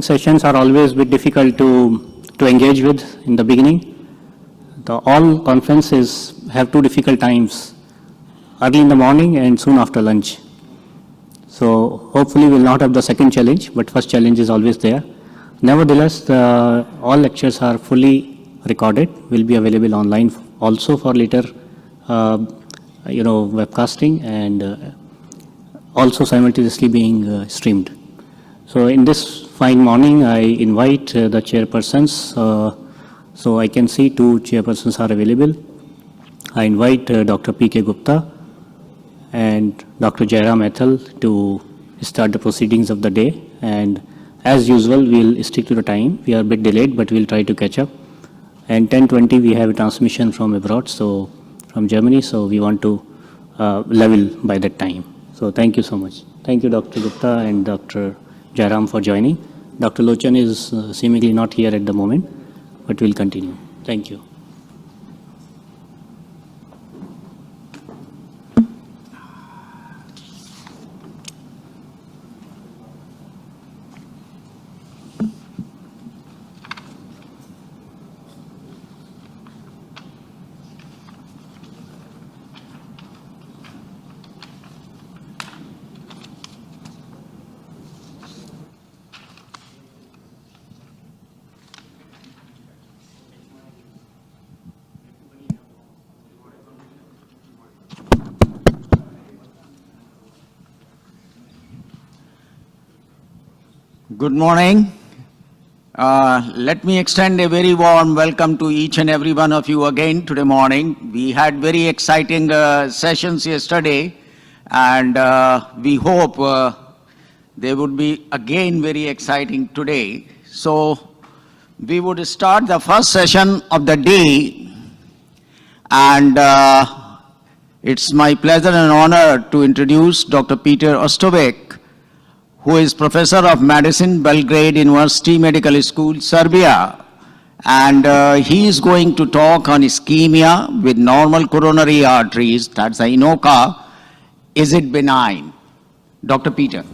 Sessions are always a bit difficult to engage with in the beginning. All conferences have two difficult times, early in the morning and soon after lunch. So hopefully we'll not have the second challenge, but first challenge is always there. Nevertheless, all lectures are fully recorded, will be available online also for later webcasting and also simultaneously being streamed. So in this fine morning, I invite the chairpersons. So I can see two chairpersons are available. I invite Dr. P.K. Gupta and Dr. Jairam Ethel to start the proceedings of the day. And as usual, we'll stick to the time. We are a bit delayed, but we'll try to catch up. And 10:20, we have a transmission from abroad, so from Germany, so we want to level by that time. So thank you so much. Thank you, Dr. Gupta and Dr. Jairam for joining. Dr. Lochan is seemingly not here at the moment, but we'll continue. Thank you. Good morning. Let me extend a very warm welcome to each and every one of you again today morning. We had very exciting sessions yesterday, and we hope they would be again very exciting today. So we would start the first session of the day, and it's my pleasure and honor to introduce Dr. Peter Ostovic, who is Professor of Medicine, Belgrade University Medical School, Serbia. And he is going to talk on ischemia with normal coronary arteries, that's the INOCA. Is it benign? Dr. Peter.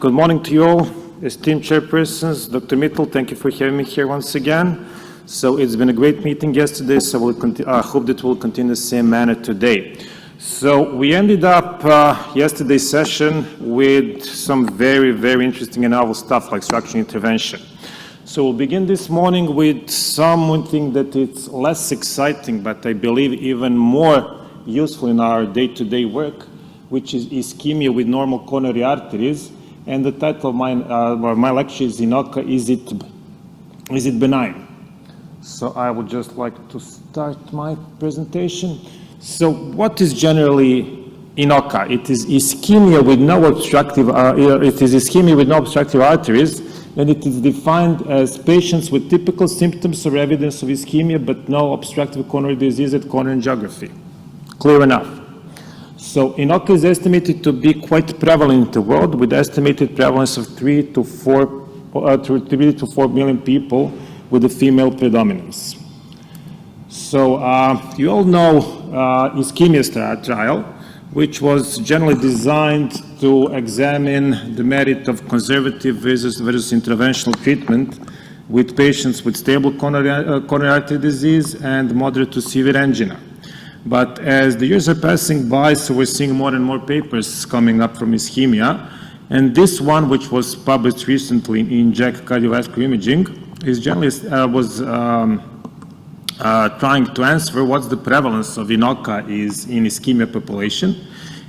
Good morning to you all, esteemed chairpersons. Dr. Mittal, thank you for having me here once again. So it's been a great meeting yesterday, so I hope that we'll continue the same manner today. So we ended up yesterday's session with some very, very interesting and novel stuff like structural intervention. So we'll begin this morning with something that is less exciting, but I believe even more useful in our day-to-day work, which is ischemia with normal coronary arteries. And the title of my lecture is INOCA, is it benign? So I would just like to start my presentation. So what is generally INOCA? It is ischemia with no obstructive. Arteries, and it is defined as patients with typical symptoms or evidence of ischemia, but no obstructive coronary disease at coronary angiography. Clear enough. So INOCA is estimated to be quite prevalent in the world, with estimated prevalence of 3 to 4 million people with a female predominance. So you all know ischemia trial, which was generally designed to examine the merit of conservative versus interventional treatment with patients with stable coronary artery disease and moderate to severe angina. But as the years are passing by, so we're seeing more and more papers coming up from ischemia. And this one, which was published recently in JACC Cardiovascular Imaging, is generally trying to answer what's the prevalence of INOCA is in ischemia population.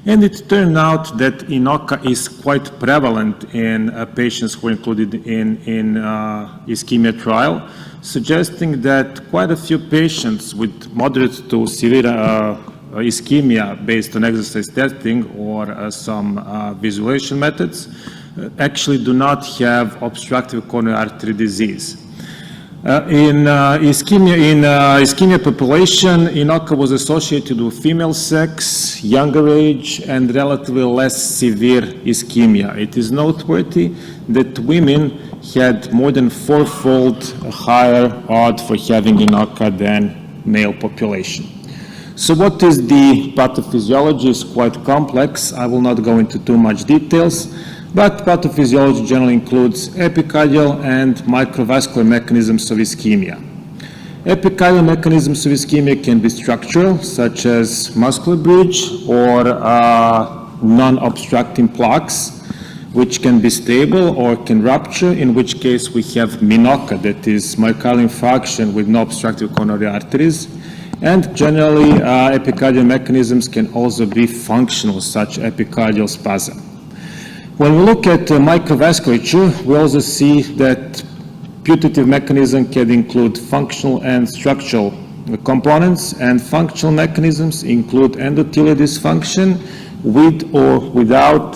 And it turned out that INOCA is quite prevalent in patients who are included in ischemia trial, suggesting that quite a few patients with moderate to severe ischemia based on exercise testing or some visualization methods actually do not have obstructive coronary artery disease. In ischemia population, INOCA was associated with female sex, younger age, and relatively less severe ischemia. It is noteworthy that women had more than fourfold higher odds for having INOCA than male population. So what is the pathophysiology? Is quite complex. I will not go into too much details. but pathophysiology generally includes epicardial and microvascular mechanisms of ischemia. Epicardial mechanisms of ischemia can be structural, such as muscular bridge or non-obstructing plaques, which can be stable or can rupture, in which case we have MINOCA, that is myocardial infarction with no obstructive coronary arteries. And generally, epicardial mechanisms can also be functional, such epicardial spasm. When we look at microvasculature, we also see that putative mechanism can include functional and structural components, and functional mechanisms include endothelial dysfunction with or without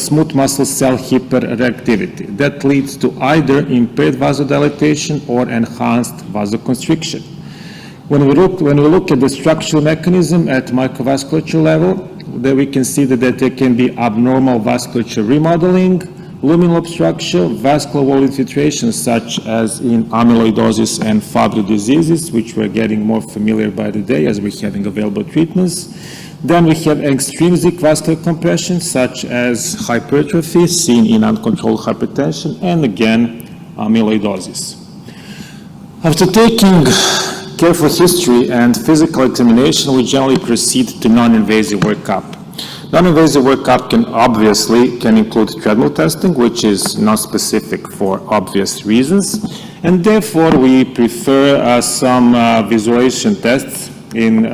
smooth muscle cell hyperreactivity. That leads to either impaired vasodilatation or enhanced vasoconstriction. When we look at the structural mechanism at microvasculature level, then we can see that there can be abnormal vasculature remodeling, luminal obstruction, vascular wall infiltration, such as in amyloidosis and Fabry diseases, which we're getting more familiar by the day as we're having available treatments. Then we have extrinsic vascular compression, such as hypertrophy seen in uncontrolled hypertension, and again, amyloidosis. After taking careful history and physical examination, we generally proceed to non-invasive workup. Non-invasive workup can include treadmill testing, which is not specific for obvious reasons, and therefore we prefer some visualization tests in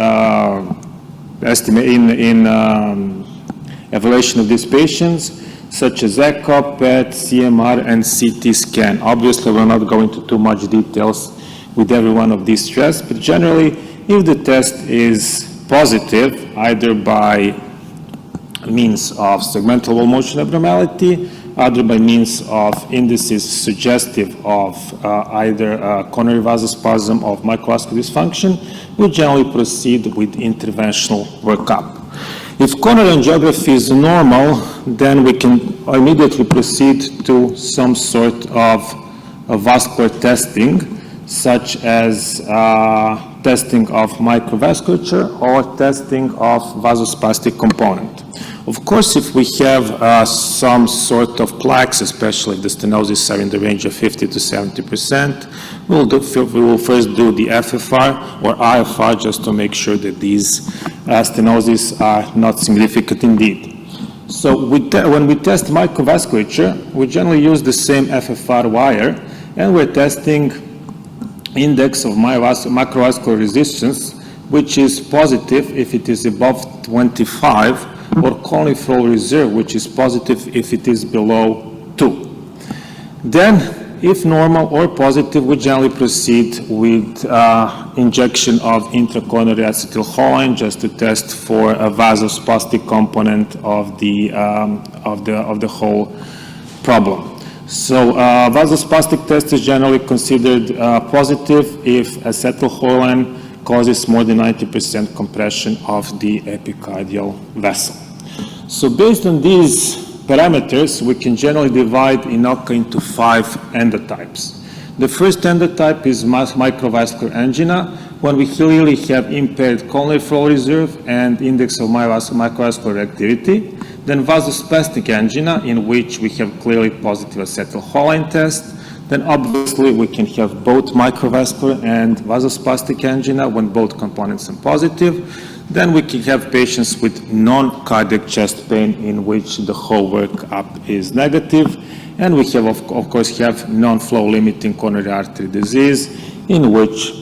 evaluation of these patients, such as echo, PET, CMR, and CT scan. Obviously, we're not going into too much details with every one of these tests, but generally, if the test is positive, either by means of segmental wall motion abnormality, either by means of indices suggestive of either coronary vasospasm or microvascular dysfunction, we generally proceed with interventional workup. If coronary angiography is normal, then we can immediately proceed to some sort of vascular testing, such as testing of microvasculature or testing of vasospastic component. Of course, if we have some sort of plaques, especially if the stenosis are in the range of 50 to 70%, we will first do the FFR or IFR just to make sure that these stenosis are not significant indeed. So when we test microvasculature, we generally use the same FFR wire, and we're testing index of macrovascular resistance, which is positive if it is above 25, or coronary flow reserve, which is positive if it is below 2. Then, if normal or positive, we generally proceed with injection of intracoronary acetylcholine just to test for a vasospastic component of the whole problem. So vasospastic test is generally considered positive if acetylcholine causes more than 90% compression of the epicardial vessel. So based on these parameters, we can generally divide INOCA into 5 endotypes. The first endotype is microvascular angina, when we clearly have impaired coronary flow reserve and index of microvascular activity. Then vasospastic angina, in which we have clearly positive acetylcholine test. Then obviously we can have both microvascular and vasospastic angina when both components are positive. Then we can have patients with non-cardiac chest pain in which the whole workup is negative. And we have, of course, non-flow limiting coronary artery disease in which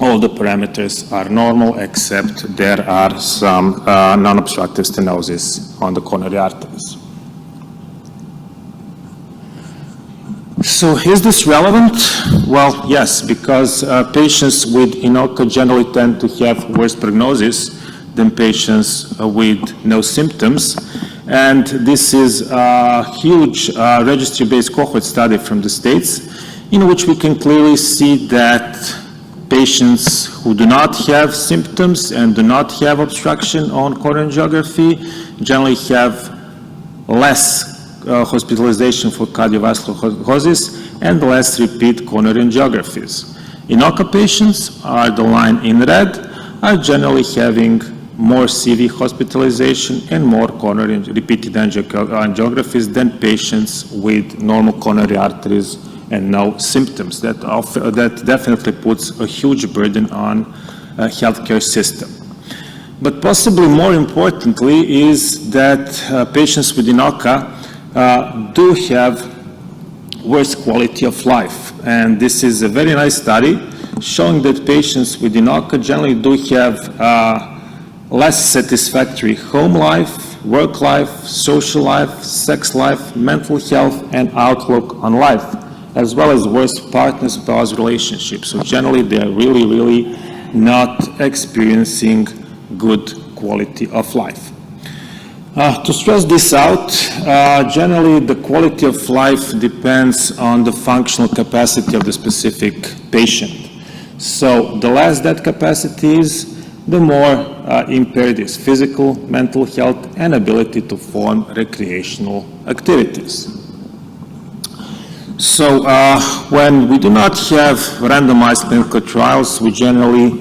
all the parameters are normal except there are some non-obstructive stenosis on the coronary arteries. So is this relevant? Well, yes, because patients with INOCA generally tend to have worse prognosis than patients with no symptoms. And this is a huge registry-based cohort study from the States in which we can clearly see that patients who do not have symptoms and do not have obstruction on coronary angiography generally have less hospitalization for cardiovascular causes and less repeat coronary angiographies. INOCA patients, are the line in red, are generally having more CV hospitalization and more coronary repeated angiographies than patients with normal coronary arteries and no symptoms. That definitely puts a huge burden on healthcare system. But possibly more importantly is that patients with INOCA do have worse quality of life. And this is a very nice study showing that patients with INOCA generally do have less satisfactory home life, work life, social life, sex life, mental health, and outlook on life, as well as worse partner-spouse relationships. So generally, they are really not experiencing good quality of life. To stress this out, generally the quality of life depends on the functional capacity of the specific patient. So the less that capacity is, the more impaired is physical, mental health, and ability to form recreational activities. So when we do not have randomized clinical trials, we generally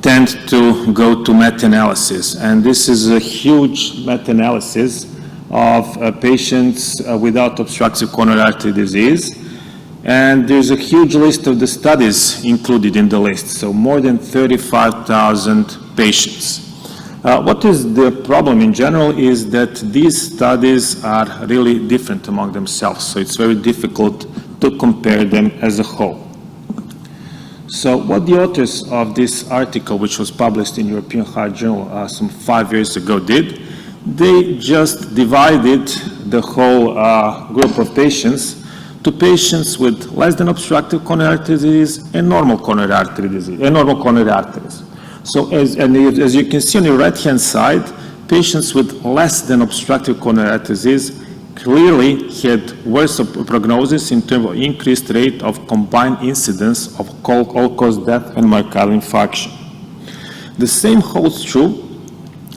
tend to go to meta-analysis. And this is a huge meta-analysis of patients without obstructive coronary artery disease. And there's a huge list of the studies included in the list, so more than 35,000 patients. What is the problem in general is that these studies are really different among themselves, so it's very difficult to compare them as a whole. So what the authors of this article, which was published in European Heart Journal some 5 years ago did, they just divided the whole group of patients to patients with less than obstructive coronary artery disease and normal coronary artery disease, and normal coronary arteries. So as you can see on the right-hand side, patients with less than obstructive coronary artery disease clearly had worse prognosis in terms of increased rate of combined incidence of all-cause death and myocardial infarction. The same holds true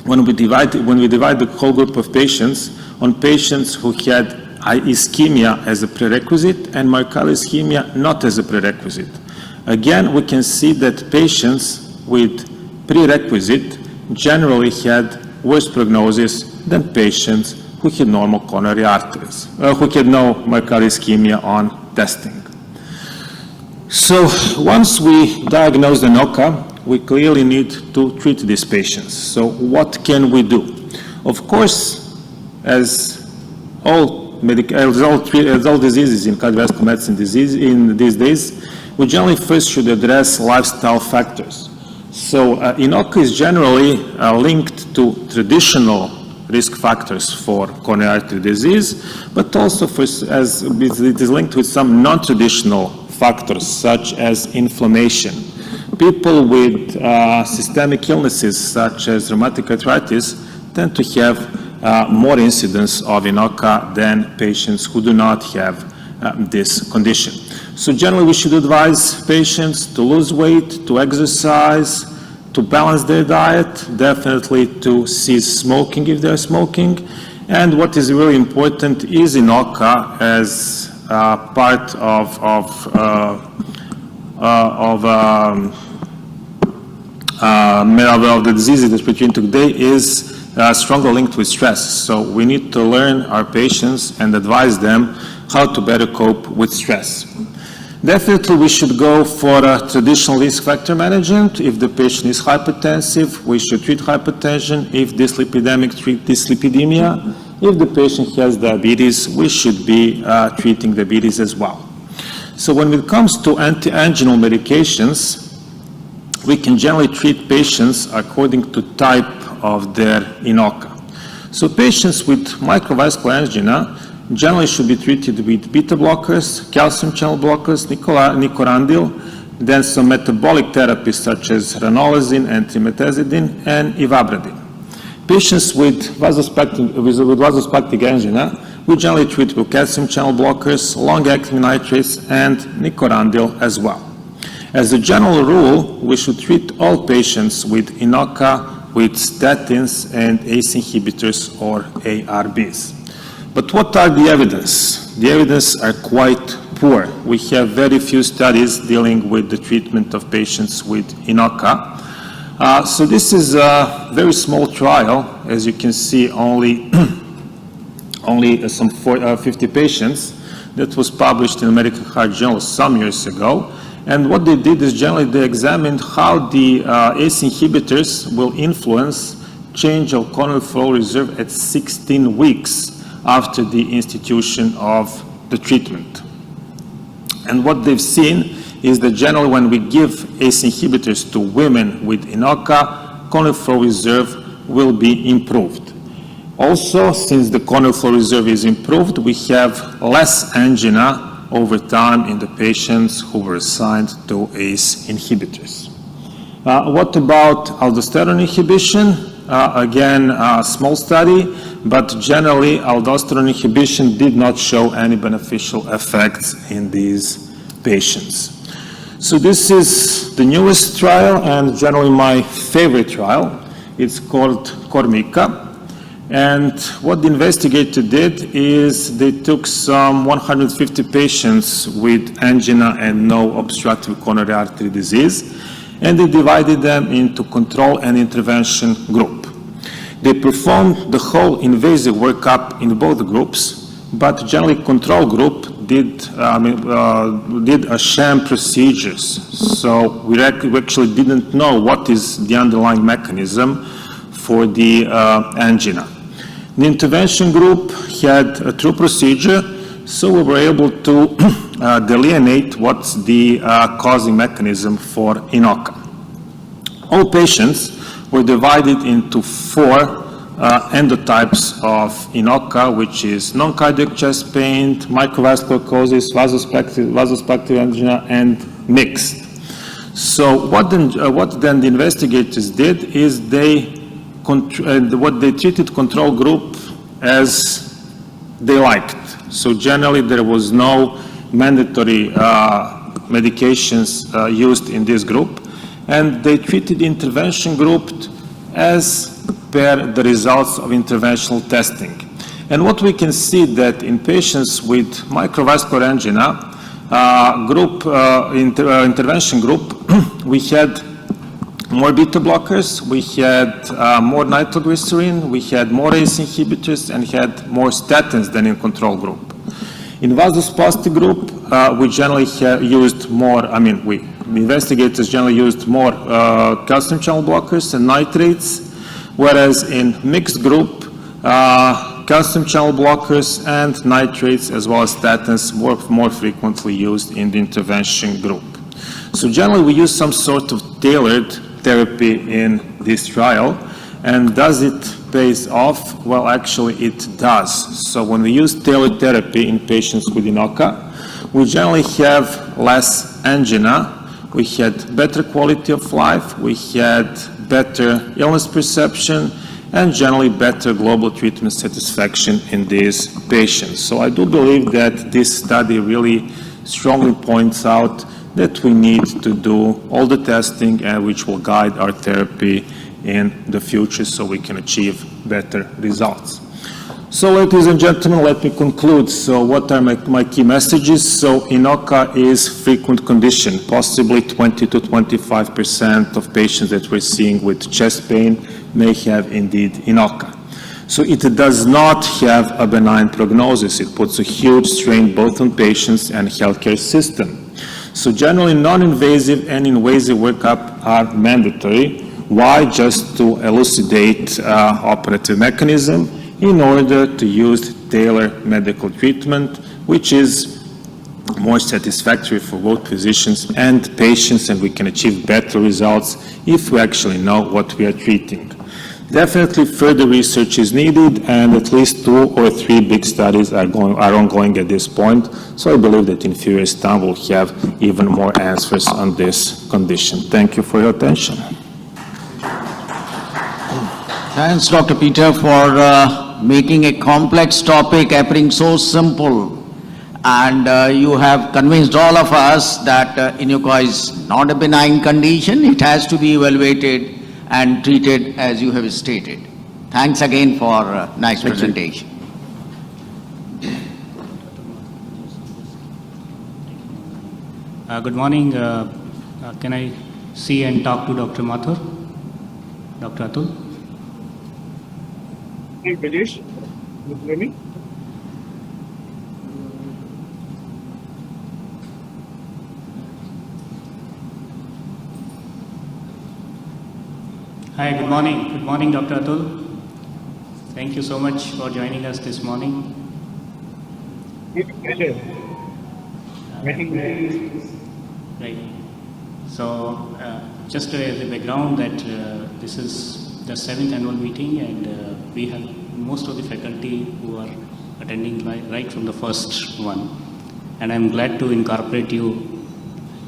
when we divide the whole group of patients on patients who had ischemia as a prerequisite and myocardial ischemia not as a prerequisite. Again, we can see that patients with prerequisite generally had worse prognosis than patients who had normal coronary arteries, who had no myocardial ischemia on testing. So once we diagnose the INOCA, we clearly need to treat these patients. So what can we do? Of course, as all diseases in cardiovascular medicine in these days, we generally first should address lifestyle factors. So INOCA is generally linked to traditional risk factors for coronary artery disease, but also as it is linked with some non-traditional factors such as inflammation. People with systemic illnesses such as rheumatoid arthritis tend to have more incidence of INOCA than patients who do not have this condition. So generally we should advise patients to lose weight, to exercise, to balance their diet, definitely to cease smoking if they're smoking. And what is really important is INOCA as part of the diseases that we're treating today is strongly linked with stress. So we need to learn our patients and advise them how to better cope with stress. Definitely we should go for a traditional risk factor management. If the patient is hypertensive, we should treat hypertension. If dyslipidemic, treat dyslipidemia. If the patient has diabetes, we should be treating diabetes as well. So when it comes to anti-anginal medications, we can generally treat patients according to type of their INOCA. So patients with microvascular angina generally should be treated with beta blockers, calcium channel blockers, nicorandil, then some metabolic therapies such as ranolazine, trimetazidine, and ivabradine. Patients with vasospastic angina, we generally treat with calcium channel blockers, long-acting nitrates, and nicorandil as well. As a general rule, we should treat all patients with INOCA with statins and ACE inhibitors or ARBs. But what are the evidence? The evidence are quite poor. We have very few studies dealing with the treatment of patients with INOCA. So this is a very small trial. As you can see, only some 50 patients. That was published in American Heart Journal some years ago. And what they did is generally they examined how the ACE inhibitors will influence change of coronary flow reserve at 16 weeks after the institution of the treatment. And what they've seen is that generally when we give ACE inhibitors to women with INOCA, coronary flow reserve will be improved. Also, since the coronary flow reserve is improved, we have less angina over time in the patients who were assigned to ACE inhibitors. What about aldosterone inhibition? Again, a small study, but generally aldosterone inhibition did not show any beneficial effects in these patients. So this is the newest trial and generally my favorite trial. It's called CORMICA. And what the investigator did is they took some 150 patients with angina and no obstructive coronary artery disease, and they divided them into control and intervention group. They performed the whole invasive workup in both groups, but generally control group did a sham procedures. So we actually didn't know what is the underlying mechanism for the angina. The intervention group had a true procedure, so we were able to delineate what's the causing mechanism for INOCA. All patients were divided into 4 endotypes of INOCA, which is non-cardiac chest pain, microvascular causes, vasospastic angina, and mixed. So what then the investigators did is what they treated control group as they liked. So generally there was no mandatory medications used in this group, and they treated intervention group as per the results of interventional testing. And what we can see that in patients with microvascular angina, intervention group, we had more beta blockers, we had more nitroglycerin, we had more ACE inhibitors, and had more statins than in control group. In vasospastic group, we generally used more, the investigators generally used more calcium channel blockers and nitrates, whereas in mixed group, calcium channel blockers and nitrates as well as statins were more frequently used in the intervention group. So generally we use some sort of tailored therapy in this trial, and does it pays off? Well, actually it does. So when we use tailored therapy in patients with INOCA, we generally have less angina, we had better quality of life, we had better illness perception, and generally better global treatment satisfaction in these patients. So I do believe that this study really strongly points out that we need to do all the testing which will guide our therapy in the future so we can achieve better results. So ladies and gentlemen, let me conclude. So what are my key messages? So INOCA is frequent condition. Possibly 20 to 25% of patients that we're seeing with chest pain may have indeed INOCA. So it does not have a benign prognosis. It puts a huge strain both on patients and healthcare system. So generally non-invasive and invasive workup are mandatory. Why? Just to elucidate operative mechanism in order to use tailored medical treatment, which is more satisfactory for both physicians and patients, and we can achieve better results if we actually know what we are treating. Definitely further research is needed, and at least 2 or 3 big studies are ongoing at this point. So I believe that in few years' time we'll have even more answers on this condition. Thank you for your attention. Thanks, Dr. Peter, for making a complex topic appearing so simple. And you have convinced all of us that INOCA is not a benign condition. It has to be evaluated and treated as you have stated. Thanks again for a nice presentation. Good morning. Can I see and talk to Dr. Mathur? Dr. Atul. Hey, Brajesh, you hear me? Hi, good morning. Good morning, Dr. Atul. Thank you so much for joining us this morning. It's a pleasure. Meeting you. Right. So, just as a background that this is the 7th annual meeting, and we have most of the faculty who are attending right from the first one. And I'm glad to incorporate you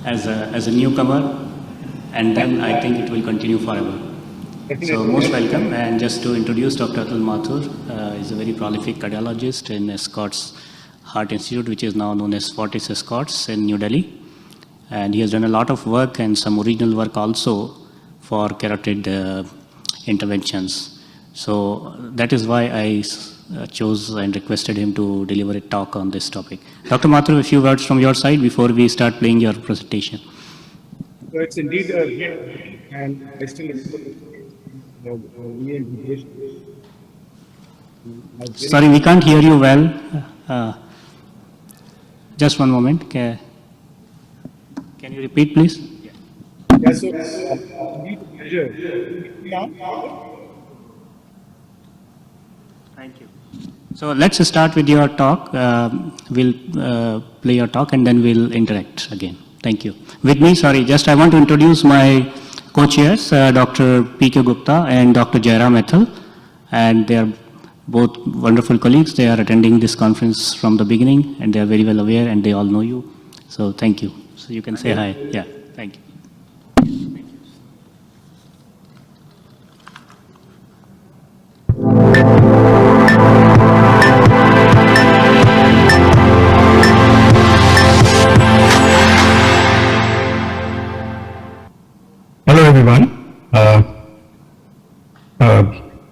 as a newcomer, and then I think it will continue forever. So most welcome, and just to introduce Dr. Atul Mathur, is a very prolific cardiologist in Scott's Heart Institute, which is now known as Fortis Scott's in New Delhi. And he has done a lot of work and some original work also for carotid interventions. So that is why I chose and requested him to deliver a talk on this topic. Dr. Mathur, a few words from your side before we start playing your presentation. So it's indeed a great, and I still me and Brajesh. Sorry, we can't hear you well. Just one moment. Can you repeat, please? Yeah, so indeed a pleasure. Now, Thank you. So let's start with your talk. We'll play your talk and then we'll interact again. Thank you. With me, sorry, just I want to introduce my co-chairs, Dr. P.K. Gupta and Dr. Jairam Ethel, and they are both wonderful colleagues. They are attending this conference from the beginning, and they are very well aware, and they all know you. So thank you. So you can say hi. Yeah, thank you. Hello everyone.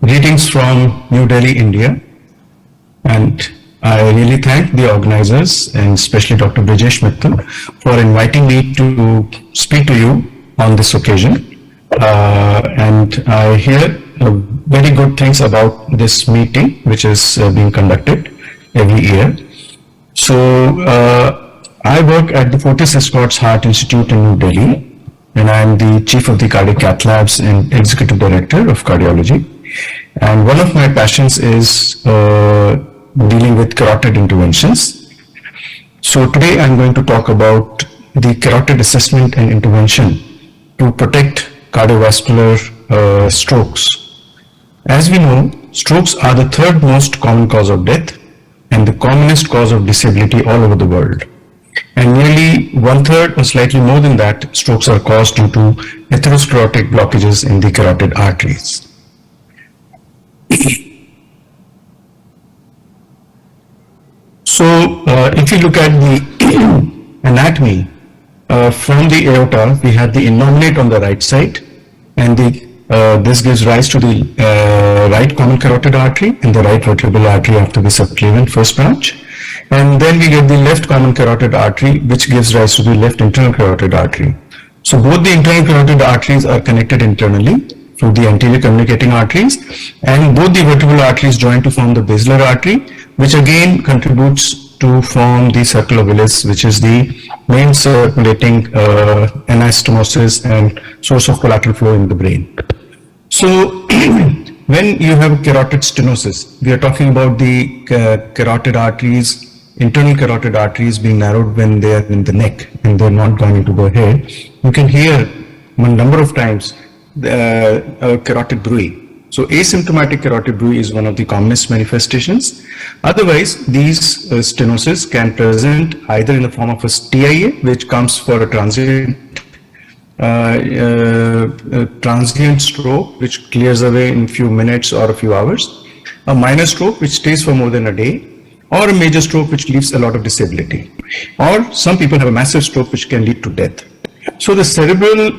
Greetings from New Delhi, India. And I really thank the organizers and especially Dr. Brajesh Mittal for inviting me to speak to you on this occasion. And I hear very good things about this meeting which is being conducted every year. So I work at the Fortis Scott's Heart Institute in New Delhi, and I am the chief of the cardiac cath labs and executive director of cardiology. And one of my passions is dealing with carotid interventions. So today I'm going to talk about the carotid assessment and intervention to protect cardiovascular strokes. As we know, strokes are the third most common cause of death and the commonest cause of disability all over the world. And nearly 1/3 or slightly more than that, strokes are caused due to atherosclerotic blockages in the carotid arteries. So if you look at the anatomy, from the aorta, we have the innominate on the right side, and this gives rise to the right common carotid artery and the right vertebral artery after the subclavian first branch. And then we get the left common carotid artery, which gives rise to the left internal carotid artery. So both the internal carotid arteries are connected internally through the anterior communicating arteries, and both the vertebral arteries join to form the basilar artery, which again contributes to form the circle of Willis, which is the main circulating anastomosis and source of collateral flow in the brain. So when you have carotid stenosis, we are talking about the carotid arteries, internal carotid arteries being narrowed when they are in the neck and they're not going into the head. You can hear a number of times the carotid bruit. So asymptomatic carotid bruit is one of the commonest manifestations. Otherwise, these stenosis can present either in the form of a TIA, which comes for a transient stroke, which clears away in a few minutes or a few hours, a minor stroke, which stays for more than a day, or a major stroke, which leaves a lot of disability. Or some people have a massive stroke, which can lead to death. So the cerebral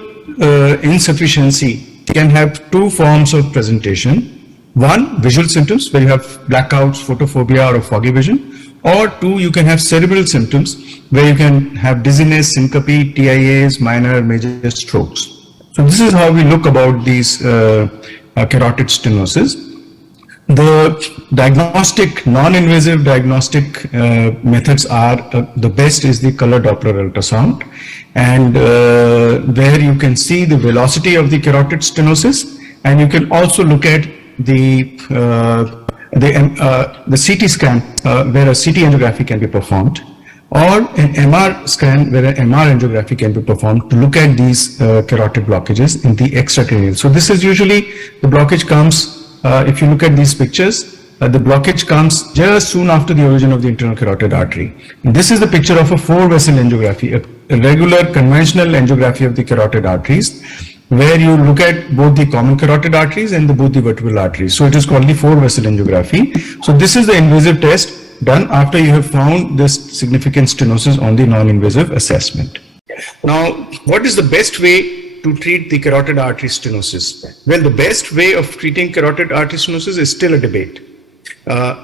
insufficiency can have two forms of presentation. One, visual symptoms, where you have blackouts, photophobia, or foggy vision. Or two, you can have cerebral symptoms, where you can have dizziness, syncope, TIAs, minor, major strokes. So this is how we look about these carotid stenosis. The diagnostic, non-invasive diagnostic methods are, the best is the color Doppler ultrasound, and where you can see the velocity of the carotid stenosis, and you can also look at the CT scan where a CT angiography can be performed, or an MR scan where an MR angiography can be performed to look at these carotid blockages in the extracranial. So this is usually, the blockage comes, if you look at these pictures, the blockage comes just soon after the origin of the internal carotid artery. And this is the picture of a 4-vessel angiography, a regular conventional angiography of the carotid arteries, where you look at both the common carotid arteries and both the vertebral arteries. So it is called the 4-vessel angiography. So this is the invasive test done after you have found this significant stenosis on the non-invasive assessment. Now, what is the best way to treat the carotid artery stenosis? Well, the best way of treating carotid artery stenosis is still a debate.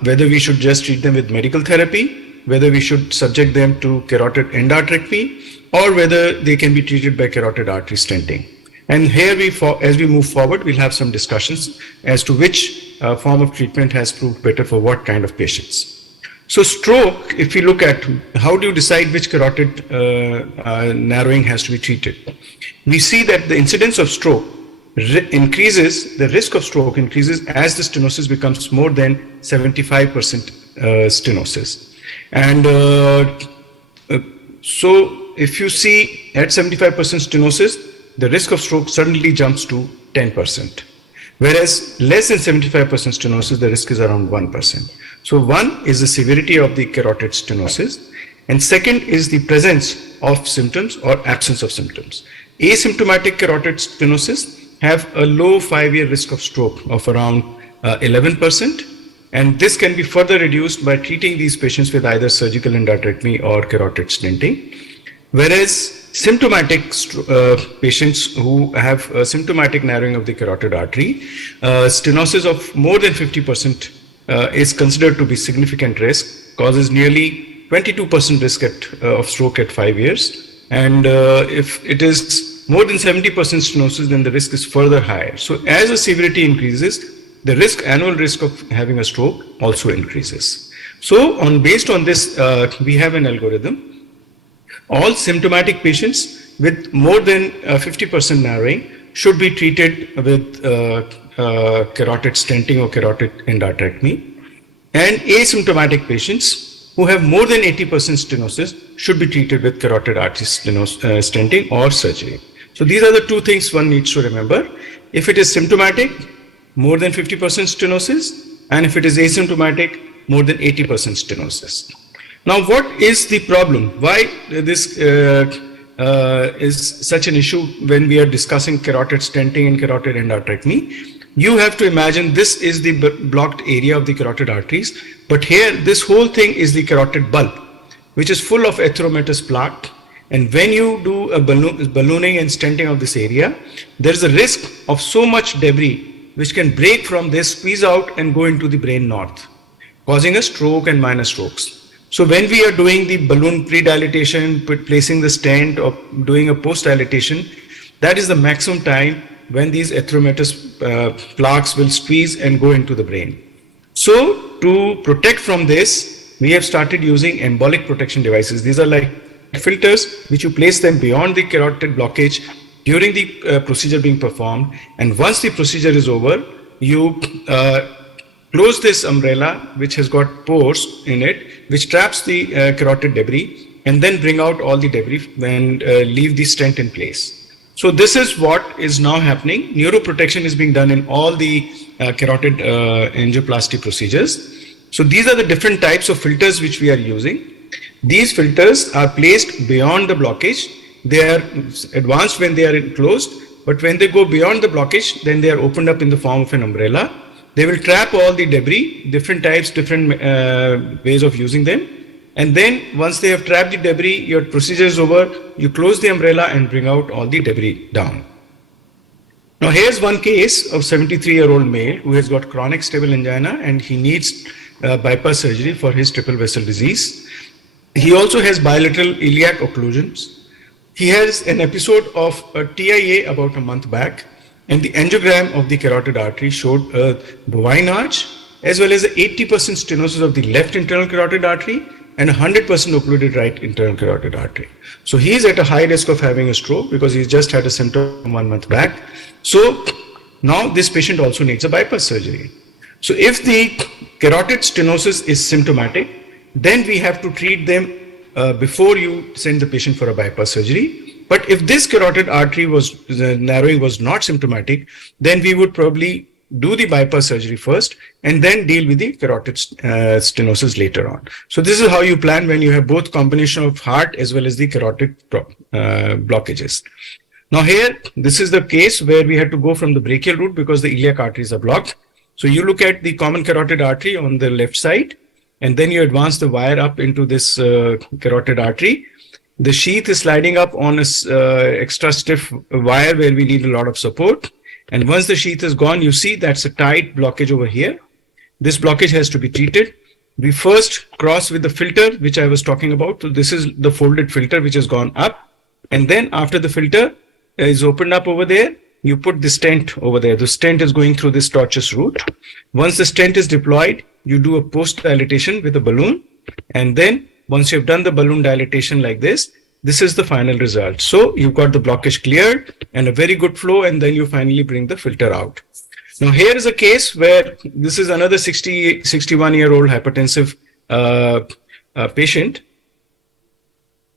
Whether we should just treat them with medical therapy, whether we should subject them to carotid endarterectomy, or whether they can be treated by carotid artery stenting. And here as we move forward, we'll have some discussions as to which form of treatment has proved better for what kind of patients. So stroke, if we look at how do you decide which carotid narrowing has to be treated, we see that the incidence of stroke increases, the risk of stroke increases as the stenosis becomes more than 75% stenosis. And so if you see at 75% stenosis, the risk of stroke suddenly jumps to 10%. Whereas less than 75% stenosis, the risk is around 1%. So one is the severity of the carotid stenosis, and second is the presence of symptoms or absence of symptoms. Asymptomatic carotid stenosis have a low 5-year risk of stroke of around 11%, and this can be further reduced by treating these patients with either surgical endarterectomy or carotid stenting. Whereas symptomatic patients who have symptomatic narrowing of the carotid artery, stenosis of more than 50% is considered to be significant risk, causes nearly 22% risk of stroke at 5 years. And if it is more than 70% stenosis, then the risk is further higher. So as the severity increases, the annual risk of having a stroke also increases. So based on this, we have an algorithm. All symptomatic patients with more than 50% narrowing should be treated with carotid stenting or carotid endarterectomy, and asymptomatic patients who have more than 80% stenosis should be treated with carotid artery stenting or surgery. So these are the two things one needs to remember. If it is symptomatic, more than 50% stenosis, and if it is asymptomatic, more than 80% stenosis. Now, what is the problem? Why this is such an issue when we are discussing carotid stenting and carotid endarterectomy? You have to imagine this is the blocked area of the carotid arteries, but here this whole thing is the carotid bulb, which is full of atheromatous plaque. And when you do a ballooning and stenting of this area, there is a risk of so much debris which can break from this, squeeze out and go into the brain north, causing a stroke and minor strokes. So when we are doing the balloon pre-dilatation, placing the stent or doing a post-dilatation, that is the maximum time when these atheromatous plaques will squeeze and go into the brain. So to protect from this, we have started using embolic protection devices. These are like filters which you place them beyond the carotid blockage during the procedure being performed. And once the procedure is over, you close this umbrella which has got pores in it, which traps the carotid debris, and then bring out all the debris and leave the stent in place. So this is what is now happening. Neuroprotection is being done in all the carotid angioplasty procedures. So these are the different types of filters which we are using. These filters are placed beyond the blockage. They are advanced when they are enclosed, but when they go beyond the blockage, then they are opened up in the form of an umbrella. They will trap all the debris, different types, different ways of using them. And then once they have trapped the debris, your procedure is over, you close the umbrella and bring out all the debris down. Now here's one case of 73-year-old male who has got chronic stable angina and he needs bypass surgery for his triple vessel disease. He also has bilateral iliac occlusions. He has an episode of a TIA about a month back, and the angiogram of the carotid artery showed a bovine arch as well as 80% stenosis of the left internal carotid artery and 100% occluded right internal carotid artery. So he is at a high risk of having a stroke because he's just had a symptom 1 month back. So now this patient also needs a bypass surgery. So if the carotid stenosis is symptomatic, then we have to treat them before you send the patient for a bypass surgery. But if this carotid artery narrowing was not symptomatic, then we would probably do the bypass surgery first and then deal with the carotid stenosis later on. So this is how you plan when you have both combination of heart as well as the carotid blockages. Now here, this is the case where we had to go from the brachial route because the iliac arteries are blocked. So you look at the common carotid artery on the left side, and then you advance the wire up into this carotid artery. The sheath is sliding up on a extra stiff wire where we need a lot of support. And once the sheath is gone, you see that's a tight blockage over here. This blockage has to be treated. We first cross with the filter, which I was talking about. So this is the folded filter which has gone up. And then after the filter is opened up over there, you put the stent over there. The stent is going through this tortuous route. Once the stent is deployed, you do a post dilatation with a balloon. And then once you've done the balloon dilatation like this is the final result. So you've got the blockage cleared and a very good flow, and then you finally bring the filter out. Now here is a case where this is another 61-year-old hypertensive patient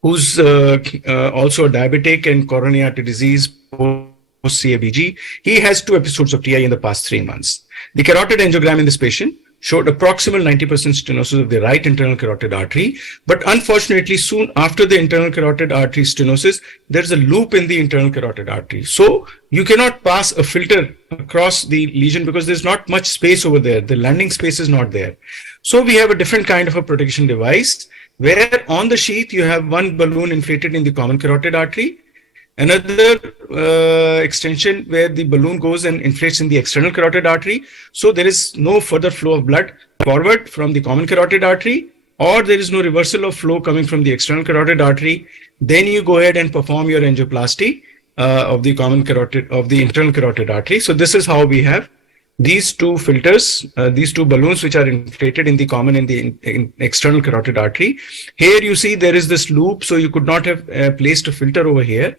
who's also a diabetic and coronary artery disease post-CABG. He has 2 episodes of TI in the past 3 months. The carotid angiogram in this patient showed approximal 90% stenosis of the right internal carotid artery. But unfortunately, soon after the internal carotid artery stenosis, there's a loop in the internal carotid artery. So you cannot pass a filter across the lesion because there's not much space over there. The landing space is not there. So we have a different kind of a protection device where on the sheath you have one balloon inflated in the common carotid artery, another extension where the balloon goes and inflates in the external carotid artery. So there is no further flow of blood forward from the common carotid artery, or there is no reversal of flow coming from the external carotid artery. Then you go ahead and perform your angioplasty of the common carotid, of the internal carotid artery. So this is how we have these 2 filters, these 2 balloons which are inflated in the common and the external carotid artery. Here you see there is this loop, so you could not have placed a filter over here.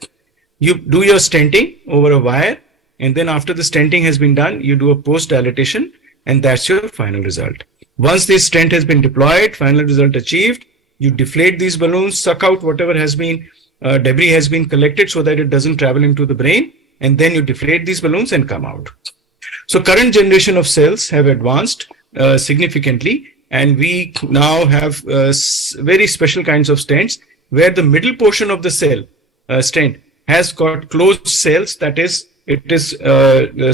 You do your stenting over a wire, and then after the stenting has been done, you do a post dilatation, and that's your final result. Once this stent has been deployed, final result achieved, you deflate these balloons, suck out whatever has been debris has been collected so that it doesn't travel into the brain, and then you deflate these balloons and come out. So current generation of cells have advanced significantly, and we now have very special kinds of stents where the middle portion of the cell stent has got closed cells, that is, it is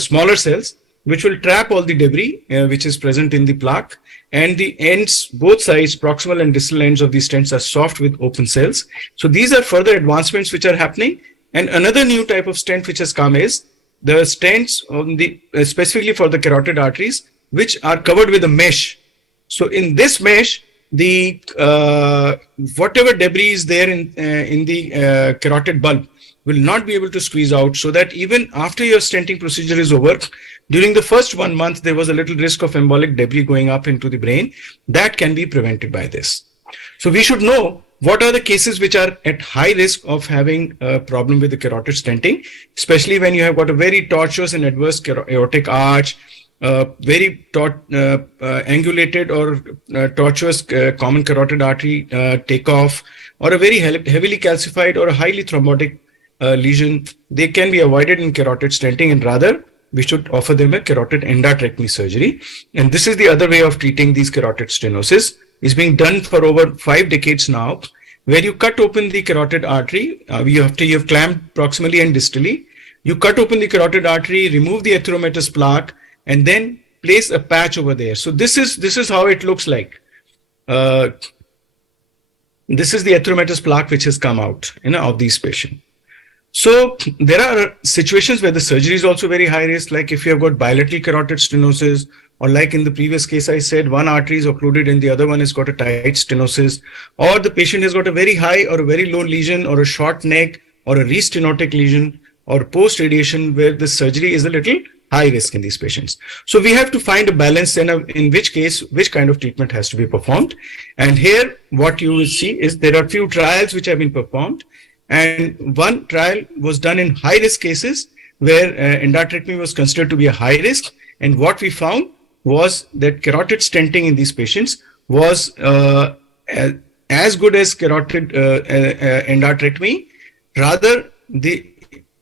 smaller cells which will trap all the debris which is present in the plaque, and the ends, both sides, proximal and distal ends of these stents are soft with open cells. So these are further advancements which are happening. And another new type of stent which has come is the stents on the specifically for the carotid arteries, which are covered with a mesh. So in this mesh, the whatever debris is there in the carotid bulb will not be able to squeeze out, so that even after your stenting procedure is over, during the first 1 month, there was a little risk of embolic debris going up into the brain. That can be prevented by this. So we should know what are the cases which are at high risk of having a problem with the carotid stenting, especially when you have got a very tortuous and adverse aortic arch, very angulated or tortuous common carotid artery takeoff, or a very heavily calcified or a highly thrombotic lesion. They can be avoided in carotid stenting, and rather we should offer them a carotid endarterectomy surgery. And this is the other way of treating these carotid stenosis. Is being done for over 5 decades now, where you cut open the carotid artery. After you have clamped proximally and distally, you cut open the carotid artery, remove the atheromatous plaque, and then place a patch over there. So this is how it looks like. This is the atheromatous plaque which has come out, of these patients. So there are situations where the surgery is also very high risk, like if you have got bilateral carotid stenosis, or like in the previous case I said, one artery is occluded and the other one has got a tight stenosis, or the patient has got a very high or a very low lesion or a short neck or a restenotic lesion or post-radiation where the surgery is a little high risk in these patients. So we have to find a balance then of in which case, which kind of treatment has to be performed. And here, what you will see is there are few trials which have been performed. And one trial was done in high risk cases where endarterectomy was considered to be a high risk. And what we found was that carotid stenting in these patients was as good as carotid endarterectomy. Rather, the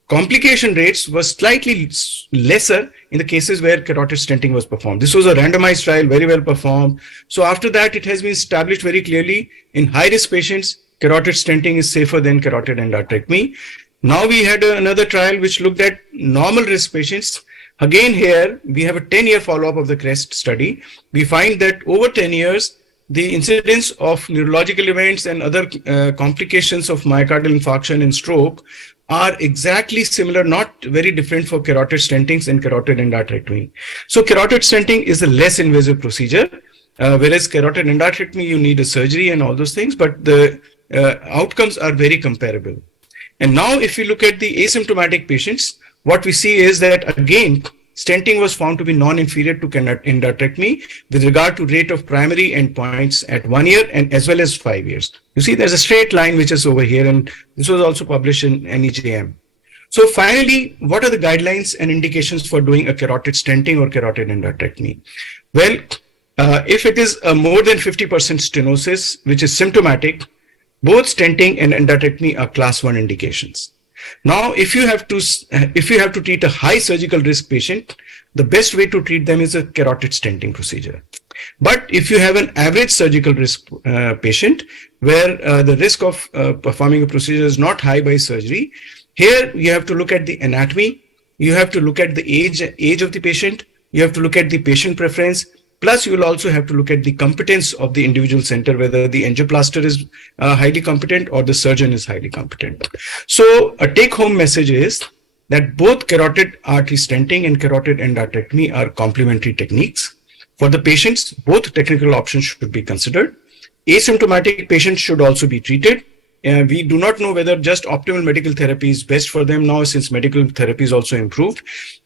complication rates were slightly lesser in the cases where carotid stenting was performed. This was a randomized trial, very well performed. So after that, it has been established very clearly in high-risk patients, carotid stenting is safer than carotid endarterectomy. Now we had another trial which looked at normal risk patients. Again here, we have a 10-year follow-up of the CREST study. We find that over 10 years, the incidence of neurological events and other complications of myocardial infarction and stroke are exactly similar, not very different for carotid stentings and carotid endarterectomy. So carotid stenting is a less invasive procedure, whereas carotid endarterectomy, you need a surgery and all those things, but the outcomes are very comparable. And now if you look at the asymptomatic patients, what we see is that again, stenting was found to be non-inferior to endarterectomy with regard to rate of primary endpoints at 1 year and as well as 5 years. You see, there's a straight line which is over here, and this was also published in NEJM. So finally, what are the guidelines and indications for doing a carotid stenting or carotid endarterectomy? Well, if it is a more than 50% stenosis, which is symptomatic, both stenting and endarterectomy are class 1 indications. Now, if you have to treat a high surgical risk patient, the best way to treat them is a carotid stenting procedure. But if you have an average surgical risk patient where the risk of performing a procedure is not high by surgery, here you have to look at the anatomy, you have to look at the age of the patient, you have to look at the patient preference, plus you will also have to look at the competence of the individual center, whether the angioplaster is highly competent or the surgeon is highly competent. So a take-home message is that both carotid artery stenting and carotid endarterectomy are complementary techniques. For the patients, both technical options should be considered. Asymptomatic patients should also be treated. We do not know whether just optimal medical therapy is best for them now, since medical therapy is also improved.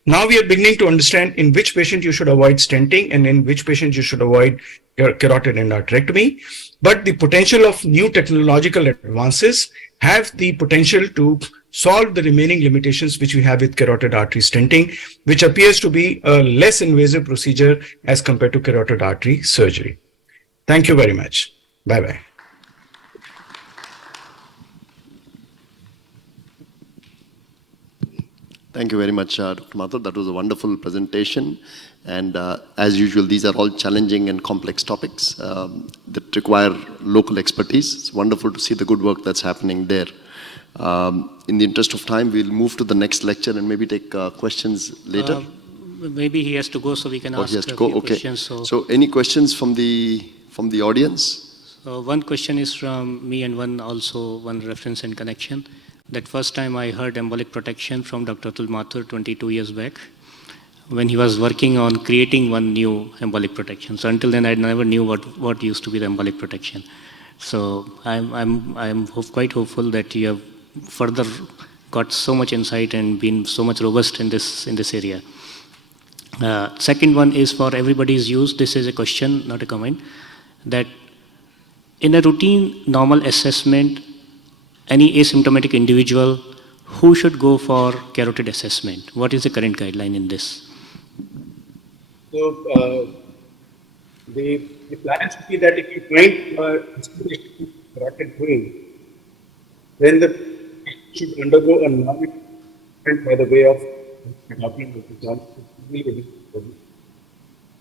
Now we are beginning to understand in which patient you should avoid stenting and in which patient you should avoid carotid endarterectomy. But the potential of new technological advances have the potential to solve the remaining limitations which we have with carotid artery stenting, which appears to be a less invasive procedure as compared to carotid artery surgery. Thank you very much. Bye-bye. Thank you very much, Dr. Mathur. That was a wonderful presentation. And as usual, these are all challenging and complex topics that require local expertise. It's wonderful to see the good work that's happening there. In the interest of time, we'll move to the next lecture and maybe take questions later. Maybe he has to go, so we can ask he has to a go. few Okay. questions. So any questions from the audience? One question is from me and one reference and connection. That first time I heard embolic protection from Dr. Atul Mathur 22 years back, when he was working on creating one new embolic protection. So until then, I never knew what used to be the embolic protection. So I'm quite hopeful that you have further got so much insight and been so much robust in this area. Second one is for everybody's use. This is a question, not a comment. That in a routine normal assessment, any asymptomatic individual who should go for carotid assessment? What is the current guideline in this? So the plan should be that if you find carotid vein, then the patient should undergo a normal treatment by the way of developing the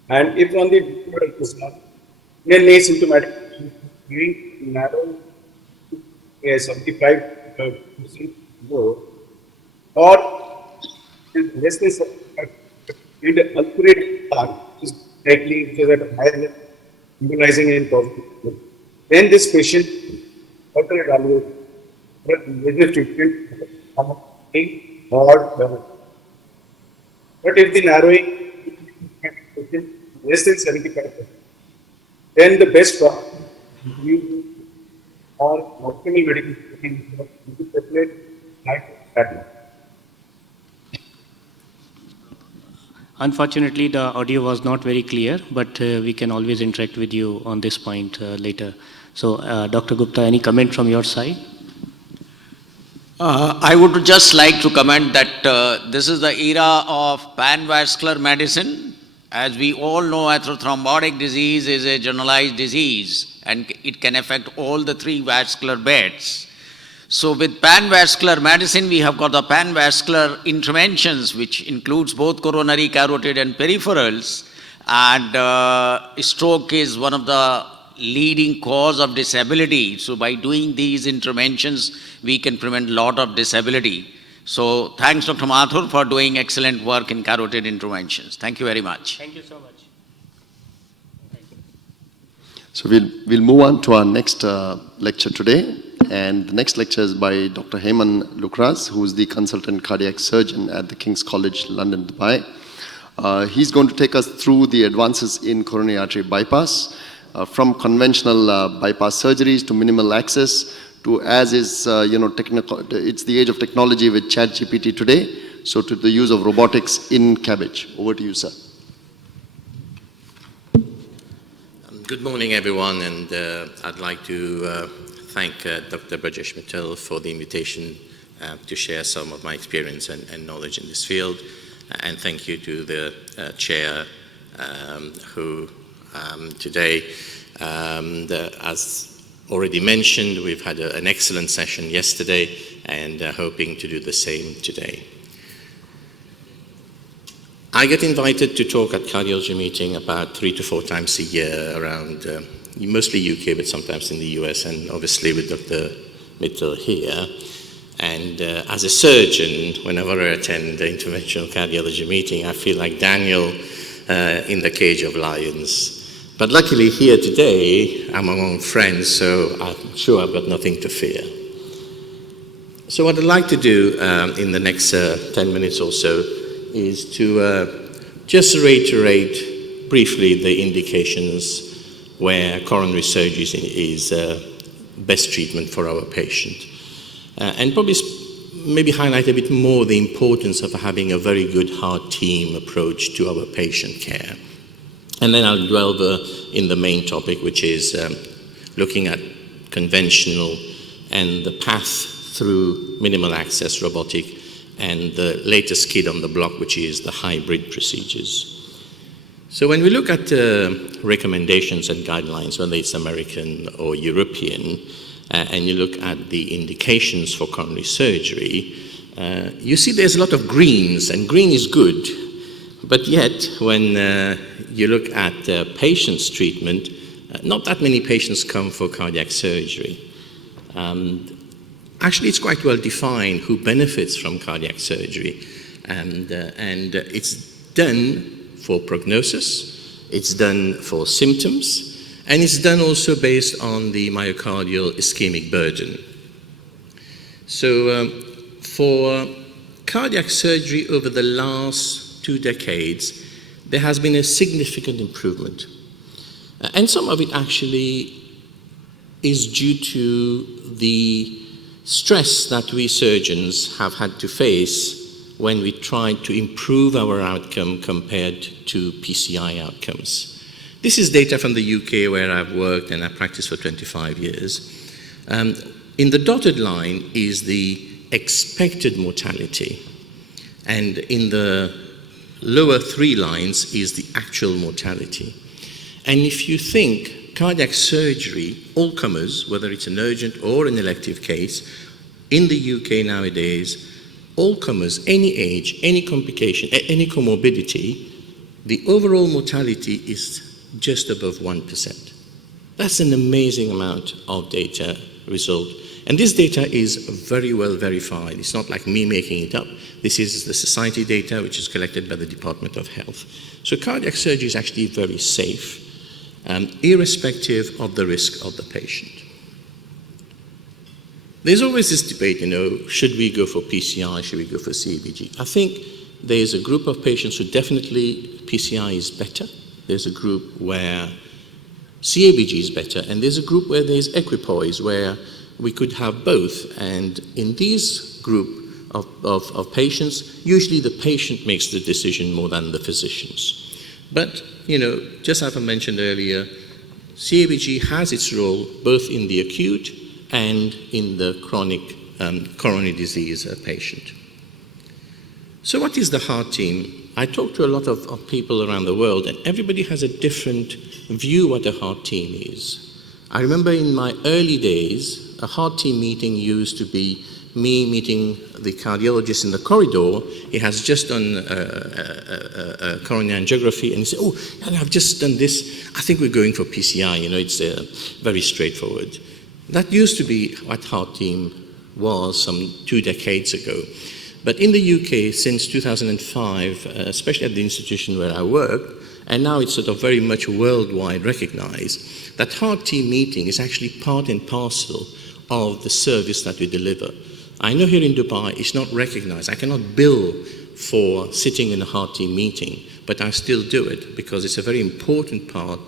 and if on the then asymptomatic narrow 75% more, or less than 75% in the ulcerate part, which is likely which is at a higher level, immunizing and positive. Then this patient further evaluated for major treatment or but if the narrowing less than 75%, then the best you or optimal medical hypoparathyroidism. Unfortunately, the audio was not very clear, but we can always interact with you on this point later. So, Dr. Gupta, any comment from your side? I would just like to comment that this is the era of pan-vascular medicine. As we all know, atherothrombotic disease is a generalized disease and it can affect all the three vascular beds. So with pan-vascular medicine, we have got the pan-vascular interventions, which includes both coronary, carotid and peripherals. And stroke is one of the leading cause of disability. So by doing these interventions, we can prevent a lot of disability. So thanks, Dr. Mathur, for doing excellent work in carotid interventions. Thank you very much. Thank you so much. So we'll move on to our next lecture today. And the next lecture is by Dr. Heyman Lukras, who is the consultant cardiac surgeon at the King's College London, Dubai. He's going to take us through the advances in coronary artery bypass, from conventional bypass surgeries to minimal access to, as is, it's the age of technology with ChatGPT today, so to the use of robotics in CABG. Over to you, sir. Good morning, everyone, and I'd like to thank Dr. Brajesh Mittal for the invitation to share some of my experience and knowledge in this field, and thank you to the chair who today, as already mentioned, we've had an excellent session yesterday and hoping to do the same today. I get invited to talk at cardiology meeting about 3 to 4 times a year around, mostly UK, but sometimes in the US, and obviously with Dr. Mittal here. And as a surgeon, whenever I attend the interventional cardiology meeting, I feel like Daniel in the cage of lions. But luckily here today, I'm among friends, so I'm sure I've got nothing to fear. So what I'd like to do in the next 10 minutes or so is to just reiterate briefly the indications where coronary surgery is best treatment for our patient. And probably maybe highlight a bit more the importance of having a very good heart team approach to our patient care. And then I'll delve in the main topic, which is looking at conventional and the path through minimal access robotic and the latest kid on the block, which is the hybrid procedures. So when we look at recommendations and guidelines, whether it's American or European, and you look at the indications for coronary surgery, you see there's a lot of greens, and green is good. But yet, when you look at patients' treatment, not that many patients come for cardiac surgery. Actually, it's quite well defined who benefits from cardiac surgery. And it's done for prognosis, it's done for symptoms, and it's done also based on the myocardial ischemic burden. So for cardiac surgery over the last 2 decades, there has been a significant improvement. And some of it actually is due to the stress that we surgeons have had to face when we try to improve our outcome compared to PCI outcomes. This is data from the UK where I've worked and I practiced for 25 years. In the dotted line is the expected mortality, and in the lower 3 lines is the actual mortality. And if you think cardiac surgery, all comers, whether it's an urgent or an elective case, in the UK nowadays, all comers, any age, any complication, any comorbidity, the overall mortality is just above 1%. That's an amazing amount of data result. And this data is very well verified. It's not like me making it up. This is the society data, which is collected by the Department of Health. So cardiac surgery is actually very safe, irrespective of the risk of the patient. There's always this debate, should we go for PCI, should we go for CABG? I think there's a group of patients who definitely PCI is better. There's a group where CABG is better, and there's a group where there's equipoise, where we could have both. And in this group, of patients. Usually the patient makes the decision more than the physicians. But, just as I mentioned earlier, CABG has its role both in the acute and in the chronic coronary disease patient. So what is the heart team? I talk to a lot of people around the world, and everybody has a different view what a heart team is. I remember in my early days, a heart team meeting used to be me meeting the cardiologist in the corridor. He has just done a coronary angiography, and he said, "Oh, I've just done this. I think we're going for PCI." It's very straightforward. That used to be what heart team was some 2 decades ago. But in the UK, since 2005, especially at the institution where I work, and now it's sort of very much worldwide recognized, that heart team meeting is actually part and parcel of the service that we deliver. I know here in Dubai it's not recognized. I cannot bill for sitting in a heart team meeting, but I still do it because it's a very important part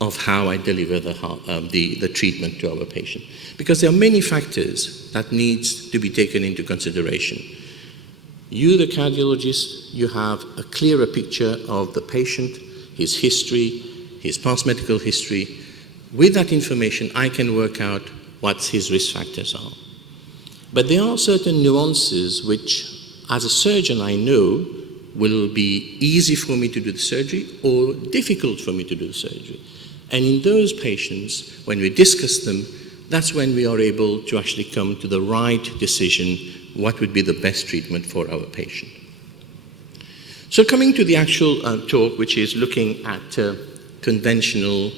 of how I deliver the treatment to our patient. Because there are many factors that needs to be taken into consideration. You, the cardiologist, you have a clearer picture of the patient, his history, his past medical history. With that information, I can work out what his risk factors are. But there are certain nuances which, as a surgeon, I know will be easy for me to do the surgery or difficult for me to do the surgery. And in those patients, when we discuss them, that's when we are able to actually come to the right decision, what would be the best treatment for our patient. So coming to the actual talk, which is looking at conventional,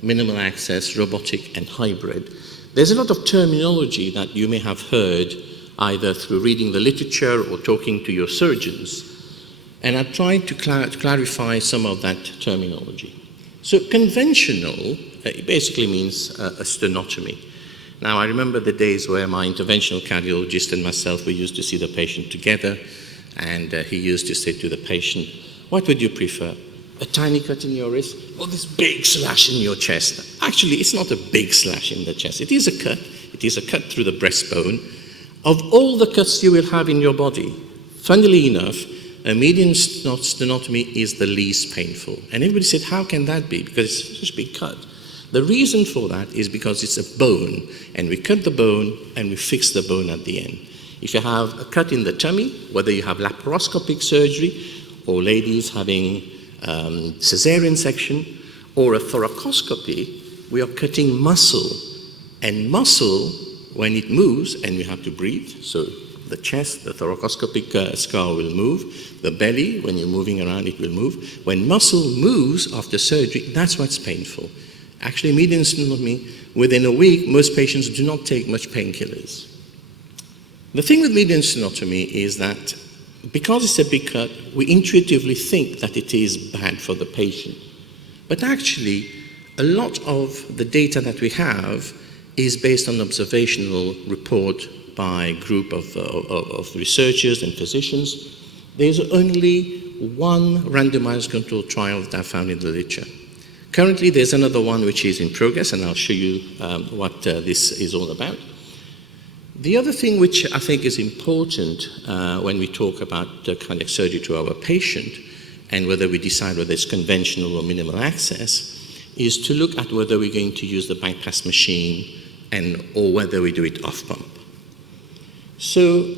minimal access, robotic, and hybrid, there's a lot of terminology that you may have heard either through reading the literature or talking to your surgeons. And I've tried to clarify some of that terminology. So conventional, it basically means a sternotomy. Now, I remember the days where my interventional cardiologist and myself, we used to see the patient together, and he used to say to the patient, "What would you prefer? A tiny cut in your wrist or this big slash in your chest?" Actually, it's not a big slash in the chest. It is a cut. It is a cut through the breastbone. Of all the cuts you will have in your body, funnily enough, a median sternotomy is the least painful. And everybody said, how can that be? Because it's such a big cut. The reason for that is because it's a bone, and we cut the bone and we fix the bone at the end. If you have a cut in the tummy, whether you have laparoscopic surgery or ladies having cesarean section or a thoracoscopy, we are cutting muscle. And muscle, when it moves, and we have to breathe, so the chest, the thoracoscopic scar will move. The belly, when you're moving around, it will move. When muscle moves after surgery, that's what's painful. Actually, median sternotomy, within a week, most patients do not take much painkillers. The thing with median sternotomy is that because it's a big cut, we intuitively think that it is bad for the patient. But actually, a lot of the data that we have is based on observational report by a group of researchers and physicians. There's only one randomized controlled trial that I found in the literature. Currently, there's another one which is in progress, and I'll show you what this is all about. The other thing which I think is important when we talk about cardiac surgery to our patient, and whether we decide whether it's conventional or minimal access, is to look at whether we're going to use the bypass machine or whether we do it off pump. So,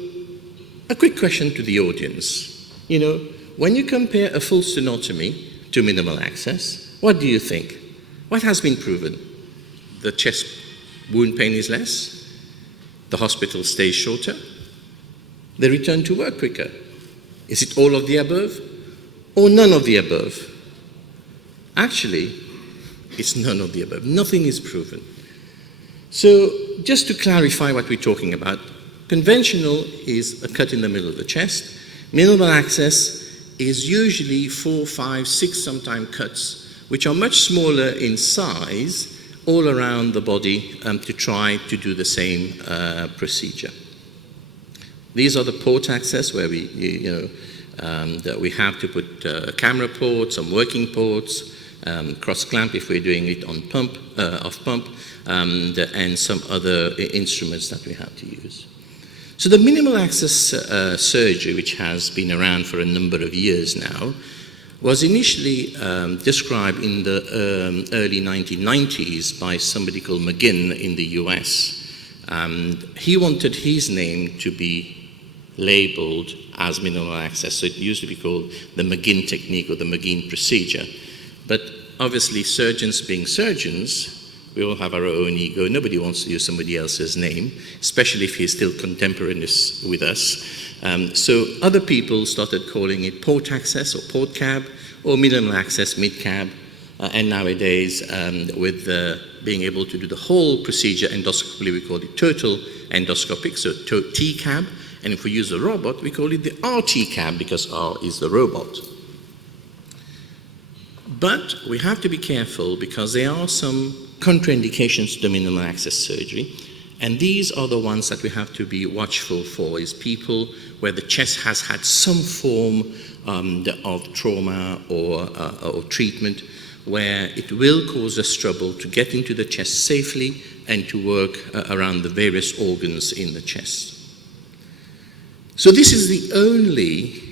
a quick question to the audience. When you compare a full sternotomy to minimal access, what do you think? What has been proven? The chest wound pain is less, the hospital stays shorter, they return to work quicker. Is it all of the above or none of the above? Actually, it's none of the above. Nothing is proven. So just to clarify what we're talking about, conventional is a cut in the middle of the chest. Minimal access is usually 4, 5, 6 sometimes cuts, which are much smaller in size all around the body to try to do the same procedure. These are the port access where we have to put camera ports, some working ports, cross clamp if we're doing it on pump, off pump, and some other instruments that we have to use. So the minimal access surgery, which has been around for a number of years now, was initially described in the early 1990s by somebody called McGinn in the US. And he wanted his name to be labeled as minimal access. So it used to be called the McGinn technique or the McGinn procedure. But obviously, surgeons being surgeons, we all have our own ego. Nobody wants to use somebody else's name, especially if he's still contemporaneous with us. So other people started calling it port access or port cab or minimal access mid cab. And nowadays, with being able to do the whole procedure endoscopically, we call it total endoscopic, so T-cab. And if we use a robot, we call it the RT cab because R is the robot. But we have to be careful because there are some contraindications to the minimal access surgery. And these are the ones that we have to be watchful for, is people where the chest has had some form of trauma or treatment where it will cause us trouble to get into the chest safely and to work around the various organs in the chest. So this is the only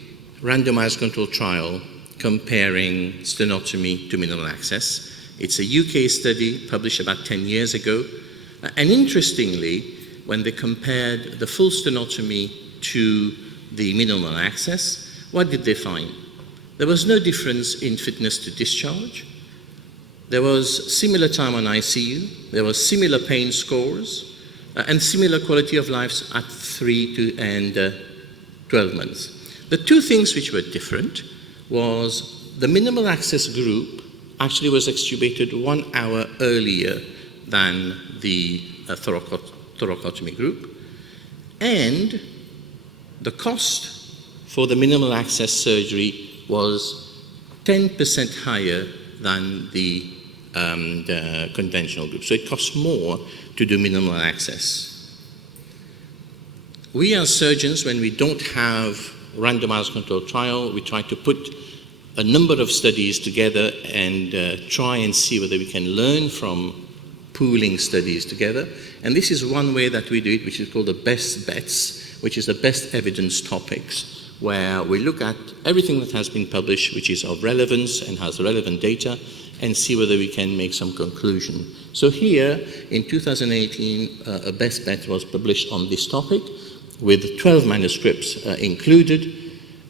randomized controlled trial comparing sternotomy to minimal access. It's a UK study published about 10 years ago. And interestingly, when they compared the full sternotomy to the minimal access, what did they find? There was no difference in fitness to discharge. There was similar time on ICU. There was similar pain scores and similar quality of life at 3 and 12 months. The two things which were different was the minimal access group actually was extubated 1 hour earlier than the thoracotomy group, and the cost for the minimal access surgery was 10% higher than the conventional group. So it costs more to do minimal access. We as surgeons, when we don't have randomized controlled trial, we try to put a number of studies together and try and see whether we can learn from pooling studies together. And this is one way that we do it, which is called the best bets, which is the best evidence topics, where we look at everything that has been published, which is of relevance and has relevant data, and see whether we can make some conclusion. So here, in 2018, a best bet was published on this topic, with 12 manuscripts included.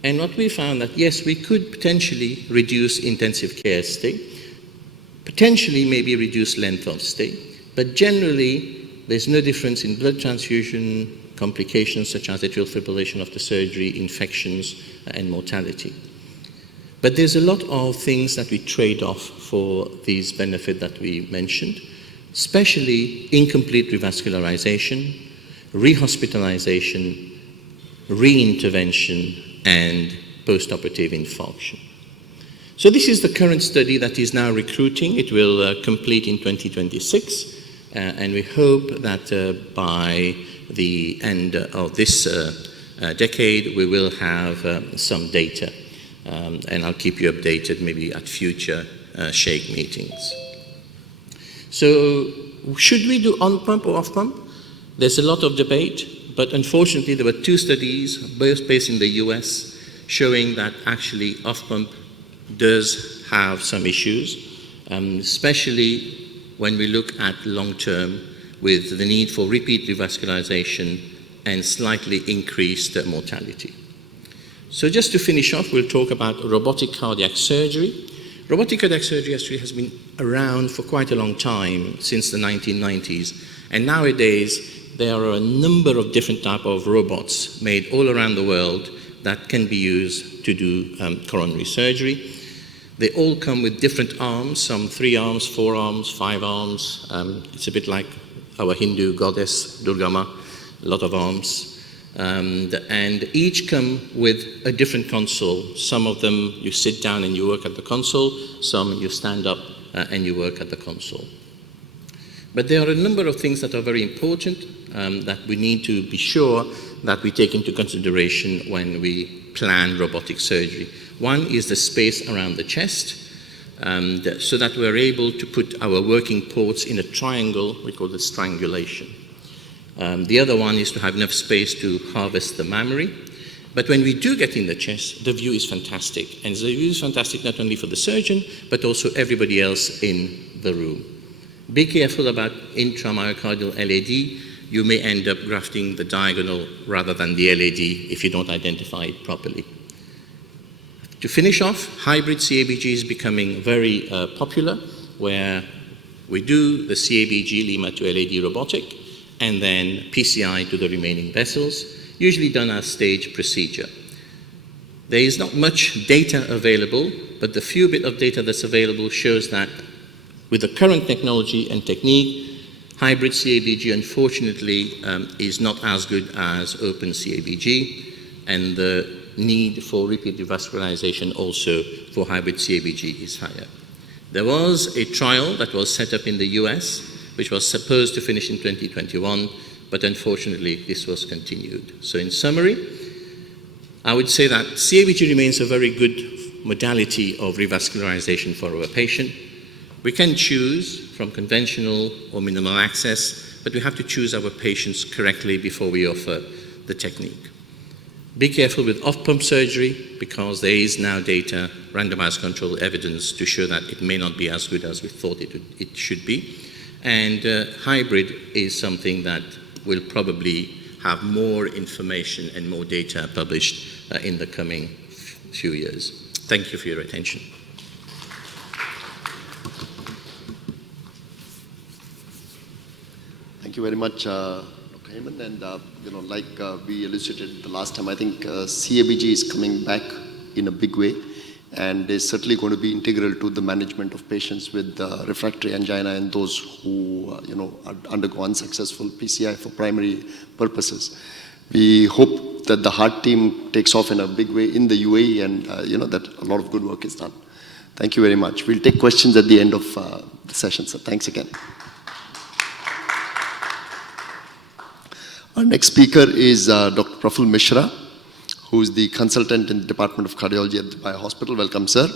And what we found that, yes, we could potentially reduce intensive care stay, potentially maybe reduce length of stay, but generally there's no difference in blood transfusion, complications such as atrial fibrillation after surgery, infections, and mortality. But there's a lot of things that we trade off for these benefits that we mentioned, especially incomplete revascularization, rehospitalization, reintervention, and postoperative infarction. So this is the current study that is now recruiting. It will complete in 2026, and we hope that by the end of this decade, we will have some data. And I'll keep you updated maybe at future SHAKE meetings. So should we do on-pump or off-pump? There's a lot of debate, but unfortunately there were 2 studies, both based in the US, showing that actually off-pump does have some issues, especially when we look at long-term with the need for repeat revascularization and slightly increased mortality. So just to finish off, we'll talk about robotic cardiac surgery. Robotic cardiac surgery actually has been around for quite a long time, since the 1990s, and nowadays there are a number of different types of robots made all around the world that can be used to do coronary surgery. They all come with different arms, some 3 arms, 4 arms, 5 arms. It's a bit like our Hindu goddess, Durga Ma, a lot of arms. And each come with a different console. Some of them you sit down and you work at the console, some you stand up and you work at the console. But there are a number of things that are very important that we need to be sure that we take into consideration when we plan robotic surgery. One is the space around the chest, so that we're able to put our working ports in a triangle. We call this triangulation. The other one is to have enough space to harvest the mammary. But when we do get in the chest, the view is fantastic. And the view is fantastic not only for the surgeon, but also everybody else in the room. Be careful about intramyocardial LAD. You may end up grafting the diagonal rather than the LAD if you don't identify it properly. To finish off, hybrid CABG is becoming very popular, where we do the CABG Lima to LAD robotic, and then PCI to the remaining vessels, usually done as stage procedure. There is not much data available, but the few bit of data that's available shows that with the current technology and technique, hybrid CABG, unfortunately, is not as good as open CABG, and the need for repeat revascularization also for hybrid CABG is higher. There was a trial that was set up in the US, which was supposed to finish in 2021, but unfortunately, this was continued. So in summary, I would say that CABG remains a very good modality of revascularization for our patient. We can choose from conventional or minimal access, but we have to choose our patients correctly before we offer the technique. Be careful with off-pump surgery, because there is now data, randomized control evidence to show that it may not be as good as we thought it should be. And hybrid is something that will probably have more information and more data published in the coming few years. Thank you for your attention. Thank you very much, Dr. Heyman. And like we illustrated the last time, I think CABG is coming back in a big way, and is certainly going to be integral to the management of patients with refractory angina and those who undergo unsuccessful PCI for primary purposes. We hope that the heart team takes off in a big way in the UAE, and that a lot of good work is done. Thank you very much. We'll take questions at the end of the session, so thanks again. Our next speaker is Dr. Praful Mishra, who is the consultant in the Department of Cardiology at the Dubai Hospital. Welcome, sir.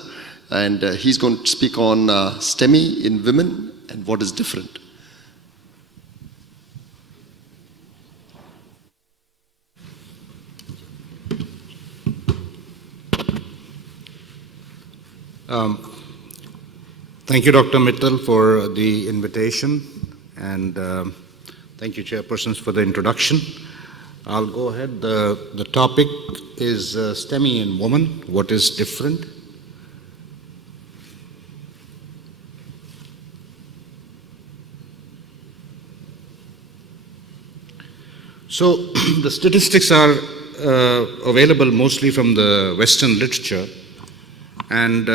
And he's going to speak on STEMI in women and what is different. Thank you, Dr. Mittal, for the invitation, and thank you, chairpersons, for the introduction. I'll go ahead. The topic is STEMI in women, what is different. So the statistics are available mostly from the Western literature, and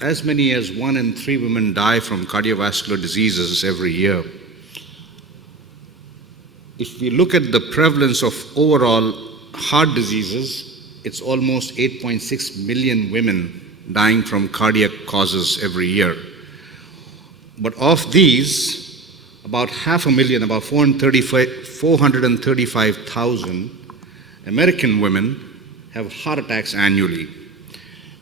as many as 1 in 3 women die from cardiovascular diseases every year. If we look at the prevalence of overall heart diseases, it's almost 8.6 million women dying from cardiac causes every year. But of these, about 500,000, about 435,000 American women have heart attacks annually.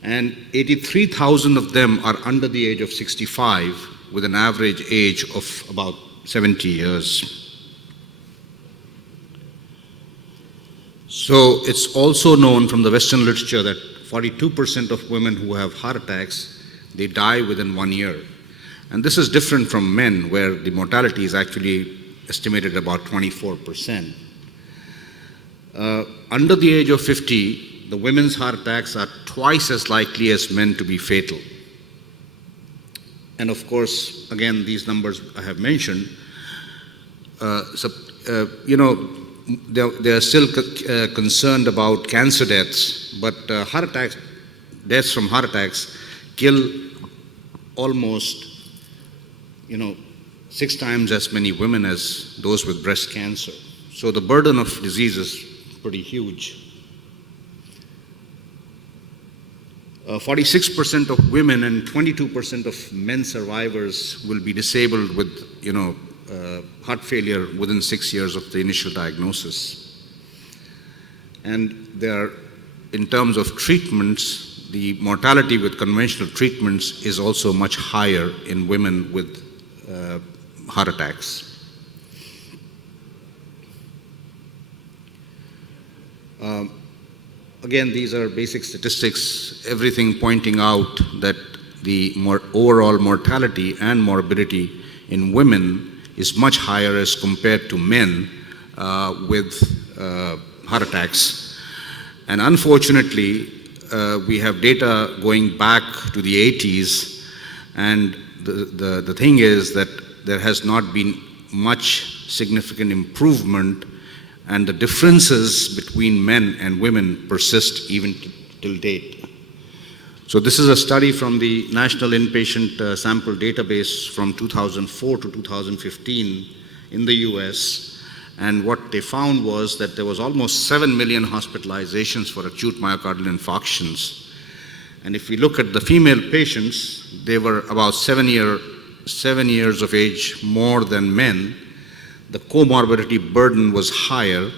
And 83,000 of them are under the age of 65, with an average age of about 70 years. So it's also known from the Western literature that 42% of women who have heart attacks, they die within 1 year. And this is different from men, where the mortality is actually estimated at about 24%. Under the age of 50, the women's heart attacks are twice as likely as men to be fatal. And of course, again, these numbers I have mentioned, they are still concerned about cancer deaths, but deaths from heart attacks kill almost 6 times as many women as those with breast cancer. So the burden of disease is pretty huge. 46% of women and 22% of men survivors will be disabled with heart failure within 6 years of the initial diagnosis. And in terms of treatments, the mortality with conventional treatments is also much higher in women with heart attacks. Again, these are basic statistics, everything pointing out that the overall mortality and morbidity in women is much higher as compared to men with heart attacks. And unfortunately, we have data going back to the 80s, and the thing is that there has not been much significant improvement, and the differences between men and women persist even till date. So this is a study from the National Inpatient Sample Database from 2004 to 2015 in the US, and what they found was that there was almost 7 million hospitalizations for acute myocardial infarctions. And if we look at the female patients, they were about 7 years of age more than men. The comorbidity burden was higher,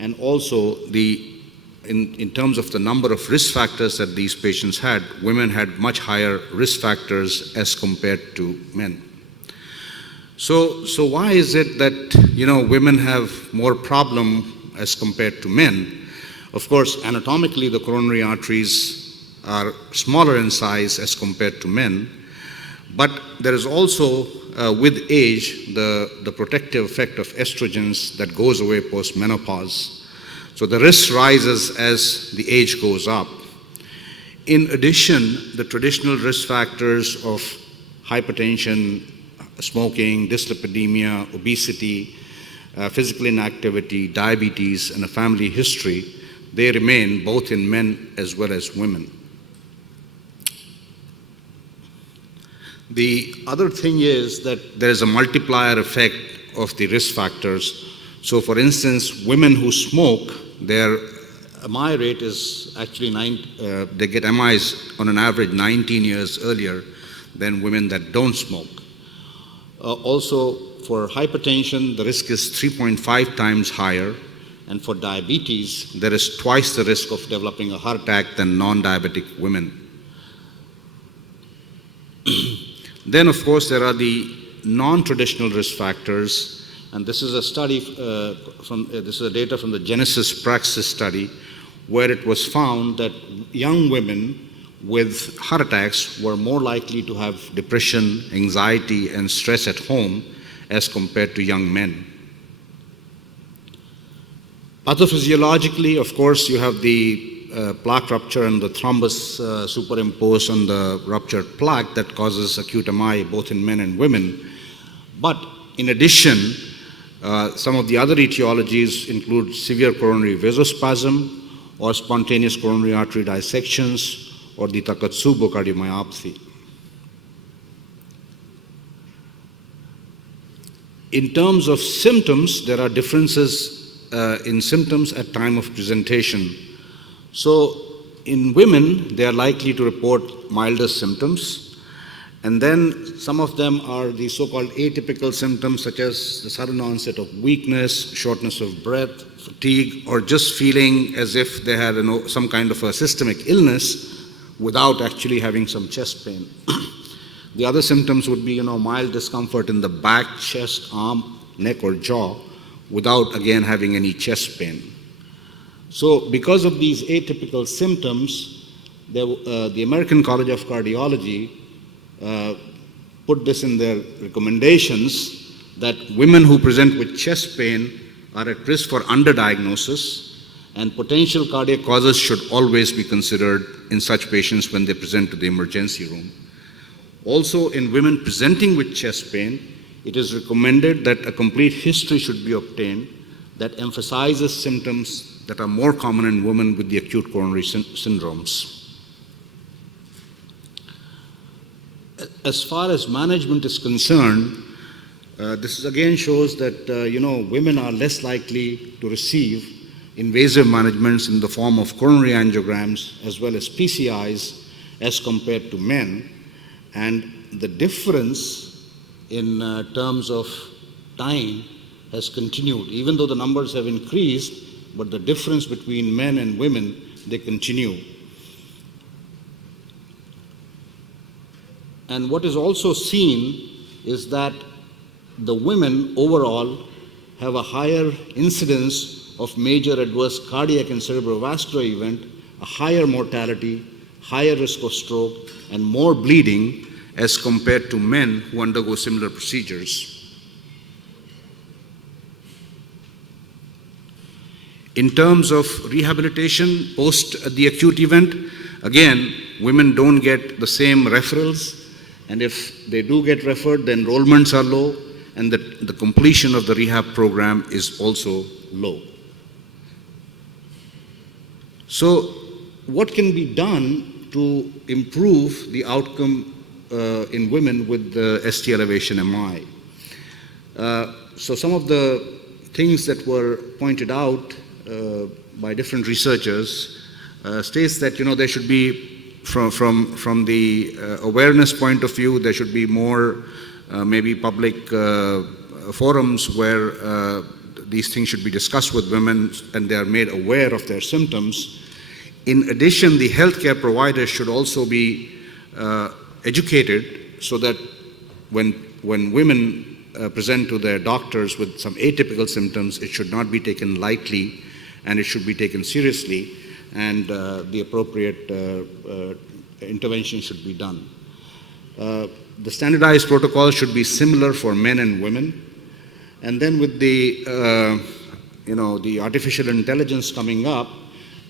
and also in terms of the number of risk factors that these patients had, women had much higher risk factors as compared to men. So why is it that women have more problem as compared to men? Of course, anatomically, the coronary arteries are smaller in size as compared to men, but there is also with age, the protective effect of estrogens that goes away post-menopause. So the risk rises as the age goes up. In addition, the traditional risk factors of hypertension, smoking, dyslipidemia, obesity, physical inactivity, diabetes, and a family history, they remain both in men as well as women. The other thing is that there is a multiplier effect of the risk factors. So for instance, women who smoke, their MI rate is actually they get MIs on an average 19 years earlier than women that don't smoke. Also, for hypertension, the risk is 3.5 times higher, and for diabetes, there is twice the risk of developing a heart attack than non-diabetic women. Then, of course, there are the non-traditional risk factors, and this is a study this is data from the Genesis Praxis study, where it was found that young women with heart attacks were more likely to have depression, anxiety, and stress at home as compared to young men. Pathophysiologically, of course, you have the plaque rupture and the thrombus superimposed on the ruptured plaque that causes acute MI both in men and women. But in addition, some of the other etiologies include severe coronary vasospasm or spontaneous coronary artery dissections or the Takotsubo cardiomyopathy. In terms of symptoms, there are differences in symptoms at time of presentation. So in women, they are likely to report milder symptoms, and then some of them are the so-called atypical symptoms, such as the sudden onset of weakness, shortness of breath, fatigue, or just feeling as if they had some kind of a systemic illness without actually having some chest pain. The other symptoms would be mild discomfort in the back, chest, arm, neck, or jaw without again having any chest pain. So because of these atypical symptoms, the American College of Cardiology put this in their recommendations that women who present with chest pain are at risk for underdiagnosis, and potential cardiac causes should always be considered in such patients when they present to the emergency room. Also, in women presenting with chest pain, it is recommended that a complete history should be obtained that emphasizes symptoms that are more common in women with the acute coronary syndromes. As far as management is concerned, this again shows that women are less likely to receive invasive managements in the form of coronary angiograms as well as PCIs as compared to men, and the difference in terms of time has continued. Even though the numbers have increased, but the difference between men and women, they continue. And what is also seen is that the women overall have a higher incidence of major adverse cardiac and cerebrovascular event, a higher mortality, higher risk of stroke, and more bleeding as compared to men who undergo similar procedures. In terms of rehabilitation post the acute event, again, women don't get the same referrals, and if they do get referred, the enrollments are low, and the completion of the rehab program is also low. So, what can be done to improve the outcome in women with the ST elevation MI? So, some of the things that were pointed out by different researchers states that there should be from the awareness point of view, there should be more maybe public forums where these things should be discussed with women and they are made aware of their symptoms. In addition, the healthcare providers should also be educated so that when women present to their doctors with some atypical symptoms, it should not be taken lightly and it should be taken seriously, and the appropriate intervention should be done. The standardized protocol should be similar for men and women. And then with the, the artificial intelligence coming up,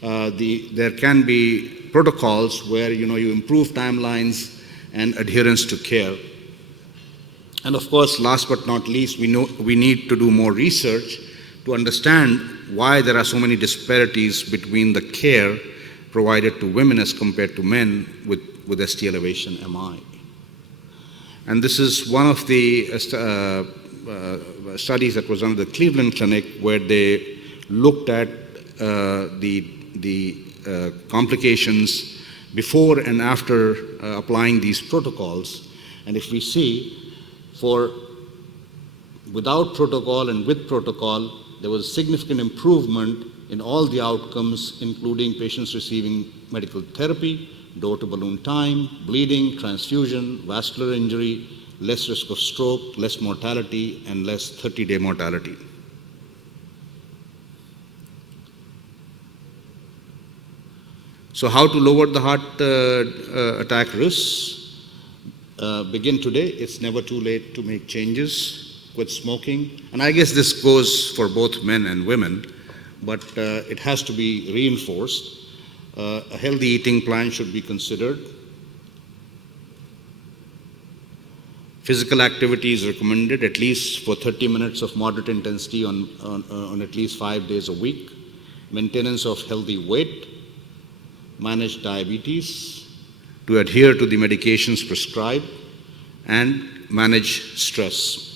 there can be protocols where, you improve timelines and adherence to care. And of course, last but not least, we need to do more research to understand why there are so many disparities between the care provided to women as compared to men with ST elevation MI. And this is one of the studies that was done at the Cleveland Clinic, where they looked at the complications before and after applying these protocols. And if we see, without protocol and with protocol, there was significant improvement in all the outcomes, including patients receiving medical therapy, door-to-balloon time, bleeding, transfusion, vascular injury, less risk of stroke, less mortality, and less 30-day mortality. So how to lower the heart attack risks? Begin today. It's never too late to make changes. Quit smoking. And I guess this goes for both men and women, but it has to be reinforced. A healthy eating plan should be considered. Physical activity is recommended, at least for 30 minutes of moderate intensity on at least 5 days a week. Maintenance of healthy weight. Manage diabetes. To adhere to the medications prescribed. And manage stress.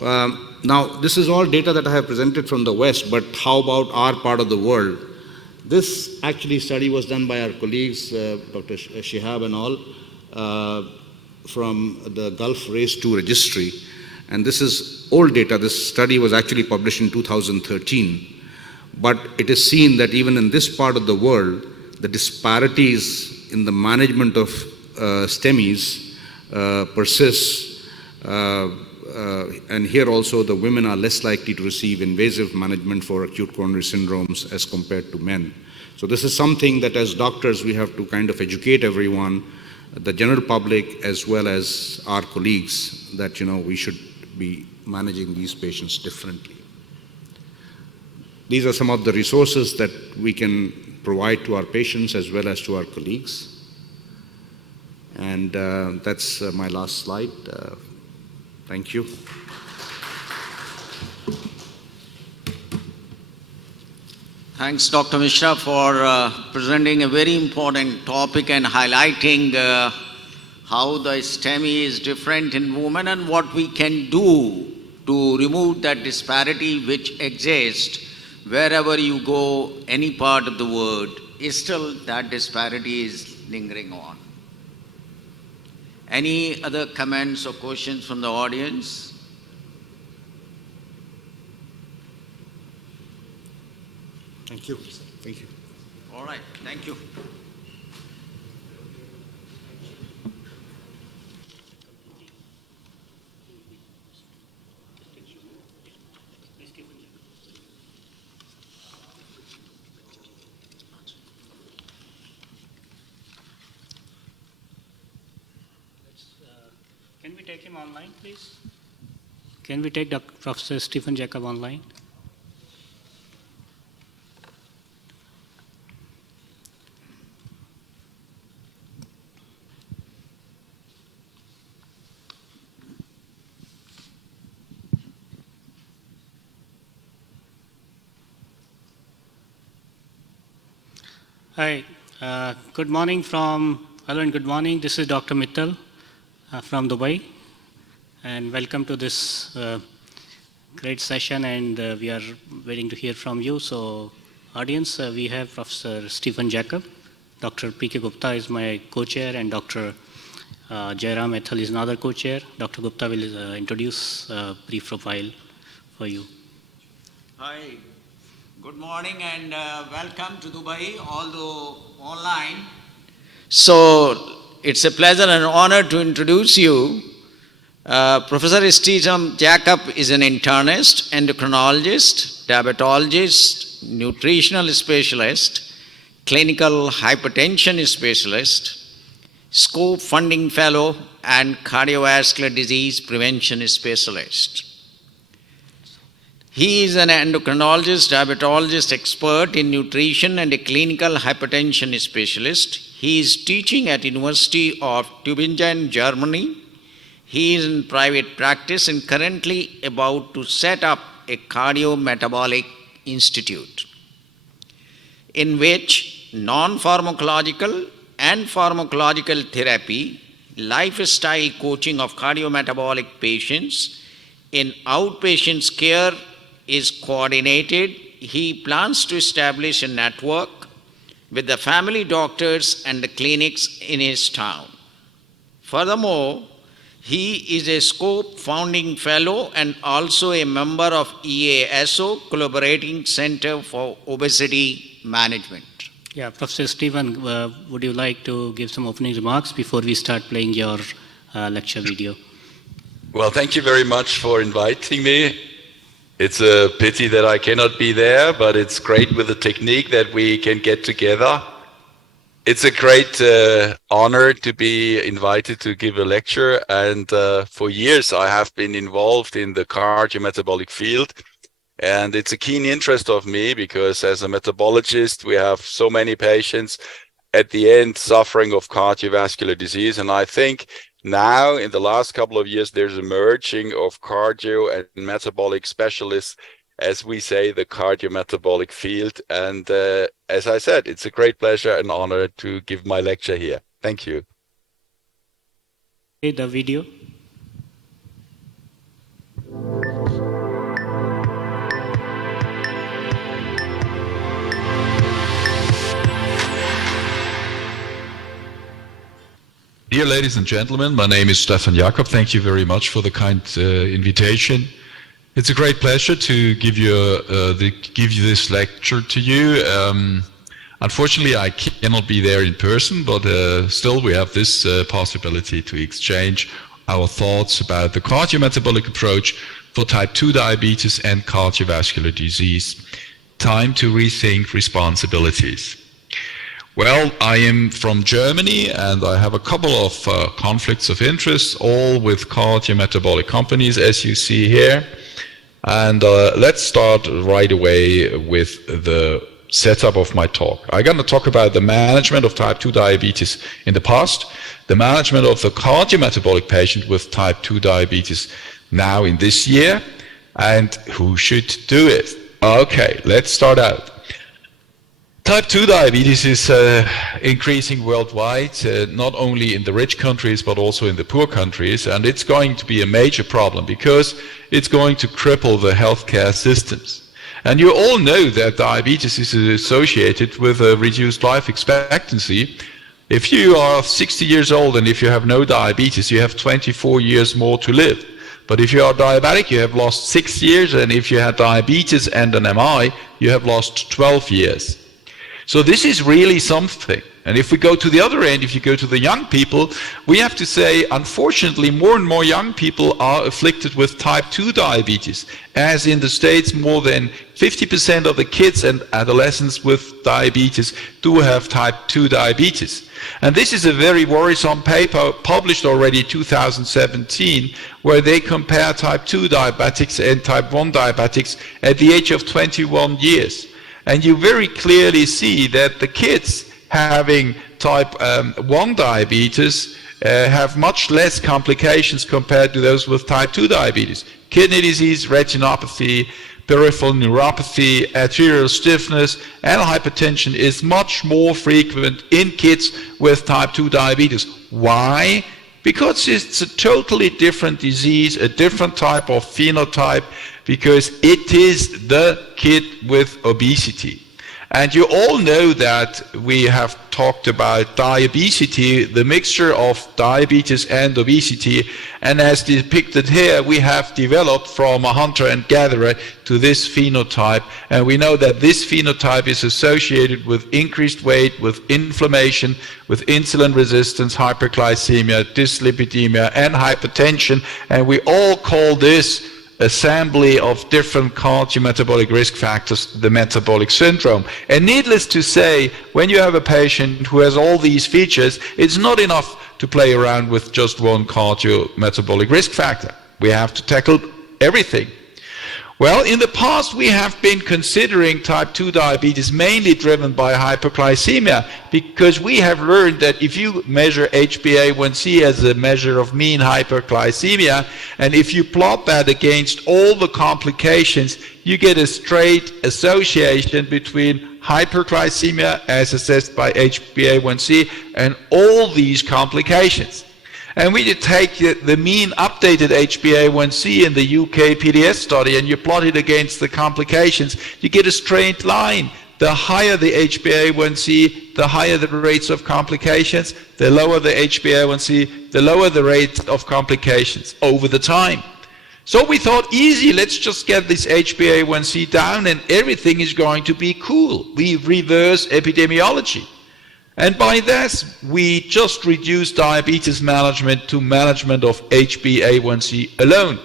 Now, this is all data that I have presented from the West, but how about our part of the world? This actually study was done by our colleagues, Dr. Shihab and all, from the Gulf Race 2 registry. And this is old data. This study was actually published in 2013. But it is seen that even in this part of the world, the disparities in the management of STEMIs persist. And here also the women are less likely to receive invasive management for acute coronary syndromes as compared to men. So this is something that as doctors we have to kind of educate everyone, the general public as well as our colleagues, that we should be managing these patients differently. These are some of the resources that we can provide to our patients as well as to our colleagues. And that's my last slide. Thank you. Thanks, Dr. Mishra, for presenting a very important topic and highlighting how the STEMI is different in women and what we can do to remove that disparity which exists wherever you go, any part of the world, still that disparity is lingering on. Any other comments or questions from the audience? Thank you. Thank you. All right, thank you. Can we take him online, please? Can we take Professor Stephen Jacob online? Hi, good morning hello and good morning. This is Dr. Mittal from Dubai, and welcome to this great session, and we are waiting to hear from you. So, audience, we have Professor Stephen Jacob, Dr. P.K. Gupta is my co-chair, and Dr. Jairam Ethel is another co-chair. Dr. Gupta will introduce a brief profile for you. Hi, good morning and welcome to Dubai, although online. So, it's a pleasure and honor to introduce you. Professor Stephen Jacob is an internist, endocrinologist, diabetologist, nutritional specialist, clinical hypertension specialist, SCOPE funding fellow, and cardiovascular disease prevention specialist. He is an endocrinologist, diabetologist expert in nutrition and a clinical hypertension specialist. He is teaching at University of Tübingen, Germany. He is in private practice and currently about to set up a cardiometabolic institute in which non-pharmacological and pharmacological therapy, lifestyle coaching of cardiometabolic patients in outpatient care is coordinated. He plans to establish a network with the family doctors and the clinics in his town. Furthermore, he is a SCOPE founding fellow and also a member of EASO, Collaborating Center for Obesity Management. Yeah, Professor Stephen, would you like to give some opening remarks before we start playing your lecture video? Well, thank you very much for inviting me. It's a pity that I cannot be there, but it's great with the technique that we can get together. It's a great honor to be invited to give a lecture, and for years I have been involved in the cardiometabolic field, and it's a keen interest of me because as a metabologist we have so many patients at the end suffering of cardiovascular disease, and I think now in the last couple of years there's a merging of cardio and metabolic specialists, as we say, the cardiometabolic field. And as I said, it's a great pleasure and honor to give my lecture here. Thank you. The video. Dear ladies and gentlemen, my name is Stefan Jakob. Thank you very much for the kind invitation. It's a great pleasure to give you this lecture to you. Unfortunately, I cannot be there in person, but still we have this possibility to exchange our thoughts about the cardiometabolic approach for type 2 diabetes and cardiovascular disease. Time to rethink responsibilities. Well, I am from Germany and I have a couple of conflicts of interest, all with cardiometabolic companies, as you see here. And let's start right away with the setup of my talk. I'm going to talk about the management of type 2 diabetes in the past, the management of the cardiometabolic patient with type 2 diabetes now in this year, and who should do it. Okay, let's start out. Type 2 diabetes is increasing worldwide, not only in the rich countries but also in the poor countries, and it's going to be a major problem because it's going to cripple the healthcare systems. And you all know that diabetes is associated with a reduced life expectancy. If you are 60 years old and if you have no diabetes, you have 24 years more to live. But if you are diabetic, you have lost 6 years, and if you had diabetes and an MI, you have lost 12 years. So this is really something. And if we go to the other end, if you go to the young people, we have to say, unfortunately, more and more young people are afflicted with type 2 diabetes. As in the States, more than 50% of the kids and adolescents with diabetes do have type 2 diabetes. And this is a very worrisome paper published already in 2017, where they compare type 2 diabetics and type 1 diabetics at the age of 21 years. And you very clearly see that the kids having type 1 diabetes have much less complications compared to those with type 2 diabetes. Kidney disease, retinopathy, peripheral neuropathy, arterial stiffness, and hypertension is much more frequent in kids with type 2 diabetes. Why? Because it's a totally different disease, a different type of phenotype, because it is the kid with obesity. And you all know that we have talked about diabesity, the mixture of diabetes and obesity, and as depicted here, we have developed from a hunter and gatherer to this phenotype, and we know that this phenotype is associated with increased weight, with inflammation, with insulin resistance, hyperglycemia, dyslipidemia, and hypertension, and we all call this assembly of different cardiometabolic risk factors, the metabolic syndrome. And needless to say, when you have a patient who has all these features, it's not enough to play around with just one cardiometabolic risk factor. We have to tackle everything. Well, in the past we have been considering type 2 diabetes mainly driven by hyperglycemia, because we have learned that if you measure HbA1c as a measure of mean hyperglycemia, and if you plot that against all the complications, you get a straight association between hyperglycemia as assessed by HbA1c and all these complications. And we take the mean updated HbA1c in the UK PDS study and you plot it against the complications, you get a straight line. The higher the HbA1c, the higher the rates of complications. The lower the HbA1c, the lower the rate of complications over the time. So we thought, easy, let's just get this HbA1c down and everything is going to be cool. We reverse epidemiology. And by this, we just reduce diabetes management to management of HbA1c alone.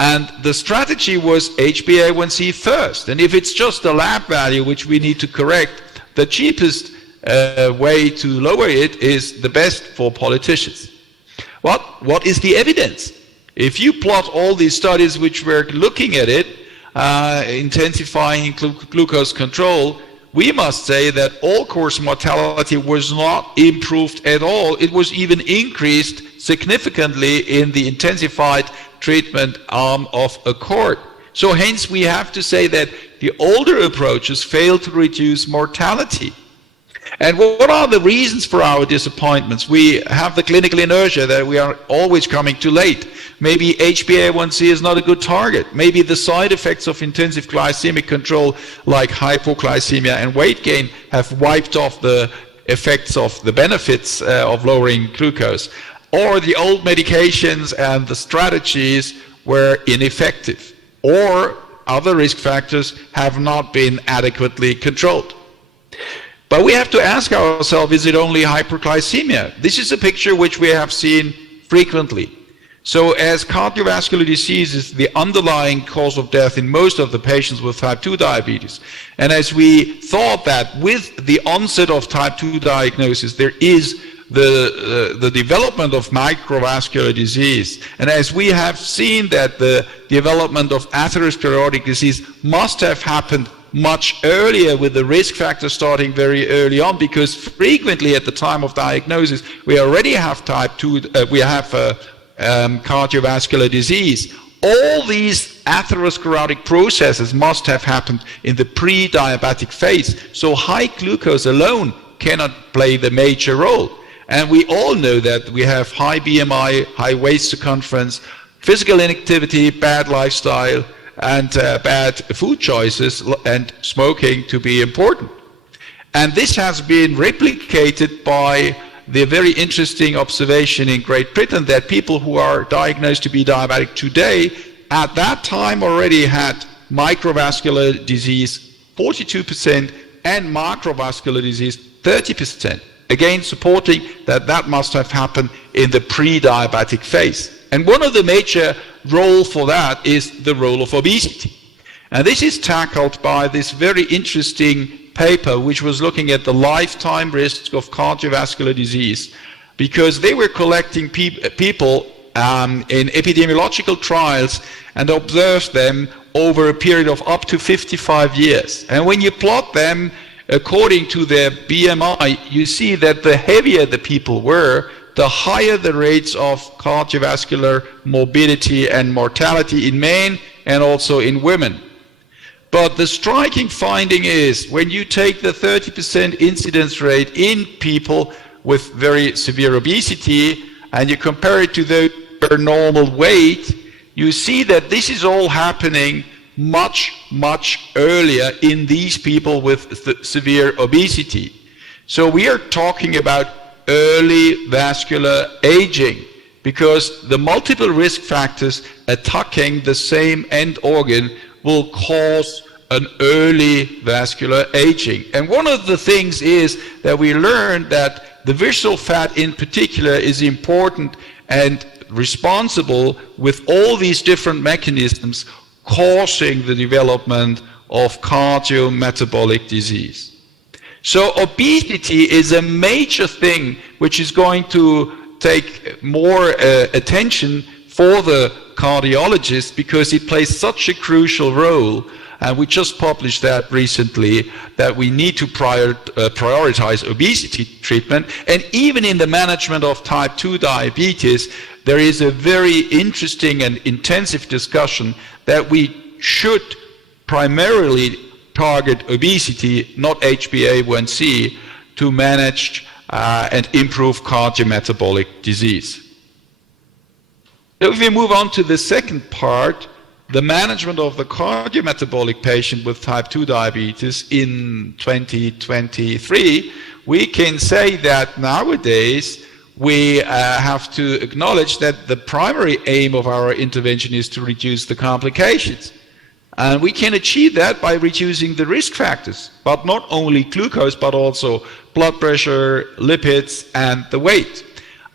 And the strategy was HbA1c first. And if it's just a lab value, which we need to correct, the cheapest way to lower it is the best for politicians. What is the evidence? If you plot all these studies which were looking at it, intensifying glucose control, we must say that all-cause mortality was not improved at all. It was even increased significantly in the intensified treatment arm of ACCORD. So hence we have to say that the older approaches failed to reduce mortality. And what are the reasons for our disappointments? We have the clinical inertia that we are always coming too late. Maybe HbA1c is not a good target. Maybe the side effects of intensive glycemic control like hypoglycemia and weight gain have wiped off the effects of the benefits of lowering glucose. Or the old medications and the strategies were ineffective. Or other risk factors have not been adequately controlled. But we have to ask ourselves, is it only hyperglycemia? This is a picture which we have seen frequently. So as cardiovascular disease is the underlying cause of death in most of the patients with type 2 diabetes, and as we thought that with the onset of type 2 diagnosis, there is the development of microvascular disease, and as we have seen that the development of atherosclerotic disease must have happened much earlier, with the risk factor starting very early on, because frequently at the time of diagnosis we already have type 2, cardiovascular disease. All these atherosclerotic processes must have happened in the pre-diabetic phase, so high glucose alone cannot play the major role. And we all know that we have high BMI, high waist circumference, physical inactivity, bad lifestyle, and bad food choices, and smoking to be important. And this has been replicated by the very interesting observation in Great Britain that people who are diagnosed to be diabetic today, at that time already had microvascular disease 42%, and macrovascular disease 30%. Again, supporting that that must have happened in the pre-diabetic phase. And one of the major roles for that is the role of obesity. And this is tackled by this very interesting paper which was looking at the lifetime risk of cardiovascular disease, because they were collecting people in epidemiological trials and observed them over a period of up to 55 years. And when you plot them according to their BMI, you see that the heavier the people were, the higher the rates of cardiovascular morbidity and mortality in men and also in women. But the striking finding is when you take the 30% incidence rate in people with very severe obesity and you compare it to their normal weight, you see that this is all happening much, much earlier in these people with severe obesity. So we are talking about early vascular aging, because the multiple risk factors attacking the same end organ will cause an early vascular aging. And one of the things is that we learned that the visceral fat in particular is important and responsible with all these different mechanisms causing the development of cardiometabolic disease. So obesity is a major thing which is going to take more attention for the cardiologist, because it plays such a crucial role. And we just published that recently, that we need to prioritize obesity treatment. And even in the management of type 2 diabetes, there is a very interesting and intensive discussion that we should primarily target obesity, not HbA1c, to manage and improve cardiometabolic disease. So if we move on to the second part, the management of the cardiometabolic patient with type 2 diabetes in 2023, we can say that nowadays we have to acknowledge that the primary aim of our intervention is to reduce the complications. And we can achieve that by reducing the risk factors, but not only glucose, but also blood pressure, lipids, and the weight.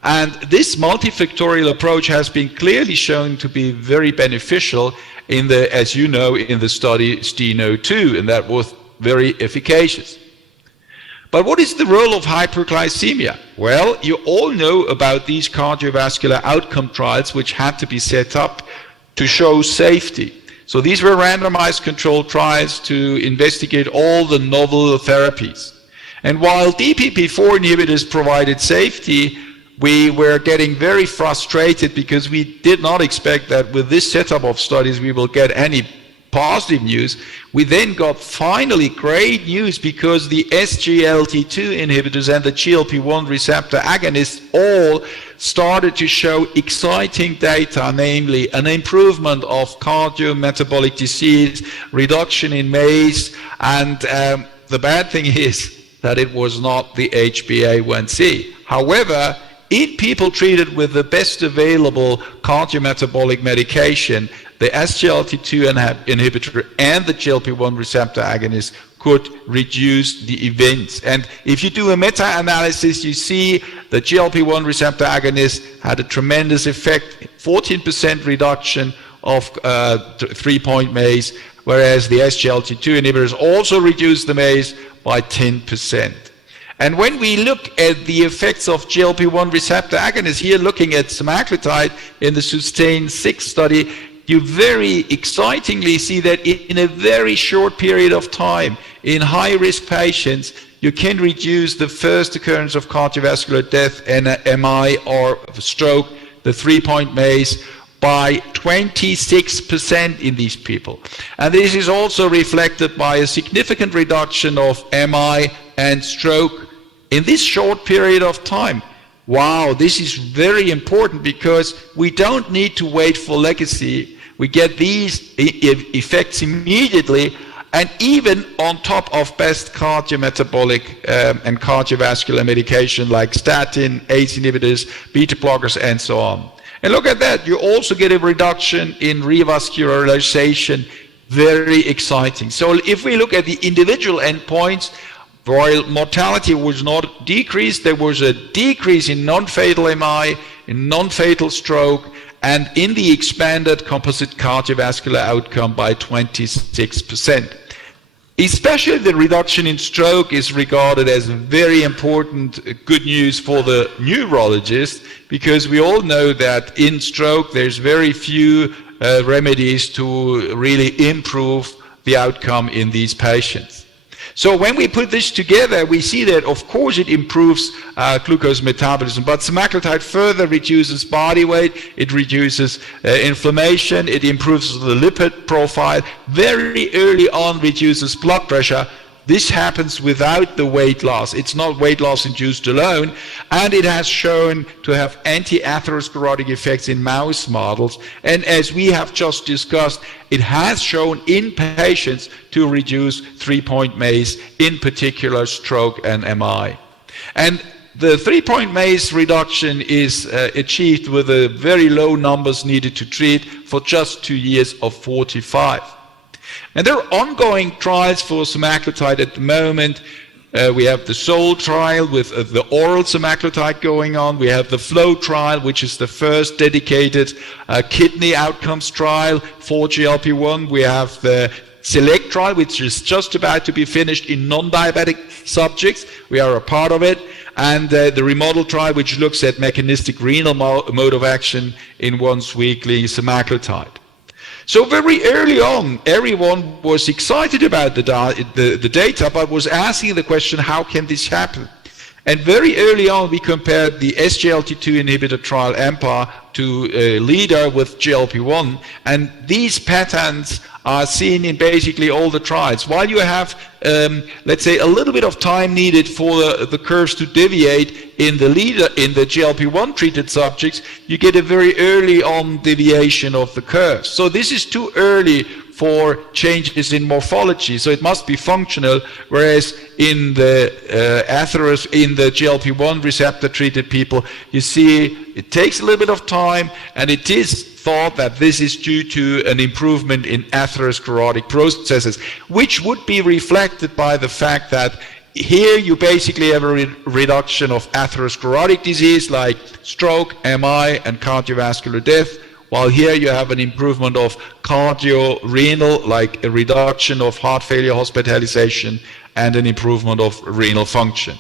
And this multifactorial approach has been clearly shown to be very beneficial in the, as you know, in the study STENO2, and that was very efficacious. But what is the role of hyperglycemia? Well, you all know about these cardiovascular outcome trials which had to be set up to show safety. So these were randomized controlled trials to investigate all the novel therapies. And while DPP-4 inhibitors provided safety, we were getting very frustrated because we did not expect that with this setup of studies we will get any positive news. We then got finally great news, because the SGLT2 inhibitors and the GLP-1 receptor agonists all started to show exciting data, namely an improvement of cardiometabolic disease, reduction in MACE, and the bad thing is that it was not the HbA1c. However, in people treated with the best available cardiometabolic medication, the SGLT2 inhibitor and the GLP-1 receptor agonist could reduce the events. And if you do a meta-analysis, you see the GLP-1 receptor agonist had a tremendous effect, 14% reduction of 3-point MACE, whereas the SGLT2 inhibitors also reduced the MACE by 10%. And when we look at the effects of GLP-1 receptor agonists, here looking at semaglutide in the SUSTAIN-6 study, you very excitingly see that in a very short period of time, in high-risk patients, you can reduce the first occurrence of cardiovascular death and MI or stroke, the 3-point MACE, by 26% in these people. And this is also reflected by a significant reduction of MI and stroke in this short period of time. Wow, this is very important, because we don't need to wait for legacy. We get these effects immediately, and even on top of best cardiometabolic and cardiovascular medication like statin, ACE inhibitors, beta blockers, and so on. And look at that, you also get a reduction in revascularization very exciting. So if we look at the individual endpoints, while mortality was not decreased, there was a decrease in non-fatal MI, in non-fatal stroke, and in the expanded composite cardiovascular outcome by 26%. Especially the reduction in stroke is regarded as very important good news for the neurologist, because we all know that in stroke there's very few remedies to really improve the outcome in these patients. So when we put this together, we see that of course it improves glucose metabolism, but semaglutide further reduces body weight, it reduces inflammation, it improves the lipid profile, very early on reduces blood pressure. This happens without the weight loss. It's not weight loss induced alone, and it has shown to have anti-atherosclerotic effects in mouse models. And as we have just discussed, it has shown in patients to reduce 3-point MACE, in particular stroke and MI. And the 3-point MACE reduction is achieved with the very low numbers needed to treat for just 2 years of 45. And there are ongoing trials for semaglutide at the moment. We have the SOUL trial with the oral semaglutide going on. We have the FLOW trial, which is the first dedicated kidney outcomes trial for GLP-1. We have the SELECT trial, which is just about to be finished in non-diabetic subjects. We are a part of it. And the REMODEL trial, which looks at mechanistic renal mode of action in once-weekly semaglutide. So very early on, everyone was excited about the data, but was asking the question, how can this happen? And very early on, we compared the SGLT2 inhibitor trial, EMPA, to LEADER with GLP-1, and these patterns are seen in basically all the trials. While you have, let's say, a little bit of time needed for the curves to deviate in the LEADER, in the GLP-1 treated subjects, you get a very early on deviation of the curves. So this is too early for changes in morphology, so it must be functional, whereas in the in the GLP-1 receptor treated people, you see it takes a little bit of time, and it is thought that this is due to an improvement in atherosclerotic processes, which would be reflected by the fact that here you basically have a reduction of atherosclerotic disease like stroke, MI, and cardiovascular death, while here you have an improvement of cardio-renal, like a reduction of heart failure hospitalization and an improvement of renal function.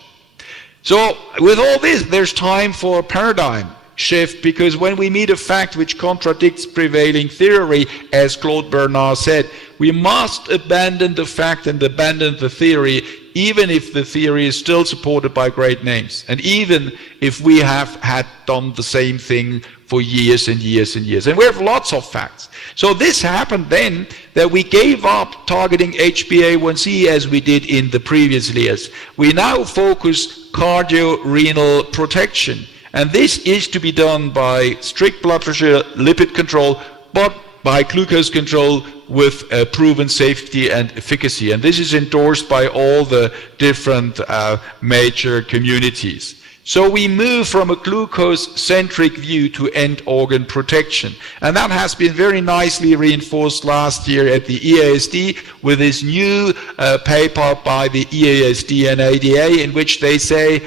So with all this, there's time for a paradigm shift, because when we meet a fact which contradicts prevailing theory, as Claude Bernard said, we must abandon the fact and abandon the theory, even if the theory is still supported by great names, and even if we have had done the same thing for years and years and years. And we have lots of facts. So this happened then that we gave up targeting HbA1c as we did in the previous years. We now focus cardio-renal protection. And this is to be done by strict blood pressure, lipid control, but by glucose control with proven safety and efficacy. And this is endorsed by all the different major communities. So we move from a glucose-centric view to end organ protection. And that has been very nicely reinforced last year at the EASD with this new paper by the EASD and ADA, in which they say,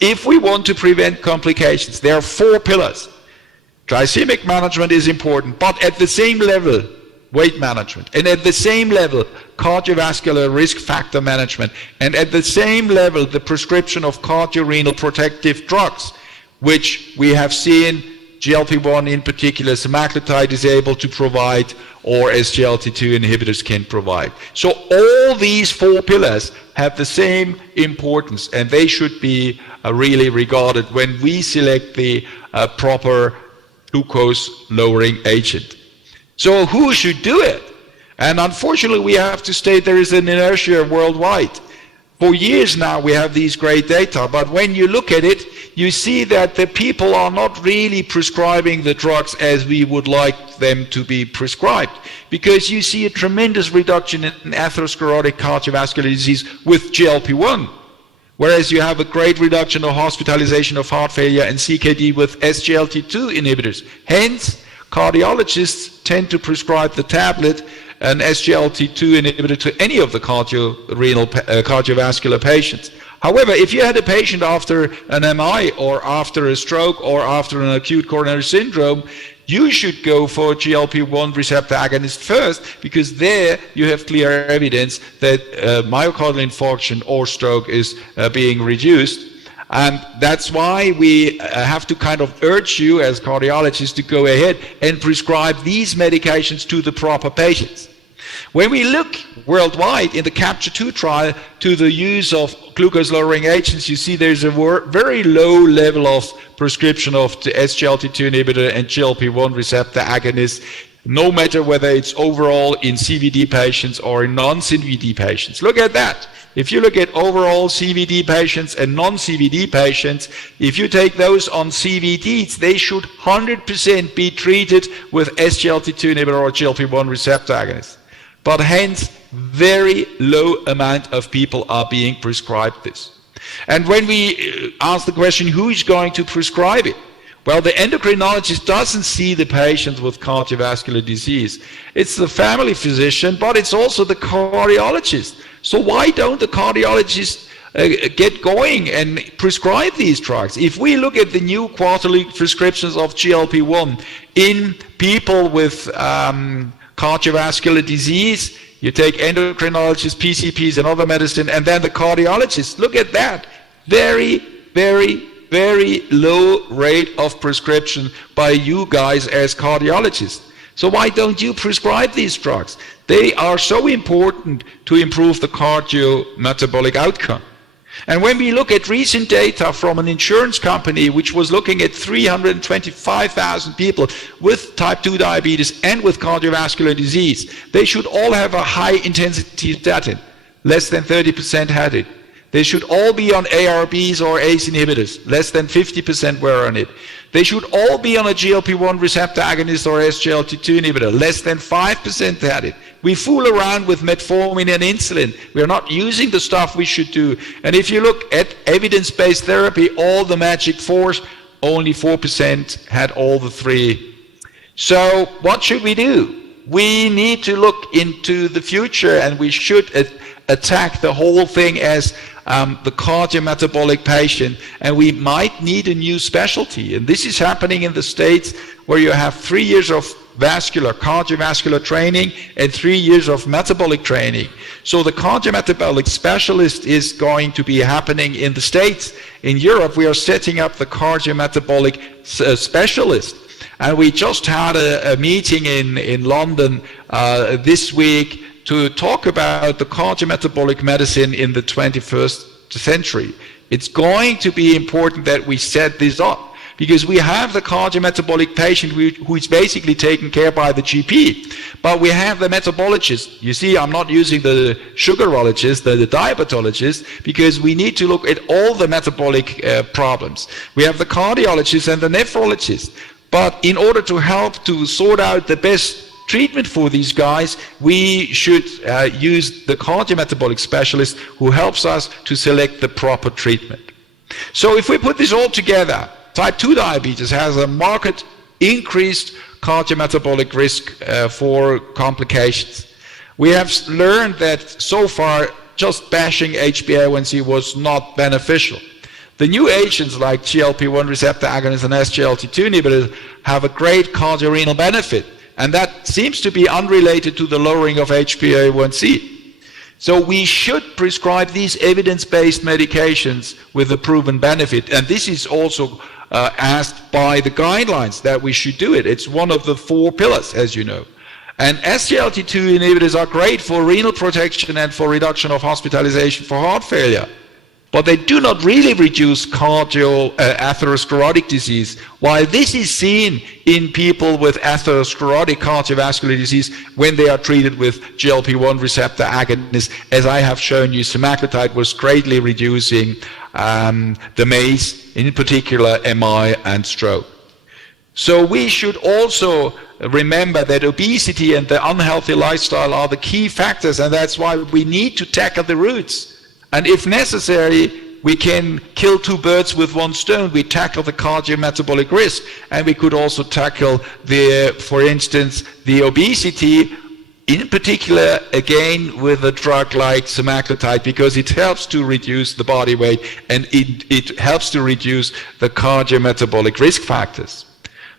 if we want to prevent complications, there are 4 pillars. Glycemic management is important, but at the same level, weight management, and at the same level, cardiovascular risk factor management, and at the same level, the prescription of cardiorenal protective drugs, which we have seen GLP-1 in particular, semaglutide is able to provide, or SGLT2 inhibitors can provide. So all these 4 pillars have the same importance, and they should be really regarded when we select the proper glucose-lowering agent. So who should do it? And unfortunately, we have to state there is an inertia worldwide. For years now, we have these great data, but when you look at it, you see that the people are not really prescribing the drugs as we would like them to be prescribed, because you see a tremendous reduction in atherosclerotic cardiovascular disease with GLP-1, whereas you have a great reduction of hospitalization of heart failure and CKD with SGLT2 inhibitors. Hence, cardiologists tend to prescribe the tablet an SGLT2 inhibitor to any of the cardiovascular patients. However, if you had a patient after an MI or after a stroke or after an acute coronary syndrome, you should go for GLP-1 receptor agonist first, because there you have clear evidence that myocardial infarction or stroke is being reduced. And that's why we have to kind of urge you as cardiologists to go ahead and prescribe these medications to the proper patients. When we look worldwide in the CAPTURE-2 trial to the use of glucose-lowering agents, you see there's a very low level of prescription of the SGLT2 inhibitor and GLP-1 receptor agonist, no matter whether it's overall in CVD patients or in non-CVD patients. Look at that. If you look at overall CVD patients and non-CVD patients, if you take those on CVDs, they should 100% be treated with SGLT2 inhibitor or GLP-1 receptor agonist. But hence, very low amount of people are being prescribed this. And when we ask the question, who is going to prescribe it? Well, the endocrinologist doesn't see the patient with cardiovascular disease. It's the family physician, but it's also the cardiologist. So why don't the cardiologists get going and prescribe these drugs? If we look at the new quarterly prescriptions of GLP-1 in people with cardiovascular disease, you take endocrinologists, PCPs, and other medicine, and then the cardiologists. Look at that. Very, very, very low rate of prescription by you guys as cardiologists. So why don't you prescribe these drugs? They are so important to improve the cardiometabolic outcome. And when we look at recent data from an insurance company which was looking at 325,000 people with type 2 diabetes and with cardiovascular disease, they should all have a high intensity statin. Less than 30% had it. They should all be on ARBs or ACE inhibitors. Less than 50% were on it. They should all be on a GLP-1 receptor agonist or SGLT2 inhibitor. Less than 5% had it. We fool around with metformin and insulin. We are not using the stuff we should do. And if you look at evidence-based therapy, all the magic fours, only 4% had all the three. So what should we do? We need to look into the future, and we should attack the whole thing as the cardiometabolic patient, and we might need a new specialty. And this is happening in the States, where you have 3 years of cardiovascular training and 3 years of metabolic training. So the cardiometabolic specialist is going to be happening in the States. In Europe, we are setting up the cardiometabolic specialist. And we just had a meeting in London this week to talk about the cardiometabolic medicine in the 21st century. It's going to be important that we set this up, because we have the cardiometabolic patient who is basically taken care by the GP, but we have the metabologist. You see, I'm not using the sugarologist, the diabetologist, because we need to look at all the metabolic problems. We have the cardiologist and the nephrologist, but in order to help to sort out the best treatment for these guys, we should use the cardiometabolic specialist who helps us to select the proper treatment. So if we put this all together, type 2 diabetes has a marked increased cardiometabolic risk for complications. We have learned that so far just bashing HbA1c was not beneficial. The new agents like GLP-1 receptor agonists and SGLT2 inhibitors have a great cardiorenal benefit, and that seems to be unrelated to the lowering of HbA1c. So we should prescribe these evidence-based medications with a proven benefit, and this is also asked by the guidelines that we should do it. It's one of the 4 pillars, as you know. And SGLT2 inhibitors are great for renal protection and for reduction of hospitalization for heart failure. But they do not really reduce atherosclerotic disease, while this is seen in people with atherosclerotic cardiovascular disease when they are treated with GLP-1 receptor agonists. As I have shown you, semaglutide was greatly reducing the MACE, in particular MI and stroke. So we should also remember that obesity and the unhealthy lifestyle are the key factors, and that's why we need to tackle the roots. And if necessary, we can kill 2 birds with 1 stone. We tackle the cardiometabolic risk, and we could also tackle for instance, the obesity in particular, again, with a drug like semaglutide, because it helps to reduce the body weight and it helps to reduce the cardiometabolic risk factors.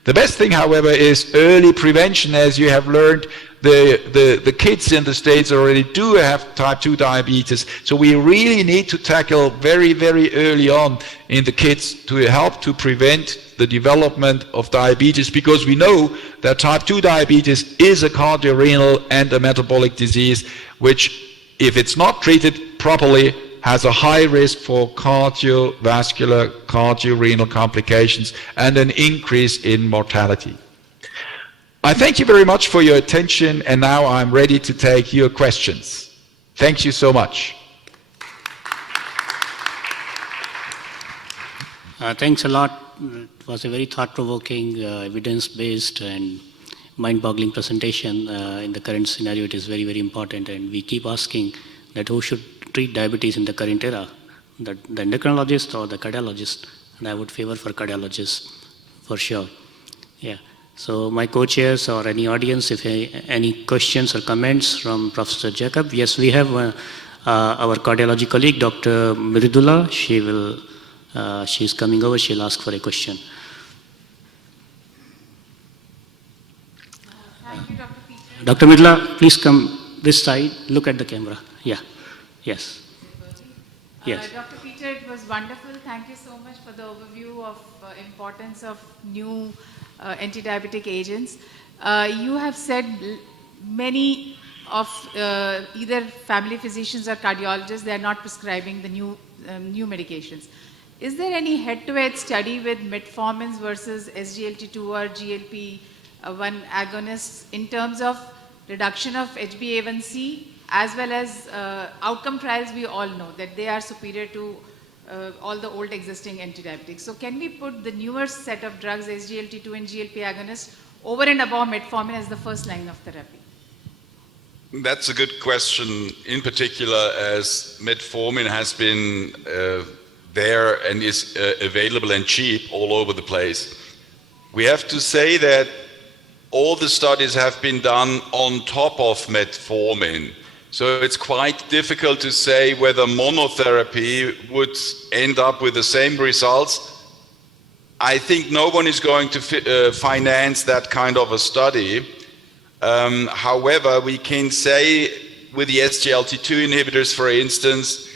The best thing, however, is early prevention. As you have learned, the kids in the States already do have type 2 diabetes. So we really need to tackle very, very early on in the kids to help to prevent the development of diabetes, because we know that type 2 diabetes is a cardiorenal and a metabolic disease, which, if it's not treated properly, has a high risk for cardiovascular, cardiorenal complications and an increase in mortality. I thank you very much for your attention, and now I'm ready to take your questions. Thank you so much. Thanks a lot. It was a very thought-provoking, evidence-based and mind-boggling presentation. In the current scenario, it is very, very important, and we keep asking that who should treat diabetes in the current era, the endocrinologist or the cardiologist, and I would favor for cardiologist for sure. Yeah. So my co-chairs or any audience, if any questions or comments from Professor Jacob. Yes, we have our cardiology colleague, Dr. Mridula. She's coming over. She'll ask for a question. Thank you, Dr. Peter. Dr. Mridula, please come this side. Look at the camera. Yeah. Yes. Yes. Dr. Peter, it was wonderful. Thank you so much for the overview of importance of new anti-diabetic agents. You have said many of either family physicians or cardiologists, they are not prescribing the new medications. Is there any head-to-head study with metformins versus SGLT2 or GLP-1 agonists in terms of reduction of HbA1c, as well as outcome trials? We all know that they are superior to all the old existing antidiabetics. So can we put the newer set of drugs, SGLT2 and GLP agonists, over and above metformin as the first line of therapy? That's a good question, in particular as metformin has been there and is available and cheap all over the place. We have to say that all the studies have been done on top of metformin. So it's quite difficult to say whether monotherapy would end up with the same results. I think no one is going to finance that kind of a study. However, we can say with the SGLT2 inhibitors, for instance,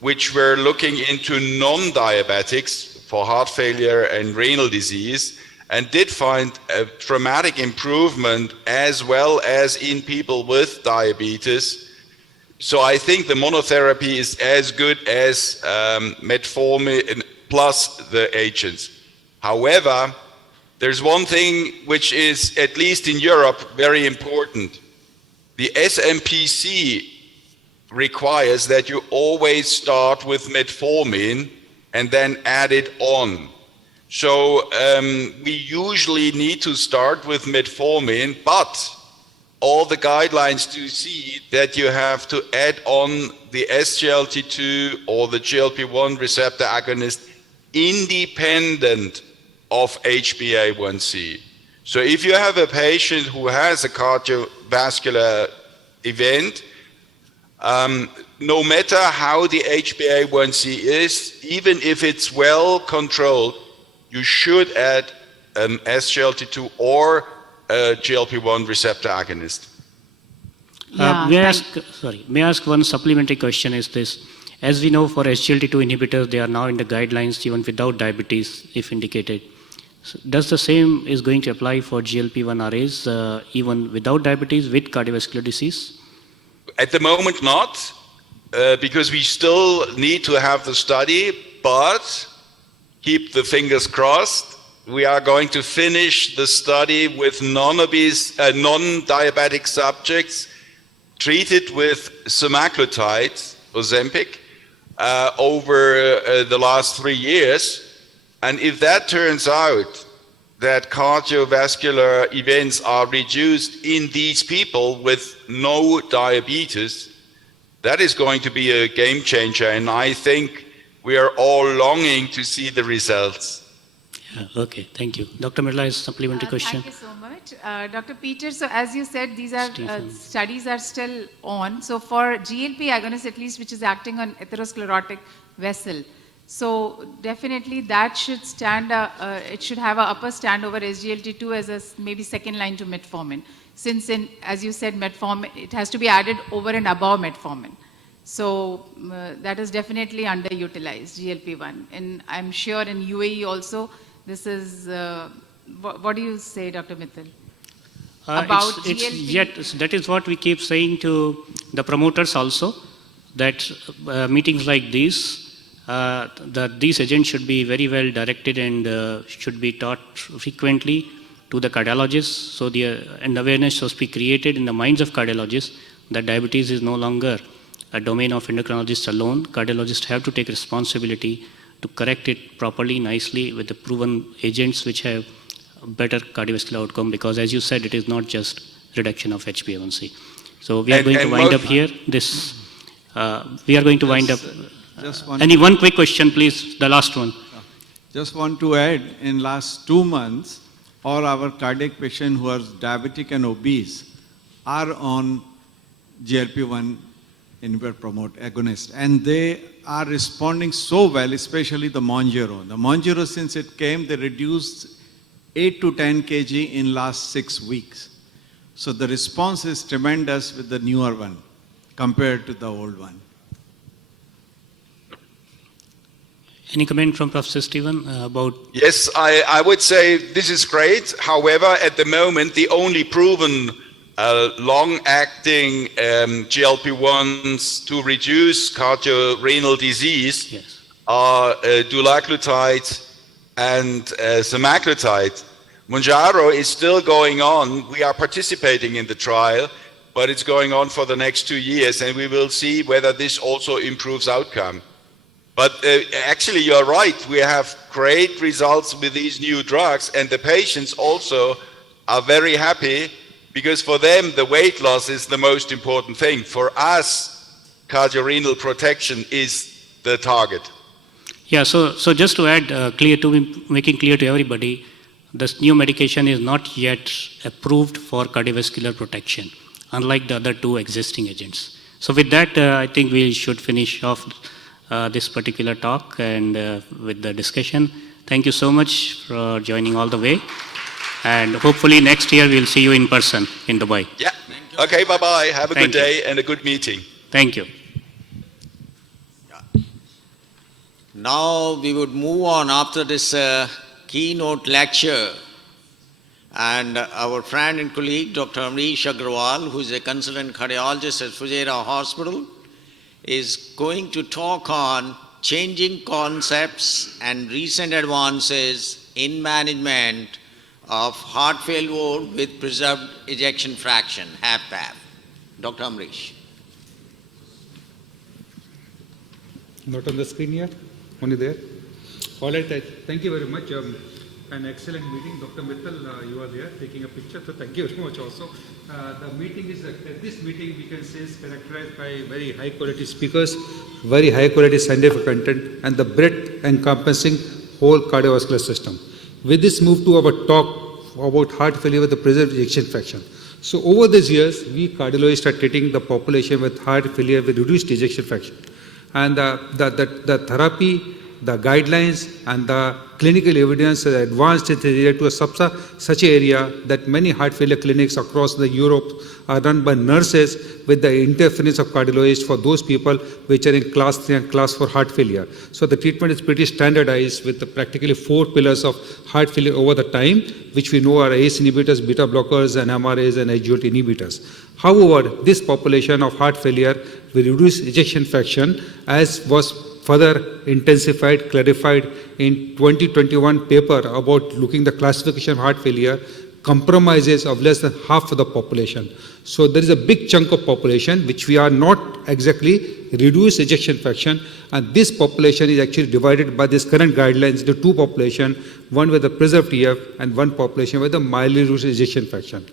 which were looking into non-diabetics for heart failure and renal disease, and did find a dramatic improvement as well as in people with diabetes. So I think the monotherapy is as good as metformin plus the agents. However, there's one thing which is, at least in Europe, very important. The SMPC requires that you always start with metformin and then add it on. So we usually need to start with metformin, but all the guidelines do see that you have to add on the SGLT2 or the GLP-1 receptor agonist independent of HbA1c. So if you have a patient who has a cardiovascular event, no matter how the HbA1c is, even if it's well controlled, you should add an SGLT2 or a GLP-1 receptor agonist. May I ask one supplementary question is this. As we know, for SGLT2 inhibitors, they are now in the guidelines even without diabetes, if indicated. So does the same is going to apply for GLP-1 RAs even without diabetes with cardiovascular disease? At the moment not, because we still need to have the study, but keep the fingers crossed. We are going to finish the study with non-diabetic subjects treated with semaglutide, Ozempic, over the last 3 years. And if that turns out that cardiovascular events are reduced in these people with no diabetes, that is going to be a game changer. And I think we are all longing to see the results. Yeah, okay, thank you. Dr. Mirla has a supplementary question. Thank you so much. point. Dr. Peter, so as you said, these are studies are still on. So for GLP agonist, at least, which is acting on atherosclerotic vessel, so definitely that should stand, it should have an upper stand over SGLT2 as a maybe second line to metformin. Since as you said, metformin, it has to be added over and above metformin. So that is definitely underutilized, GLP-1. And I'm sure in UAE also, this is, what do you say, Dr. Mittal? About GLP? Yet, that is what we keep saying to the promoters also, that meetings like these, that these agents should be very well directed and should be taught frequently to the cardiologists, so and awareness must be created in the minds of cardiologists that diabetes is no longer a domain of endocrinologists alone. Cardiologists have to take responsibility to correct it properly, nicely, with the proven agents which have a better cardiovascular outcome, because as you said, it is not just reduction of HbA1c. So we are going to wind up here. We are going to wind up. One quick question, please, the last one. Just want to add, in last 2 months, all our cardiac patients who are diabetic and obese are on GLP-1 inhibitor promote agonist, and they are responding so well, especially the Mounjaro. The Mounjaro, since it came, they reduced 8 to 10 kg in last 6 weeks. So the response is tremendous with the newer one compared to the old one. Any comment from Professor Stephen about? Yes, I would say this is great. However, at the moment, the only proven long-acting GLP-1s to reduce cardiorenal disease are dulaglutide and semaglutide. Mounjaro is still going on. We are participating in the trial, but it's going on for the next 2 years, and we will see whether this also improves outcome. But actually, you're right. We have great results with these new drugs, and the patients also are very happy, because for them, the weight loss is the most important thing. For us, cardiorenal protection is the target. Yeah, so just to add, making clear to everybody, this new medication is not yet approved for cardiovascular protection, unlike the other 2 existing agents. So with that, I think we should finish off this particular talk and with the discussion. Thank you so much for joining all the way. And hopefully next year we'll see you in person in Dubai. Yeah. Okay, bye-bye. Have a good day and a good meeting. Thank you. Now we would move on after this keynote lecture, and our friend and colleague Dr. Amrish Agrawal, who is a consultant cardiologist at Fujairah Hospital, is going to talk on changing concepts and recent advances in management of heart failure with preserved ejection fraction, HFpEF. Dr. Amrish. Not on the screen here, only there. All right, thank you very much. An excellent meeting. Dr. Mittal, you are there taking a picture, so thank you very much also. The meeting is, this meeting we can say is characterized by very high quality speakers, very high quality scientific content, and the breadth encompassing whole cardiovascular system. With this, move to our talk about heart failure with the preserved ejection fraction. So over these years, we cardiologists are treating the population with heart failure with reduced ejection fraction. And the therapy, the guidelines, and the clinical evidence is advanced in the area to such an area that many heart failure clinics across the Europe are run by nurses with the interference of cardiologists for those people which are in class 3 and class 4 heart failure. So the treatment is pretty standardized with practically 4 pillars of heart failure over the time, which we know are ACE inhibitors, beta blockers, and MRAs and SGLT inhibitors. However, this population of heart failure will reduce ejection fraction, as was further intensified, clarified in 2021 paper about looking the classification of heart failure, compromises of less than half of the population. So there is a big chunk of population which we are not exactly reduced ejection fraction, and this population is actually divided by this current guidelines into 2 populations, one with the preserved EF and one population with the mildly reduced ejection fraction.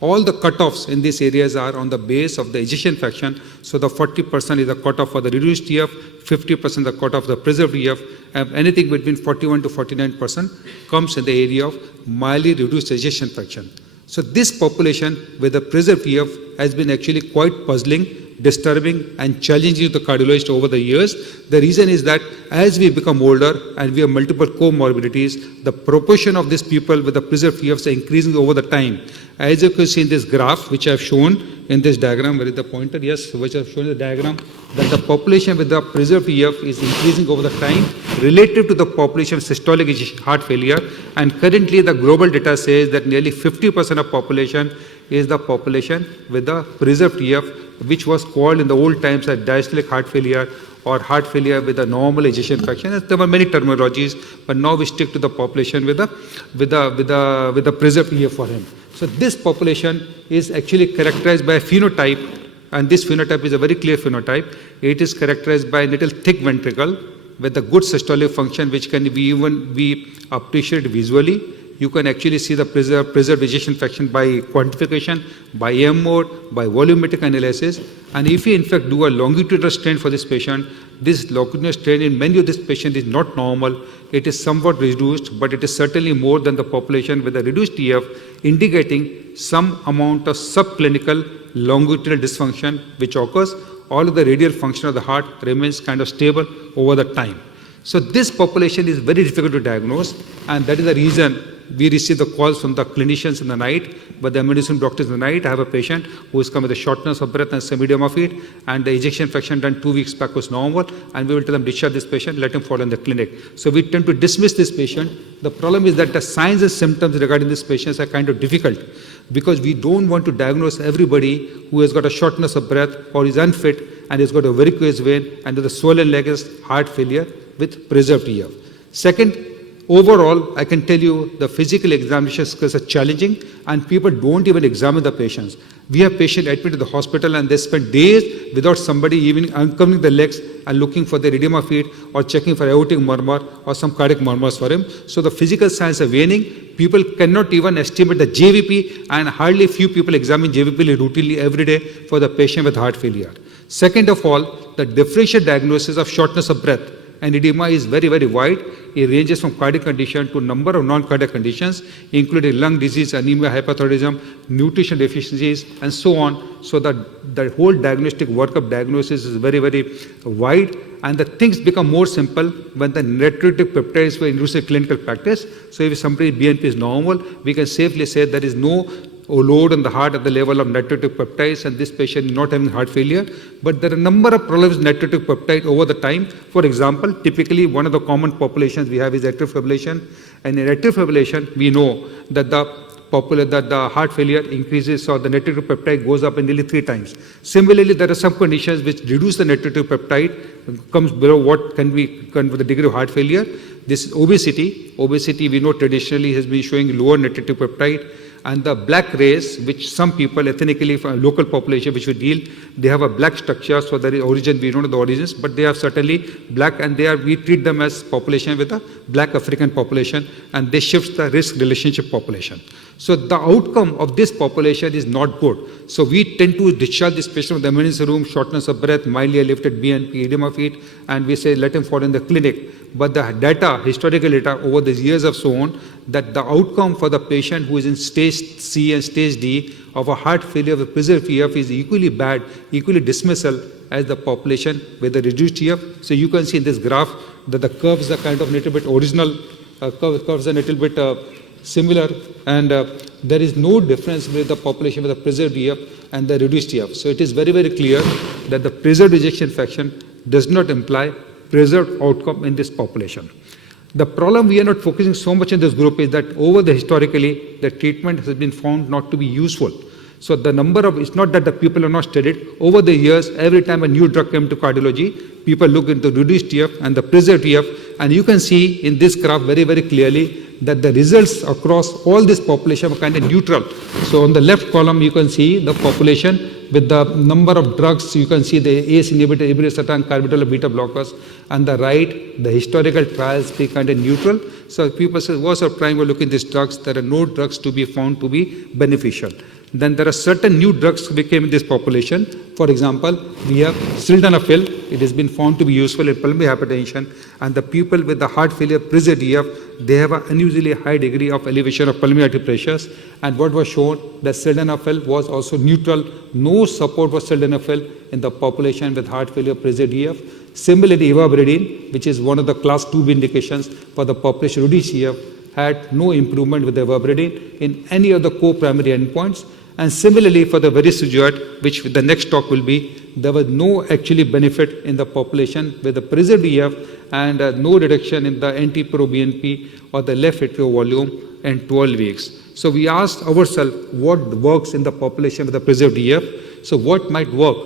All the cutoffs in these areas are on the base of the ejection fraction. So the 40% is the cutoff for the reduced EF, 50% the cutoff of the preserved EF, and anything between 41 to 49% comes in the area of mildly reduced ejection fraction. So this population with the preserved EF has been actually quite puzzling, disturbing and challenging to the cardiologist over the years. The reason is that as we become older and we have multiple comorbidities, the proportion of these people with the preserved EFs are increasing over the time. As you can see in this graph, which I have shown in this diagram, where is the pointer? Yes, which I have shown in the diagram, that the population with the preserved EF is increasing over the time relative to the population of systolic heart failure. And currently the global data says that nearly 50% of population is the population with the preserved EF, which was called in the old times as diastolic heart failure or heart failure with a normal ejection fraction. There were many terminologies, but now we stick to the population with the preserved EF for him. So this population is actually characterized by a phenotype, and this phenotype is a very clear phenotype. It is characterized by a little thick ventricle with a good systolic function, which can be appreciated visually. You can actually see the preserved ejection fraction by quantification, by M mode, by volumetric analysis. And if you in fact do a longitudinal strain for this patient, this longitudinal strain in many of these patients is not normal. It is somewhat reduced, but it is certainly more than the population with a reduced EF, indicating some amount of subclinical longitudinal dysfunction which occurs. All of the radial function of the heart remains kind of stable over the time. So this population is very difficult to diagnose, and that is the reason we receive the calls from the clinicians in the night, but the emergency doctors in the night. I have a patient who has come with a shortness of breath and some medium of it, and the ejection fraction done 2 weeks back was normal, and we will tell them discharge this patient, let him follow in the clinic. So we tend to dismiss this patient. The problem is that the signs and symptoms regarding this patient are kind of difficult, because we don't want to diagnose everybody who has got a shortness of breath or is unfit and has got a varicose vein and the swollen leg is heart failure with preserved EF. Second, overall, I can tell you the physical examination skills are challenging, and people don't even examine the patients. We have patients admitted to the hospital and they spend days without somebody even uncovering the legs and looking for the edema feet or checking for aortic murmur or some cardiac murmurs for him. So the physical signs are waning. People cannot even estimate the JVP, and hardly few people examine JVP routinely every day for the patient with heart failure. Second of all, the differential diagnosis of shortness of breath and edema is very, very wide. It ranges from cardiac condition to a number of non-cardiac conditions, including lung disease, anemia, hypothyroidism, nutrition deficiencies, and so on. So that the whole diagnostic workup diagnosis is very, very wide, and the things become more simple when the natriuretic peptides were introduced in clinical practice. So if somebody's BNP is normal, we can safely say there is no load on the heart at the level of natriuretic peptides, and this patient is not having heart failure. But there are a number of problems with natriuretic peptide over the time. For example, typically one of the common populations we have is atrial fibrillation, and in atrial fibrillation we know that the heart failure increases, or the natriuretic peptide goes up in nearly 3 times. Similarly, there are some conditions which reduce the natriuretic peptide, comes below what can be with the degree of heart failure. This is obesity. Obesity we know traditionally has been showing lower natriuretic peptide. And the black race, which some people ethnically from local population which we deal, they have a black structure, so there is origin, we don't know the origins, but they are certainly black, and we treat them as population with a black African population, and they shift the risk relationship population. So the outcome of this population is not good. So we tend to discharge this patient from the emergency room, shortness of breath, mildly elevated BNP, edema feet, and we say let him fall in the clinic. But the data, historical data over the years have shown that the outcome for the patient who is in stage C and stage D of a heart failure with preserved EF is equally bad, equally dismissal as the population with the reduced EF. So you can see in this graph that the curves are kind of a little bit original, curves are a little bit similar, and there is no difference with the population with the preserved EF and the reduced EF. So it is very, very clear that the preserved ejection fraction does not imply preserved outcome in this population. The problem we are not focusing so much in this group is that over the historically, the treatment has been found not to be useful. So the number of, it's not that the people are not studied. Over the years, every time a new drug came to cardiology, people look into reduced EF and the preserved EF, and you can see in this graph very, very clearly that the results across all this population are kind of neutral. So on the left column, you can see the population with the number of drugs. You can see the ACE inhibitor, irbesartan, carbidopa, beta blockers. On the right, the historical trials be kind of neutral. So people say, what's our prime? We're looking at these drugs. There are no drugs to be found to be beneficial. Then there are certain new drugs became in this population, For example, we have sildenafil. It has been found to be useful in pulmonary hypertension, and the people with the heart failure pre-EF, they have an unusually high degree of elevation of pulmonary artery pressures. And what was shown, that sildenafil was also neutral. No support for sildenafil in the population with heart failure pre-EF. Similarly, ivabradine, which is one of the class 2B indications for the population with EF, had no improvement with the ivabradine in any of the co-primary endpoints. And similarly, for the vericiguat, which the next talk will be, there was no actually benefit in the population with the preserved EF and no reduction in the NT-proBNP or the left atrial volume in 12 weeks. So we asked ourselves what works in the population with the preserved EF. So what might work?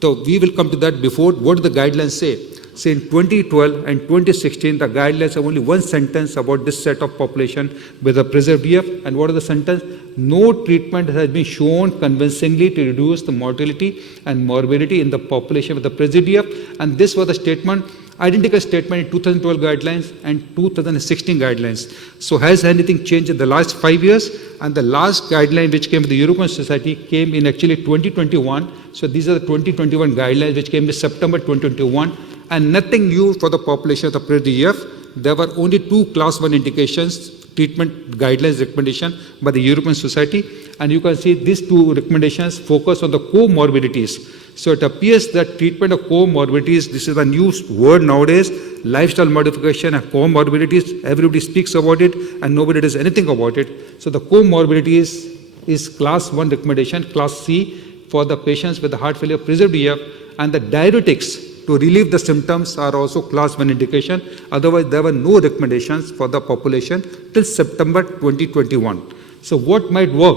So we will come to that before. What do the guidelines say? So in 2012 and 2016, the guidelines have only one sentence about this set of population with a preserved EF. And what are the sentence? No treatment has been shown convincingly to reduce the mortality and morbidity in the population with the preserved EF. And this was the statement, identical statement in 2012 guidelines and 2016 guidelines. So has anything changed in the last 5 years? And the last guideline which came with the European Society came in actually 2021. So these are the 2021 guidelines which came in September 2021. And nothing new for the population of the pre-EF. There were only 2 class 1 indications, treatment guidelines recommendation by the European Society. And you can see these 2 recommendations focus on the comorbidities. So it appears that treatment of comorbidities, this is a new word nowadays, lifestyle modification and comorbidities, everybody speaks about it and nobody does anything about it. So the comorbidities is class 1 recommendation, class C for the patients with the heart failure preserved EF, and the diuretics to relieve the symptoms are also class 1 indication. Otherwise, there were no recommendations for the population till September 2021. So what might work?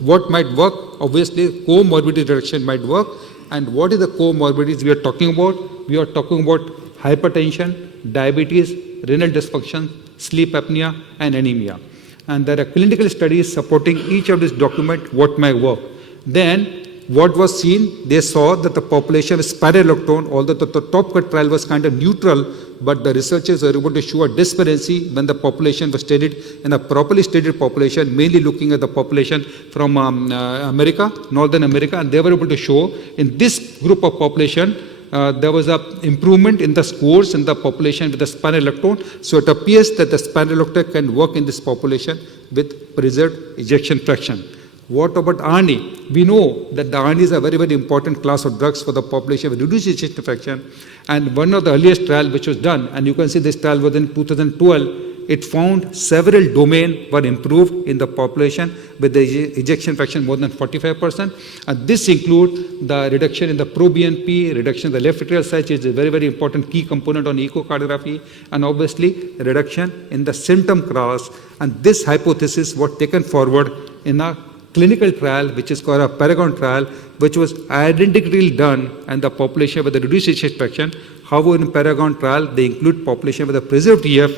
What might work? Obviously, comorbidity reduction might work. And what is the comorbidities we are talking about? We are talking about hypertension, diabetes, renal dysfunction, sleep apnea, and anemia. And there are clinical studies supporting each of these documents what might work. Then, what was seen, they saw that the population with spironolactone, although the top cut trial was kind of neutral, but the researchers were able to show a disparity when the population was studied in a properly studied population, mainly looking at the population from America, Northern America, and they were able to show in this group of population, there was an improvement in the scores in the population with the spironolactone. So it appears that the spironolactone can work in this population with preserved ejection fraction. What about ARNI? We know that the ARNI is a very, very important class of drugs for the population with reduced ejection fraction. And one of the earliest trials which was done, and you can see this trial was in 2012, it found several domains were improved in the population with the ejection fraction more than 45%. And this includes the reduction in the proBNP, reduction in the left atrial size, which is a very, very important key component on echocardiography, and obviously reduction in the symptom class. And this hypothesis was taken forward in a clinical trial, which is called a Paragon trial, which was identically done and the population with the reduced ejection fraction. However, in Paragon trial, they include population with a preserved EF.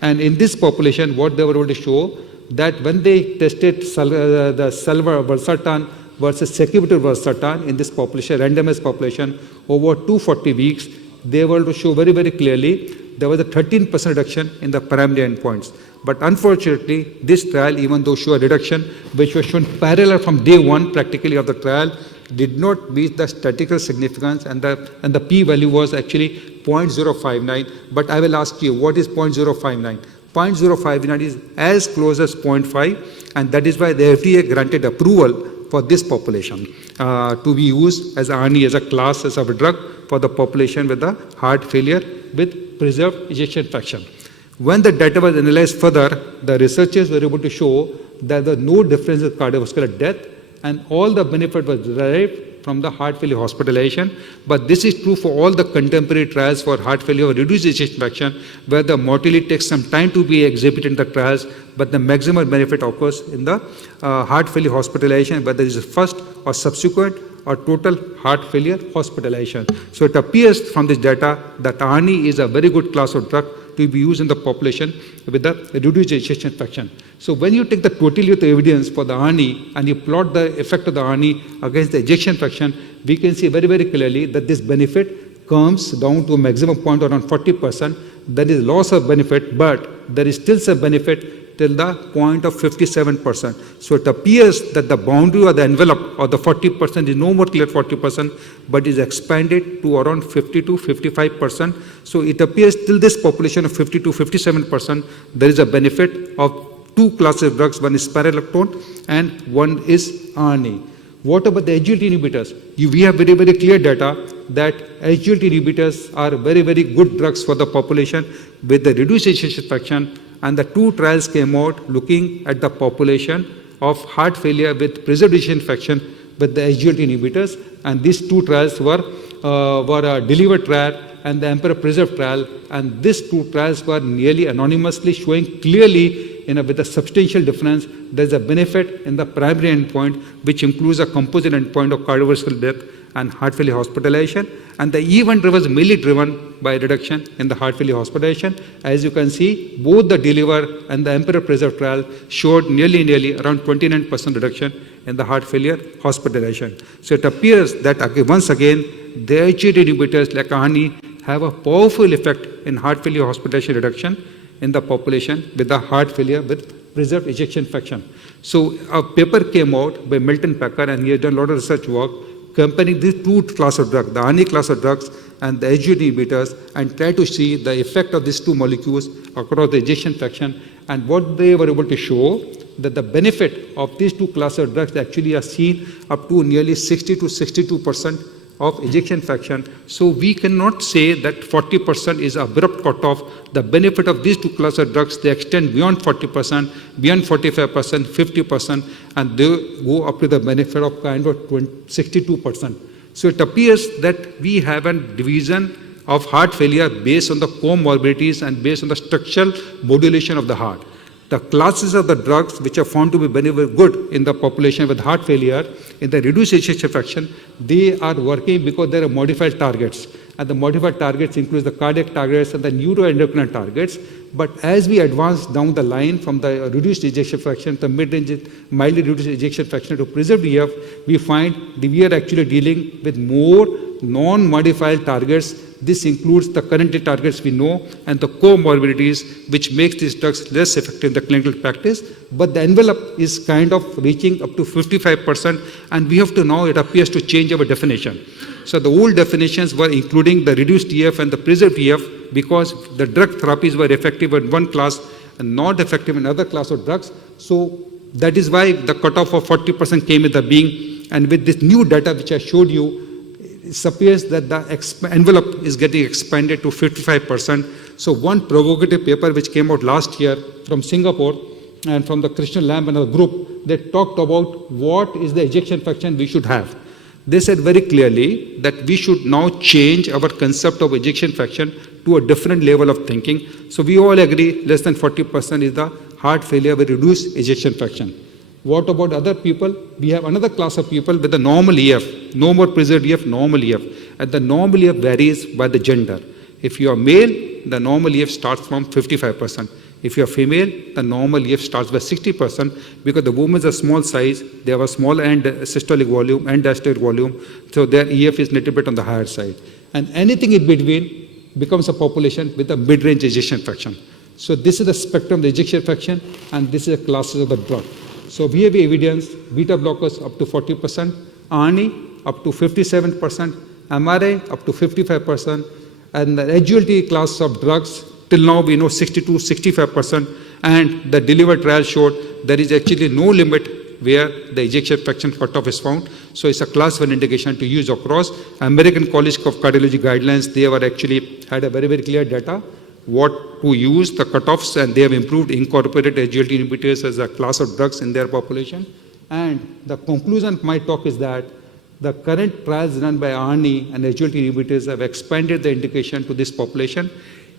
And in this population, what they were able to show, that when they tested the valsartan versus sacubitril valsartan in this population, randomized population, over 240 weeks, they were able to show very, very clearly there was a 13% reduction in the primary endpoints. But unfortunately, this trial, even though showed a reduction, which was shown parallel from day 1 practically of the trial, did not meet the statistical significance, and the p-value was actually 0.059. But I will ask you, what is 0.059? 0.059 is as close as 0.5, and that is why the FDA granted approval for this population to be used as ARNI, as a class, as a drug for the population with the heart failure with preserved ejection fraction. When the data was analyzed further, the researchers were able to show that there was no difference in cardiovascular death, and all the benefit was derived from the heart failure hospitalization. But this is true for all the contemporary trials for heart failure or reduced ejection fraction, where the mortality takes some time to be exhibited in the trials, but the maximum benefit occurs in the heart failure hospitalization, whether it is first or subsequent or total heart failure hospitalization. So it appears from this data that ARNI is a very good class of drug to be used in the population with the reduced ejection fraction. So when you take the totality of the evidence for the ARNI and you plot the effect of the ARNI against the ejection fraction, we can see very, very clearly that this benefit comes down to a maximum point around 40%. There is loss of benefit, but there is still some benefit till the point of 57%. So it appears that the boundary or the envelope of the 40% is no more clear 40%, but is expanded to around 50 to 55%. So it appears till this population of 50 to 57%, there is a benefit of two classes of drugs, one is spironolactone and one is RNA. What about the SGLT inhibitors? We have very, very clear data that SGLT inhibitors are very, very good drugs for the population with the reduced ejection fraction, and the two trials came out looking at the population of heart failure with preserved ejection fraction with the SGLT inhibitors, and these two trials were a DELIVER trial and the Emperor Preserve trial, and these two trials were nearly anonymously showing clearly with a substantial difference, there is a benefit in the primary endpoint, which includes a composite endpoint of cardiovascular death and heart failure hospitalization. And the event was mainly driven by reduction in the heart failure hospitalization. As you can see, both the DELIVER and the Emperor Preserve trial showed nearly around 29% reduction in the heart failure hospitalization. So it appears that once again, the SGLT inhibitors like AHNI have a powerful effect in heart failure hospitalization reduction in the population with the heart failure with preserved ejection fraction. So a paper came out by Milton Packer, and he has done a lot of research work comparing these two classes of drugs, the RNA class of drugs and the SGLT inhibitors, and try to see the effect of these two molecules across the ejection fraction. And what they were able to show that the benefit of these two classes of drugs actually are seen up to nearly 60 to 62% of ejection fraction. So we cannot say that 40% is abrupt cutoff. The benefit of these two classes of drugs, they extend beyond 40%, beyond 45%, 50%, and they go up to the benefit of kind of 62%. So it appears that we have a division of heart failure based on the comorbidities and based on the structural modulation of the heart. The classes of the drugs which are found to be very good in the population with heart failure, in the reduced ejection fraction, they are working because there are modified targets. And the modified targets include the cardiac targets and the neuroendocrine targets. But as we advance down the line from the reduced ejection fraction, the mid-range, mildly reduced ejection fraction to preserved EF, we find that we are actually dealing with more non-modified targets. This includes the current targets we know and the comorbidities, which makes these drugs less effective in the clinical practice. But the envelope is kind of reaching up to 55%, and we have to now, it appears to change our definition. So the old definitions were including the reduced EF and the preserved EF because the drug therapies were effective in one class and not effective in another class of drugs. So that is why the cutoff of 40% came into being. And with this new data which I showed you, it appears that the envelope is getting expanded to 55%. So one provocative paper which came out last year from Singapore and from the Krishnan Lamb and a group, they talked about what is the ejection fraction we should have. They said very clearly that we should now change our concept of ejection fraction to a different level of thinking. So we all agree less than 40% is the heart failure with reduced ejection fraction. What about other people? We have another class of people with the normal EF, no more preserved EF, normal EF. And the normal EF varies by the gender. If you are male, the normal EF starts from 55%. If you are female, the normal EF starts by 60% because the women are small size, they have a small end systolic volume and diastolic volume, so their EF is a little bit on the higher side. And anything in between becomes a population with a mid-range ejection fraction. So this is the spectrum of the ejection fraction, and this is the classes of the drug. So we have evidence, beta blockers up to 40%, ARNI up to 57%, MRA up to 55%, and the SGLT class of drugs, till now we know 62, 65%, and the DELIVER trial showed there is actually no limit where the ejection fraction cutoff is found. So it's a class 1 indication to use across. American College of Cardiology guidelines, they were actually had a very, very clear data what to use, the cutoffs, and they have improved, incorporated SGLT inhibitors as a class of drugs in their population. And the conclusion of my talk is that the current trials run by ARNI and SGLT inhibitors have expanded the indication to this population.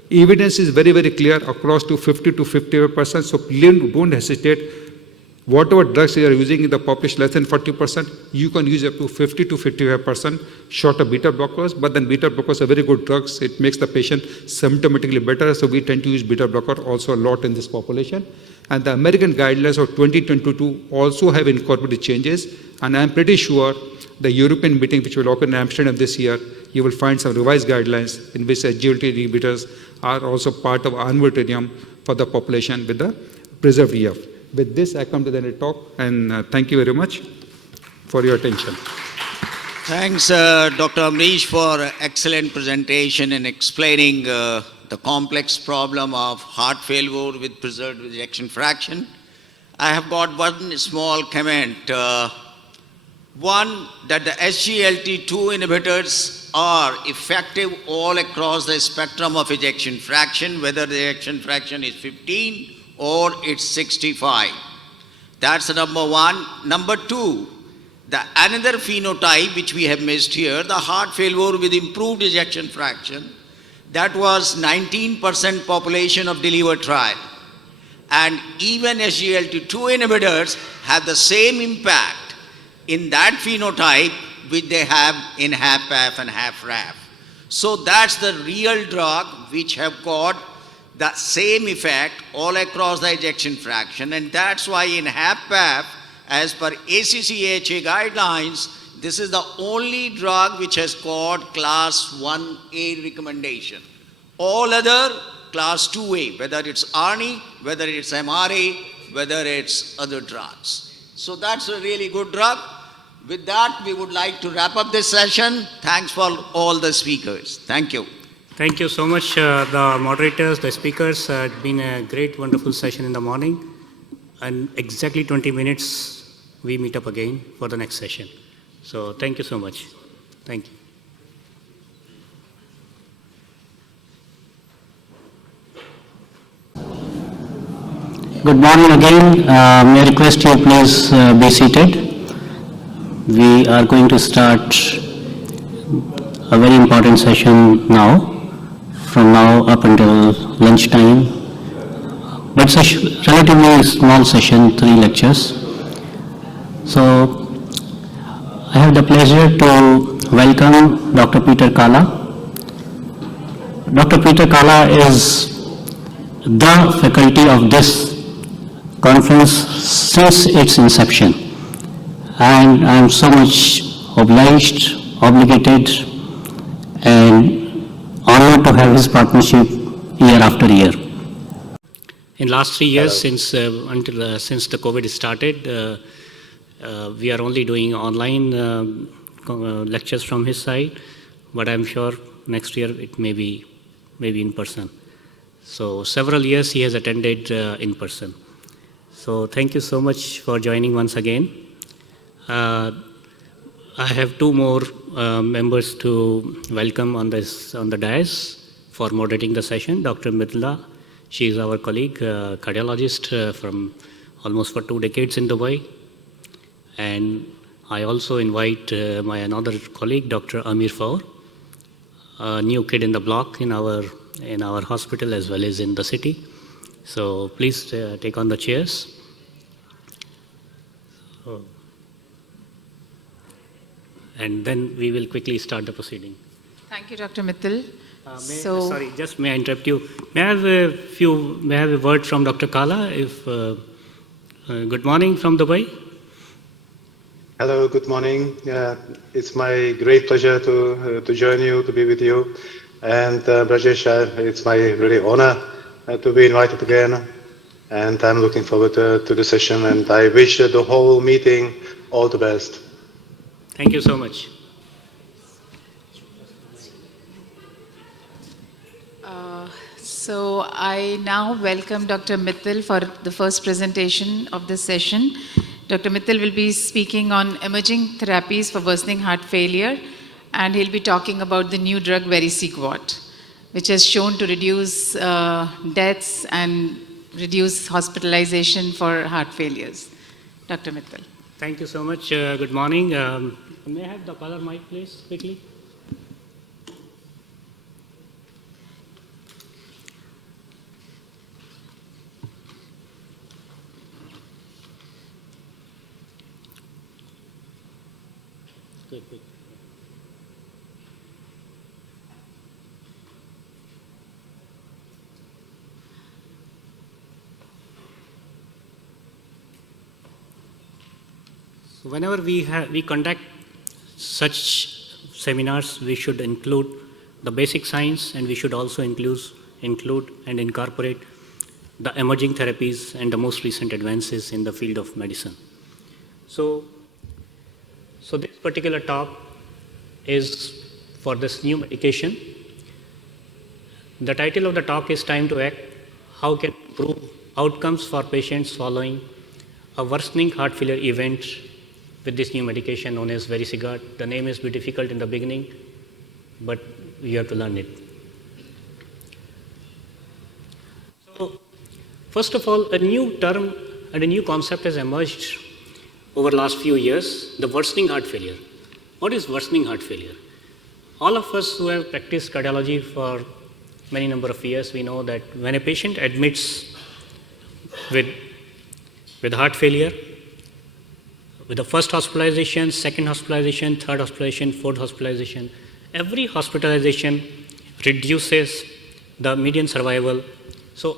Evidence is very, very clear across to 50 to 55%. So please don't hesitate. Whatever drugs you are using in the population less than 40%, you can use up to 50 to 55% short of beta blockers. But then beta blockers are very good drugs. It makes the patient symptomatically better. So we tend to use beta blocker also a lot in this population. And the American guidelines of 2022 also have incorporated changes. And I'm pretty sure the European meeting, which will occur in Amsterdam this year, you will find some revised guidelines in which SGLT inhibitors are also part of armamentarium for the population with the preserved EF. With this, I come to the end of the talk, and thank you very much for your attention. Thanks, Dr. Amrish, for excellent presentation and explaining the complex problem of heart failure with preserved ejection fraction. I have got one small comment. One, that the SGLT2 inhibitors are effective all across the spectrum of ejection fraction, whether the ejection fraction is 15 or it's 65. That's the number one. Number two, the another phenotype which we have missed here, the heart failure with improved ejection fraction, that was 19% population of DELIVER trial. And even SGLT2 inhibitors have the same impact in that phenotype which they have in HAPAF and HAFRAF. So that's the real drug which have got the same effect all across the ejection fraction, and that's why in HAPAF, as per ACC/AHA guidelines, this is the only drug which has got class 1A recommendation. All other class 2A, whether it's ARNI, whether it's MRA, whether it's other drugs. So that's a really good drug. With that, we would like to wrap up this session. Thanks for all the speakers. Thank you. Thank you so much, the moderators, the speakers. It's been a great, wonderful session in the morning. And exactly 20 minutes, we meet up again for the next session. So thank you so much. Thank you. Good morning again. May I request you please be seated. We are going to start a very important session now, from now up until lunchtime. But it's a relatively small session, 3 lectures. So I have the pleasure to welcome Dr. Peter Kala. Dr. Peter Kala is the faculty of this conference since its inception. And I am so much obliged, obligated, and honored to have his partnership year after year. In last 3 years, since the COVID started, we are only doing online lectures from his side, but I'm sure next year it may be in person. So several years he has attended in person. So thank you so much for joining once again. I have 2 more members to welcome on the dais for moderating the session. Dr. Mithila, she is our colleague, cardiologist from almost for 2 decades in Dubai. And I also invite my another colleague, Dr. Amir Faur, a new kid in the block in our hospital as well as in the city. So please take on the chairs. And then we will quickly start the proceeding. Thank you, Dr. Mittal. Sorry, just may I interrupt you? May I have a word from Dr. Kala? Good morning from Dubai. Hello, good morning. It's my great pleasure to join you, to be with you. And Brajesh, it's my really honor to be invited again. And I'm looking forward to the session, and I wish the whole meeting all the best. Thank you so much. So I now welcome Dr. Mittal for the first presentation of this session. Dr. Mittal will be speaking on emerging therapies for worsening heart failure, and he'll be talking about the new drug Vericiguat, which has shown to reduce deaths and reduce hospitalization for heart failures. Dr. Mittal. Thank you so much. Good morning. May I have the color mic, please, quickly? Good. So whenever we conduct such seminars, we should include the basic science, and we should also include and incorporate the emerging therapies and the most recent advances in the field of medicine. So this particular talk is for this new medication. The title of the talk is Time to Act, How Can Improve Outcomes for Patients Following a Worsening Heart Failure Event with this new medication known as Vericiguat. The name is a bit difficult in the beginning, but you have to learn it. So, first of all, a new term and a new concept has emerged over the last few years, the worsening heart failure. What is worsening heart failure? All of us who have practiced cardiology for many number of years, we know that when a patient admits with heart failure, with the first hospitalization, second hospitalization, third hospitalization, fourth hospitalization, every hospitalization reduces the median survival. So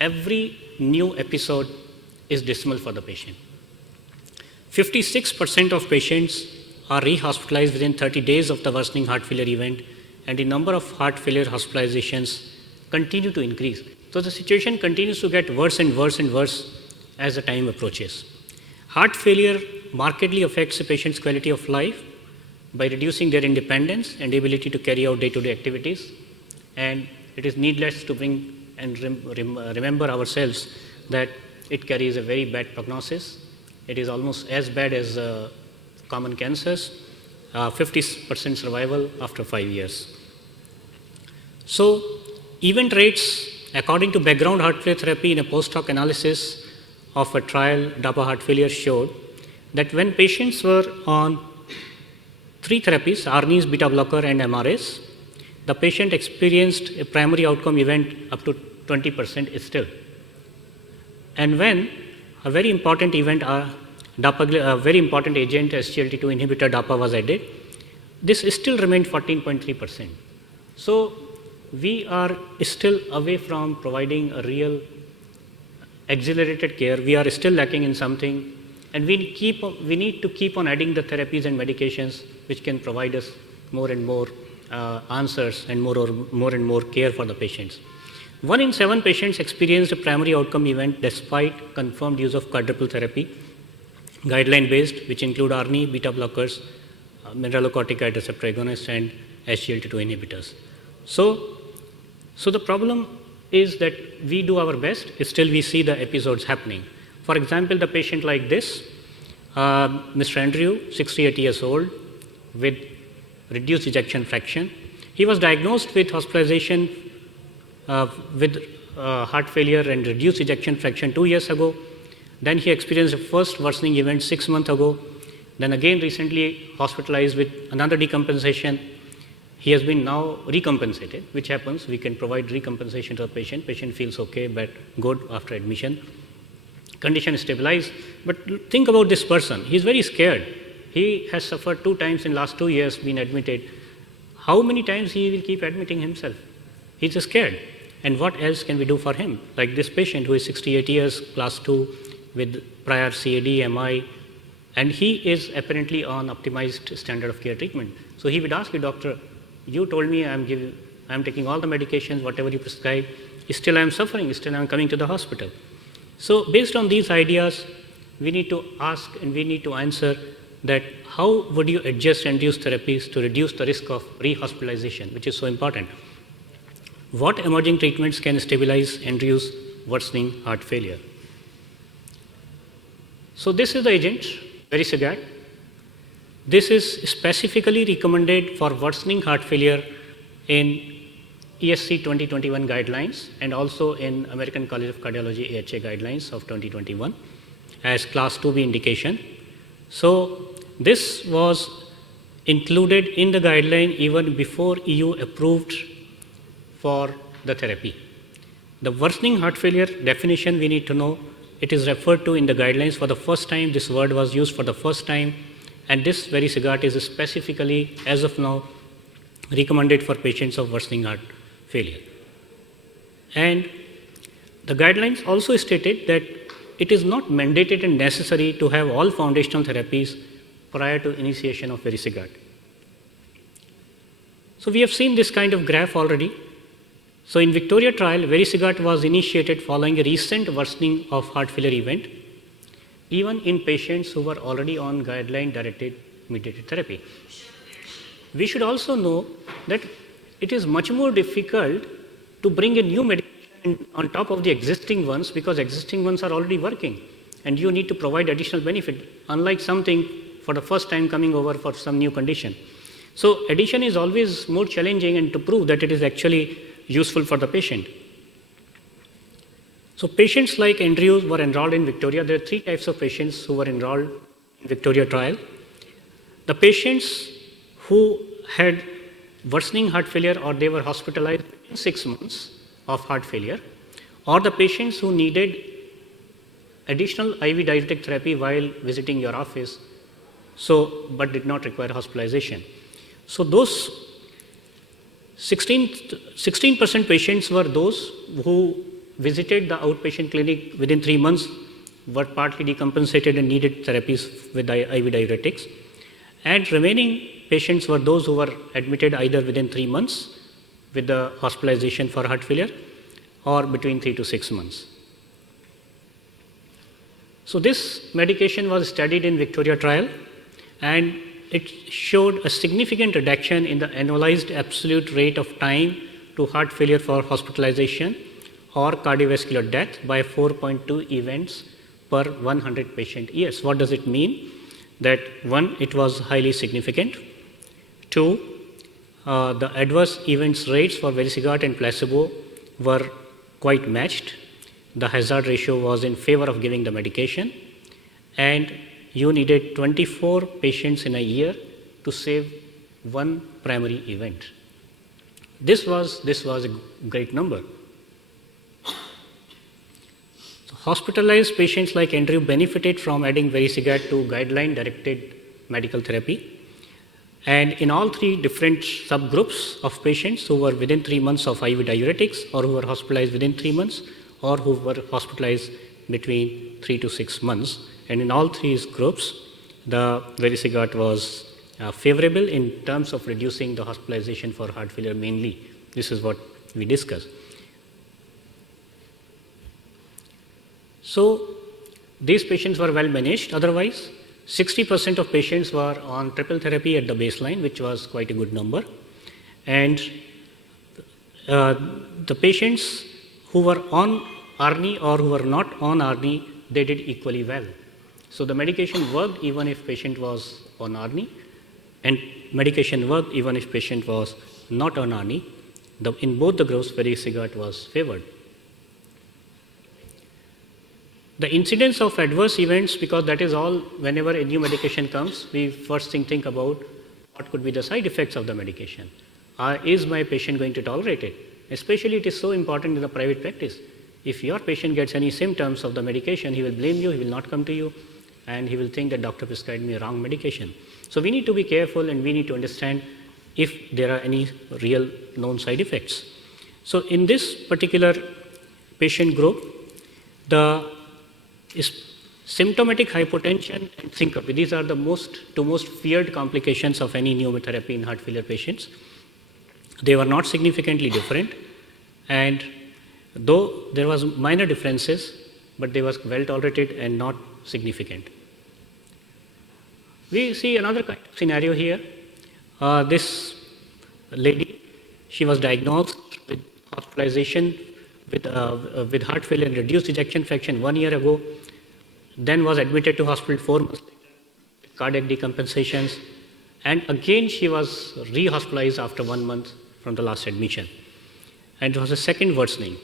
every new episode is dismal for the patient. 56% of patients are re-hospitalized within 30 days of the worsening heart failure event, and the number of heart failure hospitalizations continue to increase. So the situation continues to get worse and worse and worse as the time approaches. Heart failure markedly affects a patient's quality of life by reducing their independence and ability to carry out day-to-day activities. And it is needless to bring and remember ourselves that it carries a very bad prognosis. It is almost as bad as common cancers, 50% survival after 5 years. So event rates, according to background heart failure therapy in a post-hoc analysis of a trial DAPA heart failure showed that when patients were on 3 therapies, ARNIs, beta blocker and MRAs, the patient experienced a primary outcome event up to 20% still. And when a very important event, a very important agent, SGLT2 inhibitor DAPA was added, this still remained 14.3%. So we are still away from providing a real accelerated care. We are still lacking in something, and we need to keep on adding the therapies and medications which can provide us more and more answers and more and more care for the patients. 1 in 7 patients experienced a primary outcome event despite confirmed use of quadruple therapy, guideline-based, which include ARNI, beta blockers, mineralocorticoid receptor agonists, and SGLT2 inhibitors. So the problem is that we do our best, still we see the episodes happening. For example, the patient like this, Mr. Andrew, 68 years old, with reduced ejection fraction. He was diagnosed with hospitalization with heart failure and reduced ejection fraction 2 years ago. Then he experienced a first worsening event 6 months ago. Then again recently hospitalized with another decompensation. He has been now recompensated, which happens. We can provide recompensation to the patient. Patient feels okay, but good after admission. Condition is stabilized. But think about this person. He's very scared. He has suffered 2 times in last 2 years, been admitted. How many times he will keep admitting himself? He's scared. And what else can we do for him? Like this patient who is 68 years, class 2, with prior CAD, MI, and he is apparently on optimized standard of care treatment. So he would ask you, doctor, you told me I'm taking all the medications, whatever you prescribe, still I'm suffering, still I'm coming to the hospital. So based on these ideas, we need to ask and we need to answer that how would you adjust and use therapies to reduce the risk of re-hospitalization, which is so important. What emerging treatments can stabilize and reduce worsening heart failure? So this is the agent, Vericiguat. This is specifically recommended for worsening heart failure in ESC 2021 guidelines and also in American College of Cardiology AHA guidelines of 2021 as class 2B indication. So this was included in the guideline even before EU approved for the therapy. The worsening heart failure definition we need to know, it is referred to in the guidelines for the first time, this word was used for the first time, and this Vericiguat is specifically, as of now, recommended for patients of worsening heart failure. And the guidelines also stated that it is not mandated and necessary to have all foundational therapies prior to initiation of Vericiguat. So we have seen this kind of graph already. So in Victoria trial, Vericiguat was initiated following a recent worsening of heart failure event, even in patients who were already on guideline-directed mediated therapy. We should also know that it is much more difficult to bring a new medication on top of the existing ones because existing ones are already working and you need to provide additional benefit, unlike something for the first time coming over for some new condition. So addition is always more challenging and to prove that it is actually useful for the patient. So patients like Andrew were enrolled in Victoria. There are 3 types of patients who were enrolled in Victoria trial. The patients who had worsening heart failure or they were hospitalized within 6 months of heart failure, or the patients who needed additional IV diuretic therapy while visiting your office, but did not require hospitalization. So those 16% patients were those who visited the outpatient clinic within 3 months, were partly decompensated and needed therapies with IV diuretics. And remaining patients were those who were admitted either within 3 months with the hospitalization for heart failure or between 3 to 6 months. So this medication was studied in Victoria trial and it showed a significant reduction in the annualized absolute rate of time to heart failure for hospitalization or cardiovascular death by 4.2 events per 100 patient years. What does it mean? That 1, it was highly significant. 2, the adverse events rates for Vericiguat and placebo were quite matched. The hazard ratio was in favor of giving the medication, and you needed 24 patients in a year to save 1 primary event. This was a great number. So hospitalized patients like Andrew benefited from adding Vericiguat to guideline-directed medical therapy. And in all 3 different subgroups of patients who were within 3 months of IV diuretics or who were hospitalized within 3 months or who were hospitalized between 3 to 6 months, and in all 3 groups, the Vericiguat was favorable in terms of reducing the hospitalization for heart failure mainly. This is what we discussed. So these patients were well managed. Otherwise, 60% of patients were on triple therapy at the baseline, which was quite a good number. And the patients who were on ARNI or who were not on ARNI, they did equally well. So the medication worked even if patient was on ARNI, and medication worked even if patient was not on ARNI. In both the groups, Vericiguat was favored. The incidence of adverse events, because that is all, whenever a new medication comes, we first think about what could be the side effects of the medication. Is my patient going to tolerate it? Especially it is so important in the private practice. If your patient gets any symptoms of the medication, he will blame you, he will not come to you, and he will think that doctor prescribed me a wrong medication. So we need to be careful and we need to understand if there are any real known side effects. So in this particular patient group, the symptomatic hypotension and syncope, these are the two most feared complications of any new therapy in heart failure patients. They were not significantly different, and though there was minor differences, but they was well tolerated and not significant. We see another kind of scenario here. This lady, she was diagnosed with hospitalization with heart failure and reduced ejection fraction 1 year ago, then was admitted to hospital 4 months later with cardiac decompensations, and again she was re-hospitalized after 1 month from the last admission. And it was a second worsening.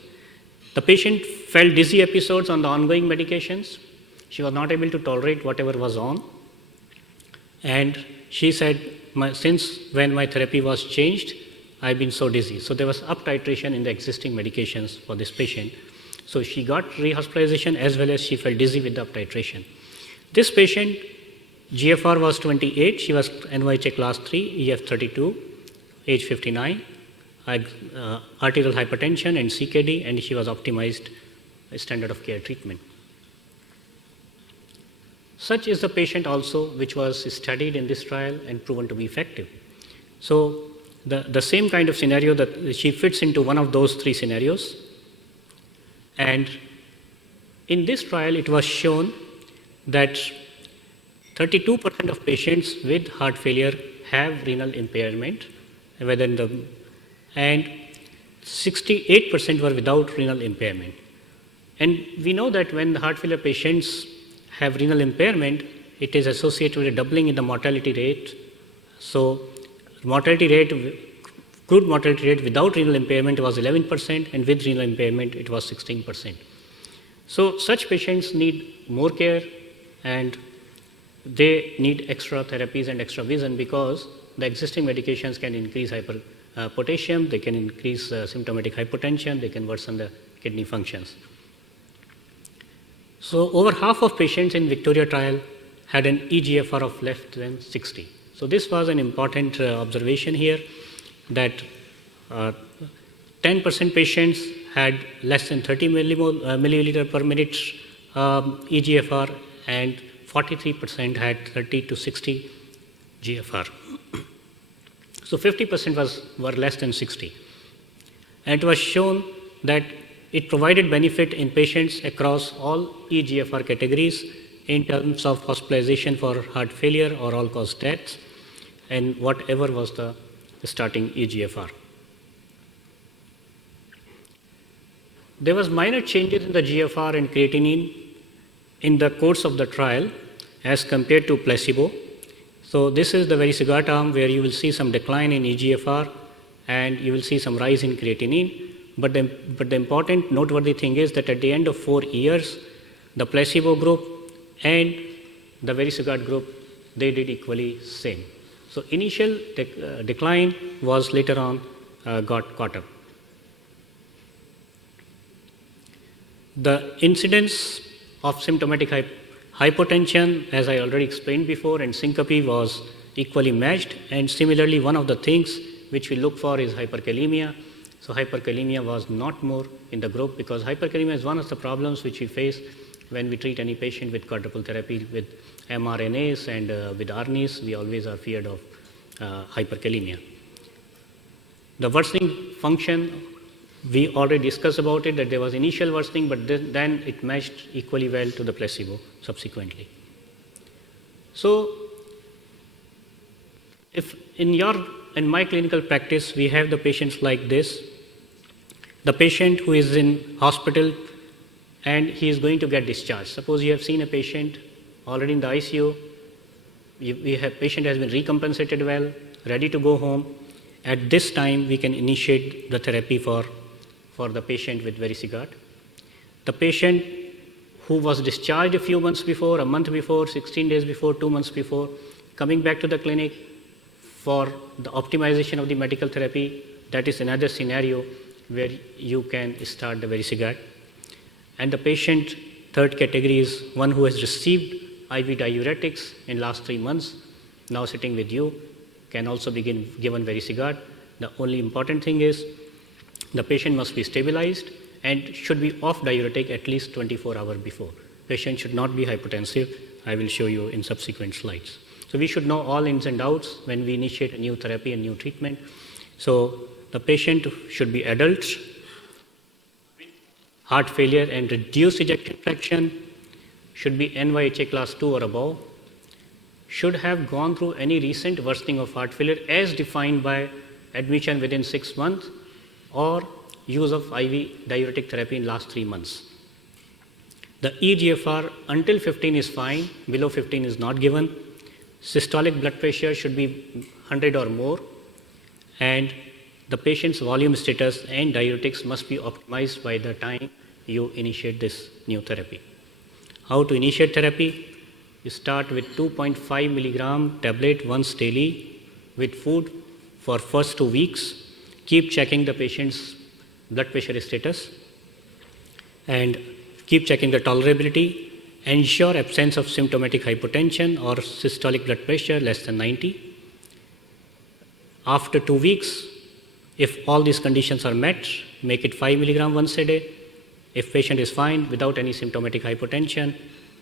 The patient felt dizzy episodes on the ongoing medications. She was not able to tolerate whatever was on. And she said, since when my therapy was changed, I've been so dizzy. So there was up titration in the existing medications for this patient. So she got re-hospitalization as well as she felt dizzy with the up titration. This patient, GFR was 28, she was NYHA class 3, EF 32, age 59, arterial hypertension and CKD, and she was optimized standard of care treatment. Such is the patient also which was studied in this trial and proven to be effective. So the same kind of scenario that she fits into one of those three scenarios. And in this trial, it was shown that 32% of patients with heart failure have renal impairment, and 68% were without renal impairment. And we know that when the heart failure patients have renal impairment, it is associated with a doubling in the mortality rate. So mortality rate, crude mortality rate without renal impairment was 11%, and with renal impairment it was 16%. So such patients need more care, and they need extra therapies and extra vision, because the existing medications can increase potassium, they can increase symptomatic hypotension, they can worsen the kidney functions. So over half of patients in Victoria trial had an eGFR of less than 60. So this was an important observation here, that 10% patients had less than 30 milliliter per minute eGFR, and 43% had 30 to 60 GFR. So 50% were less than 60. And it was shown that it provided benefit in patients across all eGFR categories in terms of hospitalization for heart failure or all-cause deaths, and whatever was the starting eGFR. There was minor changes in the GFR and creatinine in the course of the trial as compared to placebo. So this is the Vericiguat arm, where you will see some decline in eGFR and you will see some rise in creatinine. But the important noteworthy thing is that at the end of 4 years, the placebo group and the Vericiguat group, they did equally same. So initial decline was later on got caught up. The incidence of symptomatic hypotension, as I already explained before, and syncope was equally matched. And similarly, one of the things which we look for is hyperkalemia. So hyperkalemia was not more in the group, because hyperkalemia is one of the problems which we face when we treat any patient with quadruple therapy with mRNAs and with ARNIs. We always are feared of hyperkalemia. The worsening function, we already discussed about it, that there was initial worsening, but then it matched equally well to the placebo subsequently. So if in my clinical practice, we have the patients like this. The patient who is in hospital and he is going to get discharged. Suppose you have seen a patient already in the ICU, patient has been recompensated well, ready to go home. At this time, we can initiate the therapy for the patient with Vericiguat. The patient who was discharged a few months before, a month before, 16 days before, 2 months before, coming back to the clinic for the optimization of the medical therapy, that is another scenario where you can start the Vericiguat. And the patient, third category, is one who has received IV diuretics in last 3 months, now sitting with you, can also be given Vericiguat. The only important thing is the patient must be stabilized and should be off diuretic at least 24 hours before. Patient should not be hypotensive. I will show you in subsequent slides. So we should know all ins and outs when we initiate a new therapy and new treatment. So the patient should be adult, heart failure and reduced ejection fraction, should be NYHA class 2 or above, should have gone through any recent worsening of heart failure as defined by admission within 6 months or use of IV diuretic therapy in last 3 months. The eGFR until 15 is fine, below 15 is not given. Systolic blood pressure should be 100 or more, and the patient's volume status and diuretics must be optimized by the time you initiate this new therapy. How to initiate therapy? You start with 2.5 milligram tablet once daily with food for first 2 weeks. Keep checking the patient's blood pressure status and keep checking the tolerability. Ensure absence of symptomatic hypotension or systolic blood pressure less than 90. After 2 weeks, if all these conditions are met, make it 5 milligram once a day. If patient is fine without any symptomatic hypotension,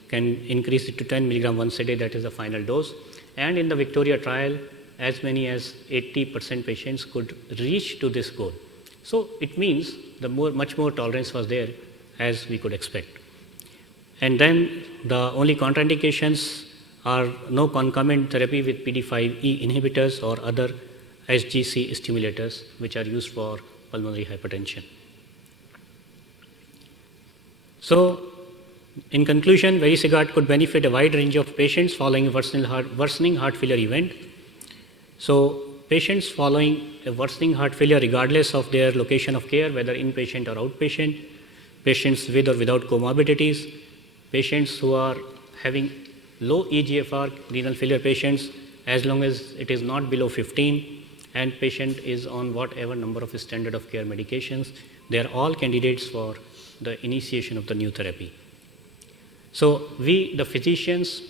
can increase it to 10 milligram once a day, that is the final dose. And in the Victoria trial, as many as 80% patients could reach to this goal. So it means much more tolerance was there as we could expect. And then the only contraindications are no concomitant therapy with PD5E inhibitors or other SGC stimulators which are used for pulmonary hypertension. So in conclusion, SHAKEHEART could benefit a wide range of patients following a worsening heart failure event. So patients following a worsening heart failure regardless of their location of care, whether inpatient or outpatient, patients with or without comorbidities, patients who are having low eGFR, renal failure patients, as long as it is not below 15, and patient is on whatever number of standard of care medications, they are all candidates for the initiation of the new therapy. So we, the physicians,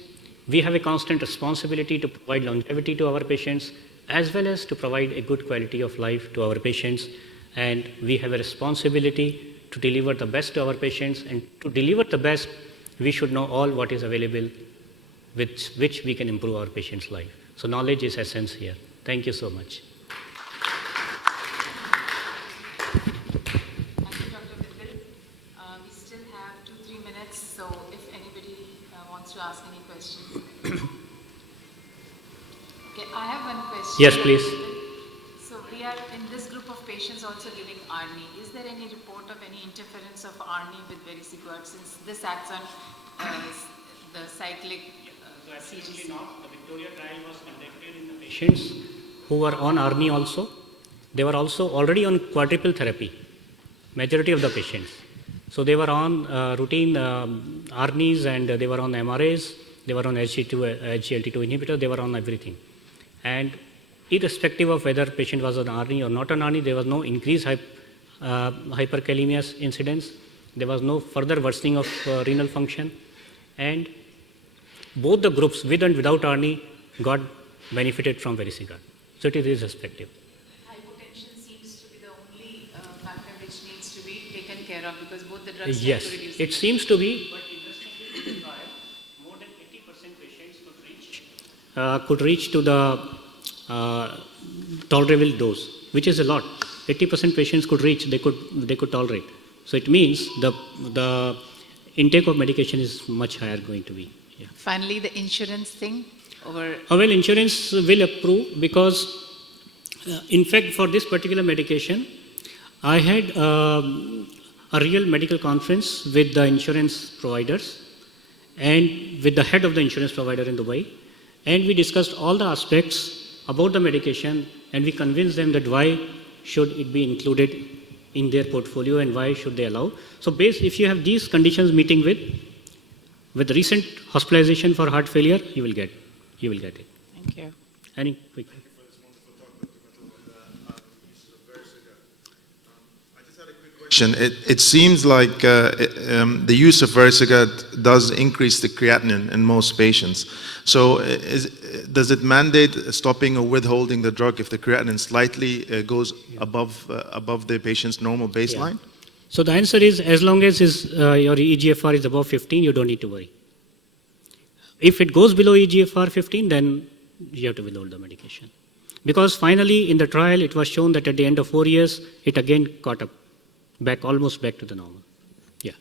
we have a constant responsibility to provide longevity to our patients as well as to provide a good quality of life to our patients, and we have a responsibility to deliver the best to our patients, and to deliver the best, we should know all what is available with which we can improve our patient's life. So knowledge is essence here. Thank you so much. Thank you, Dr. Vipul. We still have 2-3 minutes, so if anybody wants to ask any questions. Okay, I have one question. Yes, please. So we are in this group of patients also giving ARNI. Is there any report of any interference of ARNI with SHAKEHEART, since this acts on the cyclic CGC? Not. The Victoria trial was conducted in the patients who were on ARNI also. They were also already on quadruple therapy, majority of the patients. So they were on routine ARNIs, and they were on MRAs, they were on SGLT2 inhibitor, they were on everything. And irrespective of whether patient was on ARNI or not on ARNI, there was no increased hyperkalemia incidence, there was no further worsening of renal function, and both the groups with and without ARNI got benefited from SHAKEHEART. So it is irrespective. Hypotension seems to be the only factor which needs to be taken care of, because both the drugs Yes, tend to reduce it seems to be, but interestingly in the trial, more than 80% patients could reach to the tolerable dose, which is a lot. 80% patients could reach, they could tolerate. So it means the intake of medication is much higher going to be. Yeah. Finally, the insurance thing over. Well, insurance will approve, because in fact for this particular medication, I had a real medical conference with the insurance providers and with the head of the insurance provider in Dubai, and we discussed all the aspects about the medication, and we convinced them that why should it be included in their portfolio and why should they allow. So if you have these conditions meeting with recent hospitalization for heart failure, you will get it. Thank you. Any quick? It seems like the use of SHAKEHEART does increase the creatinine in most patients. So does it mandate stopping or withholding the drug if the creatinine slightly goes above the patient's normal baseline? Yeah. So the answer is, as long as your eGFR is above 15, you don't need to worry. If it goes below eGFR 15, then you have to withhold the medication. Because finally in the trial it was shown that at the end of 4 years, it again caught up. Almost back to the normal. Yeah.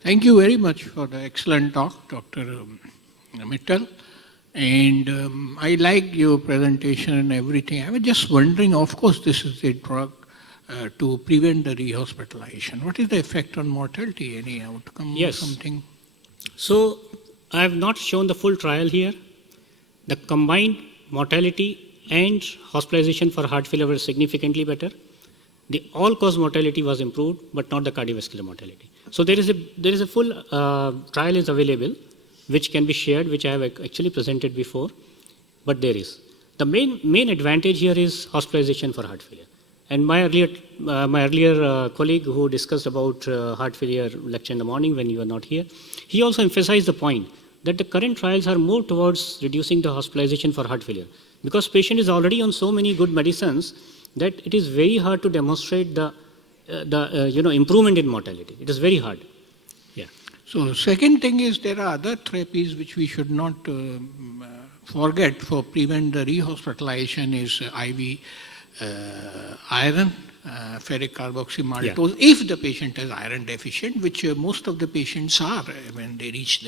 Thank you very much for the excellent talk, Dr. Mittal. And I liked your presentation and everything. I was just wondering, of course, this is a drug to prevent the rehospitalization. What is the effect on mortality? Any outcome or something? So I have not shown the full trial here. The combined mortality and hospitalization for heart failure were significantly better. The all-cause mortality was improved, but not the cardiovascular mortality. So there is a full trial is available, which can be shared, which I have actually presented before, but there is. The main advantage here is hospitalization for heart failure. And my earlier colleague who discussed about heart failure lecture in the morning when you were not here, he also emphasized the point that the current trials are more towards reducing the hospitalization for heart failure, because patient is already on so many good medicines that it is very hard to demonstrate the improvement in mortality. It is very hard. Yeah. So second thing is there are other therapies which we should not forget for prevent the rehospitalization is IV iron, ferric carboxymaltose, if the patient is iron deficient, which most of the patients are when they reach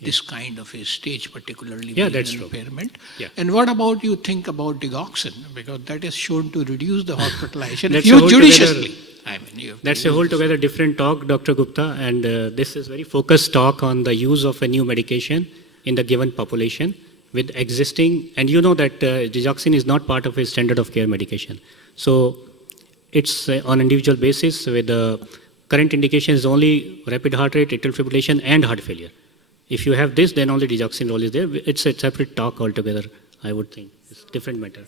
this kind of a stage, particularly with that's impairment. Yeah. And what about you think about digoxin? Because that is shown to reduce the hospitalization That's used judiciously. I mean, you have to That's a use whole this. together different talk, Dr. Gupta, and this is very focused talk on the use of a new medication in the given population with existing, and you know that digoxin is not part of a standard of care medication. So it's on individual basis with the current indication is only rapid heart rate, atrial fibrillation and heart failure. If you have this, then only digoxin role is there. It's a separate talk altogether, I would think. It's a different matter.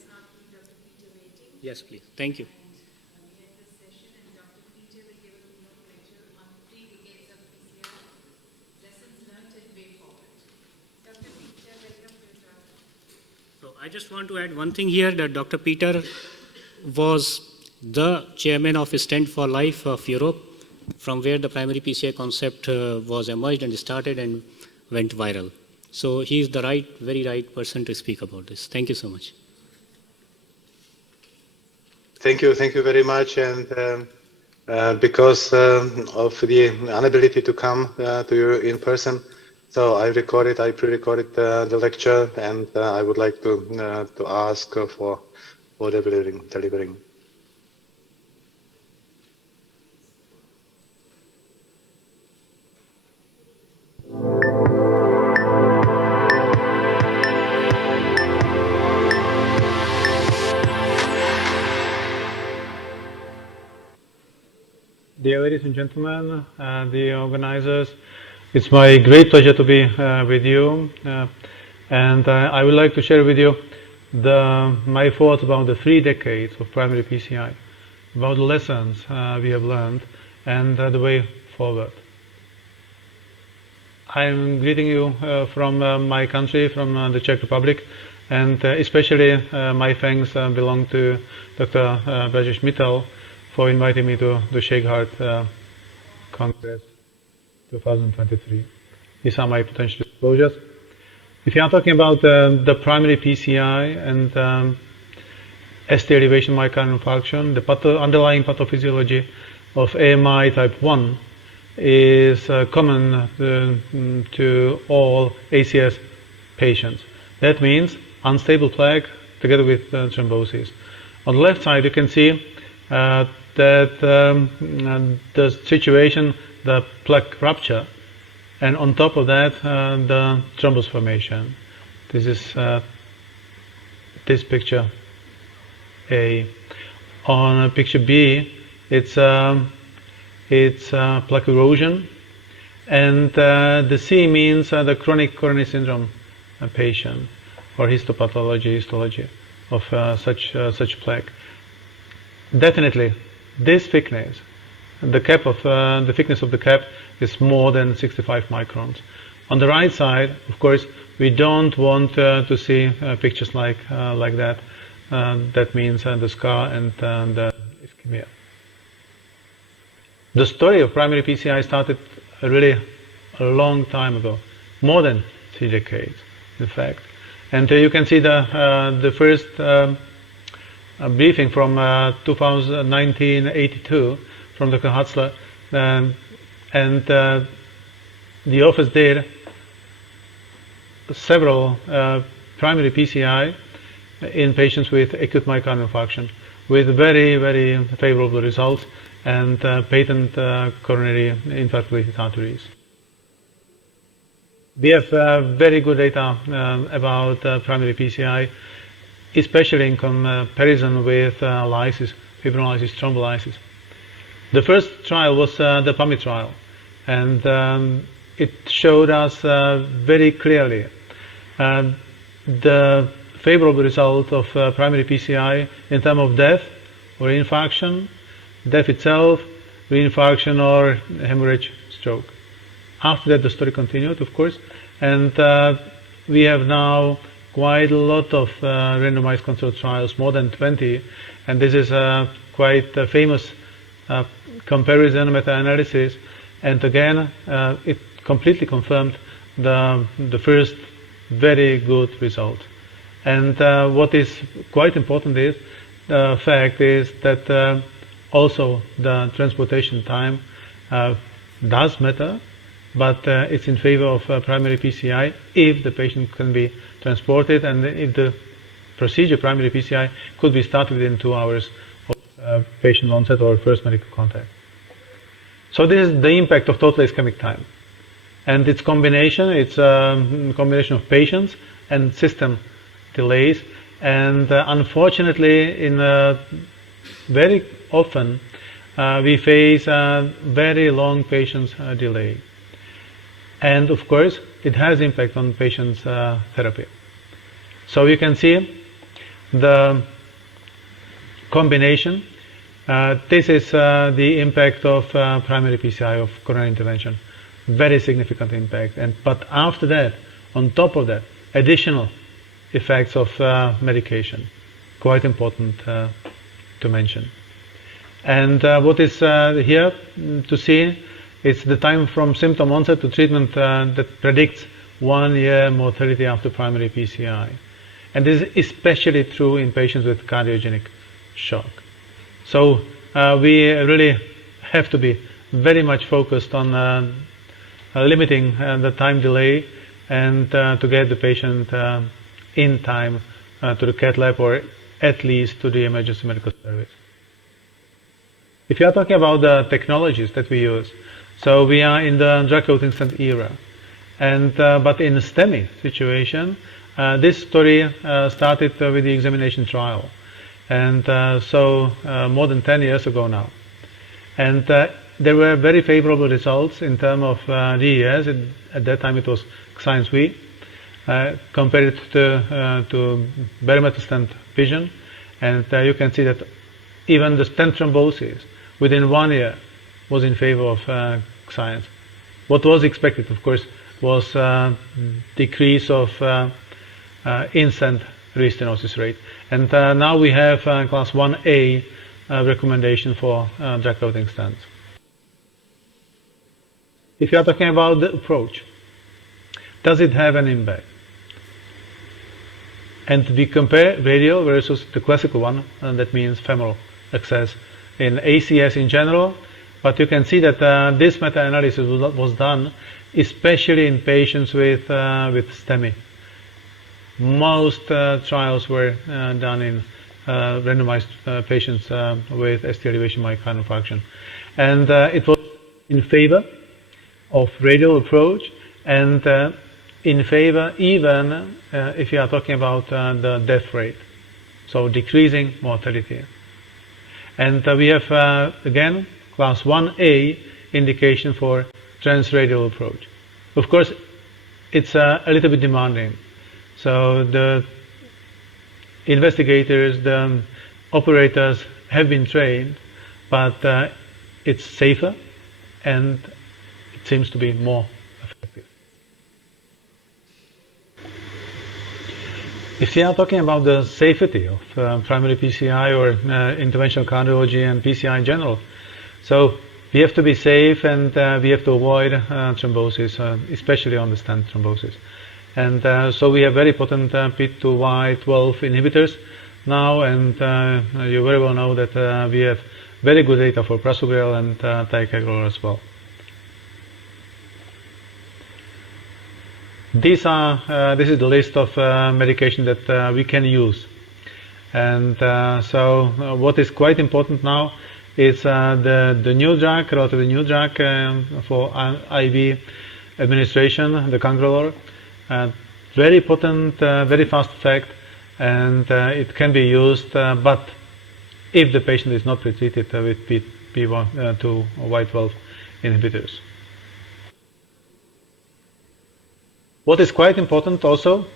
Yes, please. Thank you. So I just want to add one thing here, that Dr. Peter was the chairman of Stand for Life of Europe, from where the primary PCI concept was emerged and started and went viral. So he is the very right person to speak about this. Thank you so much. Thank you very much. And because of the inability to come to you in person, so I pre-recorded the lecture, and I would like to ask for delivering. Dear ladies and gentlemen, the organizers, it's my great pleasure to be with you, and I would like to share with you my thoughts about the 3 decades of primary PCI, about the lessons we have learned, and the way forward. I am greeting you from my country, from the Czech Republic, and especially my thanks belong to Dr. Brajesh Mittal for inviting me to the SHAKEHEART Congress 2023. These are my potential disclosures. If you are talking about the primary PCI and ST elevation myocardial infarction, the underlying pathophysiology of AMI type 1 is common to all ACS patients. That means unstable plaque together with thrombosis. On the left side you can see that the situation, the plaque rupture, and on top of that the thrombus formation. This is this picture A. On picture B, it's plaque erosion, and the C means the chronic coronary syndrome patient, or histology of such plaque. Definitely, this thickness, the thickness of the cap is more than 65 microns. On the right side, of course, we don't want to see pictures like that. That means the scar and the ischemia. The story of primary PCI started really a long time ago, more than 3 decades, in fact. And you can see the first briefing from 1982 from Dr. Hatzler, and the office did several primary PCI in patients with acute myocardial infarction with very, very favorable results and patent coronary infarct-related arteries. We have very good data about primary PCI, especially in comparison with lysis, fibrinolysis, thrombolysis. The first trial was the PAMI trial, and it showed us very clearly the favorable result of primary PCI in terms of death or infarction, death itself, reinfarction or hemorrhage, stroke. After that the story continued, of course, and we have now quite a lot of randomized controlled trials, more than 20, and this is quite a famous comparison meta-analysis, and again it completely confirmed the first very good result. And what is quite important is, the fact is that also the transportation time does matter, but it's in favor of primary PCI if the patient can be transported and if the procedure, primary PCI, could be started within 2 hours of patient onset or first medical contact. So this is the impact of total ischemic time. And its combination, it's a combination of patients and system delays. And unfortunately, very often, we face very long patients' delay. And of course, it has impact on patients' therapy. So you can see the combination. This is the impact of primary PCI, of coronary intervention. Very significant impact. But after that, on top of that, additional effects of medication. Quite important to mention. And what is here to see is the time from symptom onset to treatment that predicts 1 year mortality after primary PCI. And this is especially true in patients with cardiogenic shock. So we really have to be very much focused on limiting the time delay and to get the patient in time to the cath lab or at least to the emergency medical service. If you are talking about the technologies that we use, so we are in the drug-coating stent era, and but in a STEMI situation, this story started with the examination trial, and so more than 10 years ago now, and there were very favorable results in terms of DES. At that time it was Science V, compared to bare metal stent vision, and you can see that even the stent thrombosis within 1 year was in favor of science. What was expected, of course, was decrease of in-stent restenosis rate. And now we have class 1A recommendation for drug-coating stents. If you are talking about the approach, does it have an impact? And we compare radial versus the classical one, and that means femoral access in ACS in general, but you can see that this meta-analysis was done especially in patients with STEMI. Most trials were done in randomized patients with ST elevation myocardial infarction, and it was in favor of radial approach, and in favor even if you are talking about the death rate, so decreasing mortality. And we have again class 1A indication for transradial approach. Of course, it's a little bit demanding. So the investigators, the operators have been trained, but it's safer and it seems to be more effective. If you are talking about the safety of primary PCI or interventional cardiology and PCI in general, so we have to be safe and we have to avoid thrombosis, especially on the stent thrombosis. And so we have very potent P2Y12 inhibitors now, and you very well know that we have very good data for prasugrel and ticagrelor as well. This is the list of medication that we can use, and so what is quite important now is the new drug, relatively new drug for IV administration, the cangrelor. Very potent, very fast effect, and it can be used, but if the patient is not pretreated with P2Y12 inhibitors. What is quite important also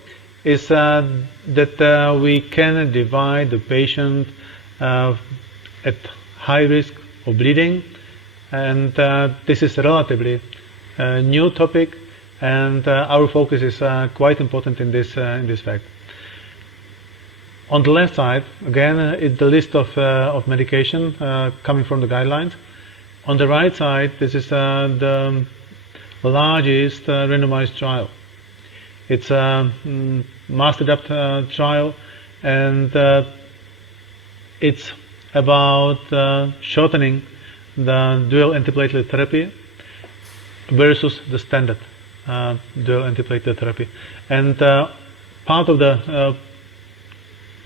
is that we can divide the patient at high risk of bleeding, and this is a relatively new topic, and our focus is quite important in this fact. On the left side, again, is the list of medication coming from the guidelines. On the right side, this is the largest randomized trial. It's a master-adapt trial, and it's about shortening the dual antiplatelet therapy versus the standard dual antiplatelet therapy. And part of the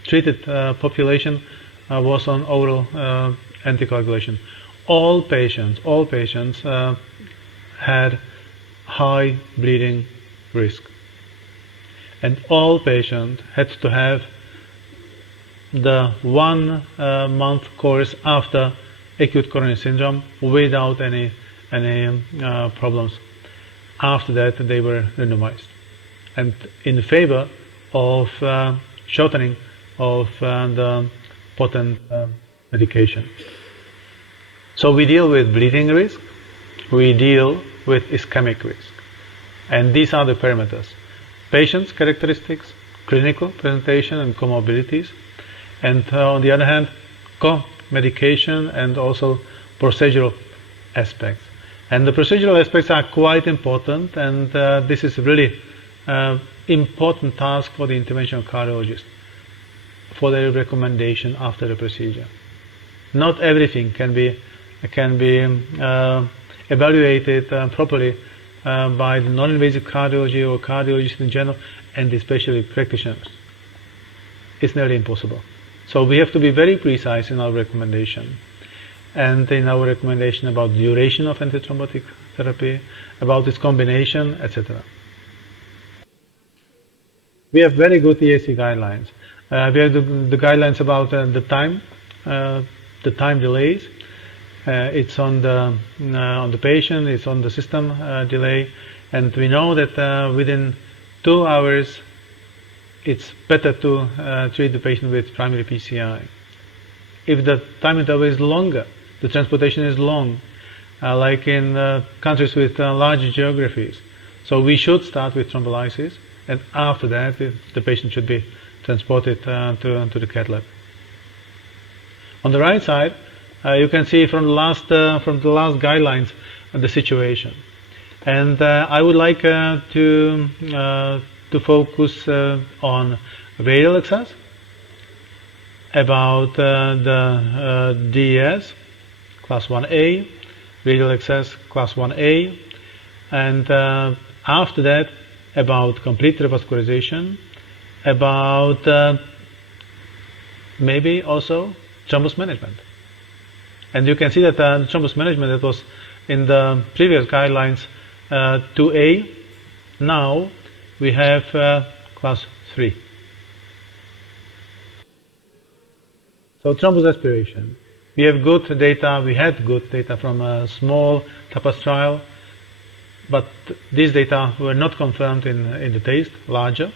treated population was on oral anticoagulation. All patients had high bleeding risk. And all patients had to have the 1 month course after acute coronary syndrome without any problems. After that, they were randomized, and in favor of shortening of the potent medication. So we deal with bleeding risk, we deal with ischemic risk, and these are the parameters: patient's characteristics, clinical presentation and comorbidities, and on the other hand, co-medication and also procedural aspects. And the procedural aspects are quite important, and this is really important task for the interventional cardiologist, for their recommendation after the procedure. Not everything can be evaluated properly by the non-invasive cardiology or cardiologists in general, and especially practitioners. It's nearly impossible. So we have to be very precise in our recommendation, and in our recommendation about duration of antithrombotic therapy, about its combination, etc. We have very good EAC guidelines. We have the guidelines about the time delays. It's on the patient, it's on the system delay, and we know that within 2 hours it's better to treat the patient with primary PCI. If the time interval is longer, the transportation is long, like in countries with large geographies. So we should start with thrombolysis, and after that the patient should be transported to the cath lab. On the right side, you can see from the last guidelines the situation, and I would like to focus on radial access, about the DES class 1A, radial access class 1A, and after that about complete revascularization, about maybe also thrombus management. And you can see that the thrombus management that was in the previous guidelines 2A, now we have class 3. So thrombus aspiration. We have good data, we had good data from a small TAPAS trial, but these data were not confirmed in the TASTE, larger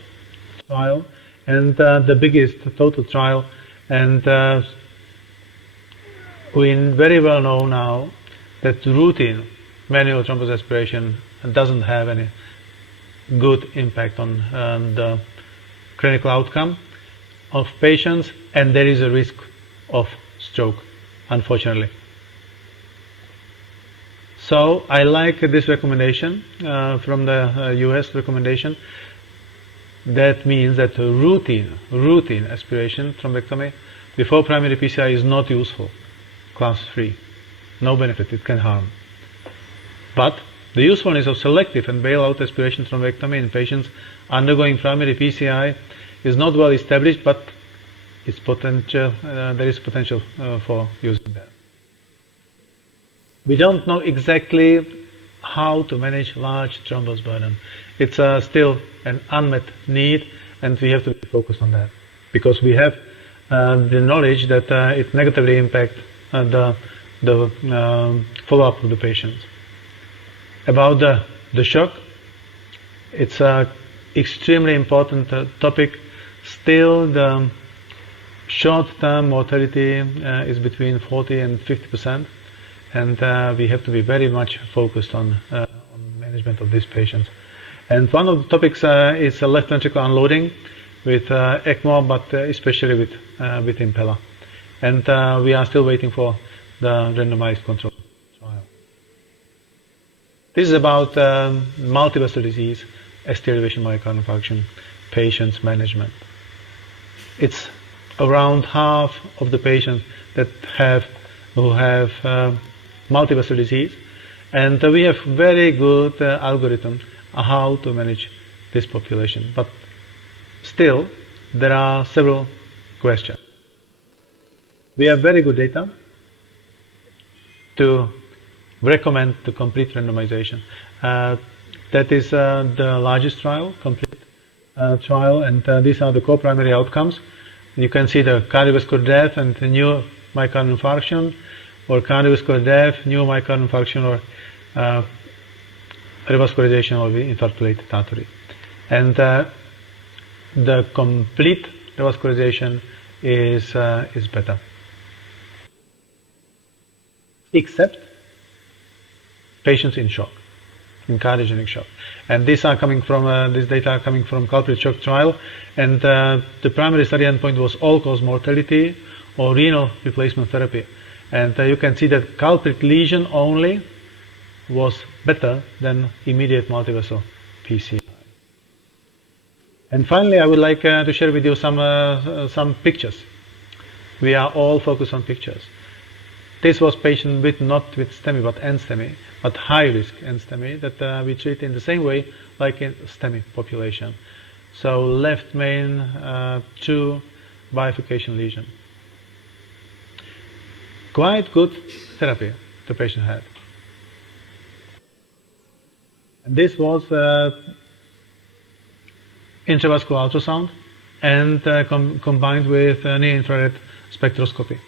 trial, and the biggest total trial, and we very well know now that routine manual thrombus aspiration doesn't have any good impact on the clinical outcome of patients, and there is a risk of stroke, unfortunately. So I like this recommendation from the US recommendation. That means that routine aspiration thrombectomy before primary PCI is not useful. Class 3, no benefit, it can harm. But the usefulness of selective and bailout aspiration thrombectomy in patients undergoing primary PCI is not well established, but it's potential. There is potential for using that. We don't know exactly how to manage large thrombus burden. It's still an unmet need, and we have to be focused on that, because we have the knowledge that it negatively impacts the follow-up of the patients. About the shock, it's an extremely important topic. Still, the short-term mortality is between 40 and 50%, and we have to be very much focused on management of these patients. And one of the topics is left ventricular unloading with ECMO, but especially with Impella. And we are still waiting for the randomized control trial. This is about multivessel disease. ST elevation myocardial infarction patients management. It's around half of the patients who have multivessel disease, and we have very good algorithm how to manage this population. But still, there are several questions. We have very good data to recommend the complete randomization. That is the largest trial, complete trial, and these are the co-primary outcomes. You can see the cardiovascular death and the new myocardial infarction, or cardiovascular death, new myocardial infarction, or revascularization of the infarct-related artery. And the complete revascularization is better, except patients in shock, in cardiogenic shock. And these are coming from these data are coming from culprit shock trial, and the primary study endpoint was all-cause mortality or renal replacement therapy. And you can see that culprit lesion only was better than immediate multivessel PCI. And finally, I would like to share with you some pictures. We are all focused on pictures. This was patient with not with STEMI but NSTEMI, but high risk NSTEMI that we treat in the same way like in STEMI population. So left main 2 bifurcation lesion. Quite good therapy the patient had. And this was intravascular ultrasound and combined with near-infrared spectroscopy.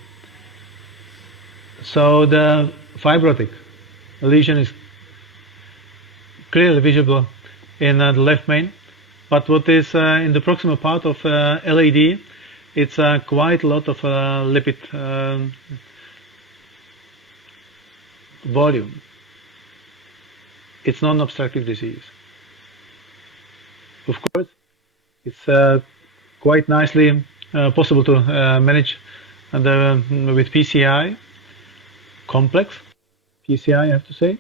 So the fibrotic lesion is clearly visible in the left main, but what is in the proximal part of LAD, it's quite a lot of lipid volume. It's non-obstructive disease. Of course, it's quite nicely possible to manage with PCI, complex PCI, I have to say.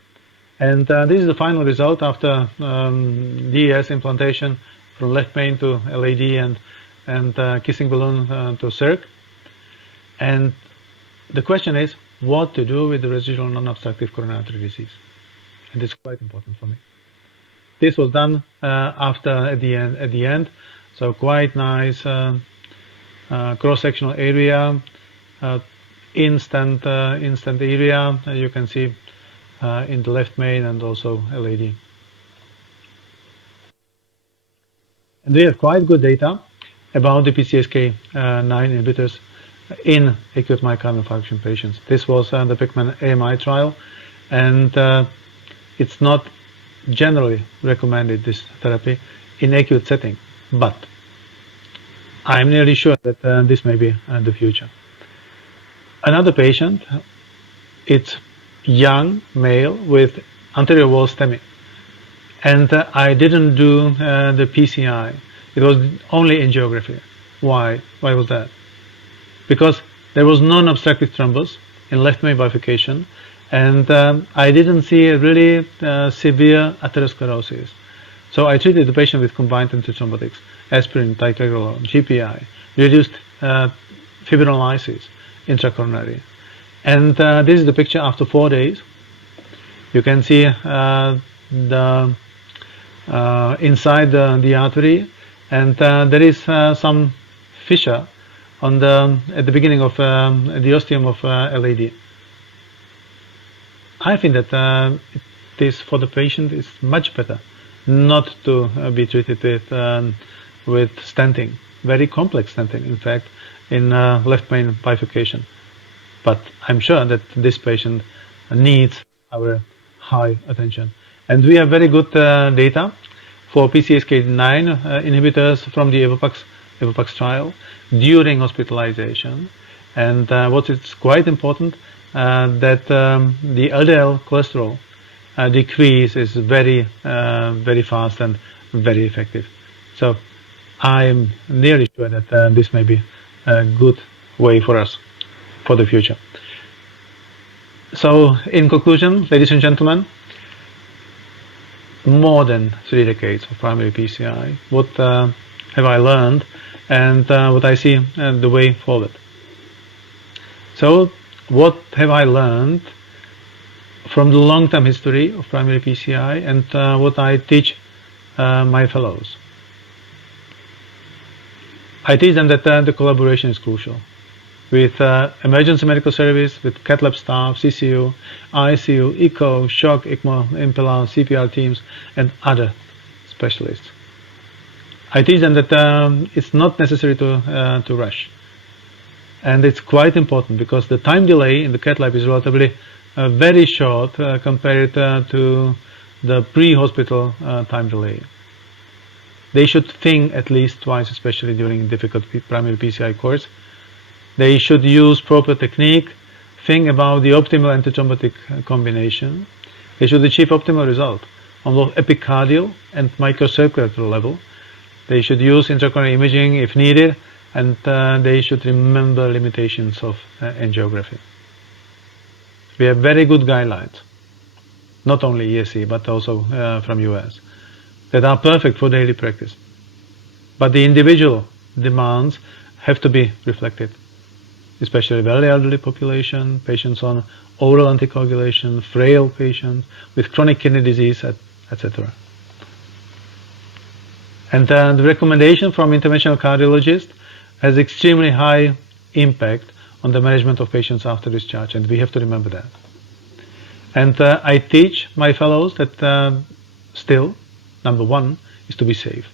And this is the final result after DES implantation from left main to LAD and kissing balloon to CIRC. And the question is what to do with the residual non-obstructive coronary artery disease. And it's quite important for me. This was done at the end, so quite nice cross-sectional area, instant area. You can see in the left main and also LAD. And we have quite good data about the PCSK9 inhibitors in acute myocardial infarction patients. This was the Pickman AMI trial, and it's not generally recommended, this therapy, in acute setting, but I'm nearly sure that this may be the future. Another patient, it's young male with anterior wall STEMI, and I didn't do the PCI. It was only angiography. Why? Why was that? Because there was non-obstructive thrombus in left main bifurcation, and I didn't see a really severe atherosclerosis. So I treated the patient with combined antithrombotics, aspirin, ticagrelor, GPI, reduced fibrinolysis intracoronary. And this is the picture after 4 days. You can see the inside the artery, and there is some fissure on at the beginning of the ostium of LAD. I think that it is for the patient is much better not to be treated with stenting, very complex stenting, in fact, in left main bifurcation. But I'm sure that this patient needs our high attention. And we have very good data for PCSK9 inhibitors from the EVOPAX trial during hospitalization. And what is quite important, that the LDL cholesterol decrease is very, very fast and very effective. So I am nearly sure that this may be a good way for us for the future. So in conclusion, ladies and gentlemen, more than 3 decades of primary PCI. What have I learned, and what I see the way forward. So, what have I learned from the long-term history of primary PCI and what I teach my fellows? I teach them that the collaboration is crucial with emergency medical service, with cath lab staff, CCU, ICU, ECO, shock, ECMO, implant, CPR teams, and other specialists. I teach them that it's not necessary to rush. And it's quite important because the time delay in the cath lab is relatively very short compared to the pre-hospital time delay. They should think at least twice, especially during difficult primary PCI course. They should use proper technique, think about the optimal antithrombotic combination. They should achieve optimal result on both epicardial and microcirculatory level. They should use intracoronary imaging if needed, and they should remember limitations of angiography. We have very good guidelines, not only ESC, but also from US, that are perfect for daily practice. But the individual demands have to be reflected, especially very elderly population, patients on oral anticoagulation, frail patients with chronic kidney disease, etc. And the recommendation from interventional cardiologist has extremely high impact on the management of patients after discharge, and we have to remember that. And I teach my fellows that still, number one is to be safe.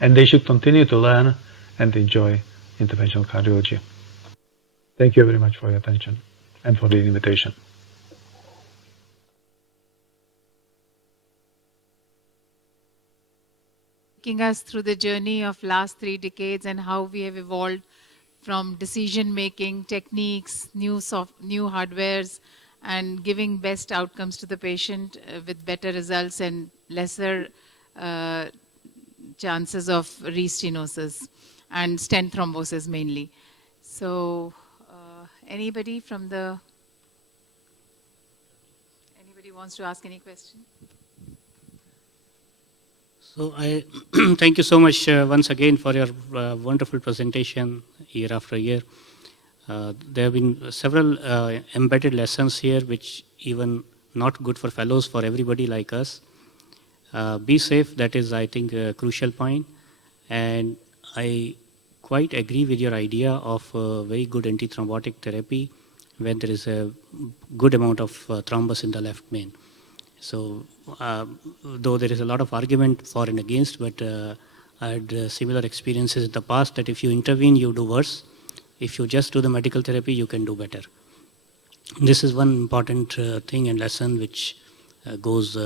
And they should continue to learn and enjoy interventional cardiology. Thank you very much for your attention and for the invitation. Taking us through the journey of last 3 decades and how we have evolved from decision-making techniques, new hardwares, and giving best outcomes to the patient with better results and lesser chances of restenosis and stent thrombosis mainly. So, anybody wants to ask any question? So I thank you so much once again for your wonderful presentation year after year. There have been several embedded lessons here which even not good for fellows, for everybody like us. Be safe, that is I think a crucial point. And I quite agree with your idea of very good antithrombotic therapy when there is a good amount of thrombus in the left main. So, though there is a lot of argument for and against, but I had similar experiences in the past that if you intervene, you do worse. If you just do the medical therapy, you can do better. This is one important thing and lesson which goes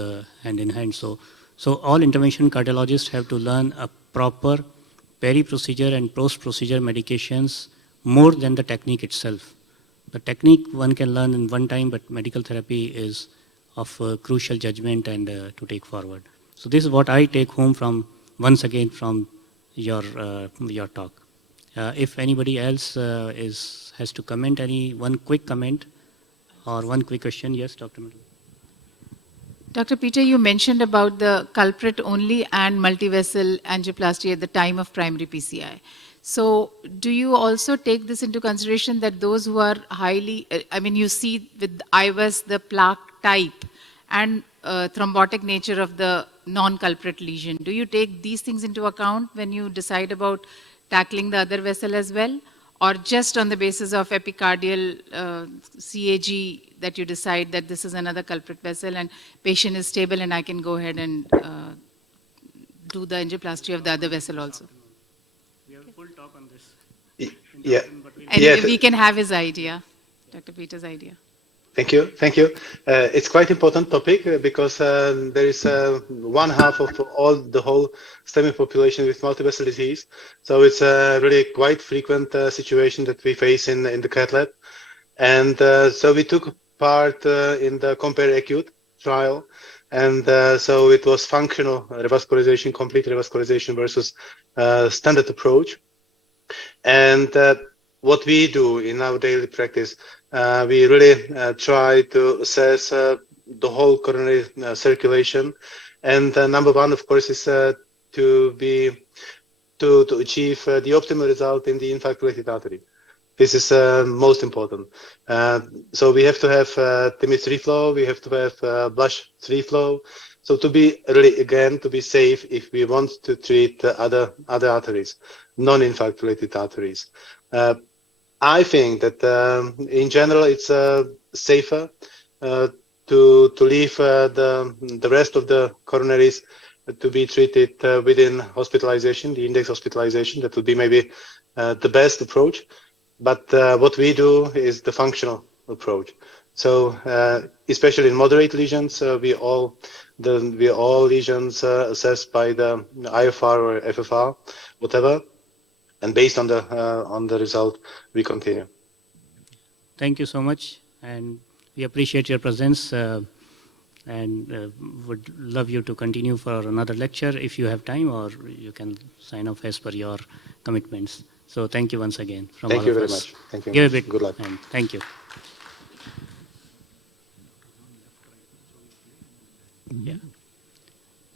hand in hand. So all intervention cardiologists have to learn a proper peri-procedure and post-procedure medications more than the technique itself. The technique one can learn in one time, but medical therapy is of crucial judgment and to take forward. So this is what I take home from, once again, from your talk. If anybody else has to comment, one quick comment or one quick question. Yes, Dr. Mittal. Dr. Peter, you mentioned about the culprit only and multivessel angioplasty at the time of primary PCI. So do you also take this into consideration that those who are highly, you see with IVUS the plaque type and thrombotic nature of the non-culprit lesion. Do you take these things into account when you decide about tackling the other vessel as well? Or just on the basis of epicardial CAG that you decide that this is another culprit vessel and patient is stable and I can go ahead and do the angioplasty of the other vessel also? We have a full talk on this. Yeah. And we can have his idea, Dr. Peter's idea. Thank you. It's quite important topic because there is one half of the whole STEMI population with multivessel disease. So it's a really quite frequent situation that we face in the cath lab. And so we took part in the Compare Acute trial. And so it was functional revascularization, complete revascularization versus standard approach. And what we do in our daily practice, we really try to assess the whole coronary circulation. And number one, of course, is to achieve the optimal result in the infarct-related artery. This is most important. So we have to have TIMI-3 flow, we have to have BLUSH-3 flow. So to be really, again, to be safe if we want to treat other arteries, non-infarct-related arteries. I think that in general it's safer to leave the rest of the coronaries to be treated within hospitalization, the index hospitalization. That would be maybe the best approach. But what we do is the functional approach. So especially in moderate lesions, we all lesions assessed by the IFR or FFR, whatever, and based on the result, we continue. Thank you so much, and we appreciate your presence, and would love you to continue for another lecture if you have time, or you can sign off as per your commitments. So thank you once again from all of us. Thank you very much. Thank you. Give a big Good luck. And thank you. Yeah.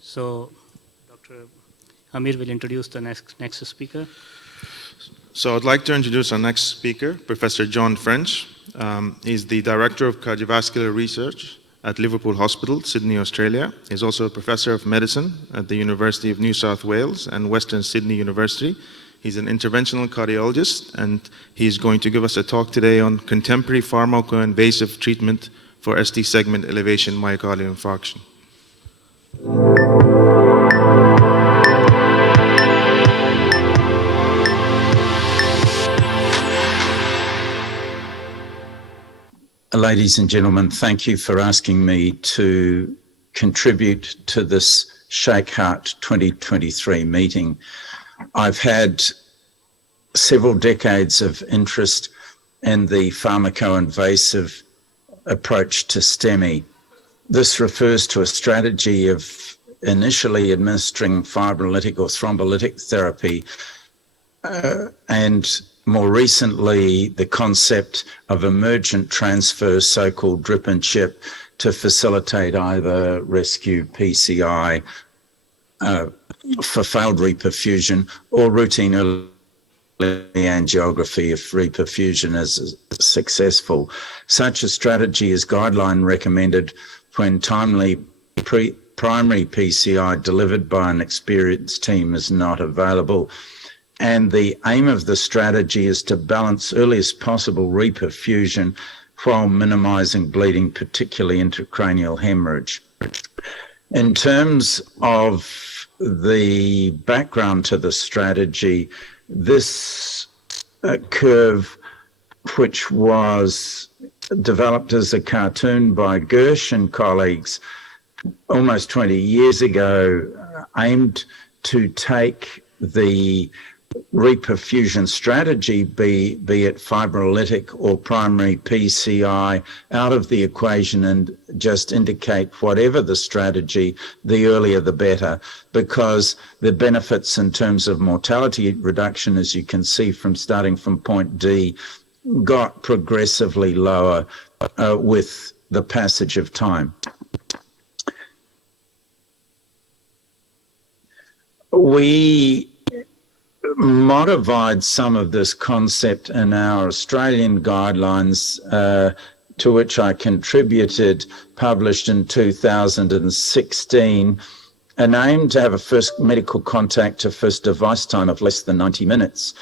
So Dr. Amir will introduce the next speaker. So I'd like to introduce our next speaker, Professor John French. He's the Director of Cardiovascular Research at Liverpool Hospital, Sydney, Australia. He's also a Professor of Medicine at the University of New South Wales and Western Sydney University. He's an interventional cardiologist, and he's going to give us a talk today on contemporary pharmacoinvasive treatment for ST segment elevation myocardial infarction. Ladies and gentlemen, thank you for asking me to contribute to this SHAKEHEART 2023 meeting. I've had several decades of interest in the pharmacoinvasive approach to STEMI. This refers to a strategy of initially administering fibrolytic or thrombolytic therapy and more recently the concept of emergent transfer, so-called drip and chip, to facilitate either rescue PCI for failed reperfusion or routine early angiography if reperfusion is successful. Such a strategy is guideline recommended when timely primary PCI delivered by an experienced team is not available. And the aim of the strategy is to balance earliest possible reperfusion while minimizing bleeding, particularly intracranial hemorrhage. In terms of the background to the strategy, this curve, which was developed as a cartoon by Gersh and colleagues almost 20 years ago, aimed to take the reperfusion strategy, be it fibrolytic or primary PCI, out of the equation and just indicate whatever the strategy, the earlier the better, because the benefits in terms of mortality reduction, as you can see from starting from point D, got progressively lower with the passage of time. We modified some of this concept in our Australian guidelines, to which I contributed, published in 2016, and aimed to have a first medical contact to first device time of less than 90 minutes.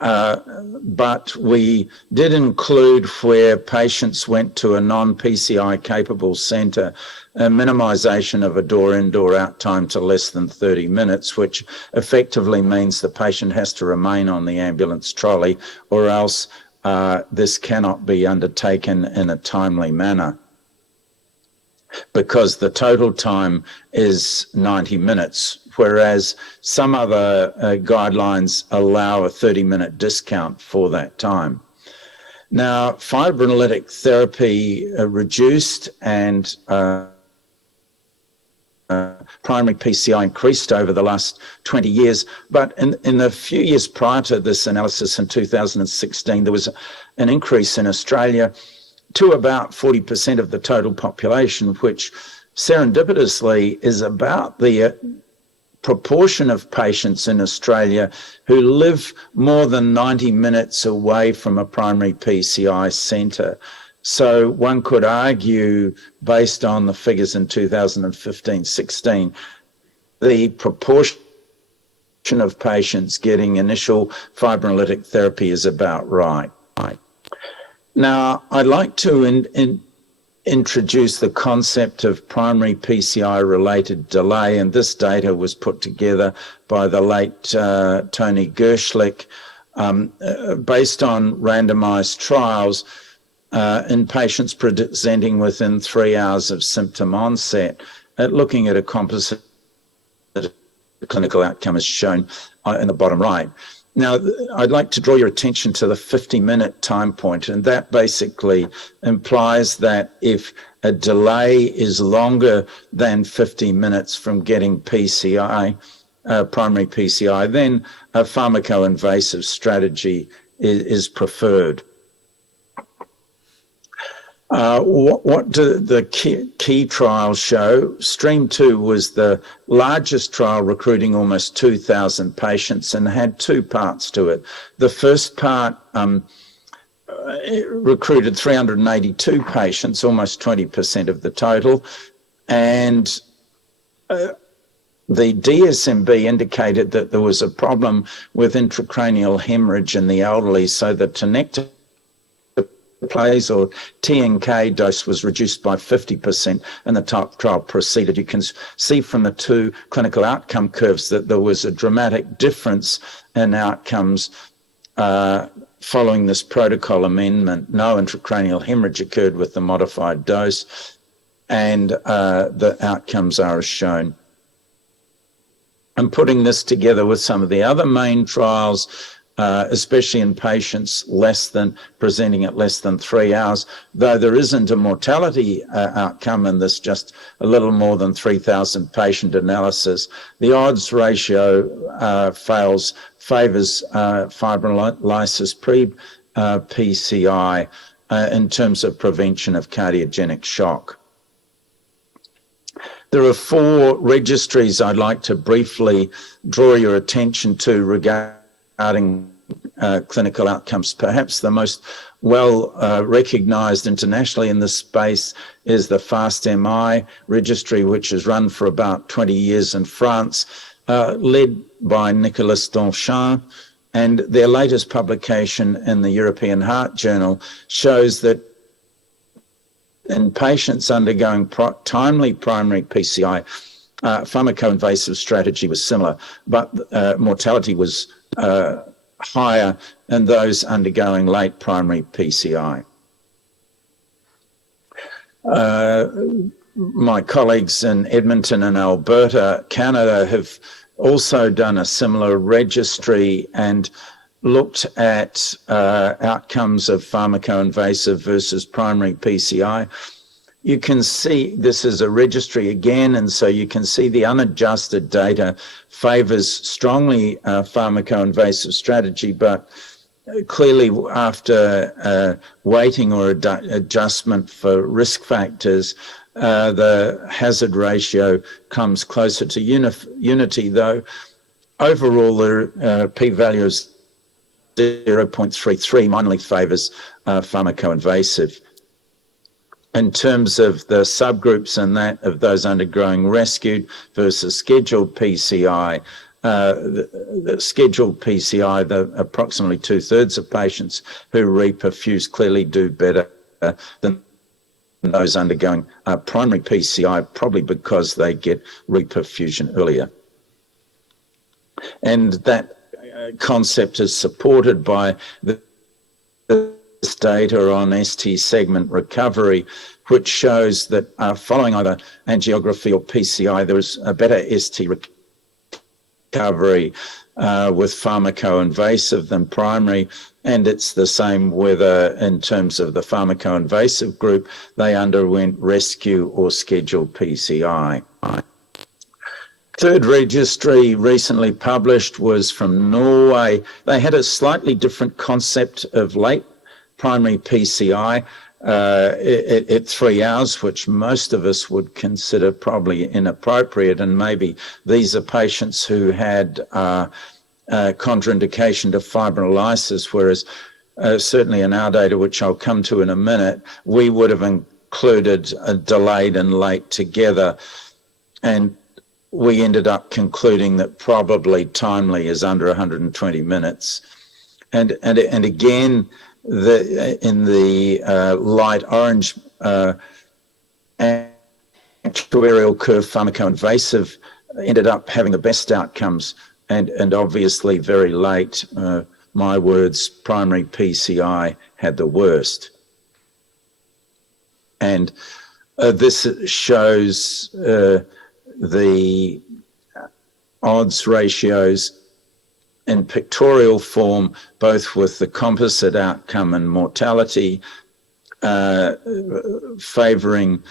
But we did include where patients went to a non-PCI capable centre, a minimisation of a door-in, door-out time to less than 30 minutes, which effectively means the patient has to remain on the ambulance trolley, or else this cannot be undertaken in a timely manner, because the total time is 90 minutes, whereas some other guidelines allow a 30-minute discount for that time. Now, fibrolytic therapy reduced and primary PCI increased over the last 20 years, but in the few years prior to this analysis in 2016, there was an increase in Australia to about 40% of the total population, which serendipitously is about the proportion of patients in Australia who live more than 90 minutes away from a primary PCI centre. So one could argue, based on the figures in 2015-16, the proportion of patients getting initial fibrinolytic therapy is about right. Now, I'd like to introduce the concept of primary PCI-related delay, and this data was put together by the late Tony Gershlich based on randomized trials in patients presenting within 3 hours of symptom onset, looking at a composite clinical outcome as shown in the bottom right. Now, I'd like to draw your attention to the 50-minute time point, and that basically implies that if a delay is longer than 50 minutes from getting PCI, primary PCI, then a pharmacoinvasive strategy is preferred. What do the key trials show? STREAM2 was the largest trial, recruiting almost 2,000 patients, and had two parts to it. The first part recruited 382 patients, almost 20% of the total, and the DSMB indicated that there was a problem with intracranial hemorrhage in the elderly, so the tenecteplase or TNK dose was reduced by 50%, and the trial proceeded. You can see from the two clinical outcome curves that there was a dramatic difference in outcomes following this protocol amendment. No intracranial hemorrhage occurred with the modified dose, and the outcomes are as shown. I'm putting this together with some of the other main trials, especially in patients presenting at less than 3 hours, though there isn't a mortality outcome in this, just a little more than 3,000 patient analysis. The odds ratio favours fibrinolysis pre-PCI in terms of prevention of cardiogenic shock. There are 4 registries I'd like to briefly draw your attention to regarding clinical outcomes. Perhaps the most well recognized internationally in this space is the FAST-MI registry, which has run for about 20 years in France, led by Nicolas Donchin, and their latest publication in the European Heart Journal shows that in patients undergoing timely primary PCI, pharmacoinvasive strategy was similar, but mortality was higher in those undergoing late primary PCI. My colleagues in Edmonton and Alberta, Canada, have also done a similar registry and looked at outcomes of pharmacoinvasive versus primary PCI. You can see this is a registry again, and so you can see the unadjusted data favours strongly pharmacoinvasive strategy, but clearly after weighting or adjustment for risk factors, the hazard ratio comes closer to unity, though overall the p-value is 0.33, minorly favours pharmacoinvasive. In terms of the subgroups and that of those undergoing rescued versus scheduled PCI, the scheduled PCI, approximately 2/3 of patients who reperfuse clearly do better than those undergoing primary PCI, probably because they get reperfusion earlier. And that concept is supported by this data on ST segment recovery, which shows that following either angiography or PCI, there is a better ST recovery with pharmacoinvasive than primary, and it's the same whether in terms of the pharmacoinvasive group, they underwent rescue or scheduled PCI. Third registry recently published was from Norway. They had a slightly different concept of late primary PCI. at 3 hours, which most of us would consider probably inappropriate. And maybe these are patients who had contraindication to fibrinolysis, whereas certainly in our data, which I'll come to in a minute, we would have included delayed and late together. And we ended up concluding that probably timely is under 120 minutes. And again, in the light orange actuarial curve, pharmacoinvasive ended up having the best outcomes, and obviously very late, my words, primary PCI had the worst. And this shows the odds ratios in pictorial form, both with the composite outcome and mortality, favoring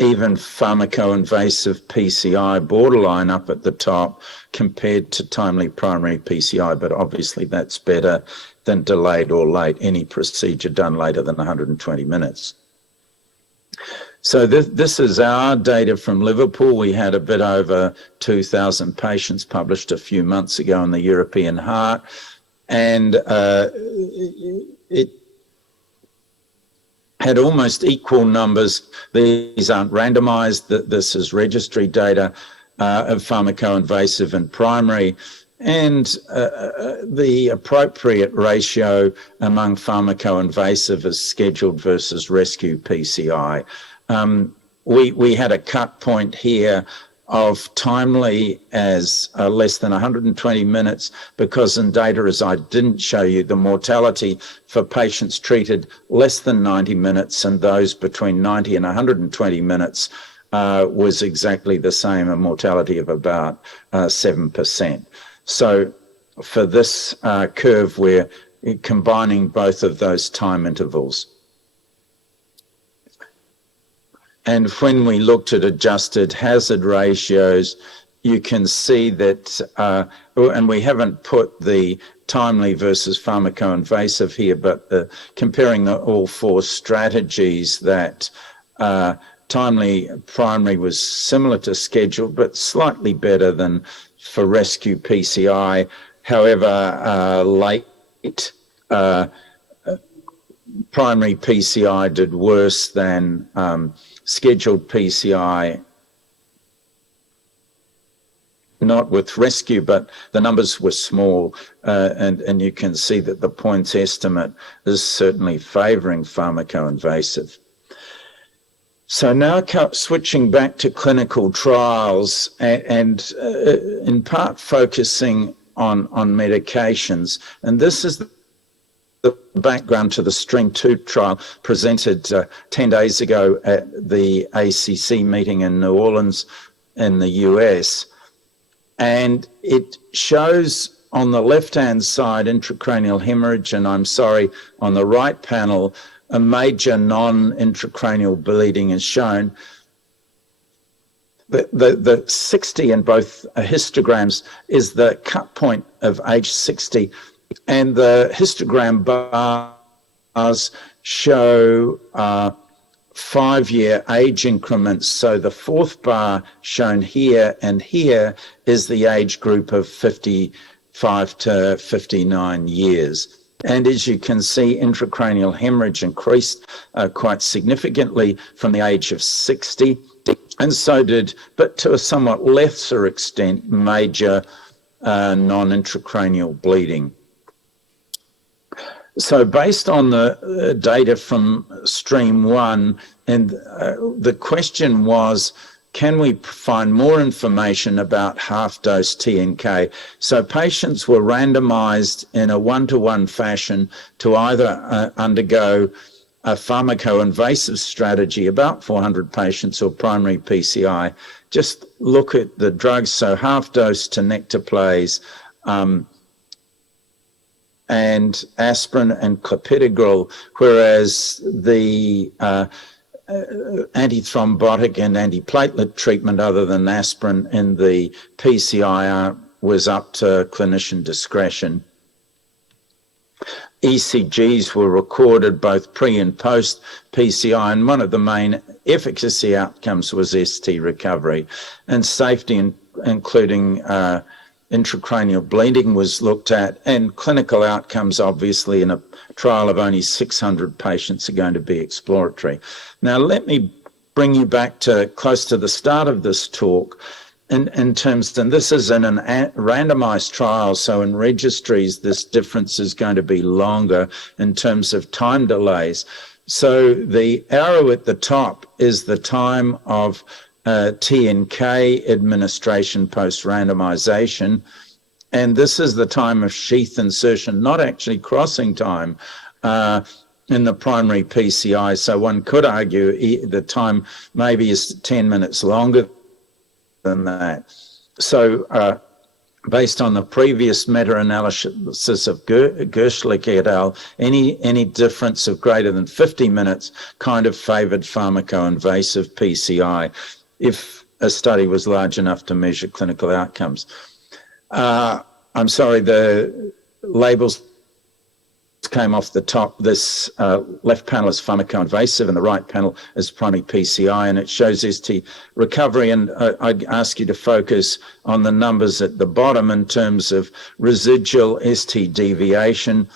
even pharmacoinvasive PCI, borderline up at the top, compared to timely primary PCI, but obviously that's better than delayed or late, any procedure done later than 120 minutes. So this is our data from Liverpool. We had a bit over 2,000 patients published a few months ago in the European Heart, and it had almost equal numbers. These aren't randomized. This is registry data of pharmacoinvasive and primary, and the appropriate ratio among pharmacoinvasive is scheduled versus rescue PCI. We had a cut point here of timely as less than 120 minutes, because in data, as I didn't show you, the mortality for patients treated less than 90 minutes and those between 90 and 120 minutes was exactly the same, a mortality of about 7%. So for this curve, we're combining both of those time intervals. And when we looked at adjusted hazard ratios, you can see that, and we haven't put the timely versus pharmacoinvasive here, but comparing all four strategies, that timely primary was similar to scheduled, but slightly better than for rescue PCI. However, late primary PCI did worse than scheduled PCI, not with rescue, but the numbers were small, and you can see that the points estimate is certainly favoring pharmacoinvasive. So now switching back to clinical trials, and in part focusing on medications, and this is the background to the STREAM 2 trial presented 10 days ago at the ACC meeting in New Orleans in the US. And it shows on the left-hand side intracranial hemorrhage, and I'm sorry, on the right panel, a major non-intracranial bleeding is shown. The 60 in both histograms is the cut point of age 60, and the histogram bars show 5-year age increments. So the fourth bar shown here and here is the age group of 55 to 59 years. And as you can see, intracranial hemorrhage increased quite significantly from the age of 60, and so did, but to a somewhat lesser extent, major non-intracranial bleeding. So based on the data from STREAM 1, and the question was, can we find more information about half-dose TNK? So patients were randomized in a one-to-one fashion to either undergo a pharmacoinvasive strategy, about 400 patients, or primary PCI. Just look at the drugs, so half-dose tenecteplase, and aspirin and clopidogrel, whereas the antithrombotic and antiplatelet treatment other than aspirin in the PCI was up to clinician discretion. ECGs were recorded both pre and post PCI, and one of the main efficacy outcomes was ST recovery. And safety, including intracranial bleeding, was looked at, and clinical outcomes, obviously, in a trial of only 600 patients, are going to be exploratory. Now, let me bring you back to close to the start of this talk. In terms, and this is in a randomized trial, so in registries, this difference is going to be longer in terms of time delays. So the arrow at the top is the time of TNK administration post-randomization, and this is the time of sheath insertion, not actually crossing time in the primary PCI. So one could argue the time maybe is 10 minutes longer than that. So based on the previous meta-analysis of Gershlich et al., any difference of greater than 50 minutes kind of favored pharmacoinvasive PCI if a study was large enough to measure clinical outcomes. I'm sorry, the labels came off the top. This left panel is pharmacoinvasive and the right panel is primary PCI, and it shows ST recovery. And I'd ask you to focus on the numbers at the bottom in terms of residual ST deviation,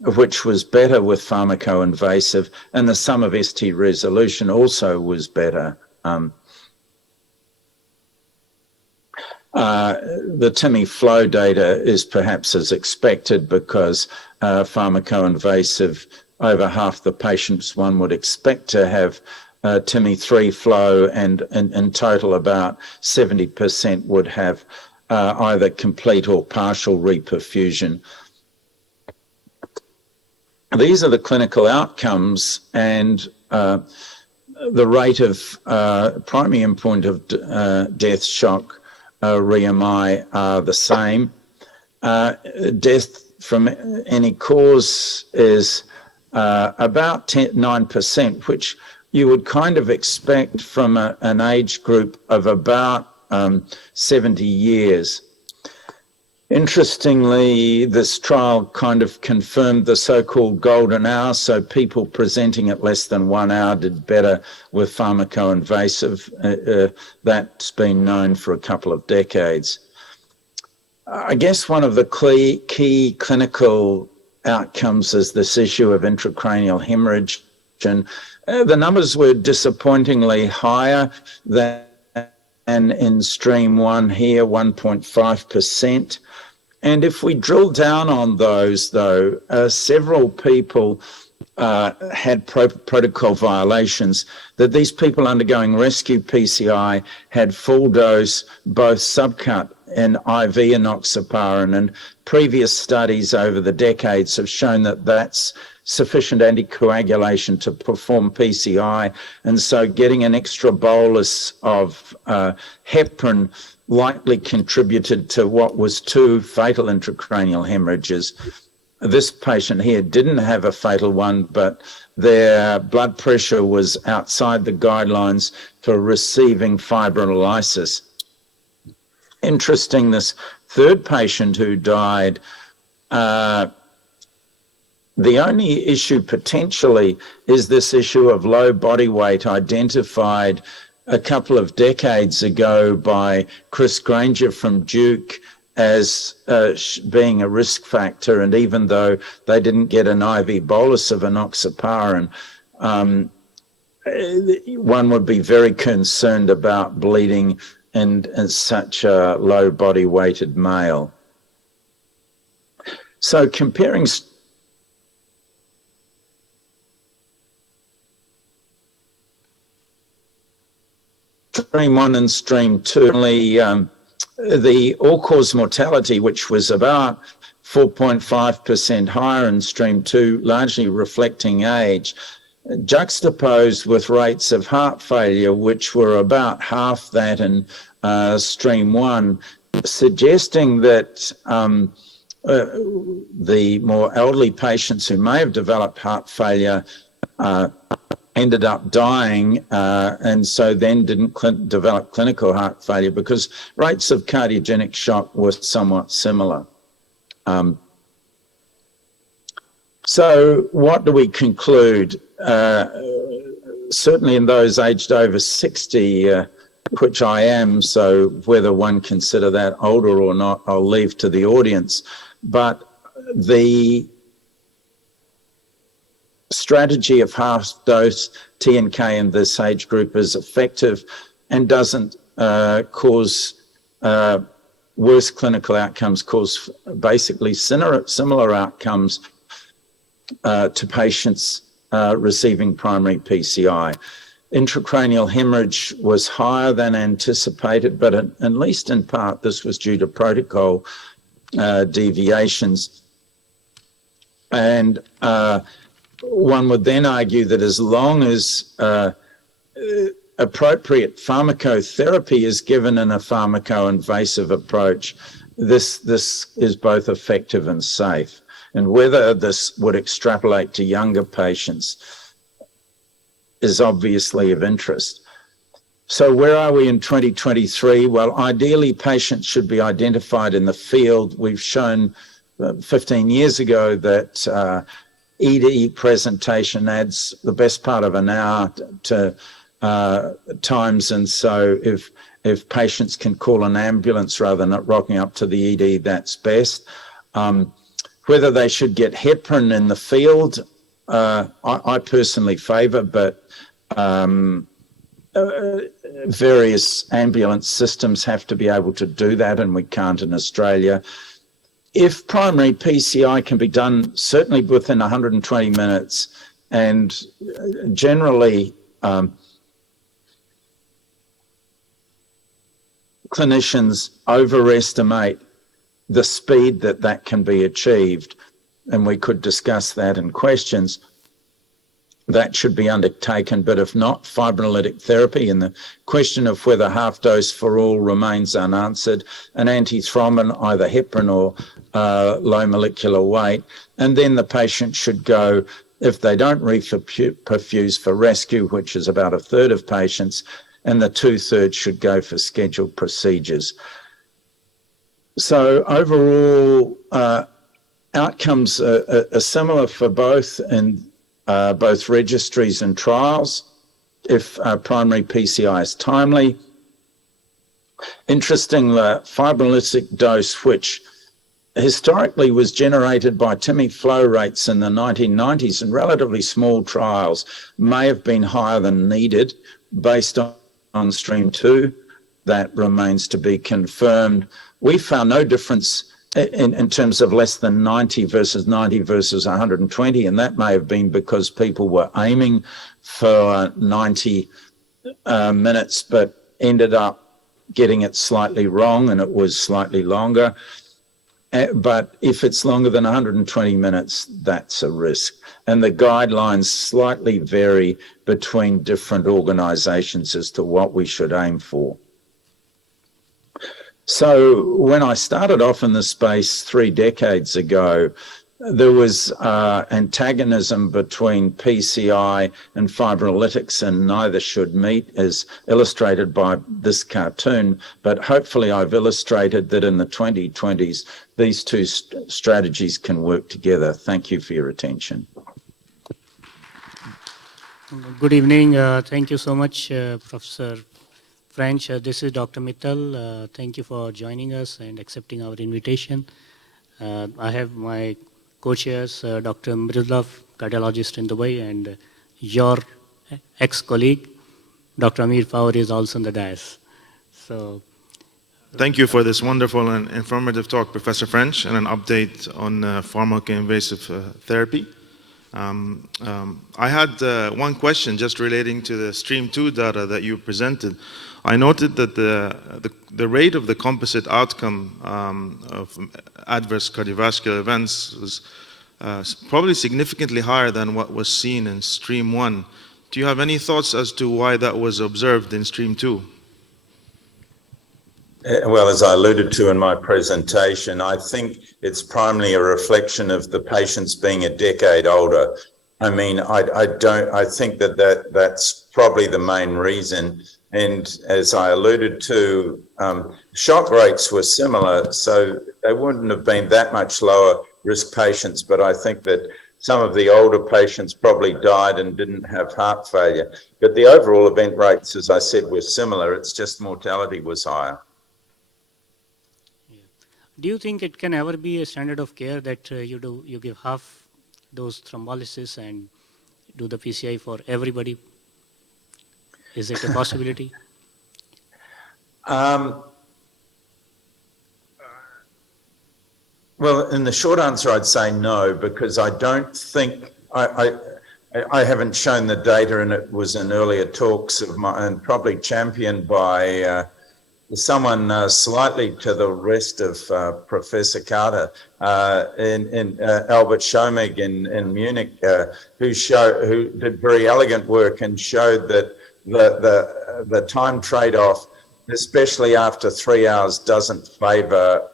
which was better with pharmacoinvasive, and the sum of ST resolution also was better. The TIMI flow data is perhaps as expected because pharmacoinvasive, over half the patients one would expect to have TIMI-3 flow, and in total about 70% would have either complete or partial reperfusion. These are the clinical outcomes, and the rate of primary endpoint of death, shock, re-MI are the same. Death from any cause is about 9%, which you would kind of expect from an age group of about 70 years. Interestingly, this trial kind of confirmed the so-called golden hour, so people presenting at less than 1 hour did better with pharmacoinvasive. That's been known for a couple of decades. I guess one of the key clinical outcomes is this issue of intracranial hemorrhage, and the numbers were disappointingly higher than in stream 1 here, 1.5%. And if we drill down on those, though, several people had protocol violations, that these people undergoing rescue PCI had full dose, both subcut and IV enoxaparin, and previous studies over the decades have shown that that's sufficient anticoagulation to perform PCI, and so getting an extra bolus of heparin likely contributed to what was 2 fatal intracranial hemorrhages. This patient here didn't have a fatal one, but their blood pressure was outside the guidelines for receiving fibrinolysis. Interesting, this third patient who died, the only issue potentially is this issue of low body weight identified a couple of decades ago by Chris Granger from Duke as being a risk factor, and even though they didn't get an IV bolus of enoxaparin, one would be very concerned about bleeding in such a low body weighted male. So comparing stream 1 and stream 2, the all-cause mortality, which was about 4.5% higher in stream 2, largely reflecting age, juxtaposed with rates of heart failure, which were about half that in stream 1, suggesting that the more elderly patients who may have developed heart failure ended up dying, and so then didn't develop clinical heart failure because rates of cardiogenic shock were somewhat similar. So what do we conclude? Certainly in those aged over 60, which I am, so whether one consider that older or not, I'll leave to the audience. But the strategy of half-dose TNK in this age group is effective and doesn't cause worse clinical outcomes, cause basically similar outcomes to patients receiving primary PCI. Intracranial hemorrhage was higher than anticipated, but at least in part this was due to protocol deviations. And one would then argue that as long as appropriate pharmacotherapy is given in a pharmacoinvasive approach, this is both effective and safe. And whether this would extrapolate to younger patients is obviously of interest. So where are we in 2023? Well, ideally, patients should be identified in the field. We've shown 15 years ago that ED presentation adds the best part of an hour to times, and so if patients can call an ambulance rather than rocking up to the ED, that's best. Whether they should get heparin in the field, I personally favour, but various ambulance systems have to be able to do that, and we can't in Australia. If primary PCI can be done certainly within 120 minutes, and generally clinicians overestimate the speed that can be achieved, and we could discuss that in questions, that should be undertaken. But if not, fibrinolytic therapy, and the question of whether half dose for all remains unanswered, an antithrombin, either heparin or low molecular weight, and then the patient should go, if they don't reperfuse, for rescue, which is about a third of patients, and the 2/3 should go for scheduled procedures. So overall, outcomes are similar for both in both registries and trials, if primary PCI is timely. Interesting, the fibrinolytic dose, which historically was generated by TIMI flow rates in the 1990s in relatively small trials, may have been higher than needed based on stream 2. That remains to be confirmed. We found no difference in terms of less than 90 versus 120, and that may have been because people were aiming for 90 minutes but ended up getting it slightly wrong, and it was slightly longer. But if it's longer than 120 minutes, that's a risk. And the guidelines slightly vary between different organisations as to what we should aim for. So when I started off in this space 3 decades ago, there was antagonism between PCI and fibrinolytics, and neither should meet, as illustrated by this cartoon. But hopefully I've illustrated that in the 2020s, these two strategies can work together. Thank you for your attention. Good evening. Thank you so much, Professor French. This is Dr. Mittal. Thank you for joining us and accepting our invitation. I have my co-chairs, Dr. Mridulav, cardiologist in Dubai, and your ex-colleague, Dr. Amir Power, is also on the dais. So, thank you for this wonderful and informative talk, Professor French, and an update on pharmacoinvasive therapy. I had one question just relating to the Stream 2 data that you presented. I noted that the rate of the composite outcome of adverse cardiovascular events was probably significantly higher than what was seen in Stream 1. Do you have any thoughts as to why that was observed in Stream 2? Well, as I alluded to in my presentation, I think it's primarily a reflection of the patients being a decade older. I mean, I think that's probably the main reason. And as I alluded to, shock rates were similar, so they wouldn't have been that much lower risk patients. But I think that some of the older patients probably died and didn't have heart failure. But the overall event rates, as I said, were similar. It's just mortality was higher. Do you think it can ever be a standard of care that you give half dose thrombolysis and do the PCI for everybody? Is it a possibility? Well, in the short answer, I'd say no, because I don't think, I haven't shown the data, and it was in earlier talks of mine, and probably championed by someone slightly to the rest of Professor Carter, in Albert Schomig in Munich, who did very elegant work and showed that the time trade-off, especially after 3 hours, doesn't favour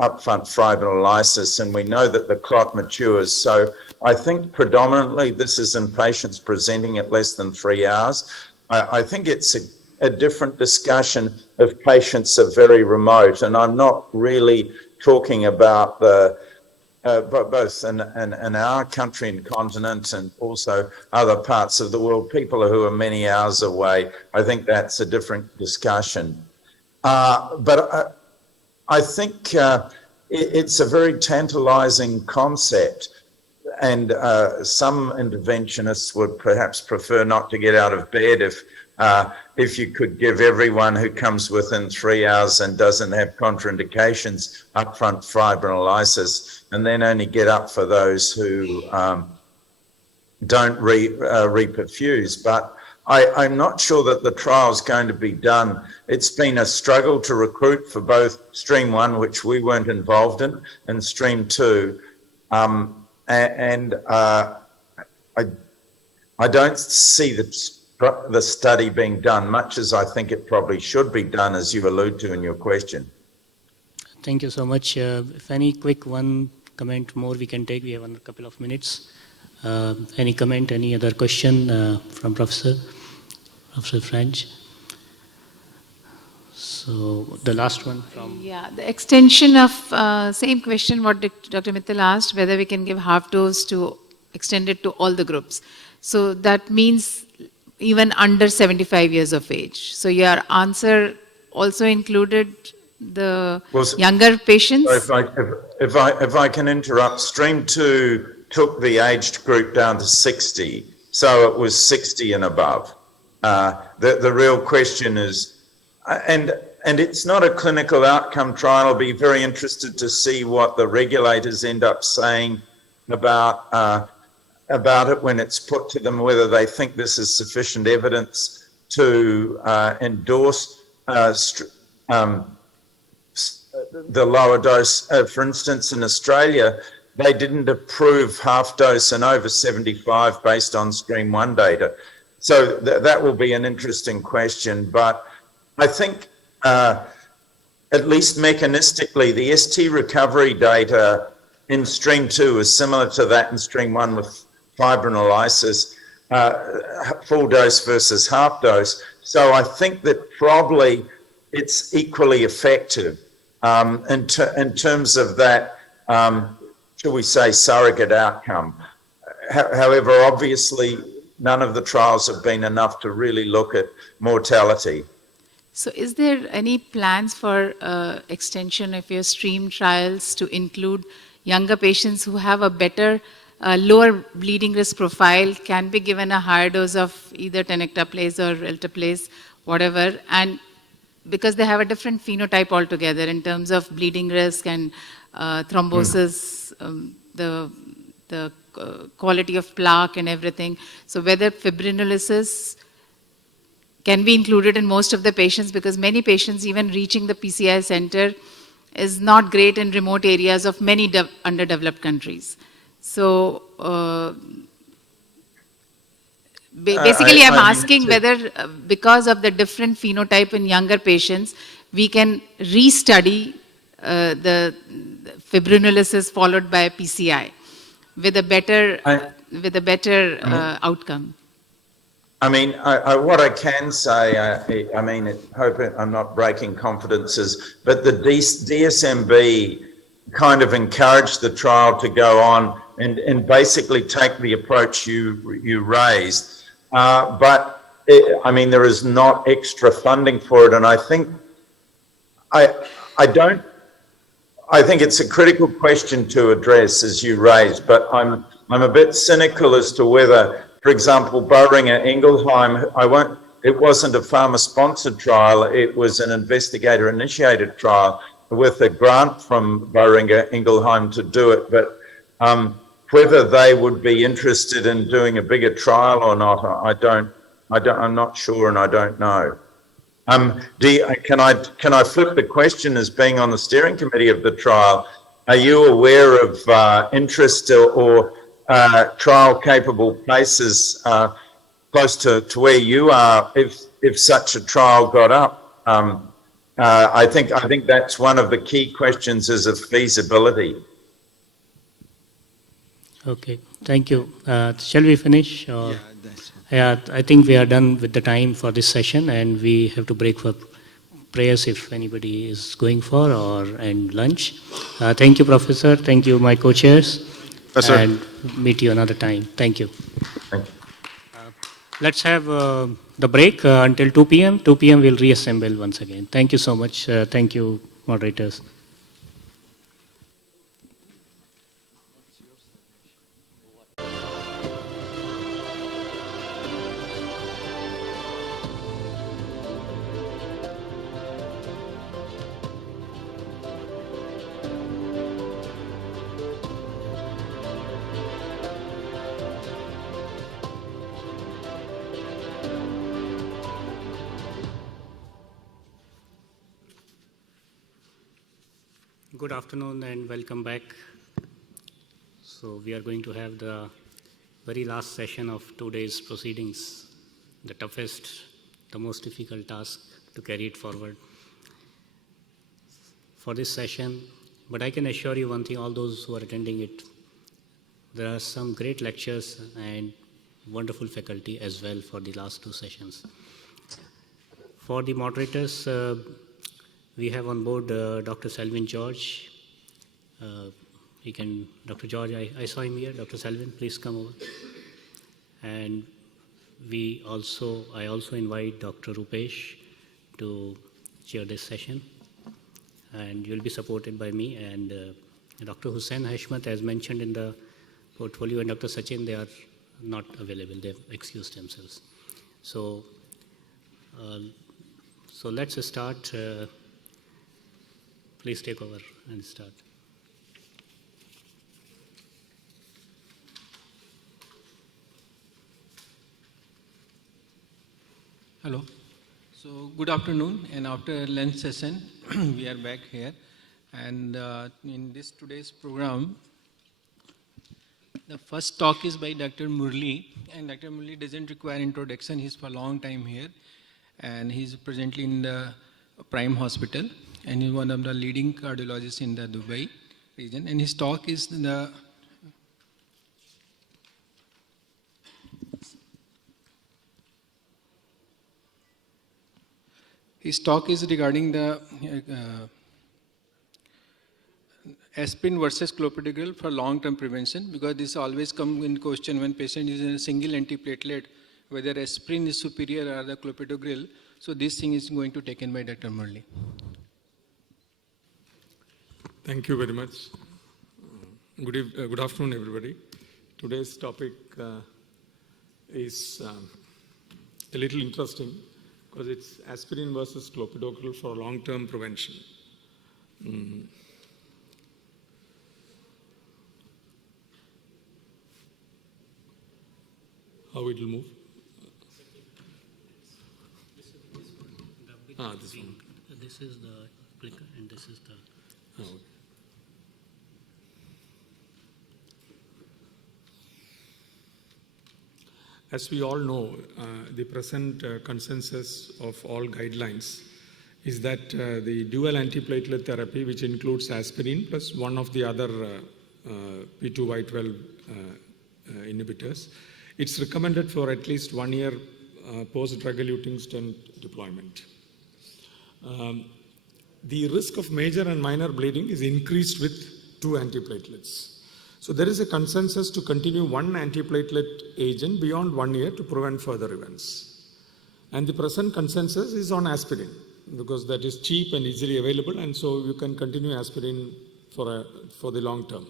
upfront fibrinolysis, and we know that the clot matures. So I think predominantly this is in patients presenting at less than 3 hours. I think it's a different discussion if patients are very remote, and I'm not really talking about the both in our country and continent and also other parts of the world, people who are many hours away. I think that's a different discussion. But I think it's a very tantalizing concept, and some interventionists would perhaps prefer not to get out of bed if you could give everyone who comes within 3 hours and doesn't have contraindications upfront fibrinolysis, and then only get up for those who don't reperfuse. But I'm not sure that the trial's going to be done. It's been a struggle to recruit for both Stream 1, which we weren't involved in, and Stream 2. I don't see the study being done, much as I think it probably should be done, as you allude to in your question. Thank you so much. If any quick one comment more we can take, we have a couple of minutes. Any comment, any other question from Professor French? So the last one from... Yeah, the extension of same question what Dr. Mittal asked, whether we can give half dose to extend it to all the groups. So that means even under 75 years of age. So your answer also included the younger patients? If I can interrupt, Stream 2 took the aged group down to 60, so it was 60 and above. The real question is, and it's not a clinical outcome trial. I'll be very interested to see what the regulators end up saying about it when it's put to them, whether they think this is sufficient evidence to endorse the lower dose. For instance, in Australia, they didn't approve half dose and over 75 based on Stream 1 data. So that will be an interesting question. But I think at least mechanistically, the ST recovery data in Stream 2 is similar to that in Stream 1 with fibrinolysis, full dose versus half dose. So I think that probably it's equally effective in terms of that, shall we say, surrogate outcome. However, obviously, none of the trials have been enough to really look at mortality. So is there any plans for extension of your STREAM trials to include younger patients who have a better, lower bleeding risk profile, can be given a higher dose of either tenecteplase or eltaplase, whatever, and because they have a different phenotype altogether in terms of bleeding risk and thrombosis, the quality of plaque and everything. So whether fibrinolysis can be included in most of the patients, because many patients even reaching the PCI center is not great in remote areas of many underdeveloped countries. So basically I'm asking whether because of the different phenotype in younger patients, we can restudy the fibrinolysis followed by PCI with a better, outcome. I mean, what I can say, I mean, I hope I'm not breaking confidences, but the DSMB kind of encouraged the trial to go on and basically take the approach you raised. I mean, there is not extra funding for it, and I think I think it's a critical question to address, as you raised, but I'm a bit cynical as to whether, for example, Boehringer Ingelheim, it wasn't a pharma-sponsored trial, it was an investigator-initiated trial with a grant from Boehringer Ingelheim to do it, but whether they would be interested in doing a bigger trial or not, I'm not sure, and I don't know. Can I flip the question as being on the steering committee of the trial? Are you aware of interest or trial-capable places close to where you are if such a trial got up? I think that's one of the key questions is of feasibility. Okay, thank you. Shall we finish? Yeah, I think we are done with the time for this session, and we have to break for prayers if anybody is going for and lunch. Thank you, Professor. Thank you, my co-chairs. Yes, and meet you another time. Thank you. Let's have the break until 2 p.m. 2 p.m. we'll reassemble once again. Thank you so much. Thank you, moderators. Good afternoon and welcome back. So we are going to have the very last session of today's proceedings, the toughest, the most difficult task to carry it forward for this session. But I can assure you one thing, all those who are attending it, there are some great lectures and wonderful faculty as well for the last two sessions. For the moderators, we have on board Dr. Selvin George. Dr. George, I saw him here. Dr. Selvin, please come over. And I also invite Dr. Rupesh to chair this session. And you'll be supported by me and Dr. Hussain Hashmat, as mentioned in the portfolio, and Dr. Sachin, they are not available. They've excused themselves. So let's start. Please take over and start. Hello. So good afternoon, and after lunch session, we are back here. And in today's program, the first talk is by Dr. Murli, and Dr. Murli doesn't require introduction. He's for a long time here, and he's presently in the Prime Hospital. And he's one of the leading cardiologists in the Dubai region. And his talk is regarding the aspirin versus clopidogrel for long-term prevention, because this always comes in question when patient is in a single antiplatelet, whether aspirin is superior or the clopidogrel. So this thing is going to be taken by Dr. Murli. Thank you very much. Good afternoon, everybody. Today's topic is a little interesting because it's aspirin versus clopidogrel for long-term prevention. How it will move? This one. This is the clicker and this is the... Oh. As we all know, the present consensus of all guidelines is that the dual antiplatelet therapy, which includes aspirin plus one of the other P2Y12 inhibitors, it's recommended for at least 1 year post-drug-eluting stent deployment. The risk of major and minor bleeding is increased with two antiplatelets. So there is a consensus to continue one antiplatelet agent beyond 1 year to prevent further events. And the present consensus is on aspirin because that is cheap and easily available, and so you can continue aspirin for the long term.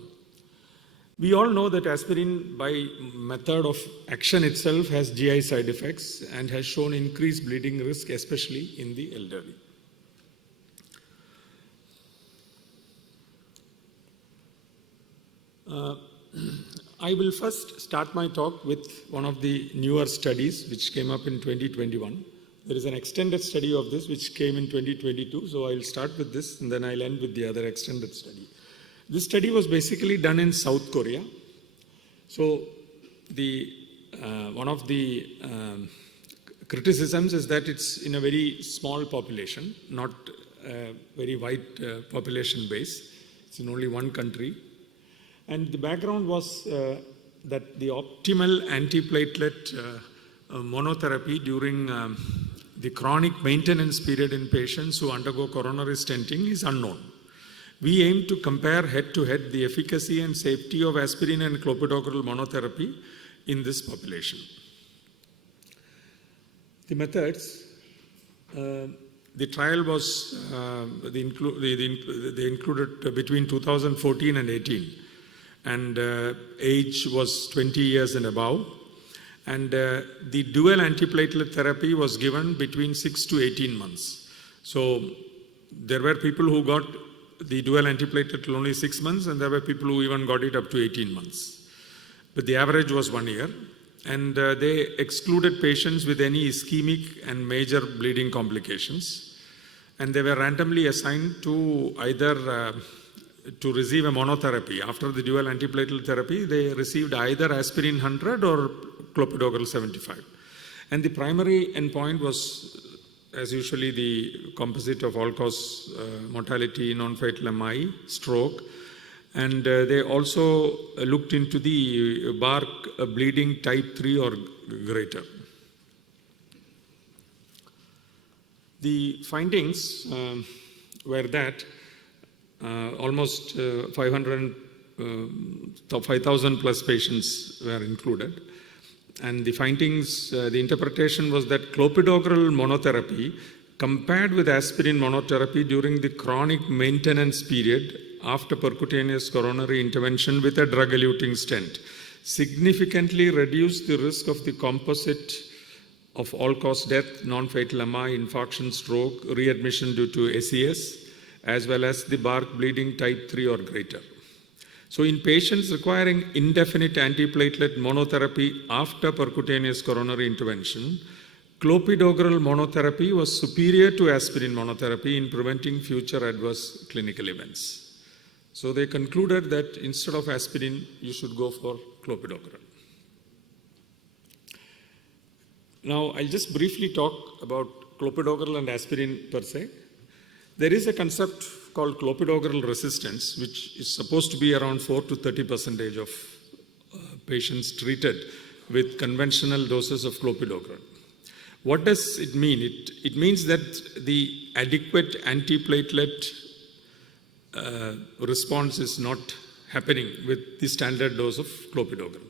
We all know that aspirin by method of action itself has GI side effects and has shown increased bleeding risk, especially in the elderly. I will first start my talk with one of the newer studies which came up in 2021. There is an extended study of this which came in 2022, so I'll start with this and then I'll end with the other extended study. This study was basically done in South Korea. So one of the criticisms is that it's in a very small population, not a very wide population base. It's in only one country. And the background was that the optimal antiplatelet monotherapy during the chronic maintenance period in patients who undergo coronary stenting is unknown. We aim to compare head-to-head the efficacy and safety of aspirin and clopidogrel monotherapy in this population. The methods, the trial was, they included between 2014 and 18. And age was 20 years and above. And the dual antiplatelet therapy was given between 6 to 18 months. So there were people who got the dual antiplatelet only 6 months, and there were people who even got it up to 18 months. But the average was 1 year. And they excluded patients with any ischemic and major bleeding complications. And they were randomly assigned to either to receive a monotherapy. After the dual antiplatelet therapy, they received either aspirin 100 or clopidogrel 75. And the primary endpoint was, as usually, the composite of all-cause mortality, non-fatal MI, stroke. And they also looked into the BARC bleeding type 3 or greater. The findings were that almost 5,000 plus patients were included. And the findings, the interpretation was that clopidogrel monotherapy compared with aspirin monotherapy during the chronic maintenance period after percutaneous coronary intervention with a drug-eluting stent significantly reduced the risk of the composite of all-cause death, non-fatal MI, infarction, stroke, readmission due to SES, as well as the BARC bleeding type 3 or greater. So in patients requiring indefinite antiplatelet monotherapy after percutaneous coronary intervention, clopidogrel monotherapy was superior to aspirin monotherapy in preventing future adverse clinical events. So they concluded that instead of aspirin, you should go for clopidogrel. Now, I'll just briefly talk about clopidogrel and aspirin per se. There is a concept called clopidogrel resistance, which is supposed to be around 4 to 30% of patients treated with conventional doses of clopidogrel. What does it mean? It means that the adequate antiplatelet response is not happening with the standard dose of clopidogrel.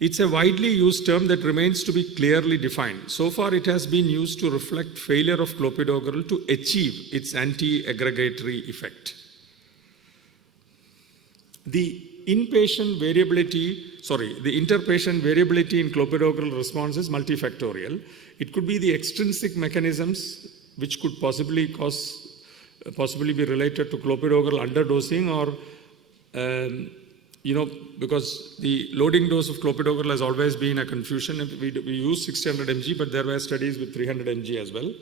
It's a widely used term that remains to be clearly defined. So far, it has been used to reflect failure of clopidogrel to achieve its anti-aggregatory effect. The interpatient variability in clopidogrel response is multifactorial. It could be the extrinsic mechanisms which could possibly be related to clopidogrel underdosing, or because the loading dose of clopidogrel has always been a confusion. We use 600 mg, but there were studies with 300 mg as well.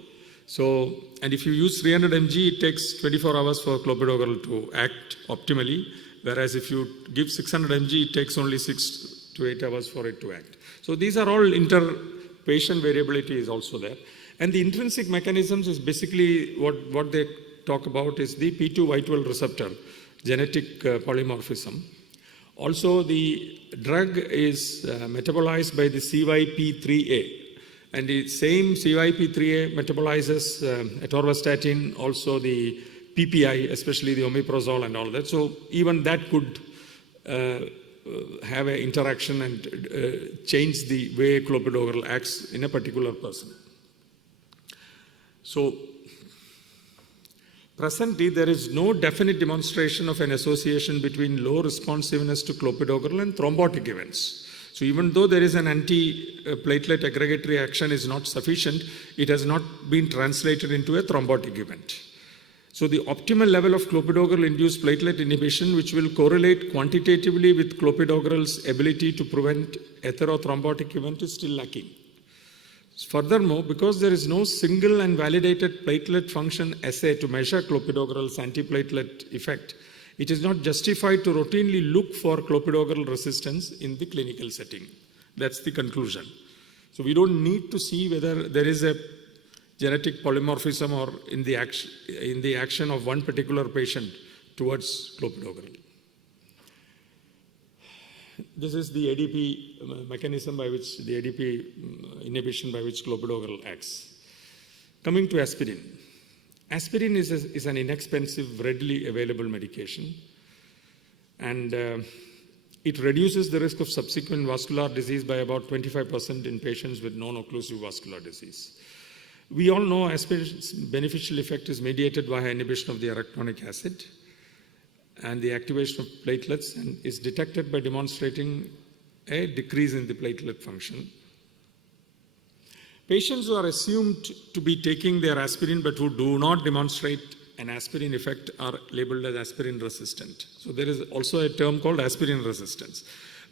So, and if you use 300 mg, it takes 24 hours for clopidogrel to act optimally, whereas if you give 600 mg, it takes only 6 to 8 hours for it to act. So these are all inter-patient variability is also there. And the intrinsic mechanisms is basically what they talk about is the P2Y12 receptor, genetic polymorphism. Also, the drug is metabolized by the CYP3A, and the same CYP3A metabolizes atorvastatin, also the PPI, especially the omeprazole and all that. So even that could have an interaction and change the way clopidogrel acts in a particular person. So, presently, there is no definite demonstration of an association between low responsiveness to clopidogrel and thrombotic events. So even though there is an anti-platelet aggregatory action is not sufficient, it has not been translated into a thrombotic event. So the optimal level of clopidogrel-induced platelet inhibition, which will correlate quantitatively with clopidogrel's ability to prevent atherothrombotic event, is still lacking. Furthermore, because there is no single and validated platelet function assay to measure clopidogrel's antiplatelet effect, it is not justified to routinely look for clopidogrel resistance in the clinical setting. That's the conclusion. So we don't need to see whether there is a genetic polymorphism or in the action of one particular patient towards clopidogrel. This is the ADP mechanism by which the ADP inhibition by which clopidogrel acts. Coming to aspirin. Aspirin is an inexpensive, readily available medication, and it reduces the risk of subsequent vascular disease by about 25% in patients with non-occlusive vascular disease. We all know aspirin's beneficial effect is mediated by inhibition of the arachidonic acid and the activation of platelets, and is detected by demonstrating a decrease in the platelet function. Patients who are assumed to be taking their aspirin but who do not demonstrate an aspirin effect are labeled as aspirin resistant. So there is also a term called aspirin resistance.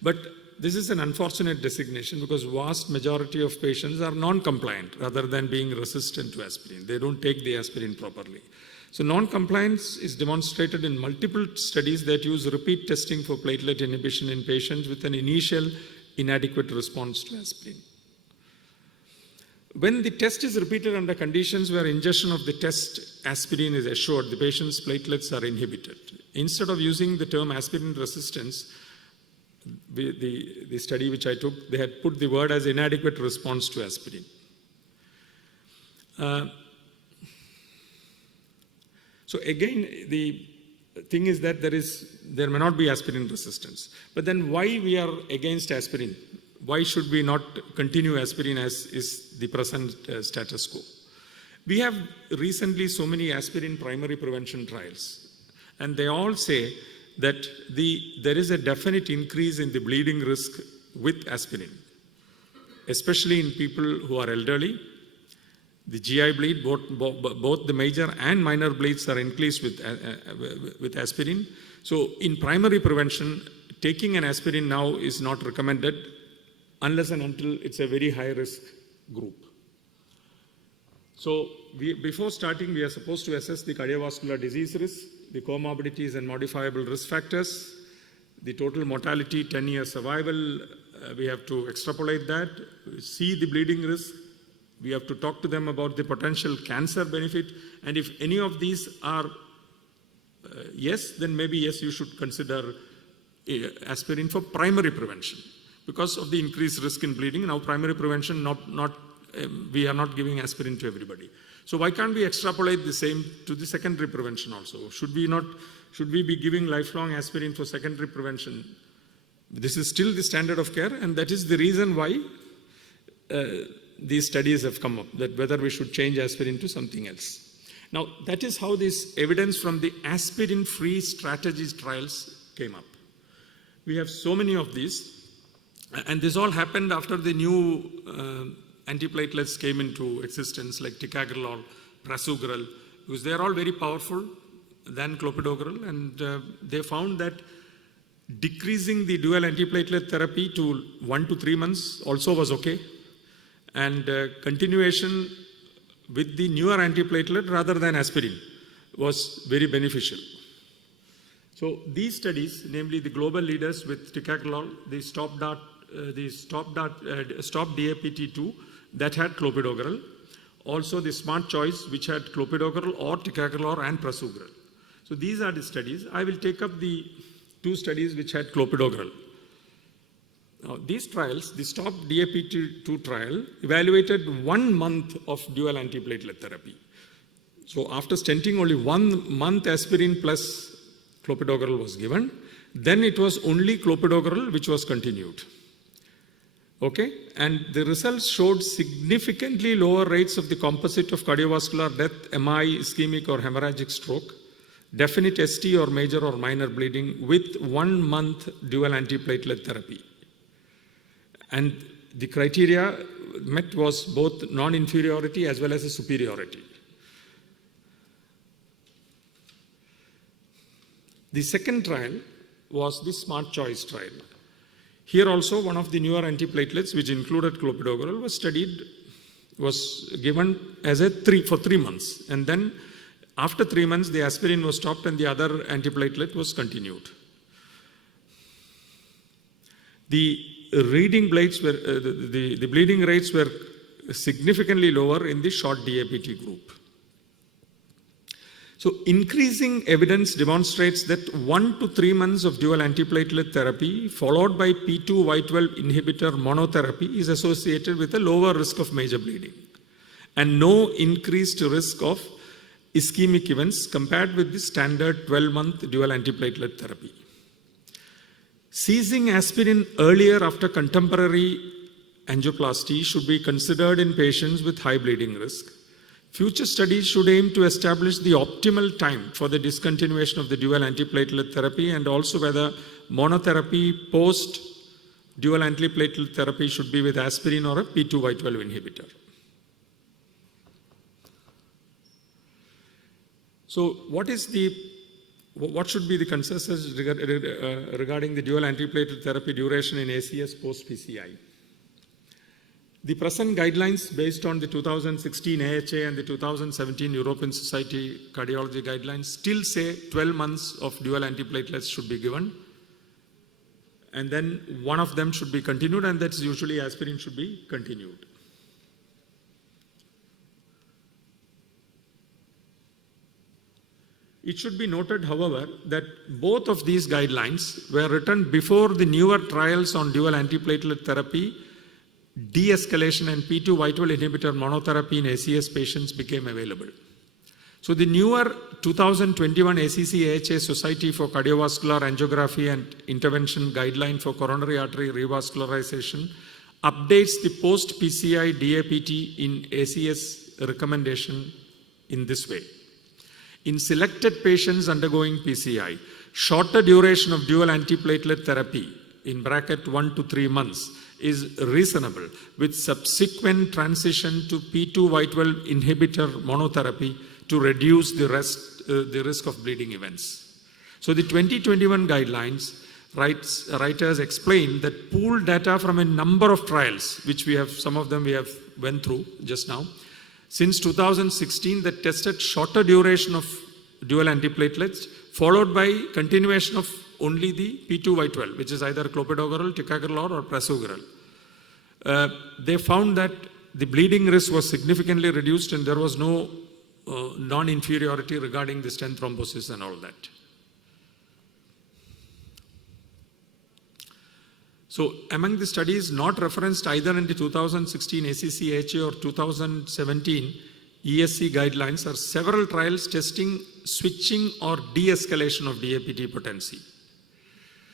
But this is an unfortunate designation because vast majority of patients are non-compliant rather than being resistant to aspirin. They don't take the aspirin properly. So non-compliance is demonstrated in multiple studies that use repeat testing for platelet inhibition in patients with an initial inadequate response to aspirin. When the test is repeated under conditions where ingestion of the test aspirin is assured, the patient's platelets are inhibited. Instead of using the term aspirin resistance, the study which I took, they had put the word as inadequate response to aspirin. So again, the thing is that there may not be aspirin resistance. But then why we are against aspirin? Why should we not continue aspirin as is the present status quo? We have recently so many aspirin primary prevention trials, and they all say that there is a definite increase in the bleeding risk with aspirin, especially in people who are elderly. The GI bleed, both the major and minor bleeds are increased with aspirin. So in primary prevention, taking an aspirin now is not recommended unless and until it's a very high risk group. So before starting, we are supposed to assess the cardiovascular disease risk, the comorbidities and modifiable risk factors, the total mortality, 10-year survival. We have to extrapolate that, see the bleeding risk. We have to talk to them about the potential cancer benefit. And if any of these are yes, then maybe yes, you should consider aspirin for primary prevention. Because of the increased risk in bleeding, now primary prevention, we are not giving aspirin to everybody. So why can't we extrapolate the same to the secondary prevention also? Should we be giving lifelong aspirin for secondary prevention? This is still the standard of care, and that is the reason why these studies have come up, that whether we should change aspirin to something else. Now, that is how this evidence from the aspirin-free strategies trials came up. We have so many of these. And this all happened after the new antiplatelets came into existence, like ticagrelor, prasugrel, because they are all very powerful than clopidogrel, and they found that decreasing the dual antiplatelet therapy to 1 to 3 months also was okay, and continuation with the newer antiplatelet rather than aspirin was very beneficial. So these studies, namely the global leaders with ticagrelor, they stopped DAPT2 that had clopidogrel, also the smart choice which had clopidogrel or ticagrelor and prasugrel. So these are the studies. I will take up the 2 studies which had clopidogrel. Now these trials, the STOP DAPT2 trial, evaluated 1 month of dual antiplatelet therapy. So after stenting, only 1 month aspirin plus clopidogrel was given, Then it was only clopidogrel which was continued. Okay, and the results showed significantly lower rates of the composite of cardiovascular death, MI, ischemic or hemorrhagic stroke, definite ST or major or minor bleeding with 1 month dual antiplatelet therapy. And the criteria met was both non-inferiority as well as a superiority. The second trial was the Smart Choice trial. Here also one of the newer antiplatelets, which included clopidogrel, was given as for 3 months. And then after 3 months, the aspirin was stopped and the other antiplatelet was continued. The bleeding rates were significantly lower in the short DAPT group. So increasing evidence demonstrates that 1 to 3 months of dual antiplatelet therapy followed by P2Y12 inhibitor monotherapy is associated with a lower risk of major bleeding and no increased risk of ischemic events compared with the standard 12-month dual antiplatelet therapy. Ceasing aspirin earlier after contemporary angioplasty should be considered in patients with high bleeding risk. Future studies should aim to establish the optimal time for the discontinuation of the dual antiplatelet therapy and also whether monotherapy post dual antiplatelet therapy should be with aspirin or a P2Y12 inhibitor. So what should be the consensus regarding the dual antiplatelet therapy duration in ACS post PCI? The present guidelines based on the 2016 AHA and the 2017 European Society Cardiology guidelines still say 12 months of dual antiplatelets should be given, and then one of them should be continued, and that's usually aspirin should be continued. It should be noted, however, that both of these guidelines were written before the newer trials on dual antiplatelet therapy, de-escalation and P2Y12 inhibitor monotherapy in ACS patients became available. So the newer 2021 ACC-AHA Society for Cardiovascular Angiography and Intervention Guideline for Coronary Artery Revascularization updates the post-PCI DAPT in ACS recommendation in this way. In selected patients undergoing PCI, shorter duration of dual antiplatelet therapy, in bracket 1 to 3 months, is reasonable with subsequent transition to P2Y12 inhibitor monotherapy to reduce the risk of bleeding events. So the 2021 guidelines writers explain that pooled data from a number of trials, which some of them we have went through just now, since 2016 that tested shorter duration of dual antiplatelets followed by continuation of only the P2Y12, which is either clopidogrel, ticagrelor or prasugrel. They found that the bleeding risk was significantly reduced and there was no non-inferiority regarding the stent thrombosis and all that. So among the studies not referenced either in the 2016 ACC-AHA or 2017 ESC guidelines are several trials testing switching or de-escalation of DAPT potency.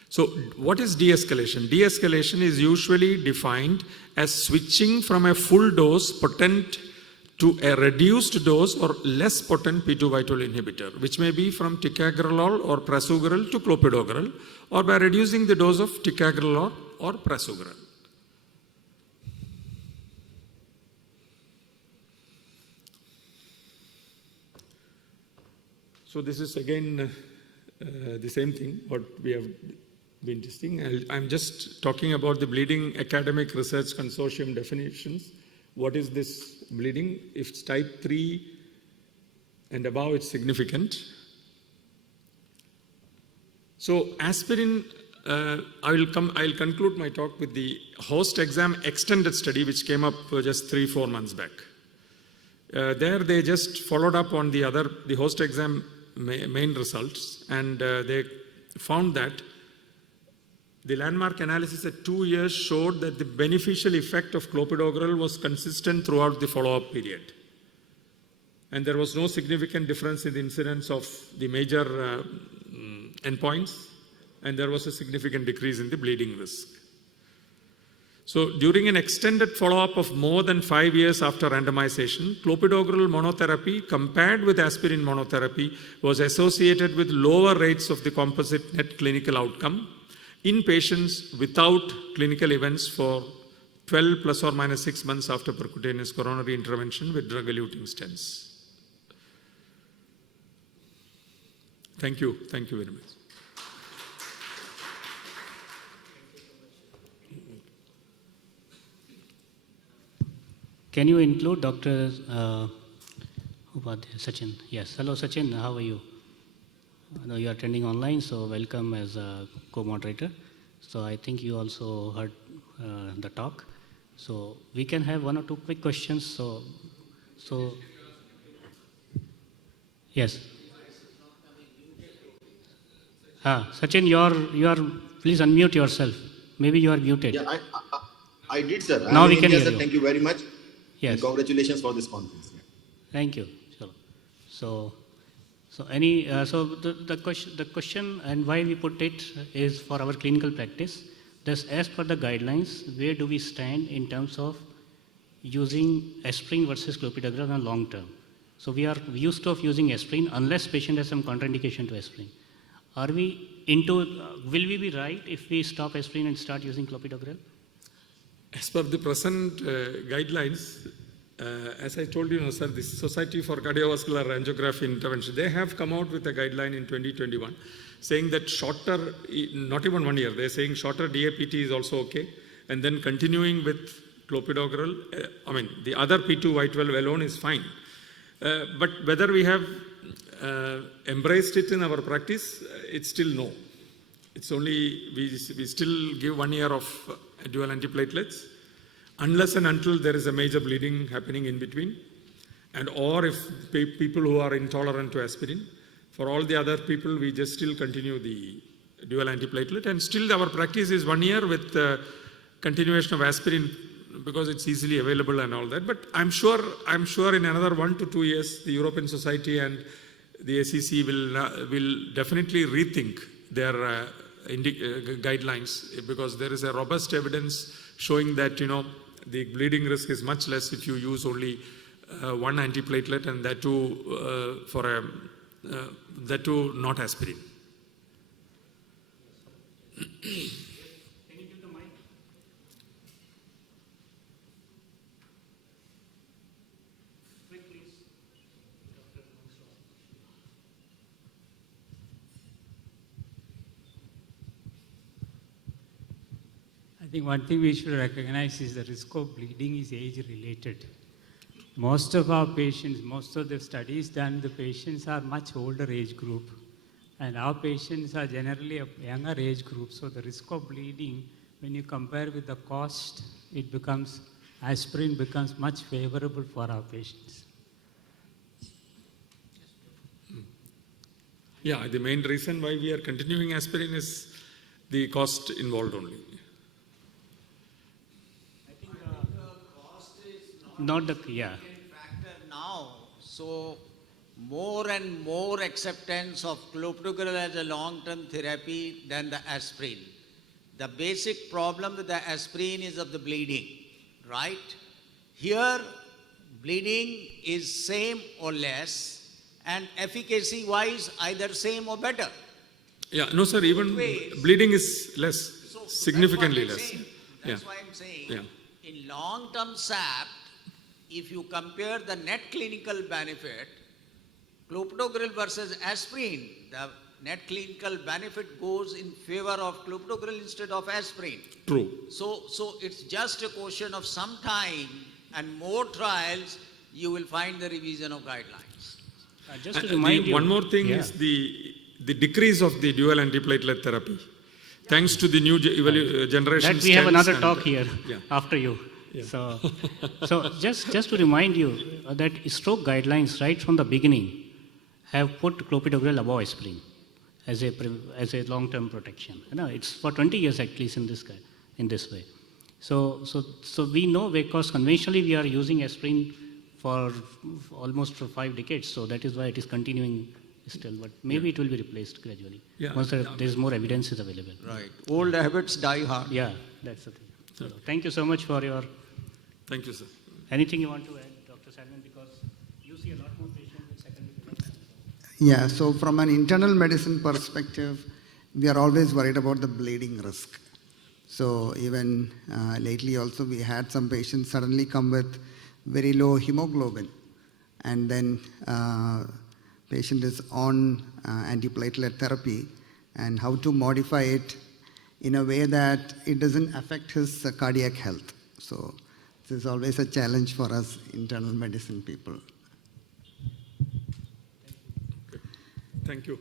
So what is de-escalation? De-escalation is usually defined as switching from a full dose potent to a reduced dose or less potent P2Y12 inhibitor, which may be from ticagrelor or prasugrel to clopidogrel, or by reducing the dose of ticagrelor or prasugrel. So this is again the same thing, what we have been testing. I'm just talking about the bleeding academic research consortium definitions. What is this bleeding? If it's type 3 and above, it's significant. So aspirin, I'll conclude my talk with the host exam extended study, which came up just 3-4 months back. There they just followed up on the host exam main results, and they found that the landmark analysis at 2 years showed that the beneficial effect of clopidogrel was consistent throughout the follow-up period. And there was no significant difference in the incidence of the major endpoints, and there was a significant decrease in the bleeding risk. So during an extended follow-up of more than 5 years after randomization, clopidogrel monotherapy compared with aspirin monotherapy was associated with lower rates of the composite net clinical outcome in patients without clinical events for 12 plus or minus 6 months after percutaneous coronary intervention with drug-eluting stents. Thank you very much. Can you include Dr. Sachin? Yes. Hello, Sachin. How are you? I know you are attending online, so welcome as a co-moderator. So I think you also heard the talk. So we can have 1 or 2 quick questions. So yes. Sachin, you are. Please unmute yourself. Maybe you are muted. Yeah, I did, sir. Now I'm we in can India, hear sir. you. Thank you very much. Yes. And congratulations for this conference. Yeah. Thank you. So any the question and why we put it is for our clinical practice. Thus, as per the guidelines, where do we stand in terms of using aspirin versus clopidogrel on long term? So we are used to using aspirin unless patient has some contraindication to aspirin. Are we into? Will we be right if we stop aspirin and start using clopidogrel? As per the present guidelines, as I told you, sir, the Society for Cardiovascular Angiography Intervention, they have come out with a guideline in 2021 saying that shorter, not even 1 year, they're saying shorter DAPT is also okay, and then continuing with clopidogrel, the other P2Y12 alone is fine. But whether we have embraced it in our practice, it's still no. It's only, we still give 1 year of dual antiplatelets, unless and until there is a major bleeding happening in between, and or if people who are intolerant to aspirin. For all the other people, we just still continue the dual antiplatelet, and still our practice is 1 year with continuation of aspirin because it's easily available and all that. But I'm sure in another 1 to 2 years, the European Society and the ACC will definitely rethink their guidelines, because there is a robust evidence showing that the bleeding risk is much less if you use only 1 antiplatelet, and that too not aspirin. I think one thing we should recognize is the risk of bleeding is age-related. Most of our patients, most of the studies done, the patients are much older age group. And our patients are generally a younger age group. So the risk of bleeding, when you compare with the cost, aspirin becomes much favorable for our patients. Yeah, the main reason why we are continuing aspirin is the cost involved only. Not the Factor now, so more and more acceptance of clopidogrel as a long-term therapy than the aspirin. The basic problem with the aspirin is of the bleeding, right? Here, bleeding is same or less, and efficacy-wise, either same or better. Yeah, no, sir, even bleeding is less, significantly less. That's why I'm saying, in long-term SAP, if you compare the net clinical benefit, clopidogrel versus aspirin, the net clinical benefit goes in favor of clopidogrel instead of aspirin. True. So it's just a question of some time and more trials, you will find the revision of guidelines. Just to remind you. One more thing is the decrease of the dual antiplatelet therapy. Thanks to the new generation. That we have another talk here after you. Yeah. So just to remind you that stroke guidelines right from the beginning have put clopidogrel above aspirin as a long-term protection. It's for 20 years at least in this way. So we know, because conventionally we are using aspirin for almost 5 decades. So that is why it is continuing still, but maybe it will be replaced gradually. Yeah. Once there is more evidence is available. Right. Old habits die hard. Yeah, that's the thing. So, thank you so much for your... Thank you, sir. Anything you want to add, Dr. Salman, because you see a lot more patients with secondary prevention. Yeah, so from an internal medicine perspective, we are always worried about the bleeding risk. So even lately also we had some patients suddenly come with very low hemoglobin, and then patient is on antiplatelet therapy, and how to modify it in a way that it doesn't affect his cardiac health. So this is always a challenge for us internal medicine people. Thank you.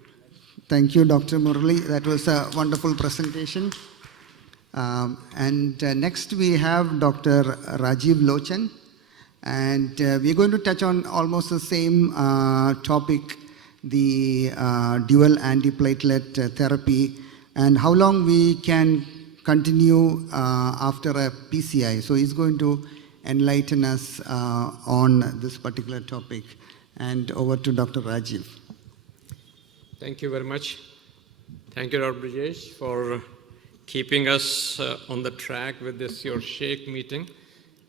Thank you, Dr. Murali. That was a wonderful presentation. Next we have Dr. Rajiv Lochan, and we're going to touch on almost the same topic, the dual antiplatelet therapy, and how long we can continue after a PCI. So he's going to enlighten us on this particular topic. And over to Dr. Rajiv. Thank you very much. Thank you, Dr. Brajesh, for keeping us on the track with this your SHAKE meeting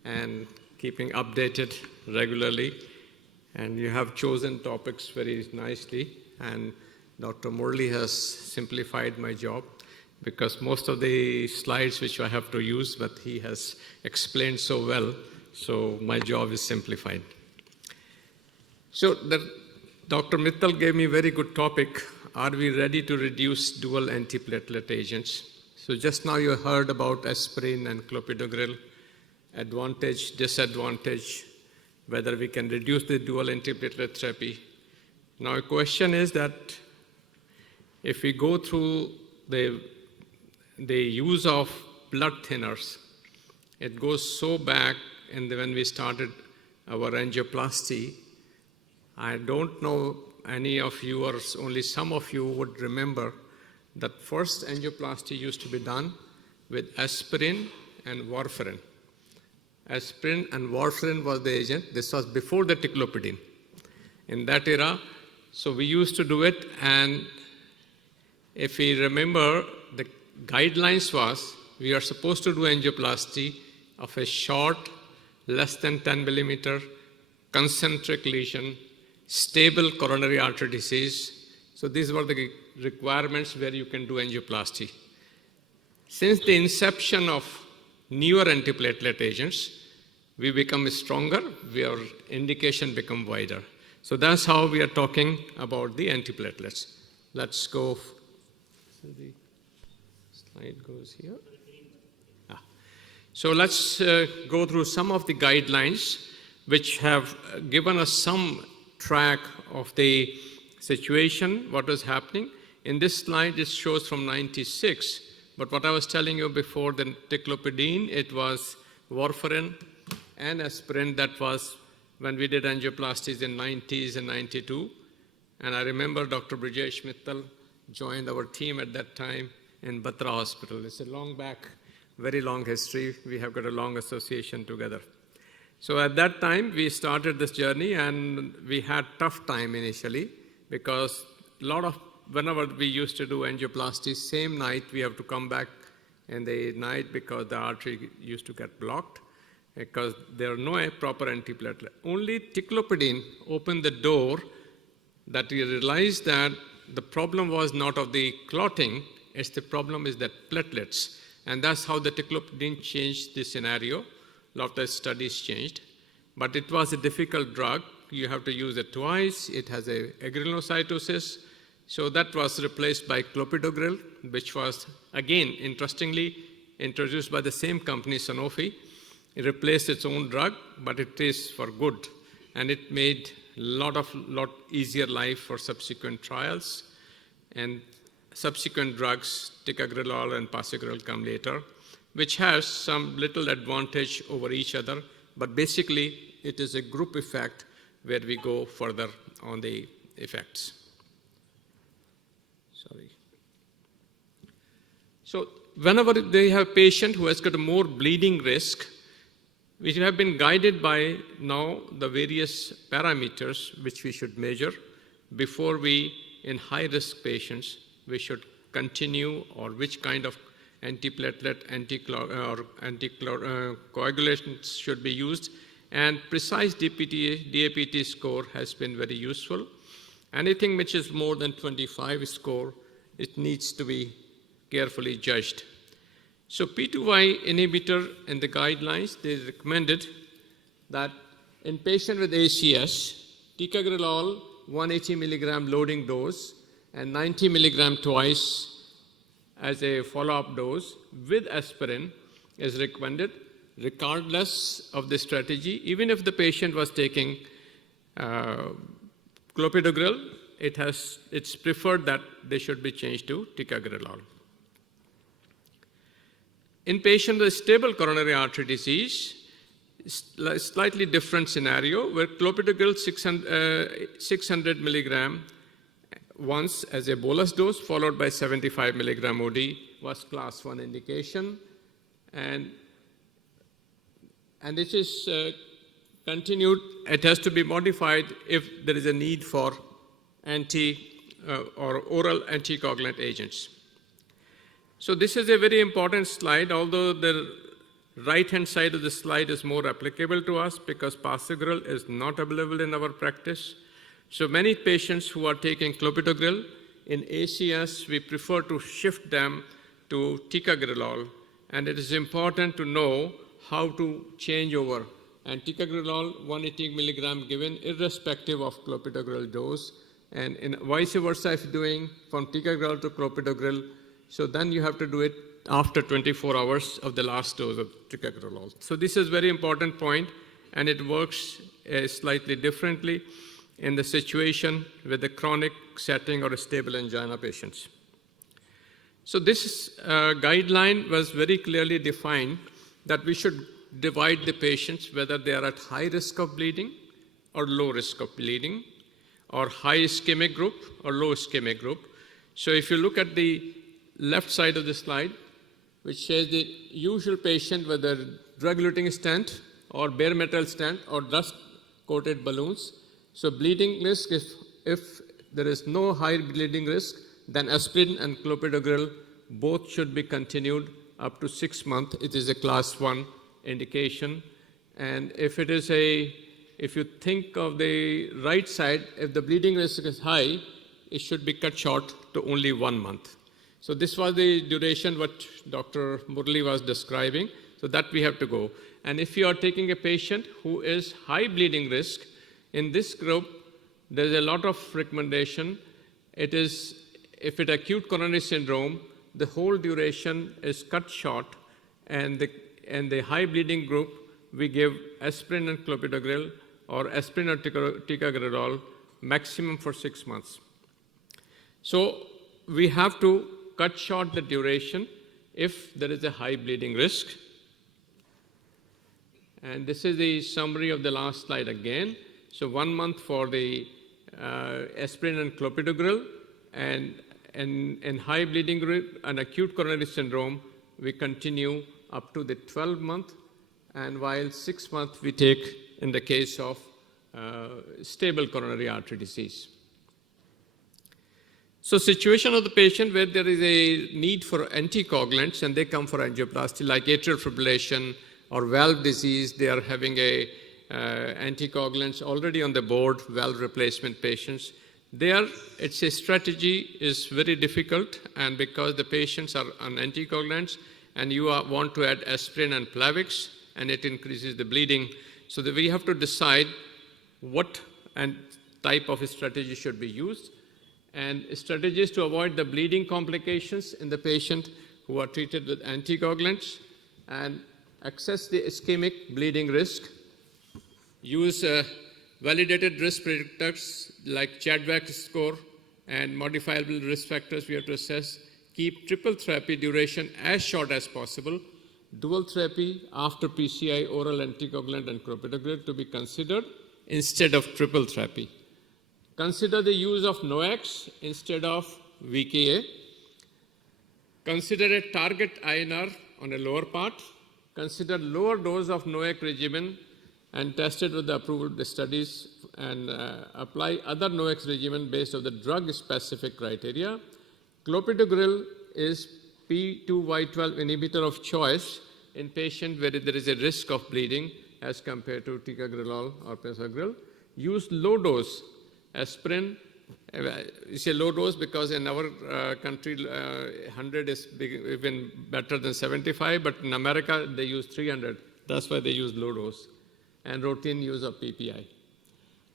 and keeping updated regularly. And you have chosen topics very nicely. And Dr. Murali has simplified my job, because most of the slides which I have to use, but he has explained so well, so my job is simplified. So Dr. Mittal gave me a very good topic. Are we ready to reduce dual antiplatelet agents? So just now you heard about aspirin and clopidogrel, advantage, disadvantage, whether we can reduce the dual antiplatelet therapy. Now the question is that if we go through the use of blood thinners, it goes so back when we started our angioplasty. I don't know any of you, or only some of you would remember that first angioplasty used to be done with aspirin and warfarin. Aspirin and warfarin was the agent. This was before the ticlopidine. In that era, so we used to do it, and if we remember, the guidelines was we are supposed to do angioplasty of a short, less than 10 millimeter, concentric lesion, stable coronary artery disease. So these were the requirements where you can do angioplasty. Since the inception of newer antiplatelet agents, we become stronger, our indication become wider. So that's how we are talking about the antiplatelets. Let's go. So the slide goes here. So let's go through some of the guidelines which have given us some track of the situation, what was happening. In this slide, it shows from 96, but what I was telling you before, the ticlopidine, it was warfarin and aspirin. That was when we did angioplasties in 90s and 92. And I remember Dr. Brajesh Mittal joined our team at that time in Batra Hospital. It's a long back, very long history. We have got a long association together. So at that time, we started this journey, and we had tough time initially, because whenever we used to do angioplasty, same night we have to come back in the night because the artery used to get blocked, because there are no proper antiplatelet. Only ticlopidine opened the door that we realized that the problem was not of the clotting, it's the problem is that platelets. And that's how the ticlopidine changed the scenario. A lot of the studies changed, but it was a difficult drug. You have to use it twice. It has a granulocytosis. So that was replaced by clopidogrel, which was, again, interestingly, introduced by the same company, Sanofi. It replaced its own drug, but it is for good. And it made lot easier life for subsequent trials. And subsequent drugs, ticagrelor and prasugrel, come later, which has some little advantage over each other, but basically it is a group effect where we go further on the effects. Sorry. So whenever they have a patient who has got a more bleeding risk, we have been guided by now the various parameters which we should measure before we in high-risk patients we should continue, or which kind of antiplatelet, anticoagulations should be used. And precise DAPT score has been very useful. Anything which is more than 25 score, it needs to be carefully judged. So P2Y inhibitor in the guidelines, they recommended that in patient with ACS, ticagrelor 180 milligram loading dose and 90 milligram twice as a follow-up dose with aspirin is recommended regardless of the strategy. Even if the patient was taking clopidogrel, it's preferred that they should be changed to ticagrelor. In patients with stable coronary artery disease, slightly different scenario where clopidogrel 600 milligram once as a bolus dose followed by 75 milligram OD was class 1 indication, and it is continued. It has to be modified if there is a need for or oral anticoagulant agents. So this is a very important slide, although the right-hand side of the slide is more applicable to us because prasugrel is not available in our practice. So many patients who are taking clopidogrel in ACS, we prefer to shift them to ticagrelor, and it is important to know how to change over. And ticagrelor 180 milligram given irrespective of clopidogrel dose, and in vice versa if doing from ticagrelor to clopidogrel, so then you have to do it after 24 hours of the last dose of ticagrelor. So this is very important point, and it works slightly differently in the situation with the chronic setting or a stable angina patients. So this guideline was very clearly defined that we should divide the patients whether they are at high risk of bleeding or low risk of bleeding, or high ischemic group or low ischemic group. So if you look at the left side of the slide, which says the usual patient with a drug-eluting stent or bare metal stent or dust-coated balloons. So bleeding risk, if there is no high bleeding risk, then aspirin and clopidogrel both should be continued up to 6 months. It is a class 1 indication. And if you think of the right side, if the bleeding risk is high, it should be cut short to only 1 month. So this was the duration what Dr. Murli was describing, so that we have to go. And if you are taking a patient who is high bleeding risk, in this group, there is a lot of recommendation. It is, if it acute coronary syndrome, the whole duration is cut short, and the high bleeding group, we give aspirin and clopidogrel or aspirin or ticagrelor maximum for 6 months. So we have to cut short the duration if there is a high bleeding risk. And this is the summary of the last slide again. So 1 month for the aspirin and clopidogrel, and in high bleeding group and acute coronary syndrome, we continue up to the 12 month, and while 6 months we take in the case of stable coronary artery disease. So situation of the patient where there is a need for anticoagulants and they come for angioplasty, like atrial fibrillation or valve disease, they are having a anticoagulants already on the board, valve replacement patients. There, it's a strategy is very difficult, and because the patients are on anticoagulants and you want to add aspirin and Plavix, and it increases the bleeding. So that we have to decide what type of a strategy should be used, and strategies to avoid the bleeding complications in the patient who are treated with anticoagulants, and assess the ischemic bleeding risk. Use validated risk predictors like Chadwick score and modifiable risk factors we have to assess. Keep triple therapy duration as short as possible. Dual therapy after PCI, oral anticoagulant and clopidogrel to be considered instead of triple therapy. Consider the use of NOACs instead of VKA. Consider a target INR on a lower part. Consider lower dose of NOAC regimen and tested with the approved studies and apply other NOACs regimen based on the drug-specific criteria. Clopidogrel is P2Y12 inhibitor of choice in patients where there is a risk of bleeding as compared to ticagrelol or prasugrel. Use low dose aspirin. It's a low dose because in our country 100 is even better than 75, but in America they use 300. That's why they use low dose. And routine use of PPI.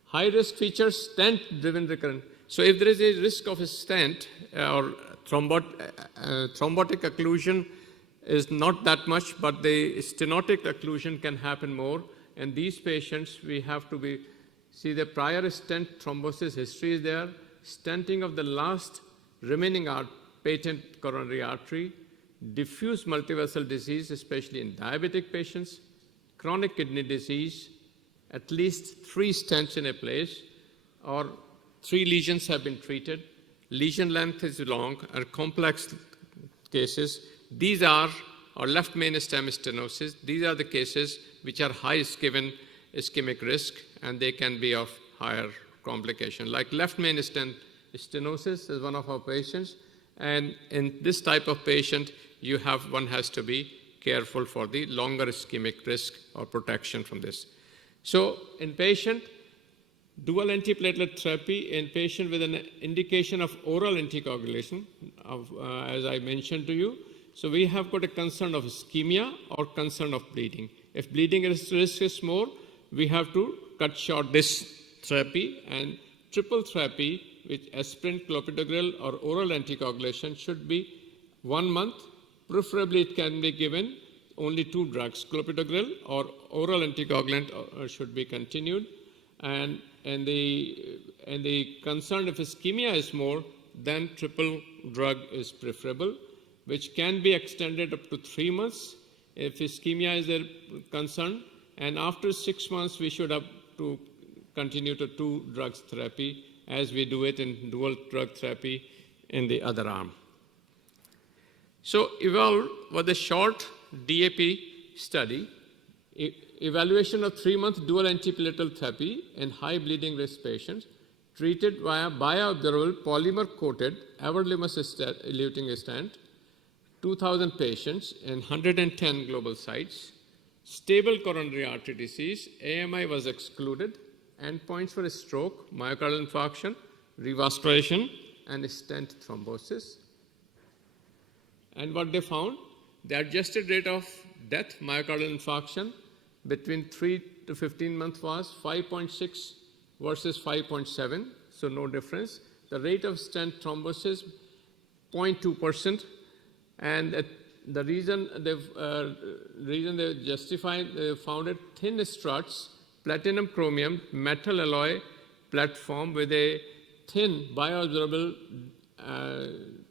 High risk features, stent-driven recurrent. So if there is a risk of a stent or thrombotic occlusion is not that much, but the stenotic occlusion can happen more. And these patients, we have to see the prior stent thrombosis history is there, stenting of the last remaining patent coronary artery, diffuse multivessel disease, especially in diabetic patients, chronic kidney disease, at least 3 stents in a place, or 3 lesions have been treated. Lesion length is long and complex cases. These are, or left main stem stenosis, these are the cases which are highest given ischemic risk, and they can be of higher complication. Like left main stem stenosis is one of our patients, and in this type of patient, one has to be careful for the longer ischemic risk or protection from this. So in patient, dual antiplatelet therapy in patient with an indication of oral anticoagulation, as I mentioned to you. So we have got a concern of ischemia or concern of bleeding. If bleeding risk is more, we have to cut short this therapy, and triple therapy with aspirin, clopidogrel or oral anticoagulation should be 1 month. Preferably it can be given only 2 drugs, clopidogrel or oral anticoagulant should be continued. And the concern if ischemia is more, then triple drug is preferable, which can be extended up to 3 months if ischemia is a concern. And after 6 months, we should have to continue to 2 drugs therapy as we do it in dual drug therapy in the other arm. So EVOLVE was a short DAP study, evaluation of 3-month dual antiplatelet therapy in high bleeding risk patients treated via bioabsorbable polymer-coated everolimus eluting stent, 2,000 patients in 110 global sites, stable coronary artery disease, AMI was excluded, endpoints were stroke, myocardial infarction, revascularization, and stent thrombosis. And what they found, the adjusted rate of death, myocardial infarction, between 3 to 15 months was 5.6 versus 5.7, so no difference. The rate of stent thrombosis, 0.2%, and the reason they justified, they found it thin struts, platinum chromium, metal alloy platform with a thin bioabsorbable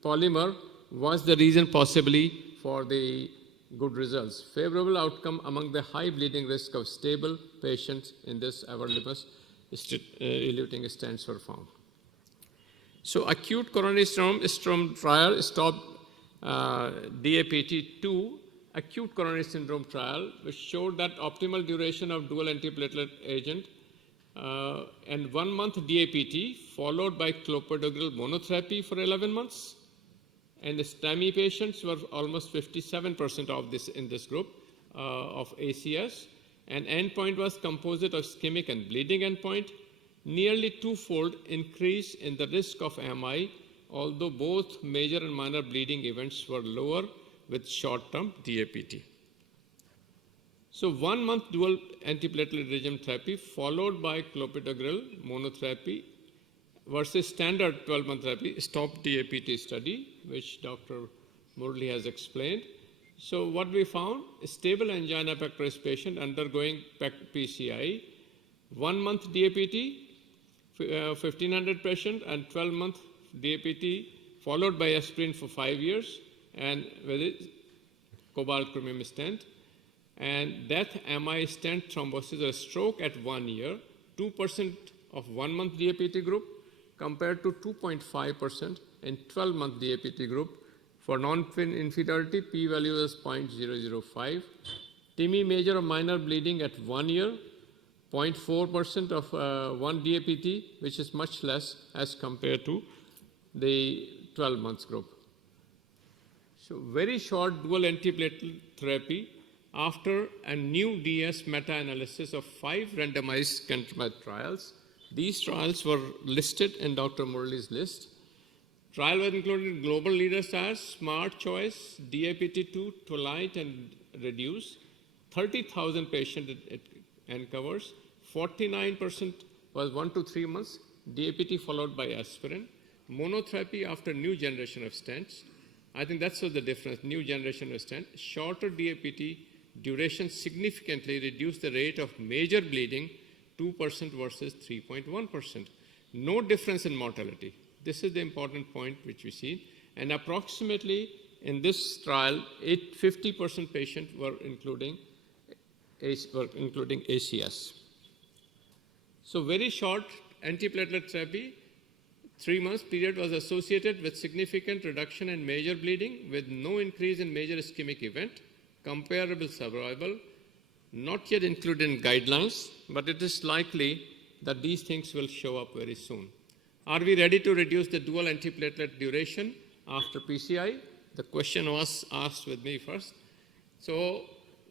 polymer was the reason possibly for the good results. Favorable outcome among the high bleeding risk of stable patients in this everolimus eluting stents were found. So acute coronary syndrome trial stopped DAPT-2 acute coronary syndrome trial, which showed that optimal duration of dual antiplatelet agent and 1 month DAPT followed by clopidogrel monotherapy for 11 months. And the STEMI patients were almost 57% of this in this group of ACS. And endpoint was composite of ischemic and bleeding endpoint. Nearly 2-fold increase in the risk of MI, although both major and minor bleeding events were lower with short-term DAPT. So 1 month dual antiplatelet regimen therapy followed by clopidogrel monotherapy versus standard 12-month therapy, stop DAPT study, which Dr. Murli has explained. So what we found, a stable angina pectoris patient undergoing PCI, 1 month DAPT, 1,500 patient, and 12-month DAPT followed by aspirin for 5 years, and with it, cobalt chromium stent. And death, MI, stent, thrombosis, or stroke at 1 year, 2% of 1 month DAPT group, compared to 2.5% in 12-month DAPT group. For non-inferiority, p-value is 0.005. TIMI major or minor bleeding at 1 year, 0.4% of 1 DAPT, which is much less as compared to the 12 months group. So very short dual antiplatelet therapy after a new DS meta-analysis of 5 randomized controlled trials. These trials were listed in Dr. Murali's list. Trial was included global leader stars, smart choice, DAPT2, Tolite and reduce. 30,000 patients it covers. 49% was 1 to 3 months, DAPT followed by aspirin. Monotherapy after new generation of stents. I think that's the difference, new generation of stent. Shorter DAPT duration significantly reduced the rate of major bleeding, 2% versus 3.1%. No difference in mortality. This is the important point which we see. And approximately in this trial, 50% patients were including ACS. So very short antiplatelet therapy, 3 months period was associated with significant reduction in major bleeding with no increase in major ischemic event, comparable survival, not yet included in guidelines, but it is likely that these things will show up very soon. Are we ready to reduce the dual antiplatelet duration after PCI? The question was asked with me first. So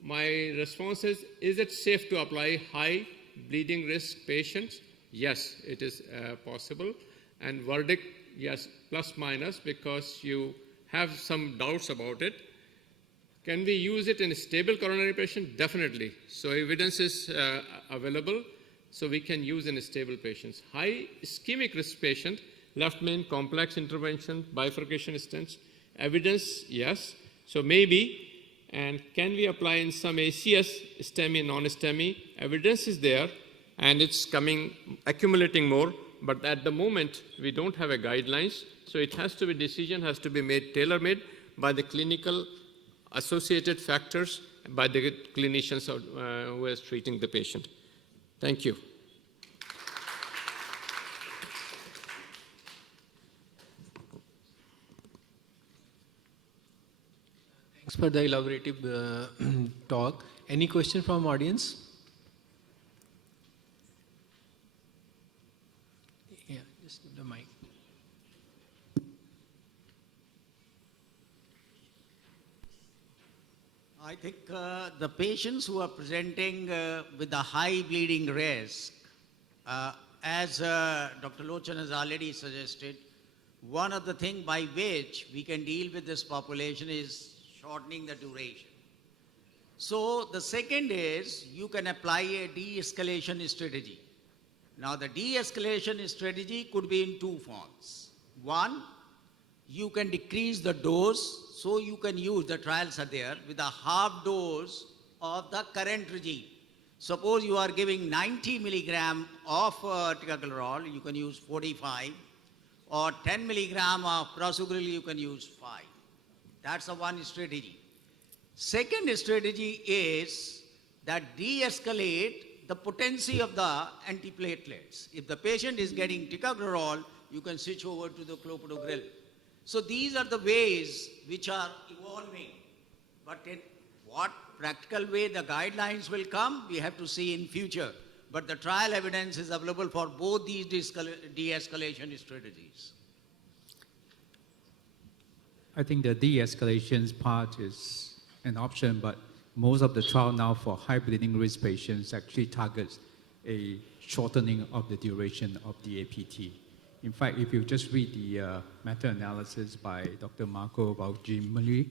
my response is it safe to apply high bleeding risk patients? Yes, it is possible. And verdict, yes, plus minus, because you have some doubts about it. Can we use it in a stable coronary patient? Definitely. So evidence is available, so we can use in stable patients. High ischemic risk patient, left main complex intervention, bifurcation stents, evidence, yes. So maybe, and can we apply in some ACS, STEMI, non-STEMI? Evidence is there, and it's accumulating more. But at the moment, we don't have a guidelines, so it has to be decision has to be made tailor-made by the clinical associated factors by the clinicians who is treating the patient. Thank you. Thanks for the elaborative talk. Any question from audience? Yeah, just give the mic. I think the patients who are presenting with a high bleeding risk, as Dr. Lochan has already suggested, one of the things by which we can deal with this population is shortening the duration. So the second is you can apply a de-escalation strategy. Now the de-escalation strategy could be in 2 forms. One, you can decrease the dose, so you can use, the trials are there, with a half dose of the current regime. Suppose you are giving 90 milligram of ticagrelor, you can use 45, or 10 milligram of prasugrel, you can use 5. That's the one strategy. Second strategy is that de-escalate the potency of the antiplatelets. If the patient is getting ticagrelor, you can switch over to the clopidogrel. So these are the ways which are evolving. But in what practical way the guidelines will come, we have to see in future. But the trial evidence is available for both these de-escalation strategies. I think the de-escalation part is an option, but most of the trial now for high bleeding risk patients actually targets a shortening of the duration of the APT. In fact, if you just read the meta-analysis by Dr. Marco Valgimoli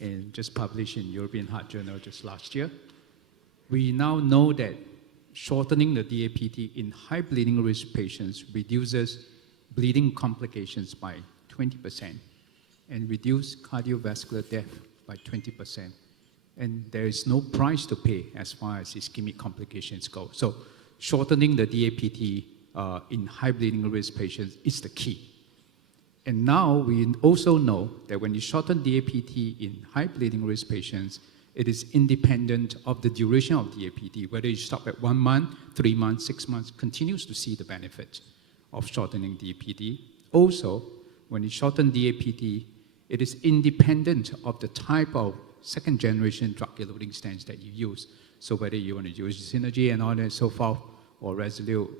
and just published in European Heart Journal just last year, we now know that shortening the DAPT in high bleeding risk patients reduces bleeding complications by 20% and reduce cardiovascular death by 20%. And there is no price to pay as far as ischemic complications go. So shortening the DAPT in high bleeding risk patients is the key. And now we also know that when you shorten DAPT in high bleeding risk patients, it is independent of the duration of DAPT, whether you stop at 1 month, 3 months, 6 months, continues to see the benefit of shortening DAPT. Also, when you shorten DAPT, it is independent of the type of second generation drug-eluting stents that you use. So whether you want to use Synergy and all that so far, or Resolute,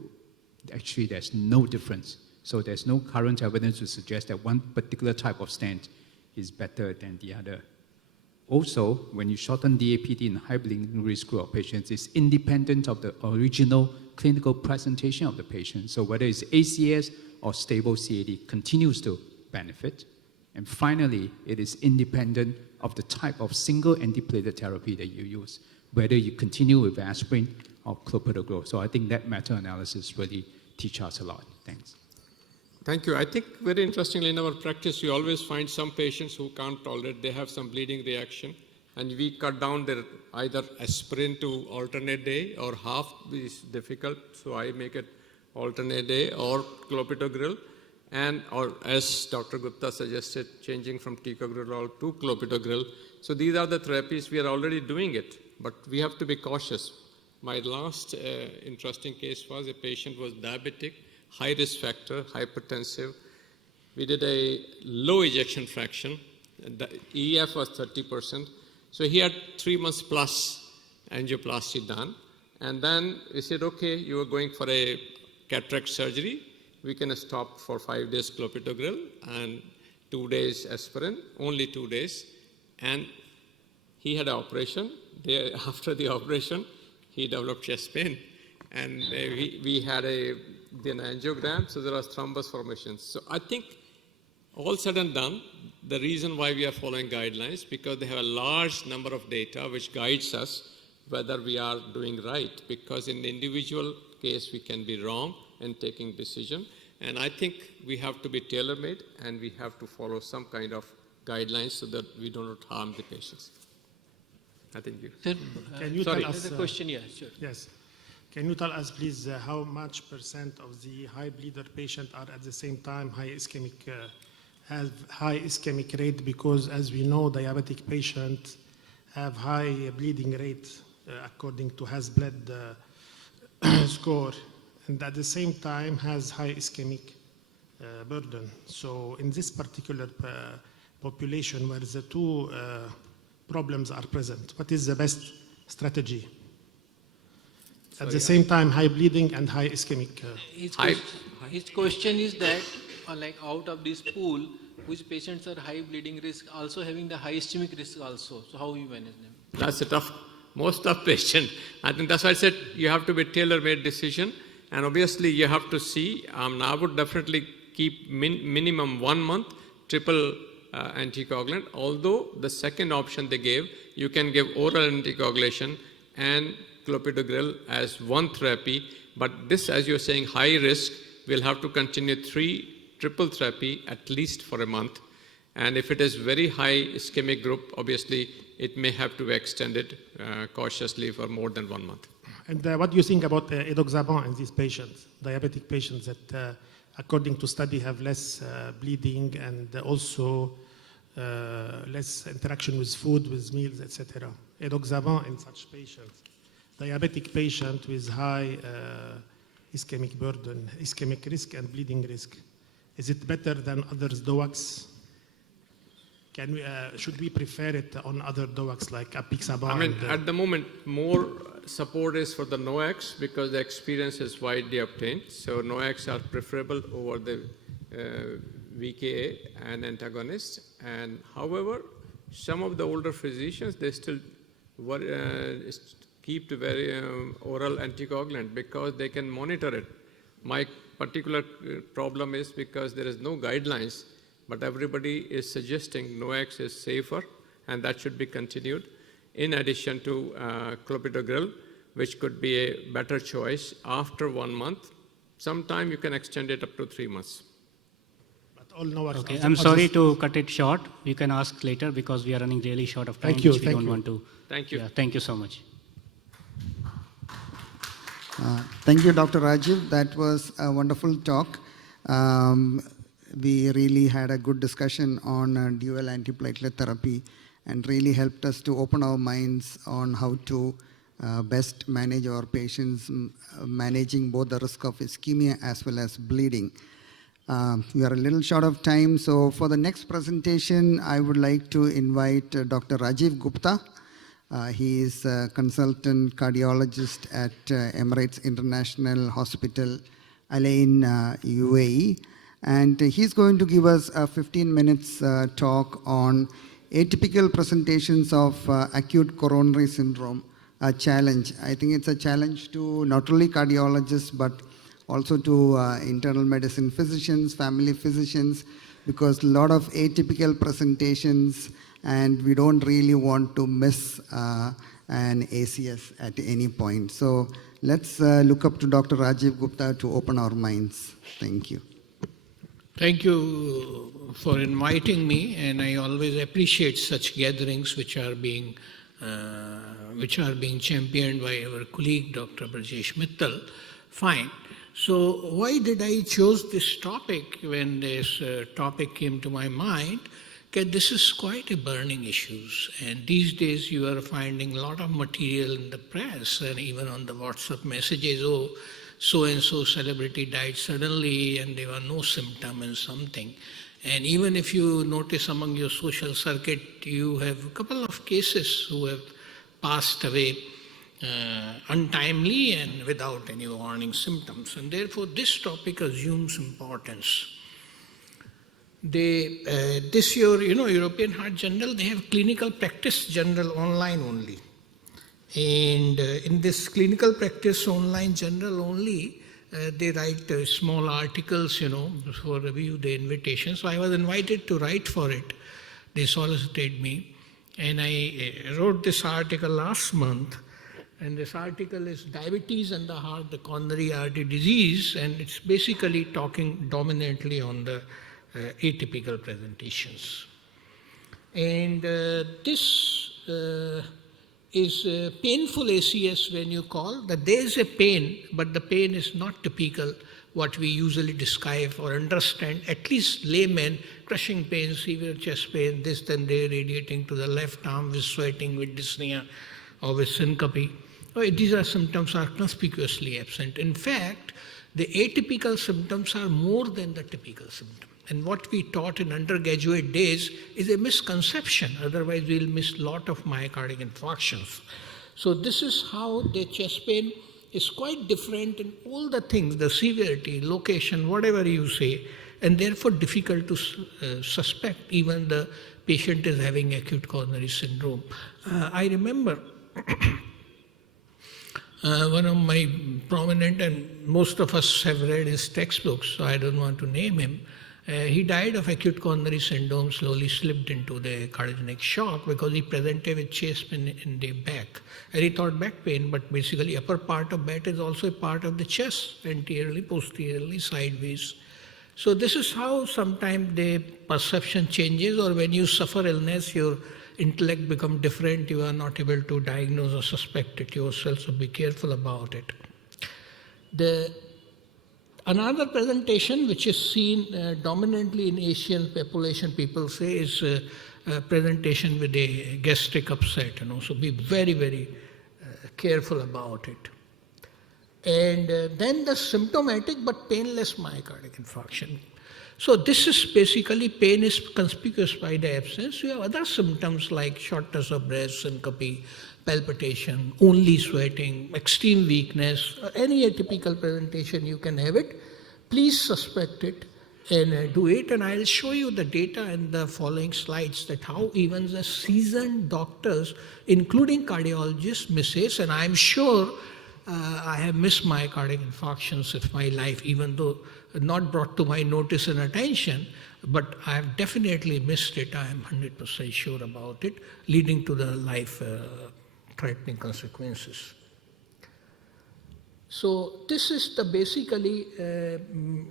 actually there's no difference. So there's no current evidence to suggest that one particular type of stent is better than the other. Also, when you shorten DAPT in high bleeding risk group of patients, it's independent of the original clinical presentation of the patient. So whether it's ACS or stable CAD continues to benefit. And finally, it is independent of the type of single antiplatelet therapy that you use, whether you continue with aspirin or clopidogrel. So I think that meta-analysis really teaches us a lot. Thanks. Thank you. I think very interestingly in our practice, we always find some patients who can't tolerate, they have some bleeding reaction, and we cut down their either aspirin to alternate day or half is difficult, so I make it alternate day or clopidogrel, and or as Dr. Gupta suggested, changing from ticagrelor to clopidogrel. So these are the therapies, we are already doing it, but we have to be cautious. My last interesting case was a patient was diabetic, high risk factor, hypertensive. We did a low ejection fraction. The EF was 30%. So he had 3 months plus angioplasty done. And then we said, okay, you are going for a cataract surgery. We can stop for 5 days clopidogrel and 2 days aspirin, only 2 days. And he had an operation. After the operation, he developed chest pain. And we had an angiogram, so there was thrombus formation. So I think all said and done, the reason why we are following guidelines, because they have a large number of data which guides us whether we are doing right, because in the individual case we can be wrong in taking decision. And I think we have to be tailor-made and we have to follow some kind of guidelines so that we do not harm the patients. I think you. Sir, can you Sorry. tell us? There's a Question, yeah, sure. Yes. Can you tell us, please, how much % of the high bleeder patient are at the same time high ischemic, have high ischemic rate? Because as we know, diabetic patients have high bleeding rate according to has bled score, and at the same time has high ischemic burden. So in this particular population where the two problems are present, what is the best strategy? At the same time, high bleeding and high ischemic. His question is that, like out of this pool, which patients are high bleeding risk, also having the high ischemic risk also. So how you manage them? That's a tough, most tough patient. I think that's why I said you have to be tailor-made decision. And obviously you have to see, I would definitely keep minimum 1 month triple anticoagulant, although the second option they gave, you can give oral anticoagulation and clopidogrel as one therapy, but this, as you're saying, high risk, we'll have to continue 3 triple therapy at least for a month. And if it is very high ischemic group, obviously it may have to be extended cautiously for more than 1 month. And what do you think about edoxaban in these patients, diabetic patients that, according to study, have less bleeding and also less interaction with food, with meals, etc.? Edoxaban in such patients. Diabetic patient with high ischemic burden, ischemic risk and bleeding risk. Is it better than other DOACs? Can we, should we prefer it on other DOACs like apixaban? I mean, at the moment, more support is for the NOACs because the experience is widely obtained. So NOACs are preferable over the VKA and antagonists. And however, some of the older physicians, they still keep the very oral anticoagulant because they can monitor it. My particular problem is because there is no guidelines, but everybody is suggesting NOACs is safer and that should be continued. In addition to clopidogrel, which could be a better choice after 1 month. Sometime you can extend it up to 3 months. But all NOACs. Okay, I'm sorry to cut it short. You can ask later because we are running really short of time. Thank you. Which we don't want to. Thank you. Yeah, thank you so much. Thank you, Dr. Rajiv. That was a wonderful talk. We really had a good discussion on dual antiplatelet therapy and really helped us to open our minds on how to best manage our patients, managing both the risk of ischemia as well as bleeding. We are a little short of time, so for the next presentation, I would like to invite Dr. Rajiv Gupta. He is a consultant cardiologist at Emirates International Hospital, Alain, UAE. And he's going to give us a 15 minutes talk on atypical presentations of acute coronary syndrome, a challenge. I think it's a challenge to not only cardiologists, but also to internal medicine physicians, family physicians, because a lot of atypical presentations, and we don't really want to miss an ACS at any point. So let's look up to Dr. Rajiv Gupta to open our minds. Thank you. Thank you for inviting me, and I always appreciate such gatherings which are being championed by our colleague Dr. Brajesh Mittal. Fine. So why did I choose this topic when this topic came to my mind? Because this is quite a burning issue, and these days you are finding a lot of material in the press and even on the WhatsApp messages, oh, so-and-so celebrity died suddenly and there were no symptom and something. And even if you notice among your social circuit, you have a couple of cases who have passed away untimely and without any warning symptoms. And therefore, this topic assumes importance. This year, European Heart Journal, they have clinical practice journal online only. And in this clinical practice online journal only, they write small articles, for review, the invitation. So I was invited to write for it. They solicited me. And I wrote this article last month. And this article is Diabetes and the Heart, the Coronary Artery Disease. And it's basically talking dominantly on the atypical presentations. And this is painful ACS when you call that there is a pain, but the pain is not typical what we usually describe or understand, at least laymen, crushing pain, severe chest pain, this then there, radiating to the left arm with sweating, with dyspnea or with syncope. These are symptoms are conspicuously absent. In fact, the atypical symptoms are more than the typical symptoms. And what we taught in undergraduate days is a misconception. Otherwise, we'll miss a lot of myocardial infarctions. So this is how the chest pain is quite different in all the things, the severity, location, whatever you say, and therefore difficult to suspect even the patient is having acute coronary syndrome. I remember one of my prominent, and most of us have read his textbooks, so I don't want to name him. He died of acute coronary syndrome, slowly slipped into the cardiogenic shock because he presented with chest pain in the back. And he thought back pain, but basically upper part of back is also a part of the chest, anteriorly, posteriorly, sideways. So this is how sometimes the perception changes, or when you suffer illness, your intellect becomes different, you are not able to diagnose or suspect it yourself, so be careful about it. Another presentation which is seen dominantly in Asian population, people say, is a presentation with a gastric upset, so be very, very careful about it. And then the symptomatic but painless myocardial infarction. So this is basically, pain is conspicuous by the absence. You have other symptoms like shortness of breath, syncope, palpitation, only sweating, extreme weakness, any atypical presentation you can have it. Please suspect it and do it. And I'll show you the data in the following slides that how even the seasoned doctors, including cardiologists, misses. And I'm sure I have missed myocardial infarctions of my life, even though not brought to my notice and attention, but I have definitely missed it. I am 100% sure about it, leading to the life-threatening consequences. So this is the basically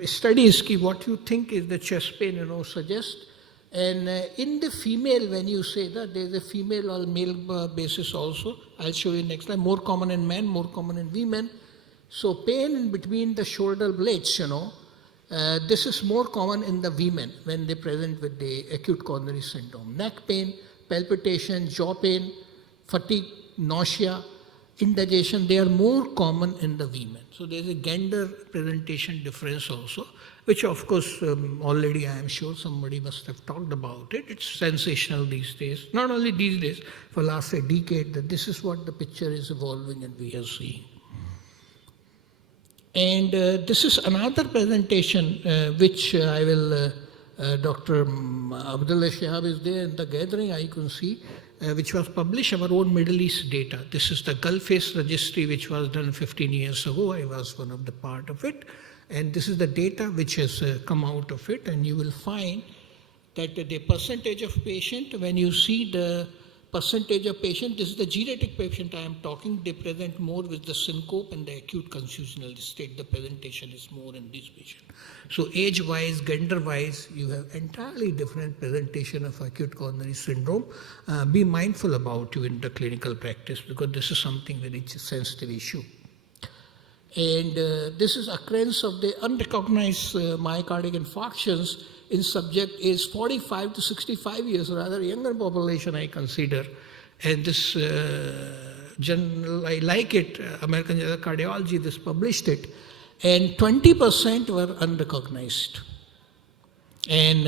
studies, what you think is the chest pain, suggest. And in the female, when you say that, there is a female or male basis also. I'll show you next time. More common in men, more common in women. So pain in between the shoulder blades, this is more common in the women when they present with the acute coronary syndrome. Neck pain, palpitation, jaw pain, fatigue, nausea, indigestion, they are more common in the women. So there is a gender presentation difference also, which of course already I am sure somebody must have talked about it. It's sensational these days, not only these days, for last a decade, that this is what the picture is evolving and we are seeing. And this is another presentation which I will, Dr. Abdullah Shahab is there in the gathering, I can see, which was published, our own Middle East data. This is the Gulf Face registry which was done 15 years ago. I was one of the part of it. And this is the data which has come out of it. And you will find that the percentage of patient, when you see the percentage of patient, this is the geriatric patient I am talking, they present more with the syncope and the acute confusional state. The presentation is more in this patient. So age-wise, gender-wise, you have entirely different presentation of acute coronary syndrome. Be mindful about you in the clinical practice, because this is something very sensitive issue. And this is occurrence of the unrecognized myocardial infarctions in subject is 45 to 65 years, rather younger population I consider. And this journal, I like it, American Journal of Cardiology, this published it. And 20% were unrecognized. And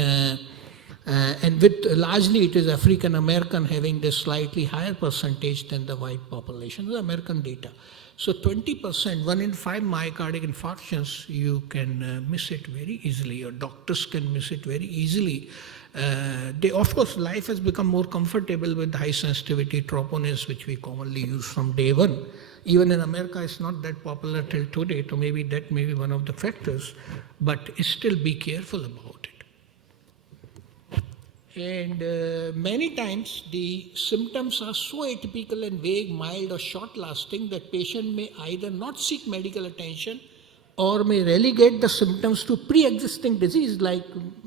with largely it is African American having this slightly higher percentage than the white population, the American data. So 20%, 1 in 5 myocardial infarctions, you can miss it very easily, or doctors can miss it very easily. Of course, life has become more comfortable with high sensitivity troponins, which we commonly use from day one. Even in America, it's not that popular till today, so maybe that may be one of the factors, but still be careful about it. And many times the symptoms are so atypical and vague, mild or short lasting that patient may either not seek medical attention or may relegate the symptoms to pre-existing disease, like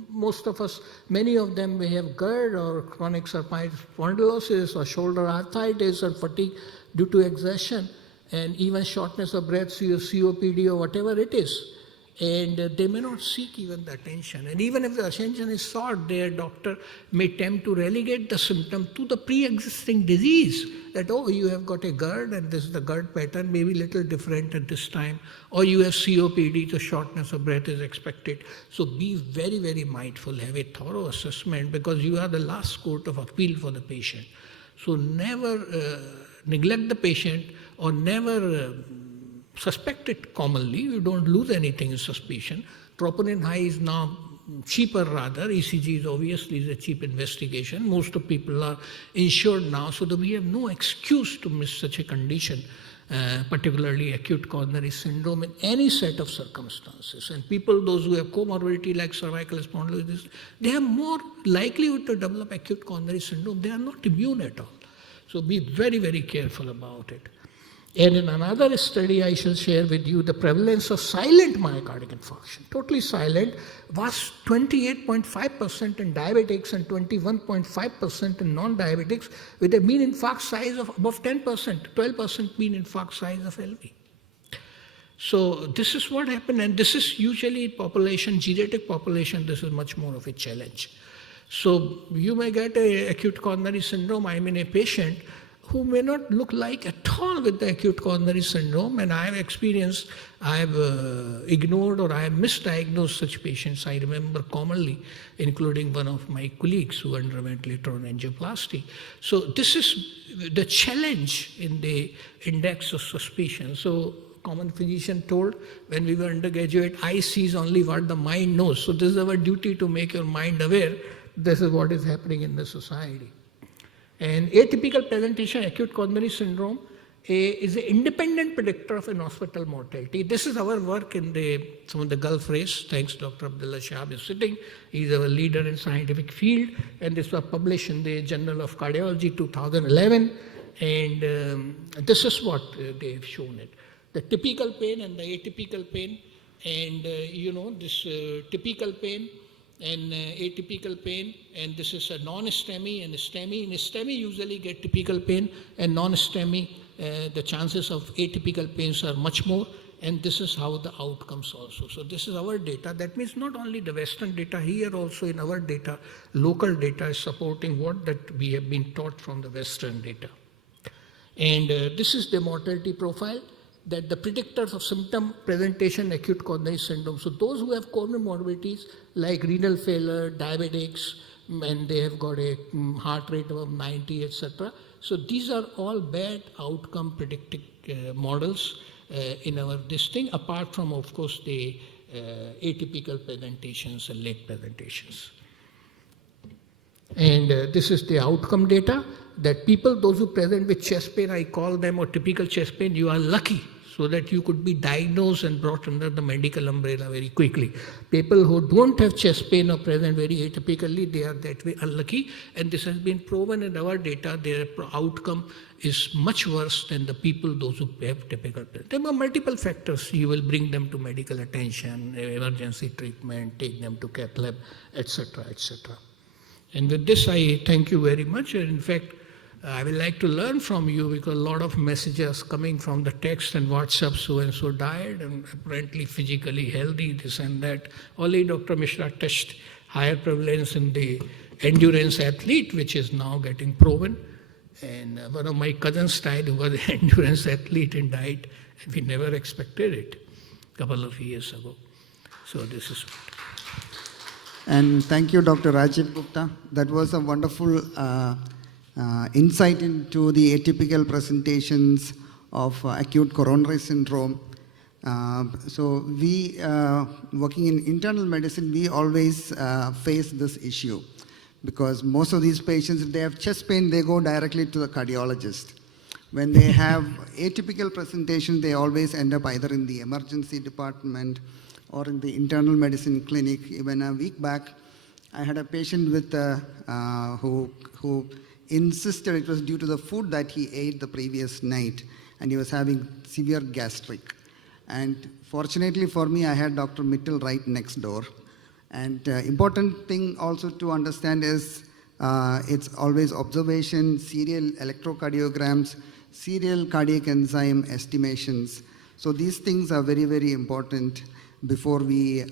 most of us, many of them may have GERD or chronic supine spondylosis or shoulder arthritis or fatigue due to exertion, and even shortness of breath, COPD or whatever it is. And they may not seek even the attention. And even if the attention is sought, their doctor may tend to relegate the symptom to the pre-existing disease. That, oh, you have got a GERD and this is the GERD pattern, maybe a little different at this time. Or you have COPD, so shortness of breath is expected. So be very, very mindful, have a thorough assessment, because you are the last court of appeal for the patient. So never neglect the patient, or never suspect it commonly. You don't lose anything in suspicion. Troponin high is now cheaper rather. ECG is obviously a cheap investigation. Most of people are insured now, so that we have no excuse to miss such a condition, particularly acute coronary syndrome in any set of circumstances. And people, those who have comorbidity like cervical spondylosis, they have more likelihood to develop acute coronary syndrome. They are not immune at all. So be very, very careful about it. And in another study I shall share with you, the prevalence of silent myocardial infarction, totally silent, was 28.5% in diabetics and 21.5% in non-diabetics, with a mean infarct size of above 10%, 12% mean infarct size of LV. So this is what happened, and this is usually population, geriatric population, this is much more of a challenge. So you may get an acute coronary syndrome, I mean a patient who may not look like at all with the acute coronary syndrome, and I have experienced, I have ignored or I have misdiagnosed such patients. I remember commonly, including one of my colleagues who underwent later on angioplasty. So this is the challenge in the index of suspicion. So common physician told when we were undergraduate, eye sees only what the mind knows. So this is our duty to make your mind aware. This is what is happening in the society. And atypical presentation acute coronary syndrome is an independent predictor of an hospital mortality. This is our work in some of the Gulf race. Thanks, Dr. Abdullah Shahab is sitting. He's our leader in scientific field. And this was published in the Journal of Cardiology 2011. And this is what they have shown it. The typical pain and the atypical pain. And this typical pain and atypical pain, and this is a non-STEMI and STEMI. In STEMI usually get typical pain, and non-STEMI the chances of atypical pains are much more, and this is how the outcomes also. So this is our data. That means not only the Western data, here also in our data, local data is supporting what that we have been taught from the Western data. And this is the mortality profile, that the predictors of symptom presentation, acute coronary syndrome. So those who have comorbidities like renal failure, diabetics, and they have got a heart rate of 90, etc. So these are all bad outcome predicting models in our this thing, apart from, of course, the atypical presentations and late presentations. And this is the outcome data, that people, those who present with chest pain, I call them, or typical chest pain, you are lucky, so that you could be diagnosed and brought under the medical umbrella very quickly. People who don't have chest pain or present very atypically, they are that way unlucky, and this has been proven in our data. Their outcome is much worse than the people, those who have typical pain. There are multiple factors. You will bring them to medical attention, emergency treatment, take them to cath lab, etc., etc. And with this, I thank you very much. And in fact, I would like to learn from you, because a lot of messages coming from the text and WhatsApp, so and so died and apparently physically healthy, this and that. Only Dr. Mishra touched higher prevalence in the endurance athlete, which is now getting proven. And one of my cousins died, who was an endurance athlete, and died, and we never expected it a couple of years ago. So this is what. And thank you, Dr. Rajiv Gupta. That was a wonderful insight into the atypical presentations of acute coronary syndrome. So we, working in internal medicine, we always face this issue, because most of these patients, if they have chest pain, they go directly to the cardiologist. When they have atypical presentation, they always end up either in the emergency department or in the internal medicine clinic. Even a week back, I had a patient with who insisted it was due to the food that he ate the previous night, and he was having severe gastric. And fortunately for me, I had Dr. Mittal right next door. And important thing also to understand is it's always observation, serial electrocardiograms, serial cardiac enzyme estimations. So these things are very, very important before we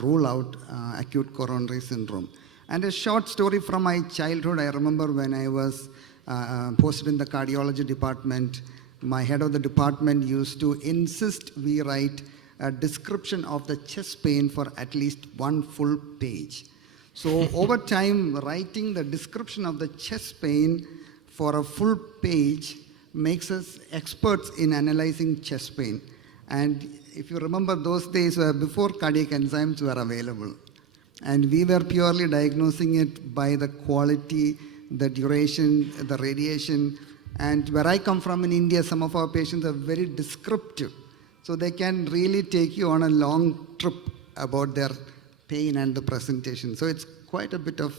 rule out acute coronary syndrome. And a short story from my childhood. I remember when I was posted in the cardiology department, my head of the department used to insist we write a description of the chest pain for at least one full page. So over time, writing the description of the chest pain for a full page makes us experts in analyzing chest pain. And if you remember, those days were before cardiac enzymes were available. And we were purely diagnosing it by the quality, the duration, the radiation. And where I come from in India, some of our patients are very descriptive. So they can really take you on a long trip about their pain and the presentation. So it's quite a bit of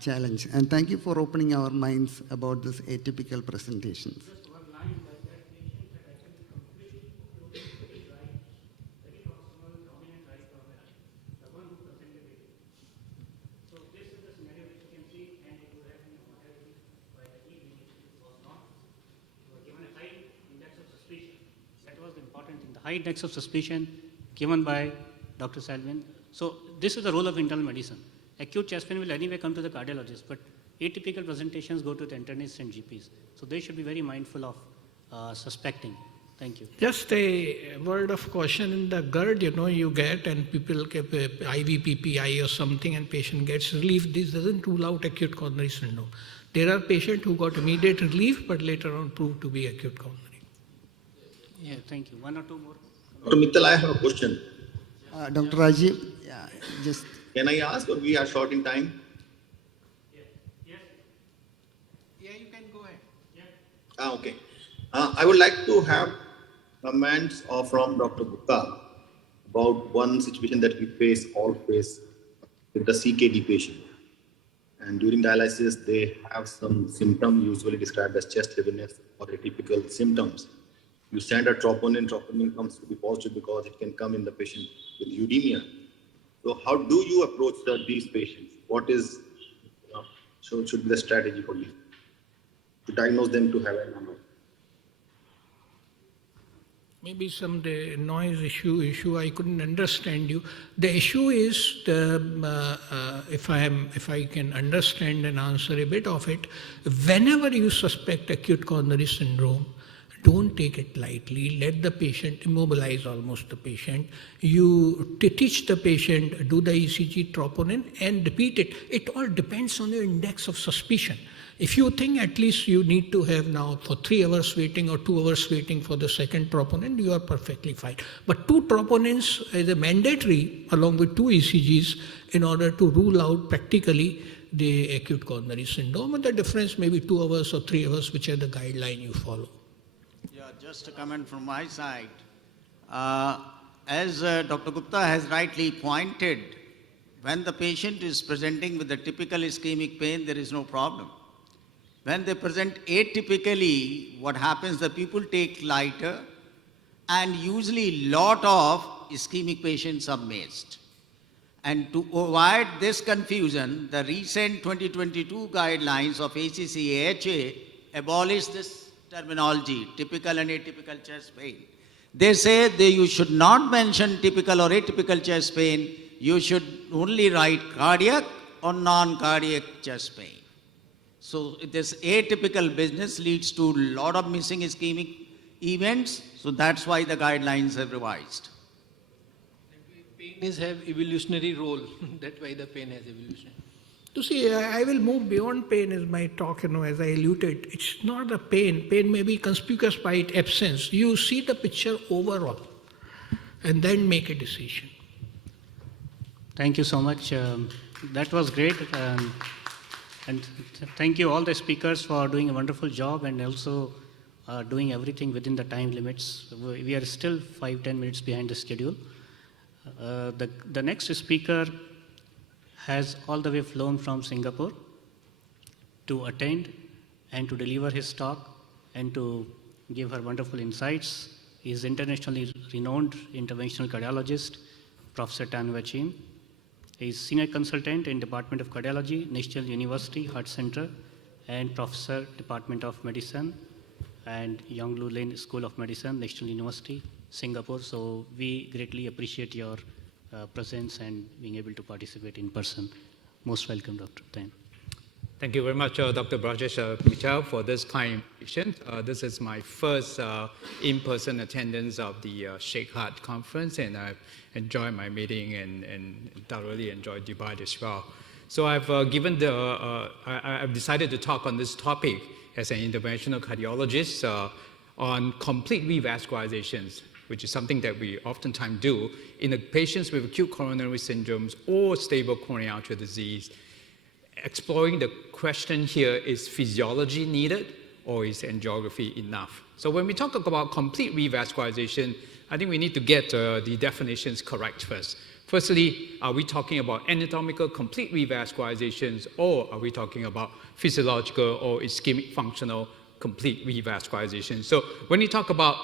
challenge. And thank you for opening our minds about this atypical presentations. High index of suspicion given by Dr. Salvin. So this is the role of internal medicine. Acute chest pain will anyway come to the cardiologist, but atypical presentations go to the internists and GPs. So they should be very mindful of suspecting. Thank you. Just a word of caution: in the GERD, you get, and people get IV PPI or something, and patient gets relief. This doesn't rule out acute coronary syndrome. There are patients who got immediate relief, but later on proved to be acute coronary. Yeah, thank you. One or two more. Dr. Mittal, I have a question. Dr. Rajiv, yeah, just... Can I ask, or we are short in time? Yeah, you can go ahead. Okay. I would like to have comments from Dr. Gupta about one situation that we all face with the CKD patient. And during dialysis, they have some symptoms usually described as chest heaviness or atypical symptoms. You send a troponin comes to be positive because it can come in the patient with uremia. So how do you approach these patients? What is, should be the strategy for you to diagnose them to have a number? maybe some noise issue, I couldn't understand you. The issue is, if I can understand and answer a bit of it, whenever you suspect acute coronary syndrome, don't take it lightly. Let the patient, immobilize almost the patient. You teach the patient, do the ECG troponin and repeat it. It all depends on your index of suspicion. If you think at least you need to have now for 3 hours waiting or 2 hours waiting for the second troponin, you are perfectly fine. But 2 troponins is a mandatory along with 2 ECGs in order to rule out practically the acute coronary syndrome, and the difference may be 2 hours or 3 hours, which are the guideline you follow. Yeah, just a comment from my side. As Dr. Gupta has rightly pointed, when the patient is presenting with the typical ischemic pain, there is no problem. When they present atypically, what happens, the people take lighter, and usually lot of ischemic patients are missed. And to avoid this confusion, the recent 2022 guidelines of ACC/AHA abolish this terminology, typical and atypical chest pain. They say that you should not mention typical or atypical chest pain, you should only write cardiac or non-cardiac chest pain. So this atypical business leads to a lot of missing ischemic events, so that's why the guidelines have revised. Pain have evolutionary role. That's why the pain has evolutionary. You see, I will move beyond pain as my talk, as I alluded. It's not the pain. Pain may be conspicuous by its absence. You see the picture overall and then make a decision. Thank you so much. That was great. And thank you all the speakers for doing a wonderful job and also doing everything within the time limits. We are still 5-10 minutes behind the schedule. The next speaker has all the way flown from Singapore to attend and to deliver his talk and to give her wonderful insights. He is internationally renowned interventional cardiologist, Professor Tan Wachin. He is senior consultant in Department of Cardiology, National University Heart Center, and Professor, Department of Medicine, and Yong Lu Lin School of Medicine, National University, Singapore. So we greatly appreciate your presence and being able to participate in person. Most welcome, Dr. Tan. Thank you very much, Dr. Brajesh Mittal, for this kind invitation. This is my first in-person attendance of the SHAKEHEART conference, and I've enjoyed my meeting and thoroughly enjoyed Dubai as well. So I've decided to talk on this topic as an interventional cardiologist on complete revascularizations, which is something that we oftentimes do in the patients with acute coronary syndromes or stable coronary artery disease. Exploring the question here, is physiology needed or is angiography enough? So when we talk about complete revascularization, I think we need to get the definitions correct first. Firstly, are we talking about anatomical complete revascularizations, or are we talking about physiological or ischemic functional complete revascularization? So when we talk about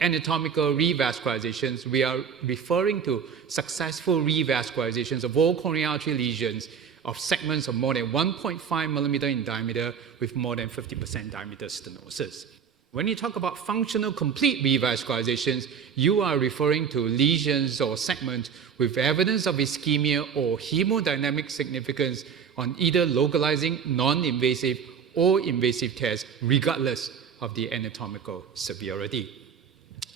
anatomical revascularizations, we are referring to successful revascularizations of all coronary artery lesions of segments of more than 1.5 millimeter in diameter with more than 50% diameter stenosis. When you talk about functional complete revascularizations, you are referring to lesions or segments with evidence of ischemia or hemodynamic significance on either localizing, non-invasive, or invasive tests, regardless of the anatomical severity.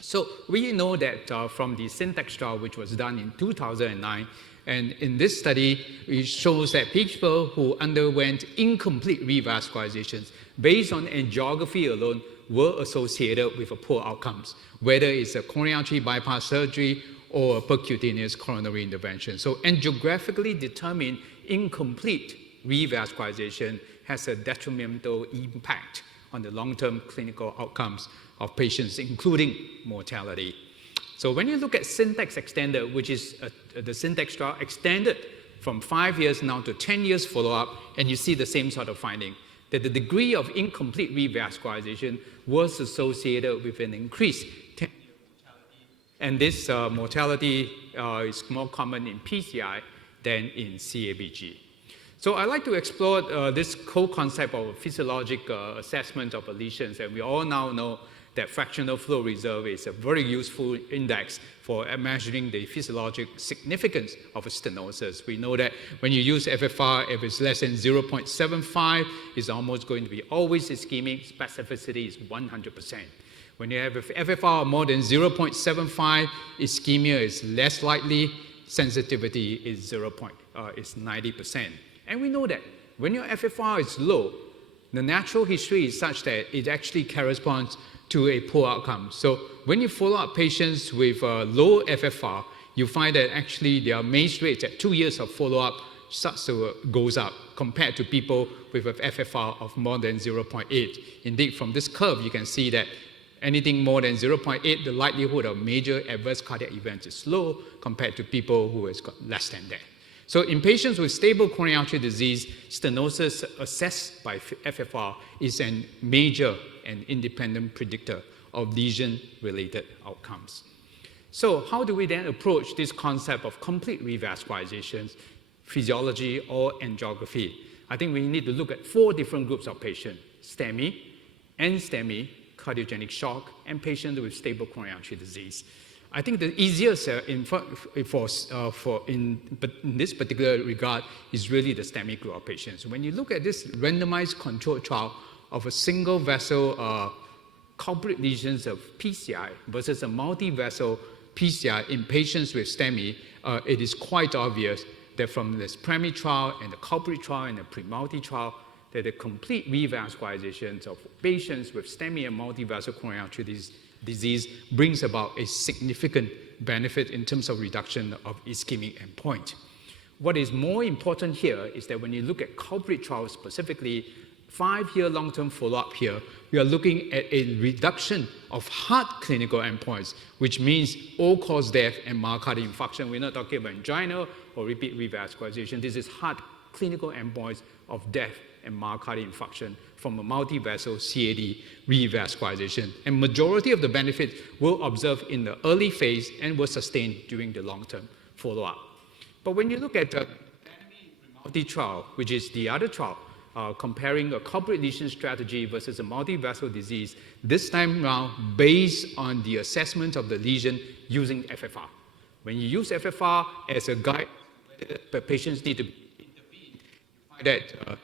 So we know that from the SYNTAX trial, which was done in 2009, and in this study, it shows that people who underwent incomplete revascularizations based on angiography alone were associated with poor outcomes, whether it's a coronary artery bypass surgery or a percutaneous coronary intervention. So angiographically determined incomplete revascularization has a detrimental impact on the long-term clinical outcomes of patients, including mortality. So when you look at SYNTAX extended, which is the SYNTAX trial extended from 5 years now to 10 years follow-up, and you see the same sort of finding, that the degree of incomplete revascularization was associated with an increased 10-year mortality. And this mortality is more common in PCI than in CABG. So I'd like to explore this whole concept of physiologic assessment of lesions, and we all now know that fractional flow reserve is a very useful index for measuring the physiologic significance of a stenosis. We know that when you use FFR, if it's less than 0.75, it's almost going to be always ischemic. Specificity is 100%. When you have FFR more than 0.75, ischemia is less likely, sensitivity is 90%. And we know that when your FFR is low, the natural history is such that it actually corresponds to a poor outcome. So when you follow up patients with low FFR, you find that actually their MACE rates at 2 years of follow-up starts to goes up compared to people with an FFR of more than 0.8. Indeed, from this curve, you can see that anything more than 0.8, the likelihood of major adverse cardiac events is low compared to people who has got less than that. So in patients with stable coronary artery disease, stenosis assessed by FFR is a major and independent predictor of lesion-related outcomes. So how do we then approach this concept of complete revascularization, physiology or angiography? I think we need to look at 4 different groups of patients: STEMI, NSTEMI, cardiogenic shock, and patients with stable coronary artery disease. I think the easiest in this particular regard is really the STEMI group of patients. When you look at this randomized controlled trial of a single vessel culprit lesions of PCI versus a multi-vessel PCI in patients with STEMI, it is quite obvious that from this primary trial and the culprit trial and the pre-multi trial, that the complete revascularization of patients with STEMI and multi-vessel coronary artery disease brings about a significant benefit in terms of reduction of ischemic endpoint. What is more important here is that when you look at culprit trials specifically, 5-year long-term follow-up here, we are looking at a reduction of heart clinical endpoints, which means all-cause death and myocardial infarction. We're not talking about angina or repeat revascularization. This is heart clinical endpoints of death and myocardial infarction from a multi-vessel CAD revascularization. And majority of the benefit will observe in the early phase and will sustain during the long-term follow-up. But when you look at the multi-trial, which is the other trial, comparing a culprit lesion strategy versus a multi-vessel disease, this time around based on the assessment of the lesion using FFR. When you use FFR as a guide, the patients need to be intervened, you find that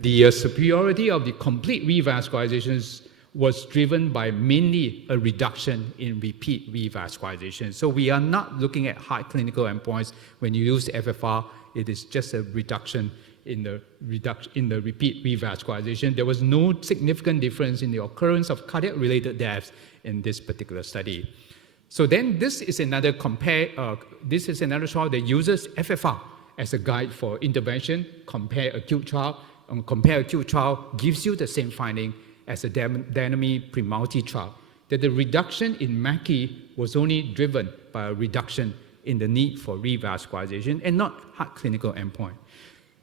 the superiority of the complete revascularizations was driven by mainly a reduction in repeat revascularization. So we are not looking at high clinical endpoints. When you use FFR, it is just a reduction in the repeat revascularization. There was no significant difference in the occurrence of cardiac-related deaths in this particular study. So then this is another trial that uses FFR as a guide for intervention, compare acute trial. Compare acute trial gives you the same finding as a dynamic pre-multi trial, that the reduction in MACI was only driven by a reduction in the need for revascularization and not heart clinical endpoint.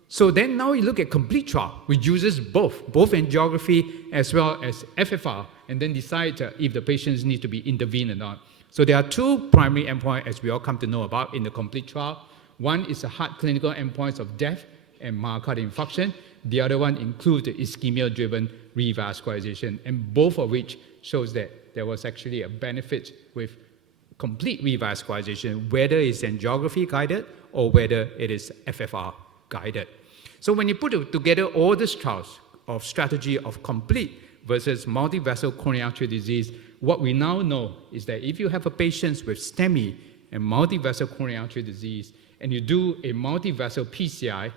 So then now you look at complete trial, which uses both angiography as well as FFR, and then decide if the patients need to be intervened or not. So there are 2 primary endpoints, as we all come to know about in the complete trial. One is the heart clinical endpoints of death and myocardial infarction. The other one includes the ischemia-driven revascularization, and both of which shows that there was actually a benefit with complete revascularization, whether it's angiography guided or whether it is FFR guided. So when you put together all these trials of strategy of complete versus multi-vessel coronary artery disease, what we now know is that if you have a patient with STEMI and multi-vessel coronary artery disease, and you do a multi-vessel PCI,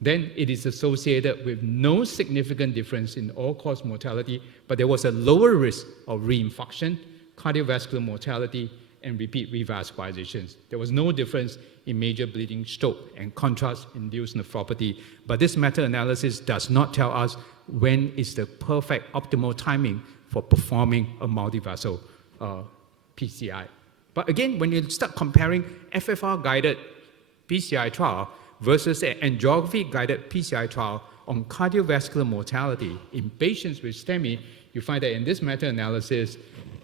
then it is associated with no significant difference in all-cause mortality, but there was a lower risk of reinfarction, cardiovascular mortality, and repeat revascularizations. There was no difference in major bleeding, stroke, and contrast-induced nephropathy. But this meta-analysis does not tell us when is the perfect optimal timing for performing a multi-vessel PCI. But again, when you start comparing FFR-guided PCI trial versus an angiography-guided PCI trial on cardiovascular mortality in patients with STEMI, you find that in this meta-analysis,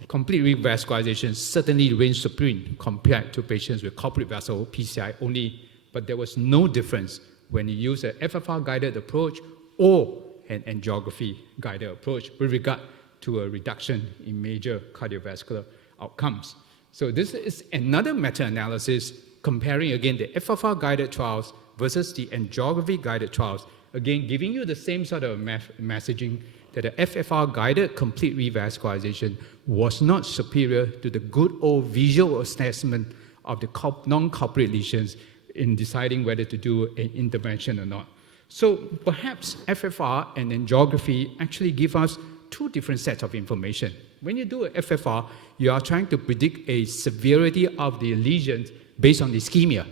complete revascularization certainly reigns supreme compared to patients with culprit vessel PCI only, but there was no difference when you use an FFR-guided approach or an angiography-guided approach with regard to a reduction in major cardiovascular outcomes. So this is another meta-analysis comparing again the FFR-guided trials versus the angiography-guided trials, again giving you the same sort of messaging that the FFR-guided complete revascularization was not superior to the good old visual assessment of the non-corporate lesions in deciding whether to do an intervention or not. So perhaps FFR and angiography actually give us two different sets of information. When you do a FFR, you are trying to predict a severity of the lesions based on the ischemia.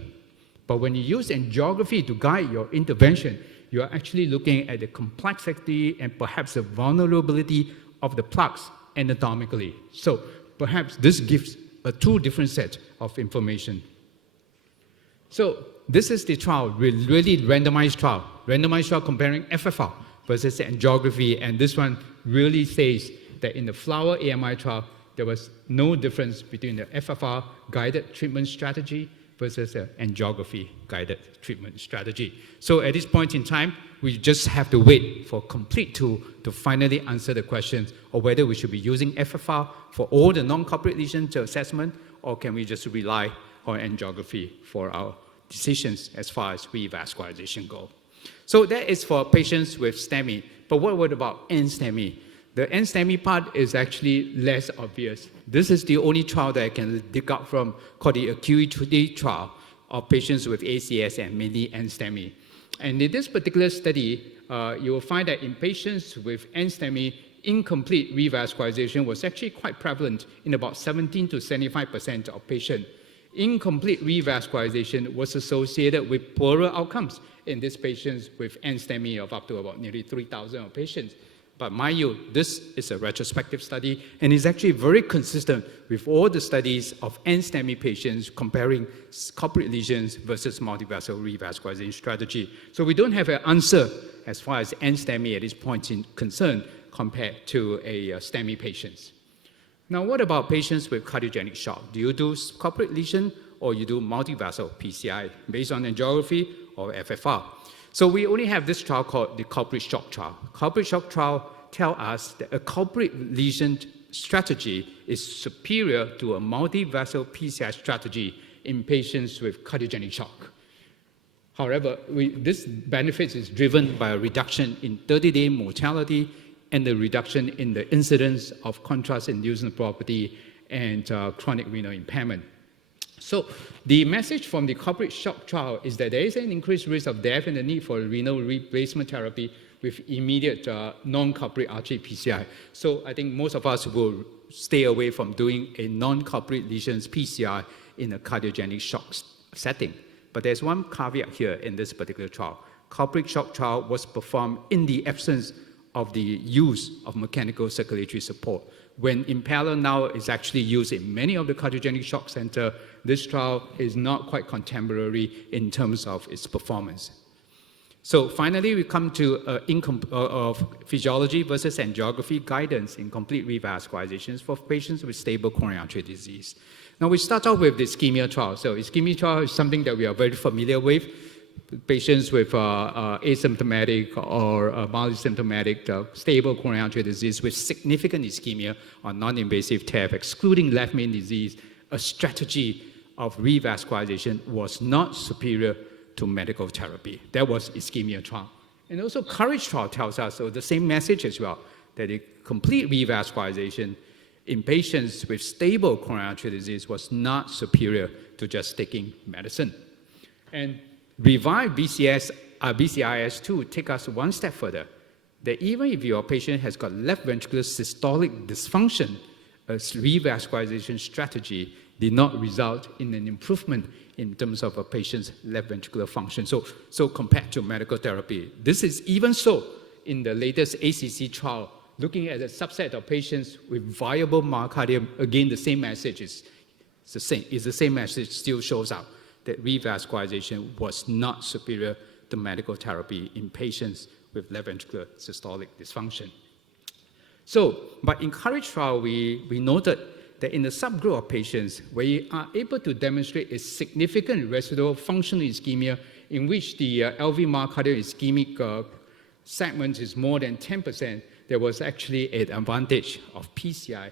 But when you use angiography to guide your intervention, you are actually looking at the complexity and perhaps the vulnerability of the plaques anatomically. So perhaps this gives two different sets of information. So this is the trial, really randomized trial comparing FFR versus angiography, and this one really says that in the FLOWER AMI trial, there was no difference between the FFR-guided treatment strategy versus the angiography-guided treatment strategy. So at this point in time, we just have to wait for complete tool to finally answer the questions of whether we should be using FFR for all the non-corporate lesions assessment, or can we just rely on angiography for our decisions as far as revascularization go. So that is for patients with STEMI. But what about NSTEMI? The NSTEMI part is actually less obvious. This is the only trial that I can dig up from, called the ACUITY trial of patients with ACS and mainly NSTEMI. And in this particular study, you will find that in patients with NSTEMI, incomplete revascularization was actually quite prevalent in about 17 to 75% of patients. Incomplete revascularization was associated with poorer outcomes in these patients with NSTEMI of up to about nearly 3,000 patients. But mind you, this is a retrospective study and is actually very consistent with all the studies of NSTEMI patients comparing corporate lesions versus multivessel revascularization strategy. So we don't have an answer as far as NSTEMI at this point in concern compared to a STEMI patients. Now, what about patients with cardiogenic shock? Do you do corporate lesion or you do multivessel PCI based on angiography or FFR? So we only have this trial called the corporate shock trial. Corporate shock trial tell us that a corporate lesion strategy is superior to a multivessel PCI strategy in patients with cardiogenic shock. However, this benefit is driven by a reduction in 30-day mortality and the reduction in the incidence of contrast-induced nephropathy and chronic renal impairment. So the message from the corporate shock trial is that there is an increased risk of death and the need for renal replacement therapy with immediate non-corporate artery PCI. So I think most of us will stay away from doing a non-corporate lesions PCI in a cardiogenic shock setting. But there's one caveat here in this particular trial. Corporate shock trial was performed in the absence of the use of mechanical circulatory support. When impeller now is actually used in many of the cardiogenic shock center, this trial is not quite contemporary in terms of its performance. So finally, we come to physiology versus angiography guidance in complete revascularizations for patients with stable coronary artery disease. Now we start off with the ischemia trial. So ischemia trial is something that we are very familiar with. Patients with asymptomatic or mildly symptomatic stable coronary artery disease with significant ischemia or non-invasive TAP, excluding left main disease, a strategy of revascularization was not superior to medical therapy. That was ischemia trial. And also COURAGE trial tells us the same message as well, that a complete revascularization in patients with stable coronary artery disease was not superior to just taking medicine. And REVIVE BCIS2 take us one step further, that even if your patient has got left ventricular systolic dysfunction, a revascularization strategy did not result in an improvement in terms of a patient's left ventricular function. So compared to medical therapy, this is even so in the latest ACC trial, looking at a subset of patients with viable myocardium. Again, the same message is the same message still shows up, that revascularization was not superior to medical therapy in patients with left ventricular systolic dysfunction. So, but in COURAGE trial, we noted that in the subgroup of patients, we are able to demonstrate a significant residual functional ischemia in which the LV myocardial ischemic segment is more than 10%, there was actually an advantage of PCI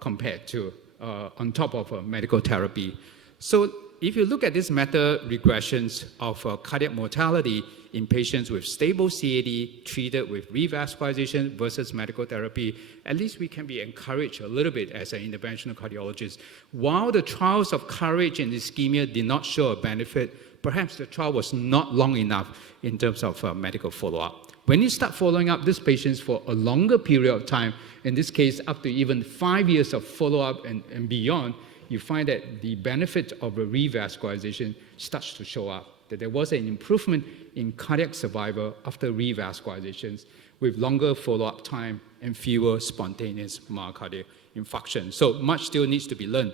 compared to on top of medical therapy. So if you look at this meta regressions of cardiac mortality in patients with stable CAD treated with revascularization versus medical therapy, at least we can be encouraged a little bit as an interventional cardiologist. While the trials of courage and ischemia did not show a benefit, perhaps the trial was not long enough in terms of medical follow-up. When you start following up these patients for a longer period of time, in this case up to even 5 years of follow-up and beyond, you find that the benefit of a revascularization starts to show up, that there was an improvement in cardiac survival after revascularizations with longer follow-up time and fewer spontaneous myocardial infarction. So much still needs to be learned.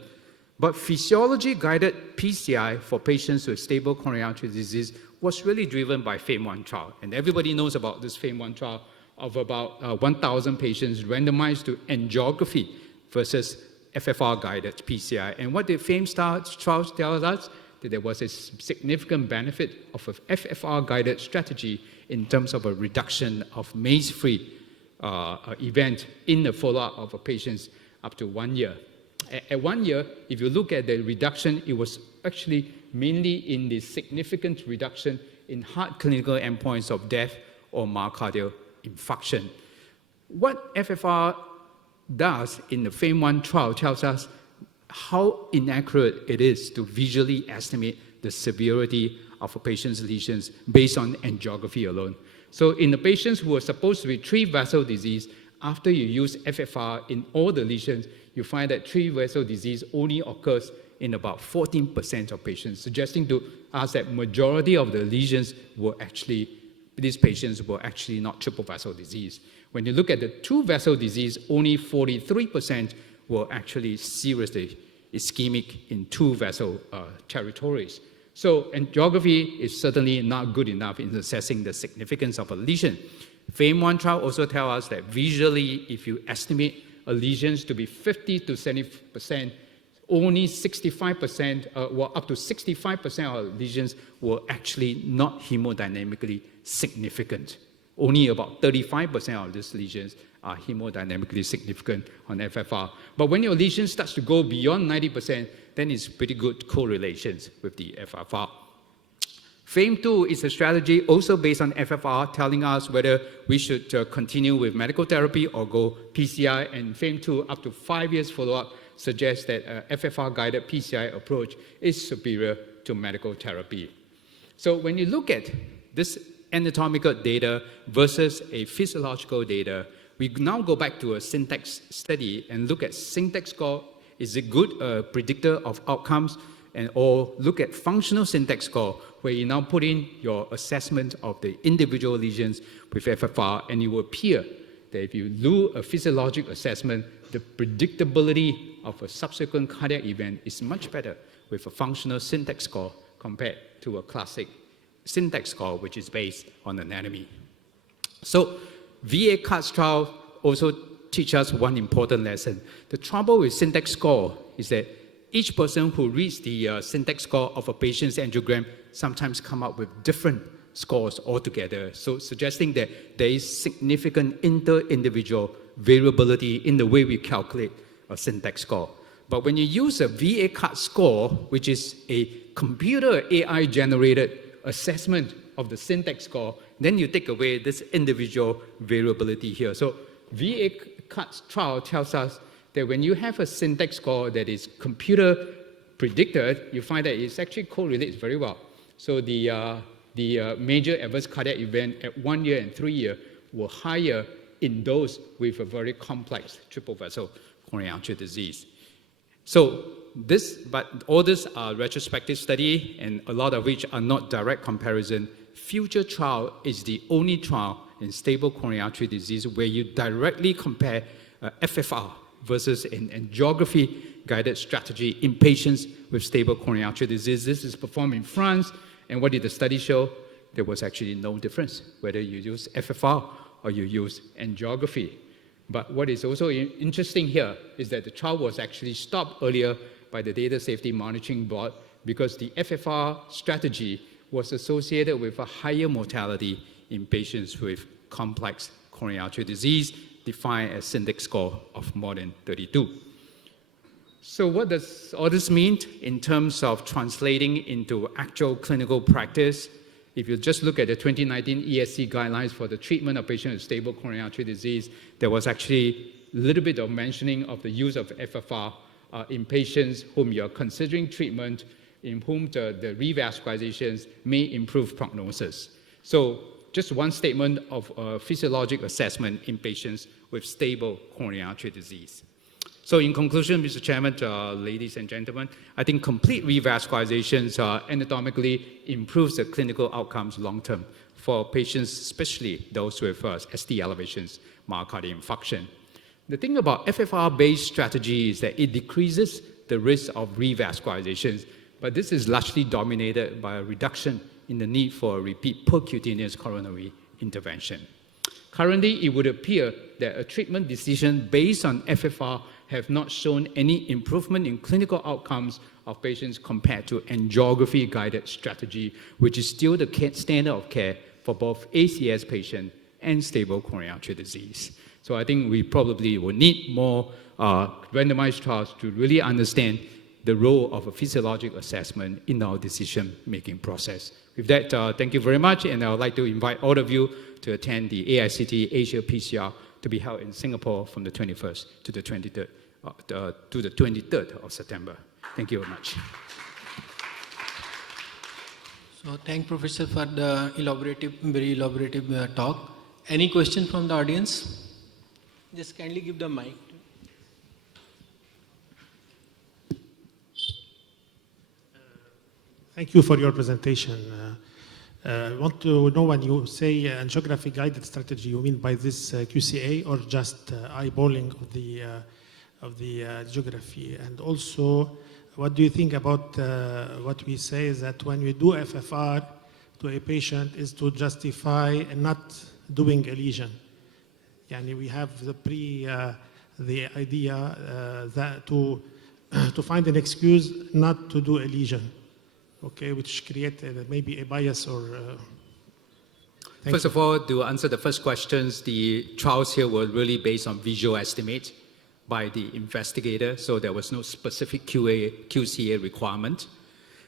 But physiology-guided PCI for patients with stable coronary artery disease was really driven by FAME-1 trial. And everybody knows about this FAME-1 trial of about 1,000 patients randomized to angiography versus FFR-guided PCI. And what did FAME trials tell us? That there was a significant benefit of an FFR-guided strategy in terms of a reduction of MACE-free event in the follow-up of patients up to 1 year. At 1 year, if you look at the reduction, it was actually mainly in the significant reduction in hard clinical endpoints of death or myocardial infarction. What FFR does in the FAME-1 trial tells us how inaccurate it is to visually estimate the severity of a patient's lesions based on angiography alone. So in the patients who are supposed to be 3-vessel disease, after you use FFR in all the lesions, you find that 3-vessel disease only occurs in about 14% of patients, suggesting to us that majority of the lesions were actually, these patients were actually not triple vessel disease. When you look at the 2-vessel disease, only 43% were actually seriously ischemic in 2-vessel territories. So angiography is certainly not good enough in assessing the significance of a lesion. FAME-1 trial also tells us that visually, if you estimate a lesions to be 50 to 70%, only 65%, well, up to 65% of lesions were actually not hemodynamically significant. Only about 35% of these lesions are hemodynamically significant on FFR. But when your lesion starts to go beyond 90%, then it's pretty good correlations with the FFR. FAME-2 is a strategy also based on FFR, telling us whether we should continue with medical therapy or go PCI, and FAME-2 up to 5 years follow-up suggests that FFR-guided PCI approach is superior to medical therapy. So when you look at this anatomical data versus a physiological data, we now go back to a syntax study and look at syntax score. Is it good predictor of outcomes? Or look at functional syntax score, where you now put in your assessment of the individual lesions with FFR, and it will appear that if you do a physiologic assessment, the predictability of a subsequent cardiac event is much better with a functional syntax score compared to a classic syntax score, which is based on anatomy. So VA CARDS trial also teach us one important lesson. The trouble with syntax score is that each person who reads the syntax score of a patient's angiogram sometimes come up with different scores altogether, so suggesting that there is significant inter-individual variability in the way we calculate a syntax score. But when you use a VA CARDS score, which is a computer AI-generated assessment of the syntax score, then you take away this individual variability here. So VA CARDS trial tells us that when you have a syntax score that is computer predicted, you find that it actually correlates very well. So the major adverse cardiac event at 1 year and 3 years were higher in those with a very complex triple vessel coronary artery disease. So but all this are retrospective study, and a lot of which are not direct comparison. Future trial is the only trial in stable coronary artery disease where you directly compare FFR versus an angiography-guided strategy in patients with stable coronary artery disease. This is performed in France, and what did the study show? There was actually no difference whether you use FFR or you use angiography. But what is also interesting here is that the trial was actually stopped earlier by the Data Safety Monitoring Board because the FFR strategy was associated with a higher mortality in patients with complex coronary artery disease, defined as index score of more than 32. So what does all this mean in terms of translating into actual clinical practice? If you just look at the 2019 ESC guidelines for the treatment of patients with stable coronary artery disease, there was actually a little bit of mentioning of the use of FFR in patients whom you are considering treatment, in whom the revascularizations may improve prognosis. So just one statement of physiologic assessment in patients with stable coronary artery disease. So in conclusion, Mr. Chairman, ladies and gentlemen, I think complete revascularizations anatomically improves the clinical outcomes long-term for patients, especially those with ST elevations, myocardial infarction. The thing about FFR-based strategy is that it decreases the risk of revascularizations, but this is largely dominated by a reduction in the need for a repeat percutaneous coronary intervention. Currently, it would appear that a treatment decision based on FFR have not shown any improvement in clinical outcomes of patients compared to angiography-guided strategy, which is still the standard of care for both ACS patients and stable coronary artery disease. So I think we probably will need more randomized trials to really understand the role of a physiologic assessment in our decision-making process. With that, thank you very much, and I would like to invite all of you to attend the AICT Asia PCR to be held in Singapore from the 21st to the 23rd of September. Thank you very much. So thank Professor for the very elaborative talk. Any question from the audience? Just kindly give the mic. Thank you for your presentation. I want to know, when you say angiography guided strategy, you mean by this QCA or just eyeballing of the geography? And also, what do you think about what we say is that when we do FFR to a patient is to justify not doing a lesion? Yani we have the idea that to find an excuse not to do a lesion, okay, which create maybe a bias or. First of all, to answer the first questions, the trials here were really based on visual estimate by the investigator, so there was no specific QCA requirement.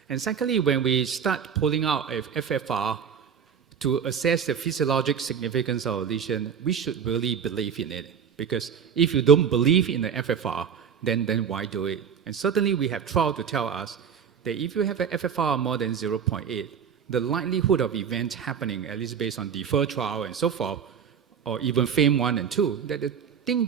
And secondly, when we start pulling out a FFR to assess the physiologic significance of a lesion, we should really believe in it. Because if you don't believe in the FFR, then why do it? And certainly we have trials to tell us that if you have an FFR more than 0.8, the likelihood of events happening, at least based on deferred trial and so forth, or even FAME 1 and 2, that the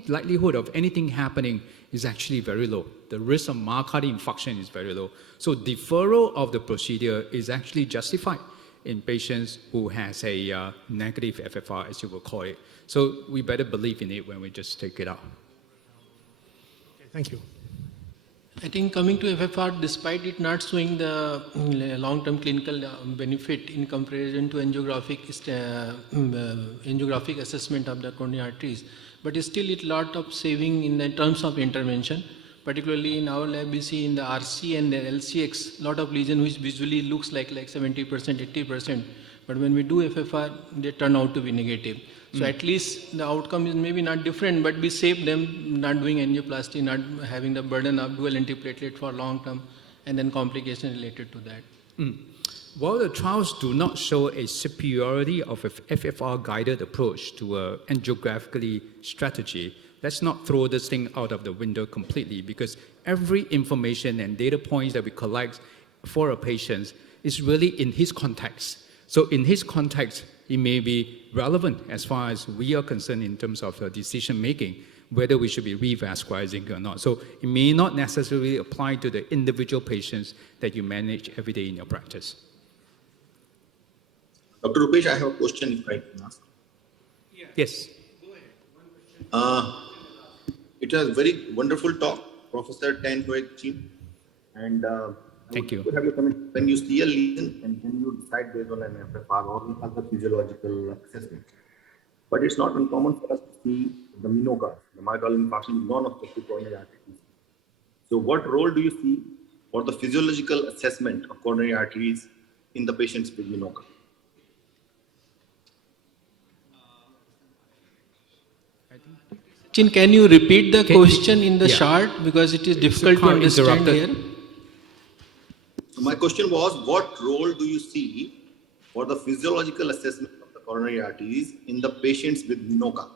likelihood of anything happening is actually very low. The risk of myocardial infarction is very low. So deferral of the procedure is actually justified in patients who has a negative FFR, as you will call it. So we better believe in it when we just take it out. Okay, thank you. I think coming to FFR, despite it not showing the long-term clinical benefit in comparison to angiographic assessment of the coronary arteries, but still it lot of saving in the terms of intervention. Particularly in our lab, we see in the RC and the LCX, lot of lesion which visually looks like 70%, 80%, but when we do FFR, they turn out to be negative. So at least the outcome is maybe not different, but we save them not doing angioplasty, not having the burden of dual antiplatelet for long term, and then complications related to that. While the trials do not show a superiority of a FFR-guided approach to an angiographically strategy, let's not throw this thing out of the window completely, because every information and data points that we collect for a patient is really in his context. So in his context, it may be relevant as far as we are concerned in terms of decision making, whether we should be revascularizing or not. So it may not necessarily apply to the individual patients that you manage every day in your practice. Dr. Rupesh, I have a question if I can ask. Yes. It was a very wonderful talk, Professor Tan Hoek Chin. And thank you. Have your comment. When you see a lesion and then you decide based on an FFR or other physiological assessment. But it's not uncommon for us to see the MINOCA, the myocardial infarction, non-obstructive coronary artery disease. So what role do you see for the physiological assessment of coronary arteries in the patients with MINOCA? Can you repeat the question in the yeah. chart because it is difficult to quite understand interrupted. here? So my question was, what role do you see for the physiological assessment of the coronary arteries in the patients with MINOCA?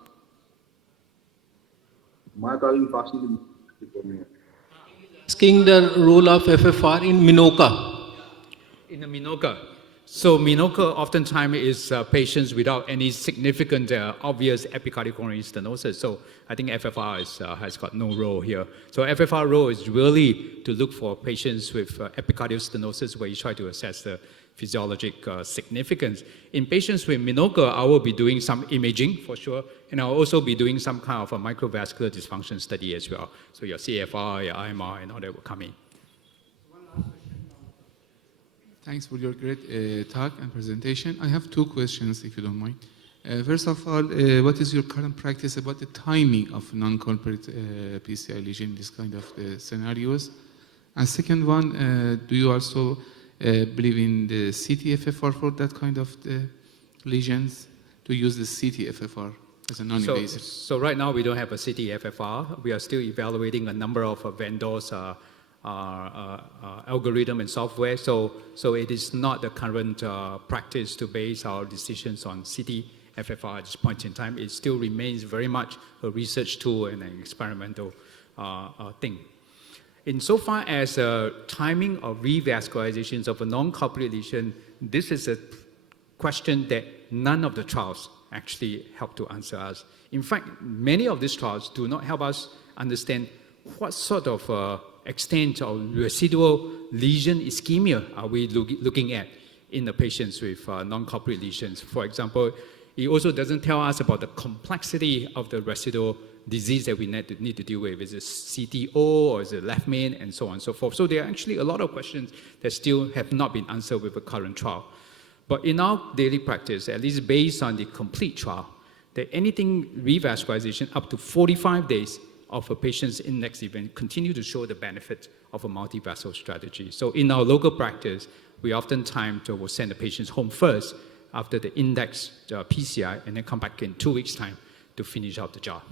Myocardial infarction in the coronary artery. Asking the role of FFR in MINOCA. In the MINOCA. So MINOCA oftentimes is patients without any significant obvious epicardial coronary stenosis. So I think FFR has got no role here. So FFR role is really to look for patients with epicardial stenosis where you try to assess the physiologic significance. In patients with MINOCA, I will be doing some imaging for sure, and I'll also be doing some kind of a microvascular dysfunction study as well. So your CFR, your IMR, and all that will come in. Thanks for your great talk and presentation. I have two questions, if you don't mind. First of all, what is your current practice about the timing of non-culprit PCI lesion in this kind of scenarios? And second one, do you also believe in the CT-FFR for that kind of lesions, to use the CT-FFR as a non-invasive? So right now we don't have a CT-FFR. We are still evaluating a number of vendors' algorithm and software. So it is not the current practice to base our decisions on CT-FFR at this point in time. It still remains very much a research tool and an experimental thing. Insofar as timing of revascularizations of a non-culprit lesion, this is a question that none of the trials actually help to answer us. In fact, many of these trials do not help us understand what sort of extent of residual lesion ischemia are we looking at in the patients with non-culprit lesions. For example, it also doesn't tell us about the complexity of the residual disease that we need to deal with. Is it CTO or is it left main and so on and so forth. So there are actually a lot of questions that still have not been answered with the current trial. But in our daily practice, at least based on the complete trial, that anything revascularization up to 45 days of a patient's index event continue to show the benefit of a multi-vessel strategy. So in our local practice, we oftentimes will send the patients home first after the index PCI and then come back in 2 weeks' time to finish out the job.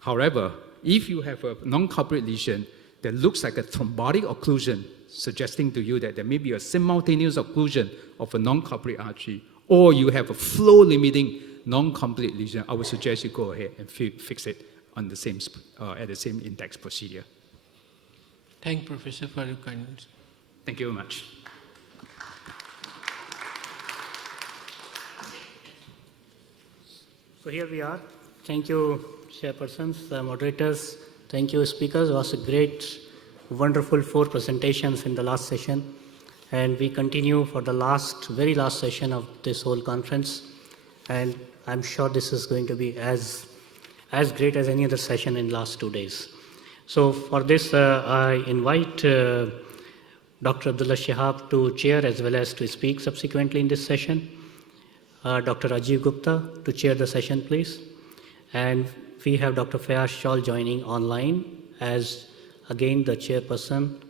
However, if you have a non-culprit lesion that looks like a thrombotic occlusion, suggesting to you that there may be a simultaneous occlusion of a non-culprit artery, or you have a flow-limiting non-complete lesion, I would suggest you go ahead and fix it on the same, at the same index procedure. Thank you, Professor, for your kindness. Thank you very much. So here we are. Thank you, chairpersons, moderators. Thank you, speakers. It was a great, wonderful 4 presentations in the last session. And we continue for the very last session of this whole conference. And I'm sure this is going to be as great as any other session in the last 2 days. So for this, I invite Dr. Abdullah Shihab to chair as well as to speak subsequently in this session. Dr. Rajiv Gupta to chair the session, please. And we have Dr. Fayaz Shaul joining online as, again, the chairperson,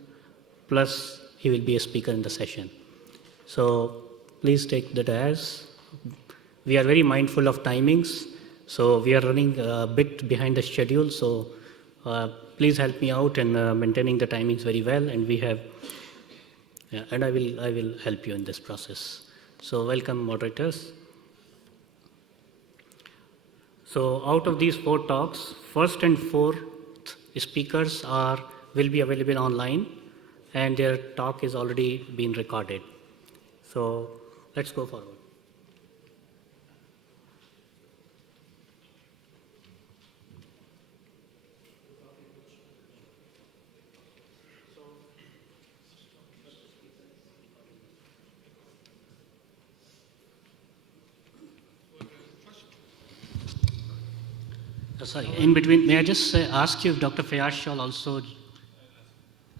plus he will be a speaker in the session. So please take the dais. We are very mindful of timings, so we are running a bit behind the schedule, so please help me out in maintaining the timings very well, and we have, and I will help you in this process. So welcome, moderators. So out of these 4 talks, first and fourth speakers will be available online, and their talk is already been recorded. So let's go forward. Sorry, in between, may I just ask you if Dr. Fayaz Shaul also,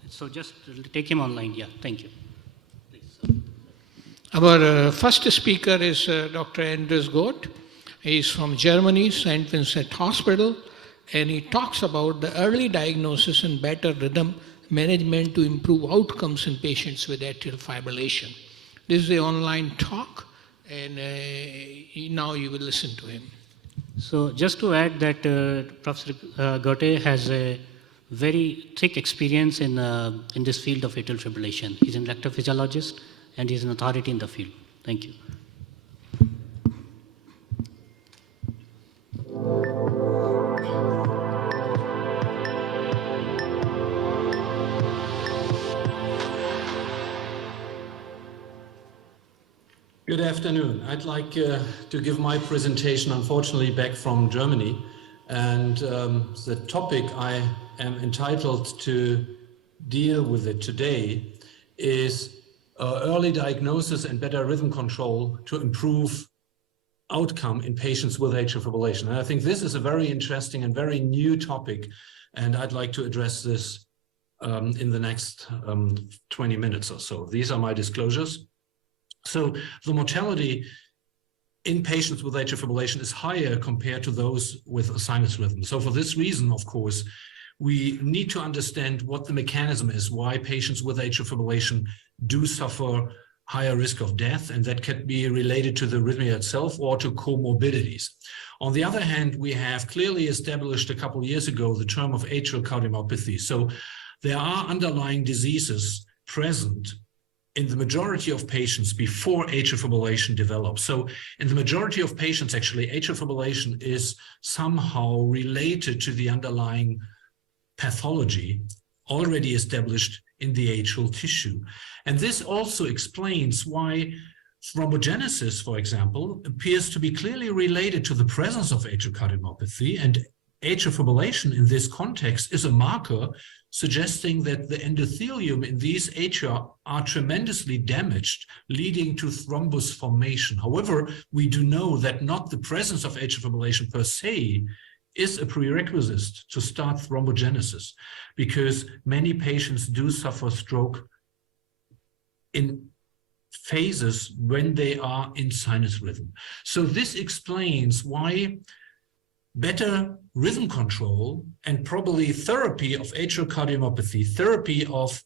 so just take him online, yeah, thank you. Please. Our first speaker is Dr. Andres Goth. He is from Germany, St. Vincent Hospital, and he talks about the early diagnosis and better rhythm management to improve outcomes in patients with atrial fibrillation. This is an online talk, and now you will listen to him. So just to add that Professor Goethe has a very thick experience in this field of atrial fibrillation. He's an electrophysiologist and he's an authority in the field. Thank you. Good afternoon. I'd like to give my presentation, unfortunately, back from Germany. And the topic I am entitled to deal with it today is early diagnosis and better rhythm control to improve outcome in patients with atrial fibrillation. And I think this is a very interesting and very new topic, and I'd like to address this in the next 20 minutes or so. These are my disclosures. So the mortality in patients with atrial fibrillation is higher compared to those with a sinus rhythm. So for this reason, of course, we need to understand what the mechanism is, why patients with atrial fibrillation do suffer higher risk of death, and that can be related to the arrhythmia itself or to comorbidities. On the other hand, we have clearly established a couple of years ago the term of atrial cardiomyopathy. So there are underlying diseases present in the majority of patients before atrial fibrillation develops. So in the majority of patients, actually, atrial fibrillation is somehow related to the underlying pathology already established in the atrial tissue. And this also explains why thrombogenesis, for example, appears to be clearly related to the presence of atrial cardiomyopathy, and atrial fibrillation in this context is a marker suggesting that the endothelium in these atria are tremendously damaged, leading to thrombus formation. However, we do know that not the presence of atrial fibrillation per se is a prerequisite to start thrombogenesis, because many patients do suffer stroke in phases when they are in sinus rhythm. So this explains why better rhythm control and probably therapy of atrial cardiomyopathy, therapy of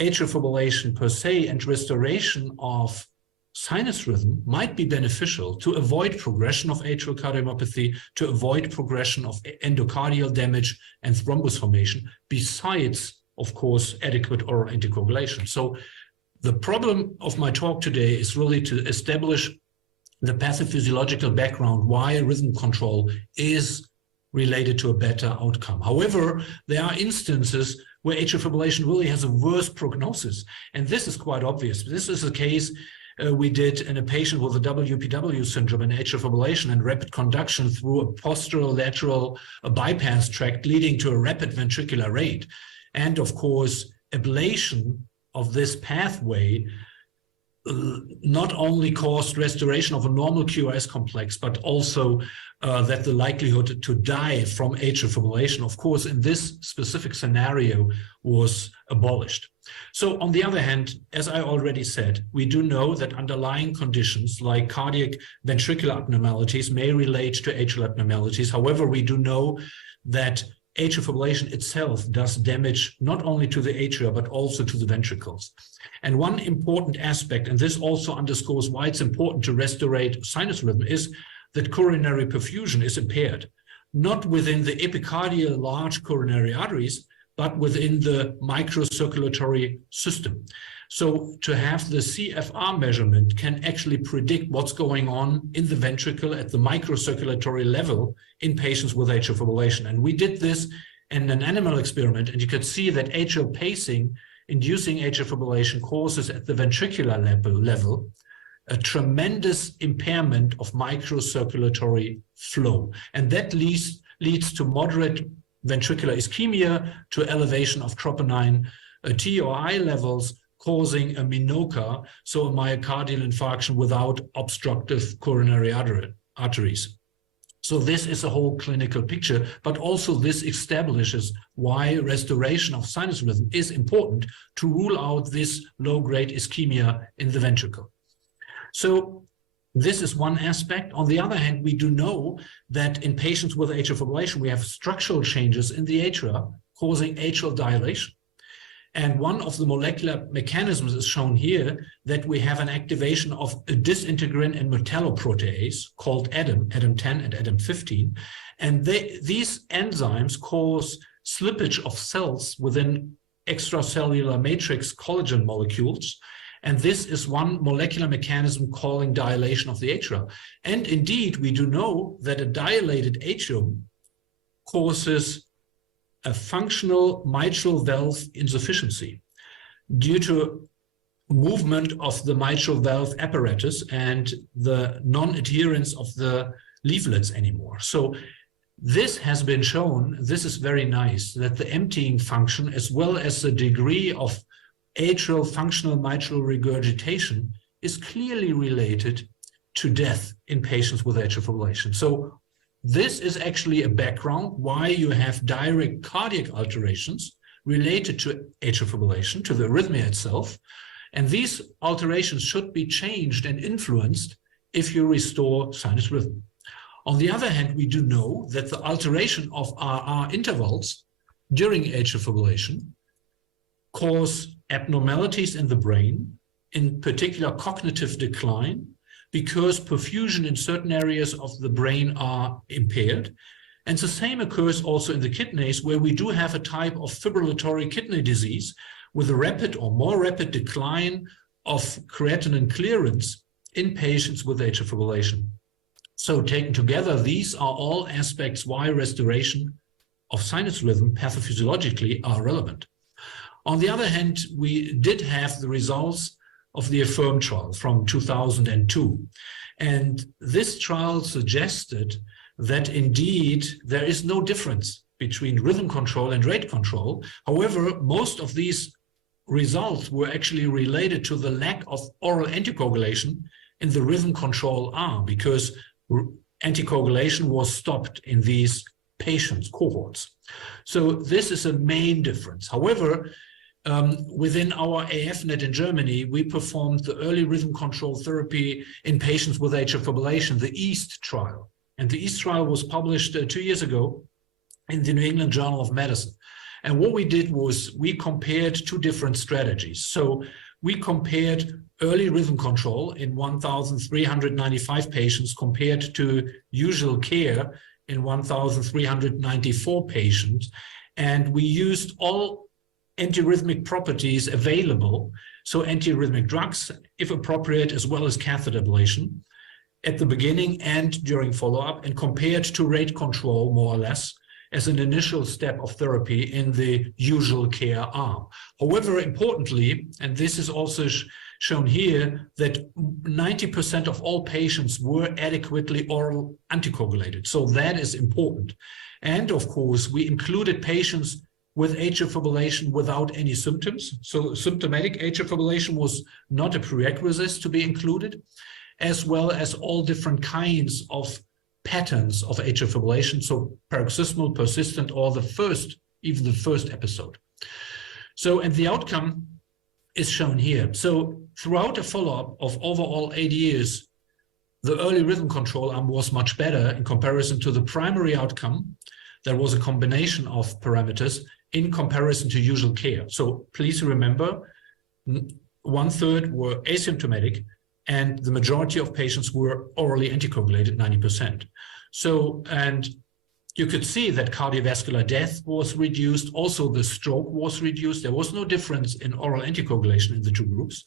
atrial fibrillation per se, and restoration of sinus rhythm might be beneficial to avoid progression of atrial cardiomyopathy, to avoid progression of endocardial damage and thrombus formation, besides, of course, adequate oral anticoagulation. So the problem of my talk today is really to establish the pathophysiological background, why rhythm control is related to a better outcome. However, there are instances where atrial fibrillation really has a worse prognosis, and this is quite obvious. This is a case we did in a patient with a WPW syndrome and atrial fibrillation and rapid conduction through a posterolateral bypass tract leading to a rapid ventricular rate. And of course, ablation of this pathway not only caused restoration of a normal QRS complex, but also that the likelihood to die from atrial fibrillation, of course, in this specific scenario was abolished. So on the other hand, as I already said, we do know that underlying conditions like cardiac ventricular abnormalities may relate to atrial abnormalities. However, we do know that atrial fibrillation itself does damage not only to the atria, but also to the ventricles. And one important aspect, and this also underscores why it's important to restore sinus rhythm, is that coronary perfusion is impaired, not within the epicardial large coronary arteries, but within the microcirculatory system. So to have the CFR measurement can actually predict what's going on in the ventricle at the microcirculatory level in patients with atrial fibrillation. And we did this in an animal experiment, and you could see that atrial pacing inducing atrial fibrillation causes at the ventricular level a tremendous impairment of microcirculatory flow. And that leads to moderate ventricular ischemia, to elevation of troponin T or I levels, causing a MINOCA, so a myocardial infarction without obstructive coronary arteries. So this is a whole clinical picture, but also this establishes why restoration of sinus rhythm is important to rule out this low-grade ischemia in the ventricle. So this is one aspect. On the other hand, we do know that in patients with atrial fibrillation, we have structural changes in the atria causing atrial dilation. And one of the molecular mechanisms is shown here, that we have an activation of a disintegrin and metalloprotease called ADAM10 and ADAM15. And these enzymes cause slippage of cells within extracellular matrix collagen molecules. And this is one molecular mechanism calling dilation of the atria. And indeed, we do know that a dilated atrium causes a functional mitral valve insufficiency due to movement of the mitral valve apparatus and the non-adherence of the leaflets anymore. So this has been shown, this is very nice, that the emptying function as well as the degree of atrial functional mitral regurgitation is clearly related to death in patients with atrial fibrillation. So this is actually a background why you have direct cardiac alterations related to atrial fibrillation, to the arrhythmia itself. And these alterations should be changed and influenced if you restore sinus rhythm. On the other hand, we do know that the alteration of RR intervals during atrial fibrillation cause abnormalities in the brain, in particular cognitive decline, because perfusion in certain areas of the brain are impaired. And the same occurs also in the kidneys, where we do have a type of fibrillatory kidney disease with a rapid or more rapid decline of creatinine clearance in patients with atrial fibrillation. So taken together, these are all aspects why restoration of sinus rhythm pathophysiologically are relevant. On the other hand, we did have the results of the AFFIRM trial from 2002. And this trial suggested that indeed there is no difference between rhythm control and rate control. However, most of these results were actually related to the lack of oral anticoagulation in the rhythm control arm, because anticoagulation was stopped in these patients cohorts. So this is a main difference. However, within our AFNet in Germany, we performed the early rhythm control therapy in patients with atrial fibrillation, the EAST trial. And the EAST trial was published 2 years ago in the New England Journal of Medicine. And what we did was we compared two different strategies. So we compared early rhythm control in 1,395 patients compared to usual care in 1,394 patients. And we used all antiarrhythmic properties available, so antiarrhythmic drugs, if appropriate, as well as catheter ablation at the beginning and during follow-up, and compared to rate control, more or less, as an initial step of therapy in the usual care arm. However, importantly, and this is also shown here, that 90% of all patients were adequately oral anticoagulated. So that is important. And of course, we included patients with atrial fibrillation without any symptoms. So symptomatic atrial fibrillation was not a prerequisite to be included, as well as all different kinds of patterns of atrial fibrillation, so paroxysmal, persistent, or even the first episode. So, and the outcome is shown here. So throughout a follow-up of overall 8 years, the early rhythm control arm was much better in comparison to the primary outcome. There was a combination of parameters in comparison to usual care. So please remember, 1/3 were asymptomatic, and the majority of patients were orally anticoagulated, 90%. So, and you could see that cardiovascular death was reduced. Also, the stroke was reduced. There was no difference in oral anticoagulation in the two groups.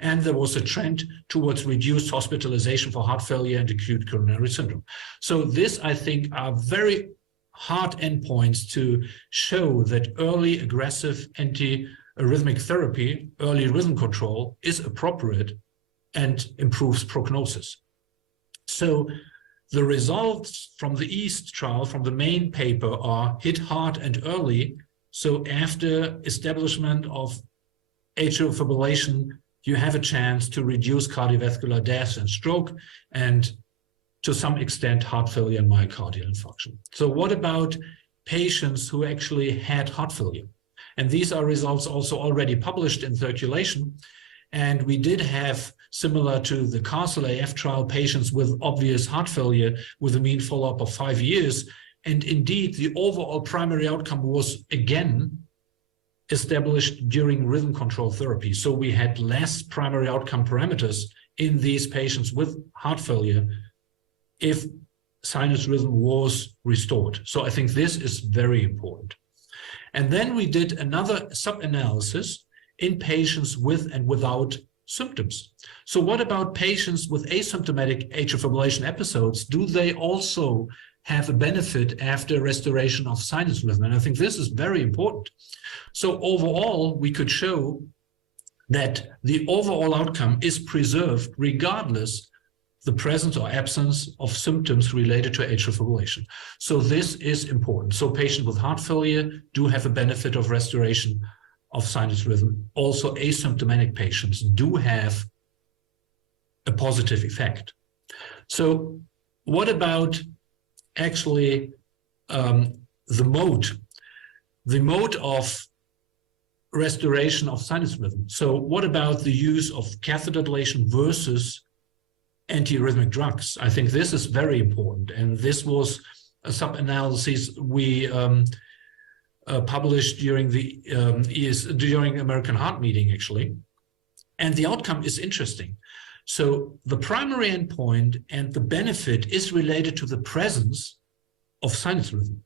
And there was a trend towards reduced hospitalization for heart failure and acute coronary syndrome. So this, I think, are very hard endpoints to show that early aggressive antiarrhythmic therapy, early rhythm control, is appropriate and improves prognosis. So the results from the EAST trial, from the main paper, are hit hard and early. So after establishment of atrial fibrillation, you have a chance to reduce cardiovascular death and stroke, and to some extent heart failure and myocardial infarction. So what about patients who actually had heart failure? And these are results also already published in Circulation. And we did have, similar to the Castle AF trial, patients with obvious heart failure with a mean follow-up of 5 years. And indeed, the overall primary outcome was again established during rhythm control therapy. So we had less primary outcome parameters in these patients with heart failure if sinus rhythm was restored. So I think this is very important. And then we did another sub-analysis in patients with and without symptoms. So what about patients with asymptomatic atrial fibrillation episodes? Do they also have a benefit after restoration of sinus rhythm? And I think this is very important. So overall, we could show that the overall outcome is preserved regardless the presence or absence of symptoms related to atrial fibrillation. So this is important. So patients with heart failure do have a benefit of restoration of sinus rhythm. Also asymptomatic patients do have a positive effect. So what about actually the mode of restoration of sinus rhythm? So what about the use of catheter ablation versus antiarrhythmic drugs? I think this is very important, and this was a sub-analysis we published during the during American Heart Meeting, actually, and the outcome is interesting. So the primary endpoint and the benefit is related to the presence of sinus rhythm.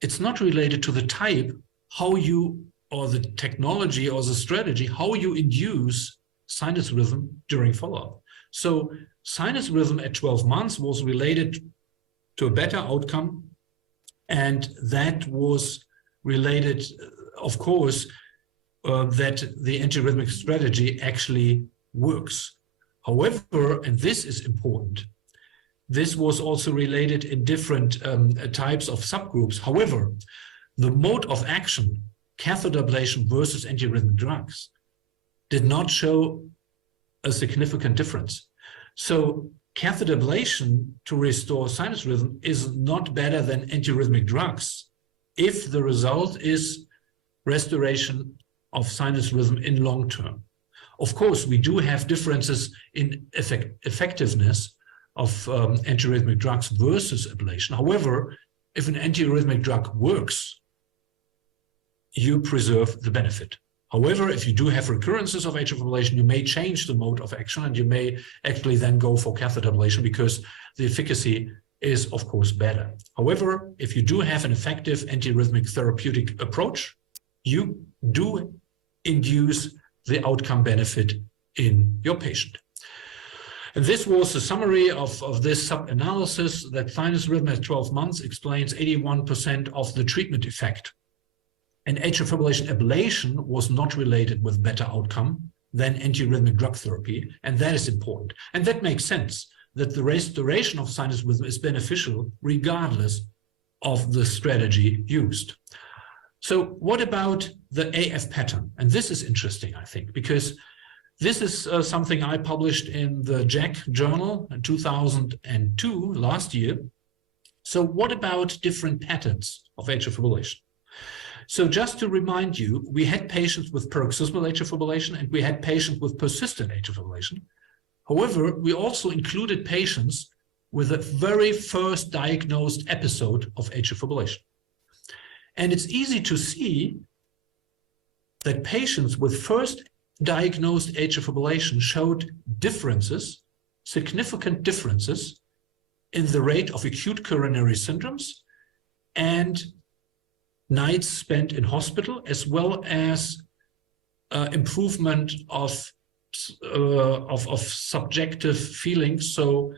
It's not related to the type, how you, or the technology or the strategy, how you induce sinus rhythm during follow-up. So sinus rhythm at 12 months was related to a better outcome, and that was related, of course, that the antiarrhythmic strategy actually works. However, and this is important, this was also related in different types of subgroups. However, the mode of action, catheter ablation versus antiarrhythmic drugs, did not show a significant difference. So catheter ablation to restore sinus rhythm is not better than antiarrhythmic drugs if the result is restoration of sinus rhythm in long term. Of course, we do have differences in effectiveness of antiarrhythmic drugs versus ablation. However, if an antiarrhythmic drug works, you preserve the benefit. However, if you do have recurrences of atrial fibrillation, you may change the mode of action, and you may actually then go for catheter ablation because the efficacy is, of course, better. However, if you do have an effective antiarrhythmic therapeutic approach, you do induce the outcome benefit in your patient. And this was a summary of this sub-analysis that sinus rhythm at 12 months explains 81% of the treatment effect. And atrial fibrillation ablation was not related with better outcome than antiarrhythmic drug therapy, and that is important. And that makes sense, that the restoration of sinus rhythm is beneficial regardless of the strategy used. So what about the AF pattern? And this is interesting, I think, because this is something I published in the JACC journal in 2002, last year. So what about different patterns of atrial fibrillation? So just to remind you, we had patients with paroxysmal atrial fibrillation and we had patients with persistent atrial fibrillation. However, we also included patients with a very first diagnosed episode of atrial fibrillation. And it's easy to see that patients with first diagnosed atrial fibrillation showed differences, significant differences in the rate of acute coronary syndromes and nights spent in hospital, as well as improvement of subjective feelings, so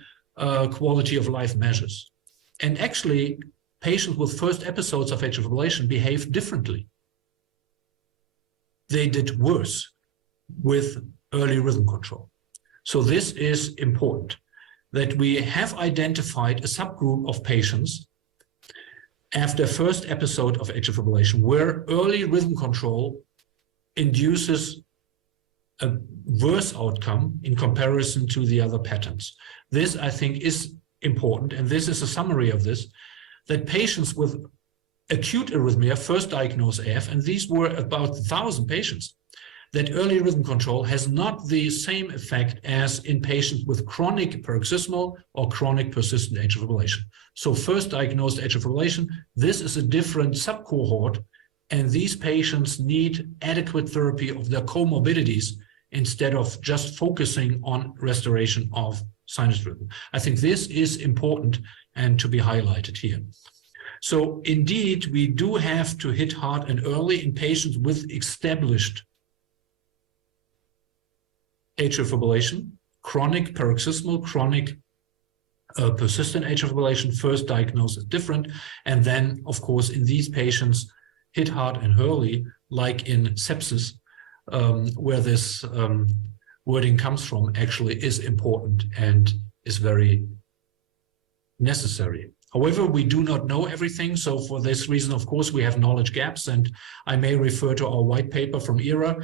quality of life measures. And actually, patients with first episodes of atrial fibrillation behaved differently. They did worse with early rhythm control. So this is important, that we have identified a subgroup of patients after first episode of atrial fibrillation where early rhythm control induces a worse outcome in comparison to the other patterns. This, I think, is important, and this is a summary of this, that patients with acute arrhythmia, first diagnosed AF, and these were about 1,000 patients, that early rhythm control has not the same effect as in patients with chronic paroxysmal or chronic persistent atrial fibrillation. So first diagnosed atrial fibrillation, this is a different subcohort, And these patients need adequate therapy of their comorbidities instead of just focusing on restoration of sinus rhythm. I think this is important and to be highlighted here. So indeed, we do have to hit hard and early in patients with established atrial fibrillation, chronic paroxysmal, chronic persistent atrial fibrillation. First diagnosed is different. And then, of course, in these patients, hit hard and early, like in sepsis, where this wording comes from, actually is important and is very necessary. However, we do not know everything. So for this reason, of course, we have knowledge gaps, and I may refer to our white paper from ERA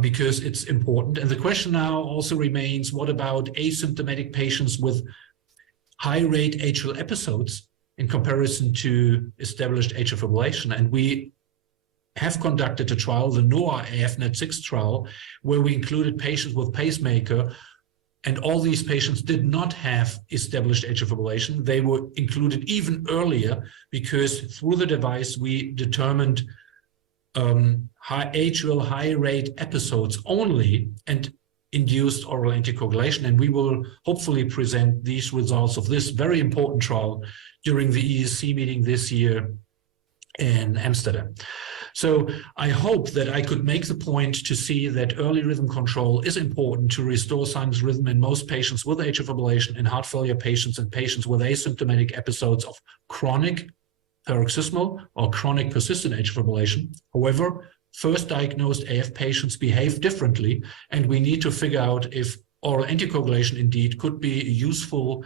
because it's important. And the question now also remains, what about asymptomatic patients with high rate atrial episodes in comparison to established atrial fibrillation? And we have conducted a trial, the NOAA AFNet6 trial, where we included patients with pacemaker, and all these patients did not have established atrial fibrillation. They were included even earlier because through the device we determined atrial high rate episodes only and induced oral anticoagulation. And we will hopefully present these results of this very important trial during the ESC meeting this year in Amsterdam. So I hope that I could make the point to see that early rhythm control is important to restore sinus rhythm in most patients with atrial fibrillation, in heart failure patients, and patients with asymptomatic episodes of chronic paroxysmal or chronic persistent atrial fibrillation. However, first diagnosed AF patients behave differently, and we need to figure out if oral anticoagulation indeed could be a useful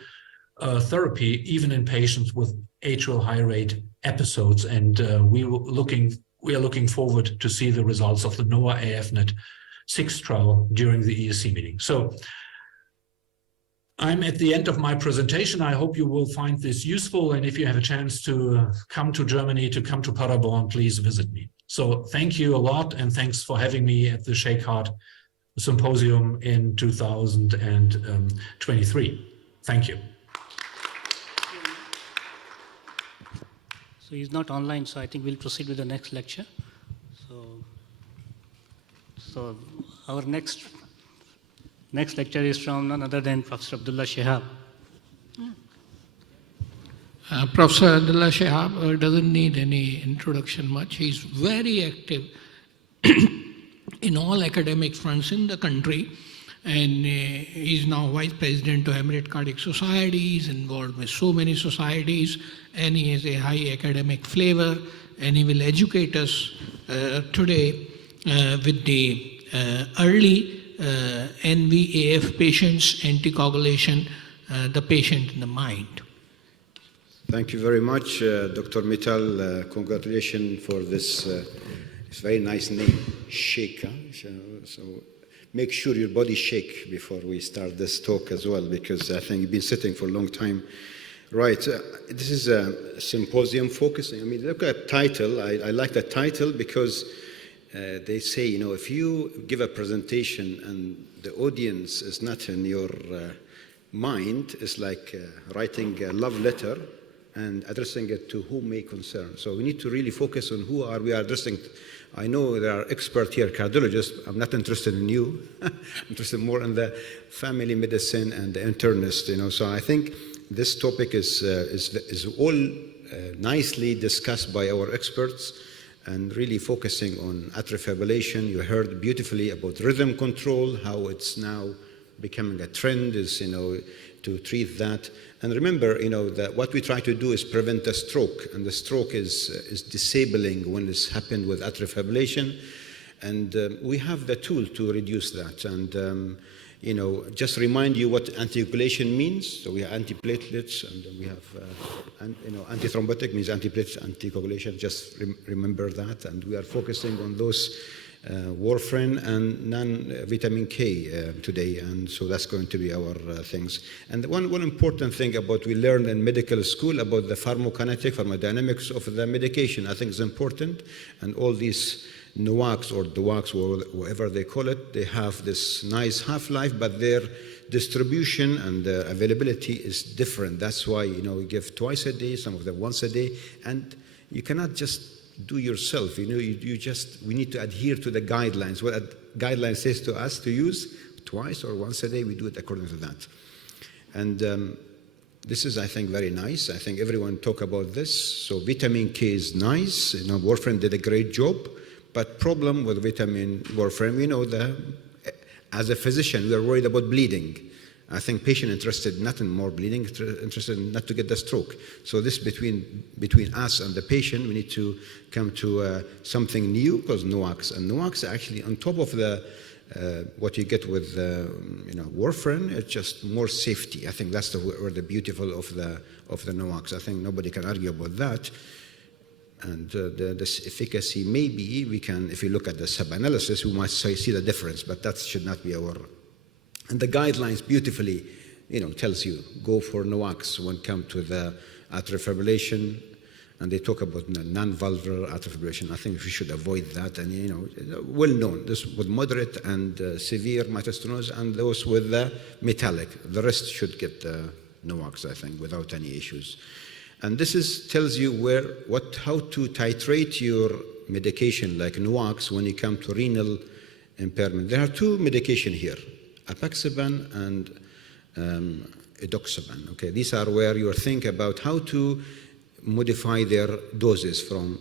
therapy even in patients with atrial high rate episodes. And we are looking forward to see the results of the NOAA AFNet6 trial during the ESC meeting. So I'm at the end of my presentation. I hope you will find this useful. And if you have a chance to come to Germany, to come to Paderborn, please visit me. So thank you a lot. And thanks for having me at the SHAKEHEART Symposium in 2023. Thank you. So he's not online, so I think we'll proceed with the next lecture. So our next lecture is from none other than Professor Abdullah Shihab. Professor Abdullah Shihab doesn't need any introduction much. He's very active in all academic fronts in the country, and he's now Vice President of Emirate Cardiac Society. He's involved with so many societies, and he has a high academic flavor, and he will educate us today with the early NVAF patients, anticoagulation, the patient in the mind. Thank you very much, Dr. Mittal. Congratulations for this very nice name, Shake. So make sure your body shake before we start this talk as well, because I think you've been sitting for a long time. Right, this is a symposium focusing. I mean, look at title. I like that title because they say, you know, if you give a presentation and the audience is not in your mind, it's like writing a love letter and addressing it to whom may concern. So we need to really focus on who are we addressing. I know there are experts here, cardiologists. I'm not interested in you. I'm interested more in the family medicine and the internist. You know, so I think this topic is all nicely discussed by our experts and really focusing on atrial fibrillation. You heard beautifully about rhythm control, how it's now becoming a trend is, you know, to treat that. And remember, you know, that what we try to do is prevent a stroke, and the stroke is disabling when it's happened with atrial fibrillation. And we have the tool to reduce that. And you know, just remind you what anticoagulation means. So we have antiplatelets, and we have, you know, antithrombotic means antiplatelets, anticoagulation. Just remember that. And we are focusing on those warfarin and non-vitamin K today, and so that's going to be our things. And one important thing about we learned in medical school about the pharmacokinetic, pharmacodynamics of the medication, I think is important. And all these NOACs or DOACs, or whatever they call it, they have this nice half-life, but their distribution and availability is different. That's why, you know, we give twice a day, some of them once a day, and you cannot just do yourself. You know, we need to adhere to the guidelines. What a guideline says to us to use twice or once a day, we do it according to that. And this is, I think, very nice. I think everyone talk about this. So vitamin K is nice. You know, warfarin did a great job. But problem with warfarin, we know that as a physician, we are worried about bleeding. I think patient interested not in more bleeding, interested in not to get the stroke. So this between us and the patient, we need to come to something new, because NOACs. And NOACs actually on top of the what you get with warfarin, it's just more safety. I think that's where the beautiful of the NOACs. I think nobody can argue about that. And this efficacy, maybe we can, if you look at the sub-analysis, we might see the difference, but that should not be our. And the guidelines beautifully, tells you go for NOACs when it comes to the atrial fibrillation, and they talk about non-valvular atrial fibrillation. I think we should avoid that. And well known, this with moderate and severe mitral stenosis, and those with the metallic. The rest should get NOACs, I think, without any issues. And this tells you how to titrate your medication, like NOACs, when you come to renal impairment. There are two medications here, apixaban and edoxaban. Okay, these are where you think about how to modify their doses for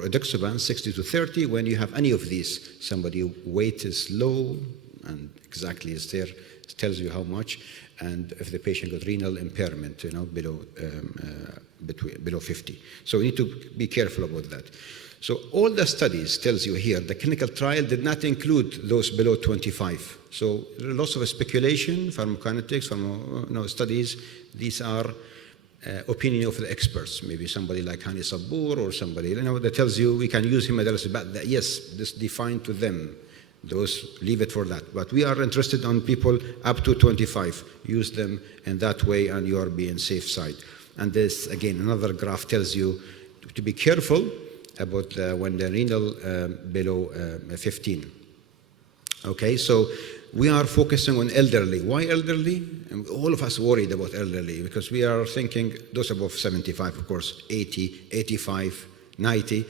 edoxaban 60 to 30. When you have any of these, somebody weight is low and exactly is there, it tells you how much. And if the patient got renal impairment, below 50. So we need to be careful about that. So all the studies tells you here, the clinical trial did not include those below 25. So there are lots of speculation, pharmacokinetics, studies. These are opinion of the experts. Maybe somebody like Hani Sabur or somebody, that tells you we can use hemodialysis, but yes, this defined to them. Those, leave it for that. But we are interested on people up to 25. Use them in that way and you are being safe side. And this, again, another graph tells you to be careful about when the renal below 15. Okay, so we are focusing on elderly. Why elderly? And all of us worried about elderly because we are thinking those above 75, of course, 80, 85, 90.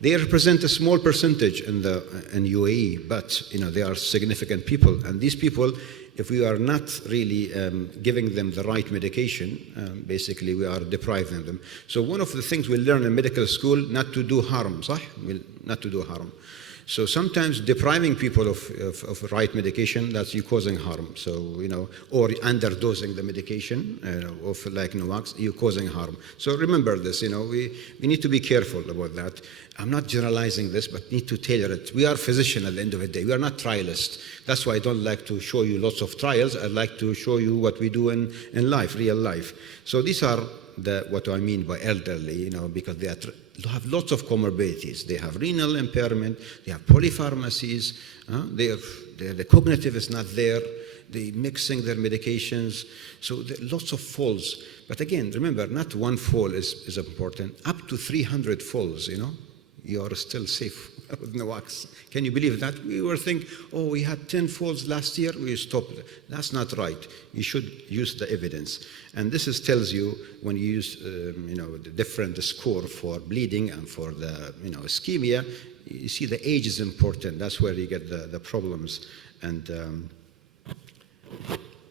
They represent a small percentage in UAE, but they are significant people. And these people, if we are not really giving them the right medication, basically we are depriving them. So one of the things we learn in medical school, not to do harm, صح? Not to do harm. So sometimes depriving people of right medication, that's you causing harm. So, or underdosing the medication of like NOACs, you're causing harm. So remember this, we need to be careful about that. I'm not generalizing this, but need to tailor it. We are physicians at the end of the day. We are not trialists. That's why I don't like to show you lots of trials. I'd like to show you what we do in life, real life. So these are what I mean by elderly, because they have lots of comorbidities. They have renal impairment, they have polypharmacies, the cognitive is not there, they're mixing their medications, so there are lots of falls. But again, remember, not one fall is important. Up to 300 falls, you are still safe with NOACs. Can you believe that? We were thinking, we had 10 falls last year, we stopped. That's not right. You should use the evidence. And this tells you when you use, the different score for bleeding and for the, ischemia, you see the age is important. That's where you get the problems. And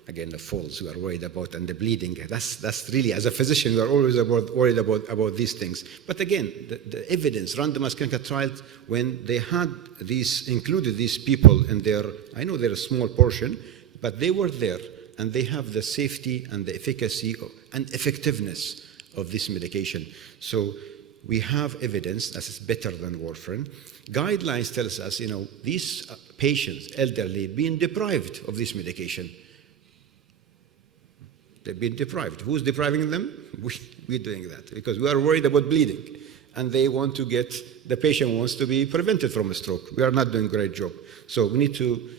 again, the falls we are worried about and the bleeding. That's really, as a physician, we are always worried about these things. But again, the evidence, randomized clinical trials, when they had included these people in their, I know they're a small portion, but they were there and they have the safety and the efficacy and effectiveness of this medication. So we have evidence that is better than warfarin. Guidelines tells us, these patients, elderly, being deprived of this medication. They've been deprived. Who's depriving them? We're doing that because we are worried about bleeding. And they want to the patient wants to be prevented from a stroke. We are not doing a great job. So we need to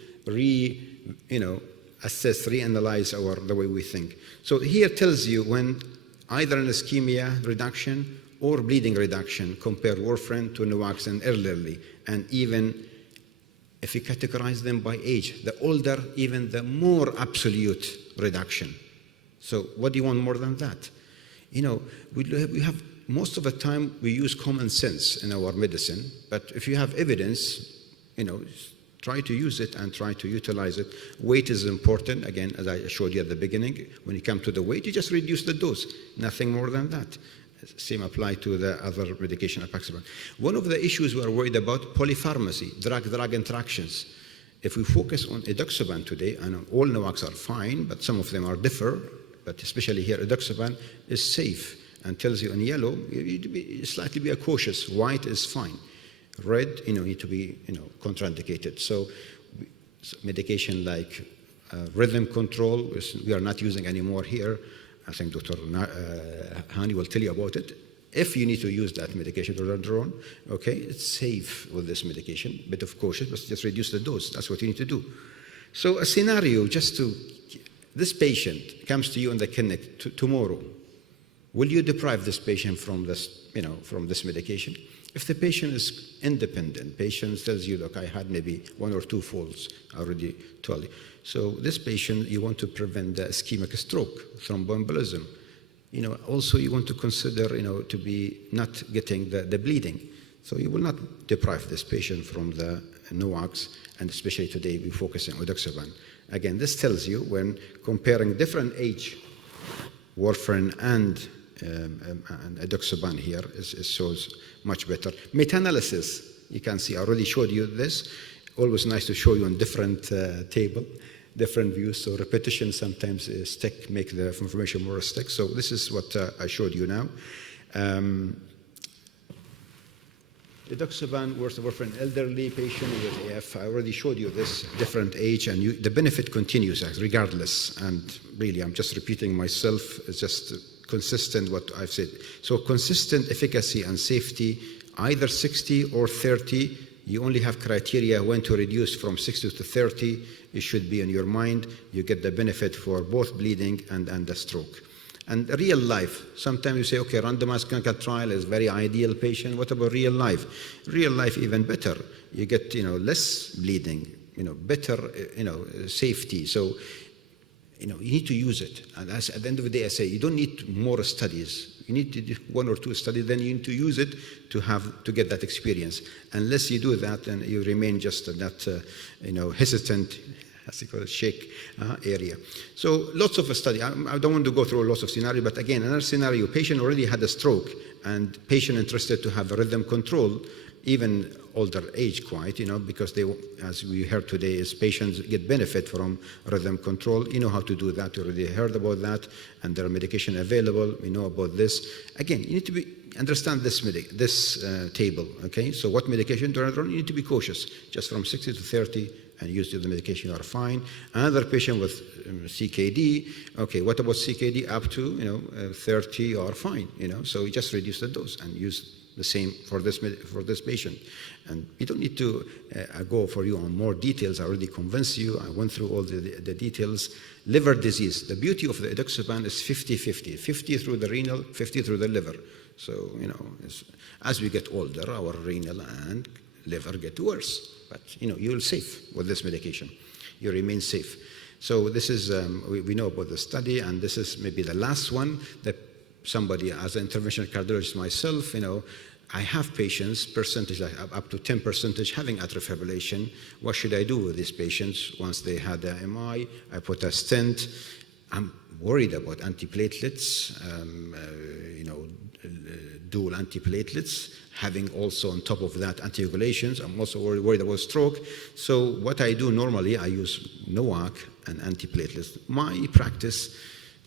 assess, reanalyze the way we think. So here tells you when either an ischemia reduction or bleeding reduction, compare warfarin to NOACs and elderly. And even if you categorize them by age, the older, even the more absolute reduction. So what do you want more than that? We have most of the time we use common sense in our medicine, but if you have evidence, try to use it and try to utilize it. Weight is important. Again, as I showed you at the beginning, when you come to the weight, you just reduce the dose, nothing more than that. Same apply to the other medication, apixaban. One of the issues we are worried about, polypharmacy, drug-drug interactions. If we focus on edoxaban today, and all NOACs are fine, but some of them are differ, but especially here, edoxaban is safe and tells you in yellow, you need to be slightly be cautious. White is fine. Red, need to be, contraindicated. So medication like rhythm control, we are not using anymore here. I think Dr. Hani will tell you about it. If you need to use that medication later on, okay, it's safe with this medication, bit of caution, but just reduce the dose. That's what you need to do. So a scenario, this patient comes to you in the clinic tomorrow. Will you deprive this patient from this, from this medication? If the patient is independent, patient tells you, look, I had maybe 1 or 2 falls, I already told you. So this patient, you want to prevent the ischemic stroke, thromboembolism. Also you want to consider, to be not getting the bleeding. So you will not deprive this patient from the NOACs, and especially today we focus on edoxaban. Again, this tells you when comparing different age, warfarin and edoxaban here shows much better. Meta-analysis, you can see, I already showed you this. Always nice to show you on different table, different views. So repetition sometimes make the information more stick. So this is what I showed you now. Edoxaban works for an elderly patient with AF. I already showed you this different age, and the benefit continues regardless. And really, I'm just repeating myself. It's just consistent what I've said. So consistent efficacy and safety, either 60 or 30. You only have criteria when to reduce from 60 to 30. It should be in your mind. You get the benefit for both bleeding and the stroke. And real life, sometimes you say, okay, randomized clinical trial is very ideal patient. What about real life? Real life even better. You get, less bleeding, better, safety. So, you need to use it. And at the end of the day, I say, you don't need more studies. You need to do 1 or 2 studies, then you need to use it to get that experience. Unless you do that, then you remain just in that, hesitant, as you call it, shake area. So lots of study. I don't want to go through lots of scenario, but again, another scenario, patient already had a stroke and patient interested to have a rhythm control, even older age quite, because they, as we heard today, is patients get benefit from rhythm control. You know how to do that. You already heard about that, and there are medication available. We know about this. Again, you need to understand this table, okay? So what medication to run? You need to be cautious. Just from 60 to 30, and use the medication, you are fine. Another patient with CKD, okay, what about CKD up to 30, you are fine. So you just reduce the dose and use the same for this patient. And you don't need to go for you on more details. I already convinced you. I went through all the details. Liver disease. The beauty of the edoxaban is 50-50. 50 through the renal, 50 through the liver. So, as we get older, our renal and liver get worse. But, you're safe with this medication. You remain safe. So this is, we know about the study, and this is maybe the last one that somebody, as an interventional cardiologist myself, I have patients, percentage, up to 10% having atrial fibrillation. What should I do with these patients once they had the MI? I put a stent. I'm worried about antiplatelets, dual antiplatelets, having also on top of that anticoagulations. I'm also worried about stroke. So what I do normally, I use NOAC and antiplatelets. My practice,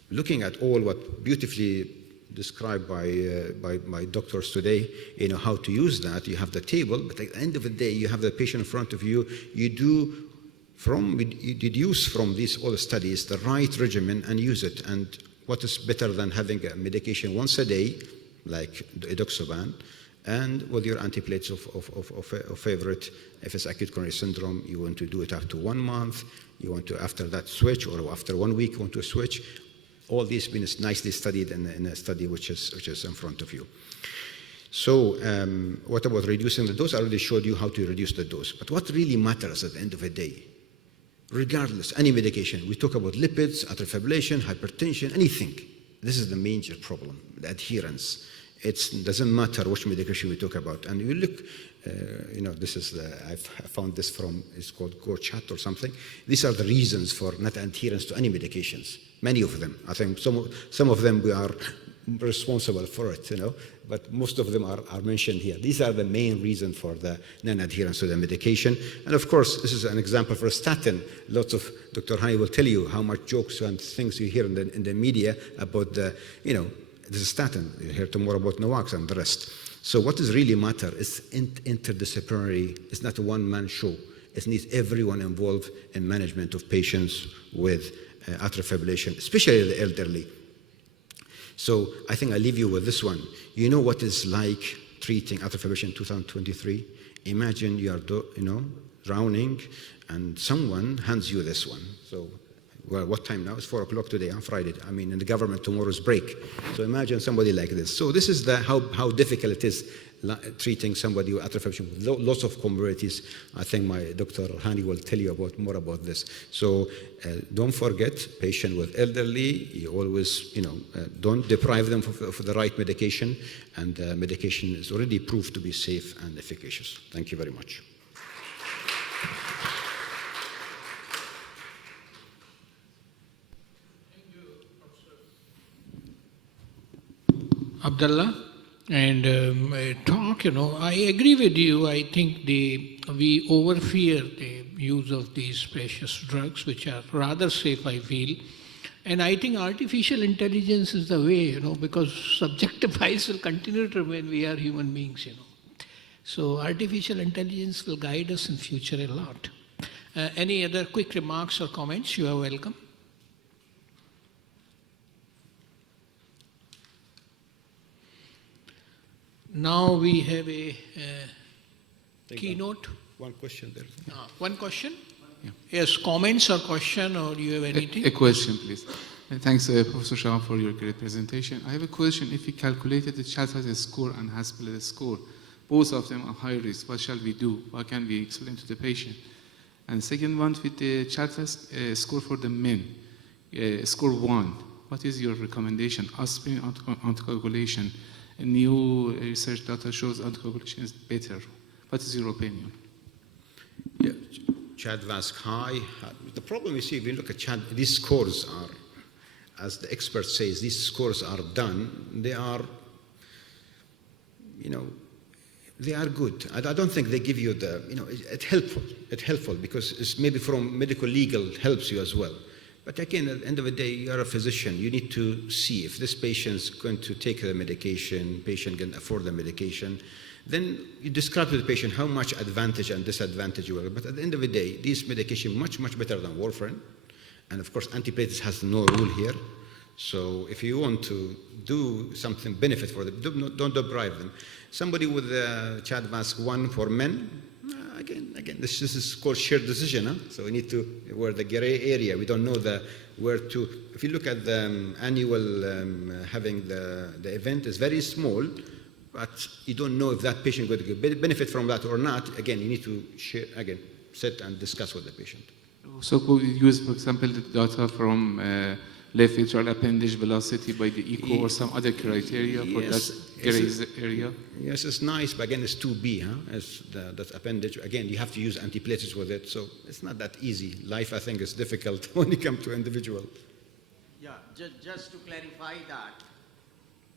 looking at all what beautifully described by doctors today, how to use that. You have the table, but at the end of the day, you have the patient in front of you. You deduce from these all studies the right regimen and use it. And what is better than having a medication once a day, like edoxaban, and with your antiplatelets of favorite. If it's acute coronary syndrome, you want to do it after 1 month. You want to, after that, switch, or after 1 week, you want to switch. All these been nicely studied in a study which is in front of you. So what about reducing the dose? I already showed you how to reduce the dose. But what really matters at the end of the day, regardless, any medication, we talk about lipids, atrial fibrillation, hypertension, anything. This is the major problem, the adherence. It doesn't matter which medication we talk about. And you look, this is I found this from, it's called Core Chat or something. These are the reasons for not adherence to any medications. Many of them. I think some of them we are responsible for it, but most of them are mentioned here. These are the main reasons for the non-adherence to the medication. And of course, this is an example for a statin. Lots of, Dr. Hani will tell you how much jokes and things you hear in the media about the, this is statin. You hear tomorrow about Noax and the rest. So what is really matter is interdisciplinary. It's not a one-man show. It needs everyone involved in management of patients with atrial fibrillation, especially the elderly. So I think I leave you with this one. You know what it's like treating atrial fibrillation in 2023? Imagine you are, drowning and someone hands you this one. So, well, what time now? It's 4 o'clock today on Friday. I mean, in the government, tomorrow's break. So imagine somebody like this. So this is how difficult it is treating somebody with atrial fibrillation with lots of comorbidities. I think my Dr. Hani will tell you more about this. So don't forget, patient with elderly, you always, don't deprive them of the right medication, and medication is already proved to be safe and efficacious. Thank you very much. Abdullah, and talk, I agree with you. I think we overfear the use of these precious drugs, which are rather safe, I feel. And I think artificial intelligence is the way, because subjective bias will continue to remain. We are human beings, So artificial intelligence will guide us in future a lot. Any other quick remarks or comments? You are welcome. Now we have a keynote. One question there. One question? Yeah. Yes, comments or question, or do you have anything? A question, please. Thanks, Professor Shah, for your great presentation. I have a question. If we calculated the CHA2DS2-VASc score and HAS-PLS score, both of them are high risk, what shall we do? What can we explain to the patient? And second one, with the CHA2DS2-VASc score for the men, score 1, what is your recommendation? Aspirin anticoagulation. New research data shows anticoagulation is better. What is your opinion? Yeah, CHA2DS2-VASc high. The problem you see, if you look at these scores are, as the expert says, these scores are done. They are, they are good. I don't think they give you the, it's helpful. It's helpful because it's maybe from medical legal helps you as well. But again, at the end of the day, you are a physician. You need to see if this patient is going to take the medication, patient can afford the medication. Then you describe to the patient how much advantage and disadvantage you will. But at the end of the day, these medications much, much better than warfarin. And of course, antiplatelets has no rule here. So if you want to do something benefit for them, don't deprive them. Somebody with CHA2DS2-VASc 1 for men, again, this is called shared decision. Huh? So we need to, we're the gray area. We don't know where to. If you look at the annual having the event is very small, but you don't know if that patient is going to benefit from that or not. Again, you need to share, sit and discuss with the patient. So could we use, for example, the data from left atrial appendage velocity by the echo or some other criteria for that gray area? Yes, it's nice, but again, it's 2B, as that appendage. Again, you have to use antiplatelets with it, so it's not that easy. Life, I think, is difficult when it comes to individual. Yeah, just to clarify that,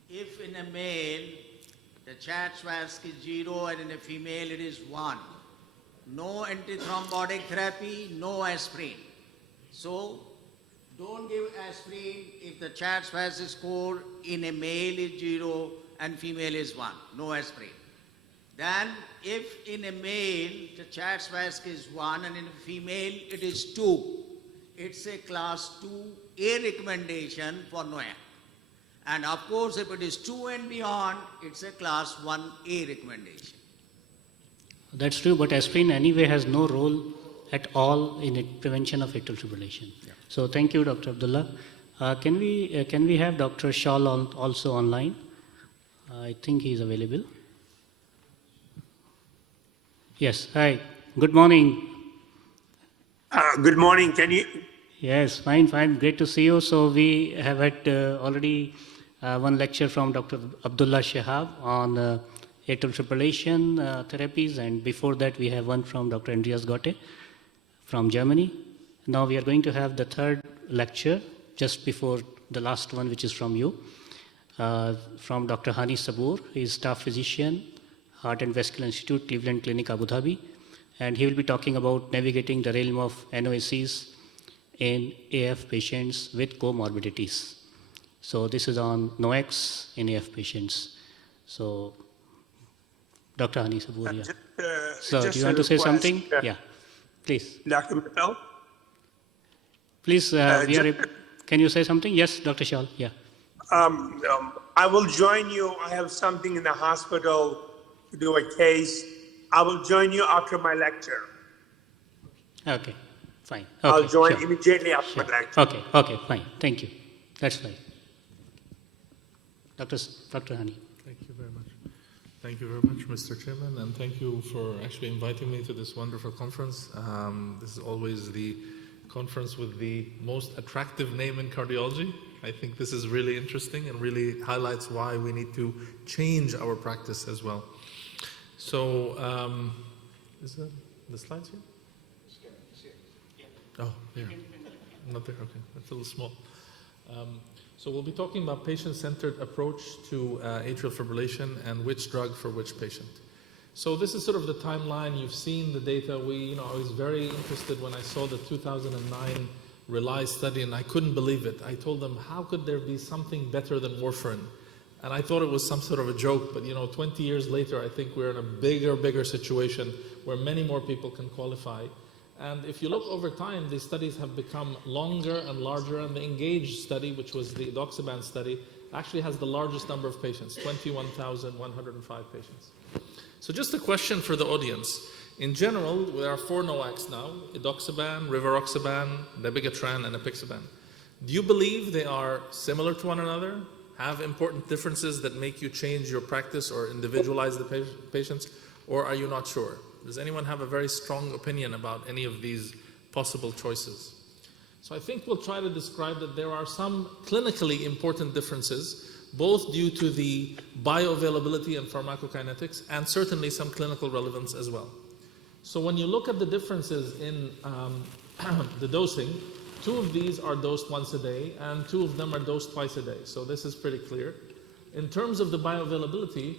if in a male, the CHA2DS2-VASc is 0 and in a female it is 1, no antithrombotic therapy, no aspirin. So, don't give aspirin if the CHA2DS2-VASc score in a male is 0 and female is 1, no aspirin. Then if in a male the CHA2DS2-VASc is 1 and in a female it is 2, it's a class 2A recommendation for NOAC. And of course if it is 2 and beyond, it's a class 1A recommendation. That's true, but aspirin anyway has no role at all in prevention of atrial fibrillation. Yeah. So thank you, Dr. Abdullah. Can we have Dr. Shaw also online? I think he is available. Yes. Hi. Good morning. Good morning. Can you? Yes. Fine. Great to see you. So we have had already one lecture from Dr. Abdullah Shahab on atrial fibrillation therapies, and before that we have one from Dr. Andreas Gotte from Germany. Now we are going to have the third lecture just before the last one, which is from you, from Dr. Hani Sabur. He is staff physician, Heart and Vascular Institute, Cleveland Clinic, Abu Dhabi, and he will be talking about navigating the realm of NOACs in AF patients with comorbidities. So this is on NOACs in AF patients. So Dr. Hani Sabur, yeah. So do you want to say something? Yeah, please. Dr. Mittal? Please, can you say something? Yes, Dr. Shal, yeah. I will join you. I have something in the hospital to do a case. I will join you after my lecture. Okay, fine. Okay, I'll join sure. immediately after my lecture. Okay, fine. Thank you. That's fine. Dr. Hani. Thank you very much. Thank you very much, Mr. Chairman, and thank you for actually inviting me to this wonderful conference. This is always the conference with the most attractive name in cardiology. I think this is really interesting and really highlights why we need to change our practice as well. So, is that the slides here? Oh, there. Not there, okay. That's a little small. So we'll be talking about patient-centered approach to atrial fibrillation and which drug for which patient. So this is sort of the timeline. You've seen the data. I was very interested when I saw the 2009 RELY study, and I couldn't believe it. I told them, how could there be something better than warfarin? And I thought it was some sort of a joke, but 20 years later, I think we're in a bigger situation where many more people can qualify. And if you look over time, these studies have become longer and larger, and the ENGAGE study, which was the edoxaban study, actually has the largest number of patients, 21,105 patients. So just a question for the audience. In general, there are 4 NOACs now: edoxaban, rivaroxaban, dabigatran, and apixaban. Do you believe they are similar to one another, have important differences that make you change your practice or individualize the patients, or are you not sure? Does anyone have a very strong opinion about any of these possible choices? So I think we'll try to describe that there are some clinically important differences, both due to the bioavailability and pharmacokinetics, and certainly some clinical relevance as well. So when you look at the differences in the dosing, 2 of these are dosed once a day, and 2 of them are dosed twice a day. So this is pretty clear. In terms of the bioavailability,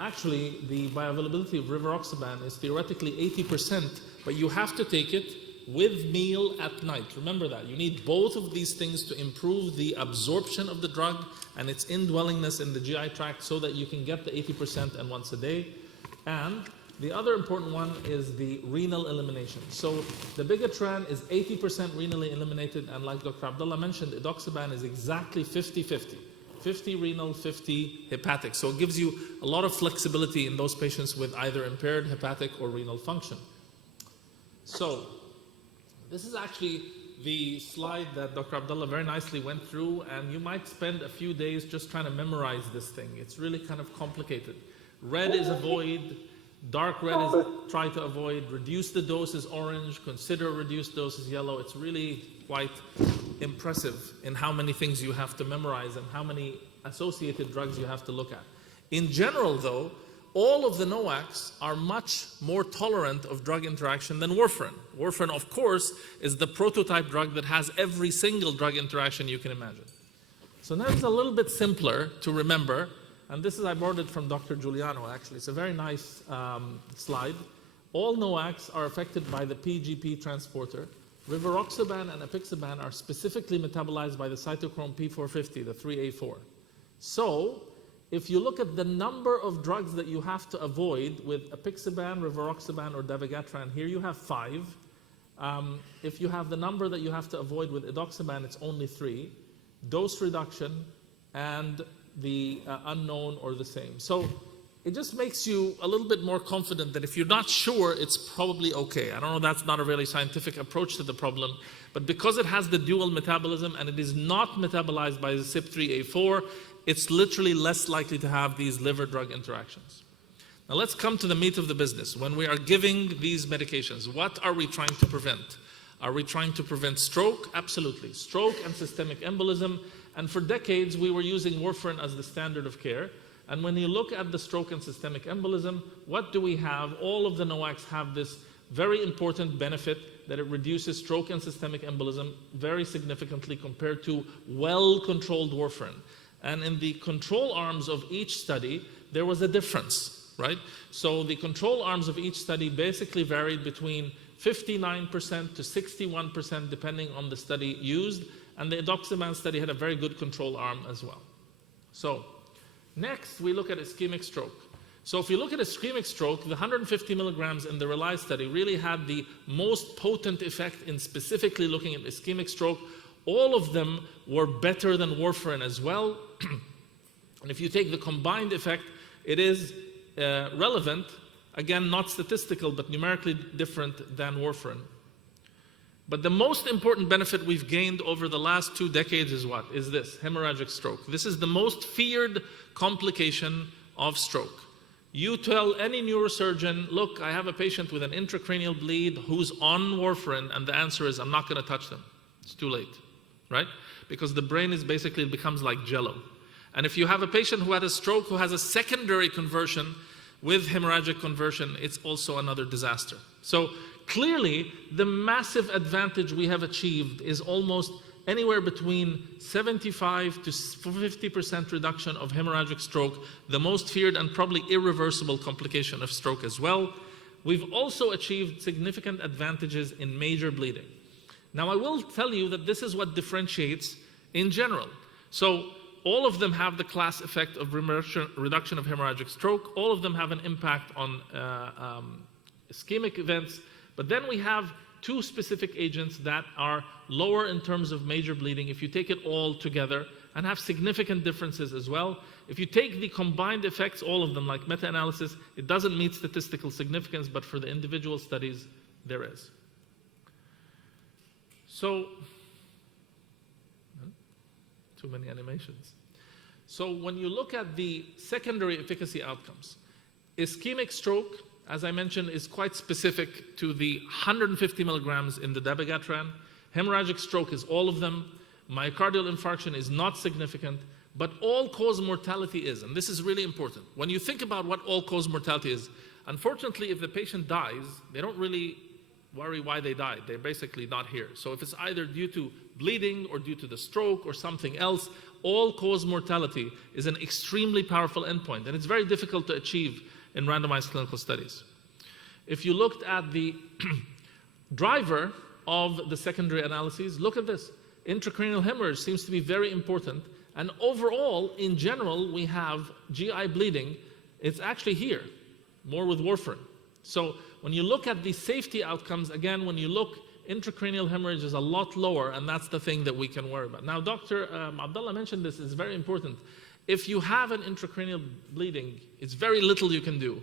actually the bioavailability of rivaroxaban is theoretically 80%, but you have to take it with meal at night. Remember that. You need both of these things to improve the absorption of the drug and its indwellingness in the GI tract so that you can get the 80% and once a day. And the other important one is the renal elimination. So the dabigatran is 80% renally eliminated, and like Dr. Abdullah mentioned, edoxaban is exactly 50-50. 50 renal, 50 hepatic. So it gives you a lot of flexibility in those patients with either impaired hepatic or renal function. So this is actually the slide that Dr. Abdullah very nicely went through, and you might spend a few days just trying to memorize this thing. It's really kind of complicated. Red is avoid, dark red is try to avoid, reduce the dose is orange, consider reduced dose is yellow. It's really quite impressive in how many things you have to memorize and how many associated drugs you have to look at. In general, though, all of the NOACs are much more tolerant of drug interaction than warfarin. Warfarin, of course, is the prototype drug that has every single drug interaction you can imagine. So now it's a little bit simpler to remember, and this is, I borrowed it from Dr. Giuliano, actually. It's a very nice slide. All NOACs are affected by the PGP transporter. Rivaroxaban and apixaban are specifically metabolized by the cytochrome P450, the 3A4. So, if you look at the number of drugs that you have to avoid with apixaban, rivaroxaban, or dabigatran, here you have 5. If you have the number that you have to avoid with edoxaban, it's only 3. Dose reduction and the unknown or the same. So it just makes you a little bit more confident that if you're not sure, it's probably okay. I don't know, that's not a really scientific approach to the problem, but because it has the dual metabolism and it is not metabolized by the CYP3A4, it's literally less likely to have these liver drug interactions. Now let's come to the meat of the business. When we are giving these medications, what are we trying to prevent? Are we trying to prevent stroke? Absolutely. Stroke and systemic embolism, And for decades, we were using warfarin as the standard of care. And when you look at the stroke and systemic embolism, what do we have? All of the NOACs have this very important benefit that it reduces stroke and systemic embolism very significantly compared to well-controlled warfarin. And in the control arms of each study, there was a difference, right? So the control arms of each study basically varied between 59% to 61% depending on the study used, and the edoxaban study had a very good control arm as well. So next, we look at ischemic stroke. So if you look at ischemic stroke, the 150 milligrams in the RELY study really had the most potent effect in specifically looking at ischemic stroke. All of them were better than warfarin as well. And if you take the combined effect, it is relevant, again, not statistical, but numerically different than warfarin. But the most important benefit we've gained over the last 2 decades is what? Is this, hemorrhagic stroke. This is the most feared complication of stroke. You tell any neurosurgeon, look, I have a patient with an intracranial bleed who's on warfarin, and the answer is, I'm not going to touch them. It's too late, right? Because the brain is basically, it becomes like jello. And if you have a patient who had a stroke who has a secondary conversion with hemorrhagic conversion, it's also another disaster. So clearly, the massive advantage we have achieved is almost anywhere between 75 to 50% reduction of hemorrhagic stroke, the most feared and probably irreversible complication of stroke as well. We've also achieved significant advantages in major bleeding. Now, I will tell you that this is what differentiates in general. So all of them have the class effect of reduction of hemorrhagic stroke. All of them have an impact on ischemic events. But then we have 2 specific agents that are lower in terms of major bleeding if you take it all together, and have significant differences as well. If you take the combined effects, all of them, like meta-analysis, it doesn't meet statistical significance, but for the individual studies, there is. So, too many animations. So when you look at the secondary efficacy outcomes, ischemic stroke, as I mentioned, is quite specific to the 150 milligrams in the dabigatran. Hemorrhagic stroke is all of them. Myocardial infarction is not significant, but all-cause mortality is, and this is really important. When you think about what all-cause mortality is, unfortunately, if the patient dies, they don't really worry why they died. They're basically not here. So if it's either due to bleeding or due to the stroke or something else, all-cause mortality is an extremely powerful endpoint, and it's very difficult to achieve in randomized clinical studies. If you looked at the driver of the secondary analyses, look at this. Intracranial hemorrhage seems to be very important, and overall, in general, we have GI bleeding. It's actually here, more with warfarin. So when you look at the safety outcomes, again, when you look, intracranial hemorrhage is a lot lower, and that's the thing that we can worry about. Now, Dr. Abdullah mentioned this, is very important. If you have an intracranial bleeding, it's very little you can do.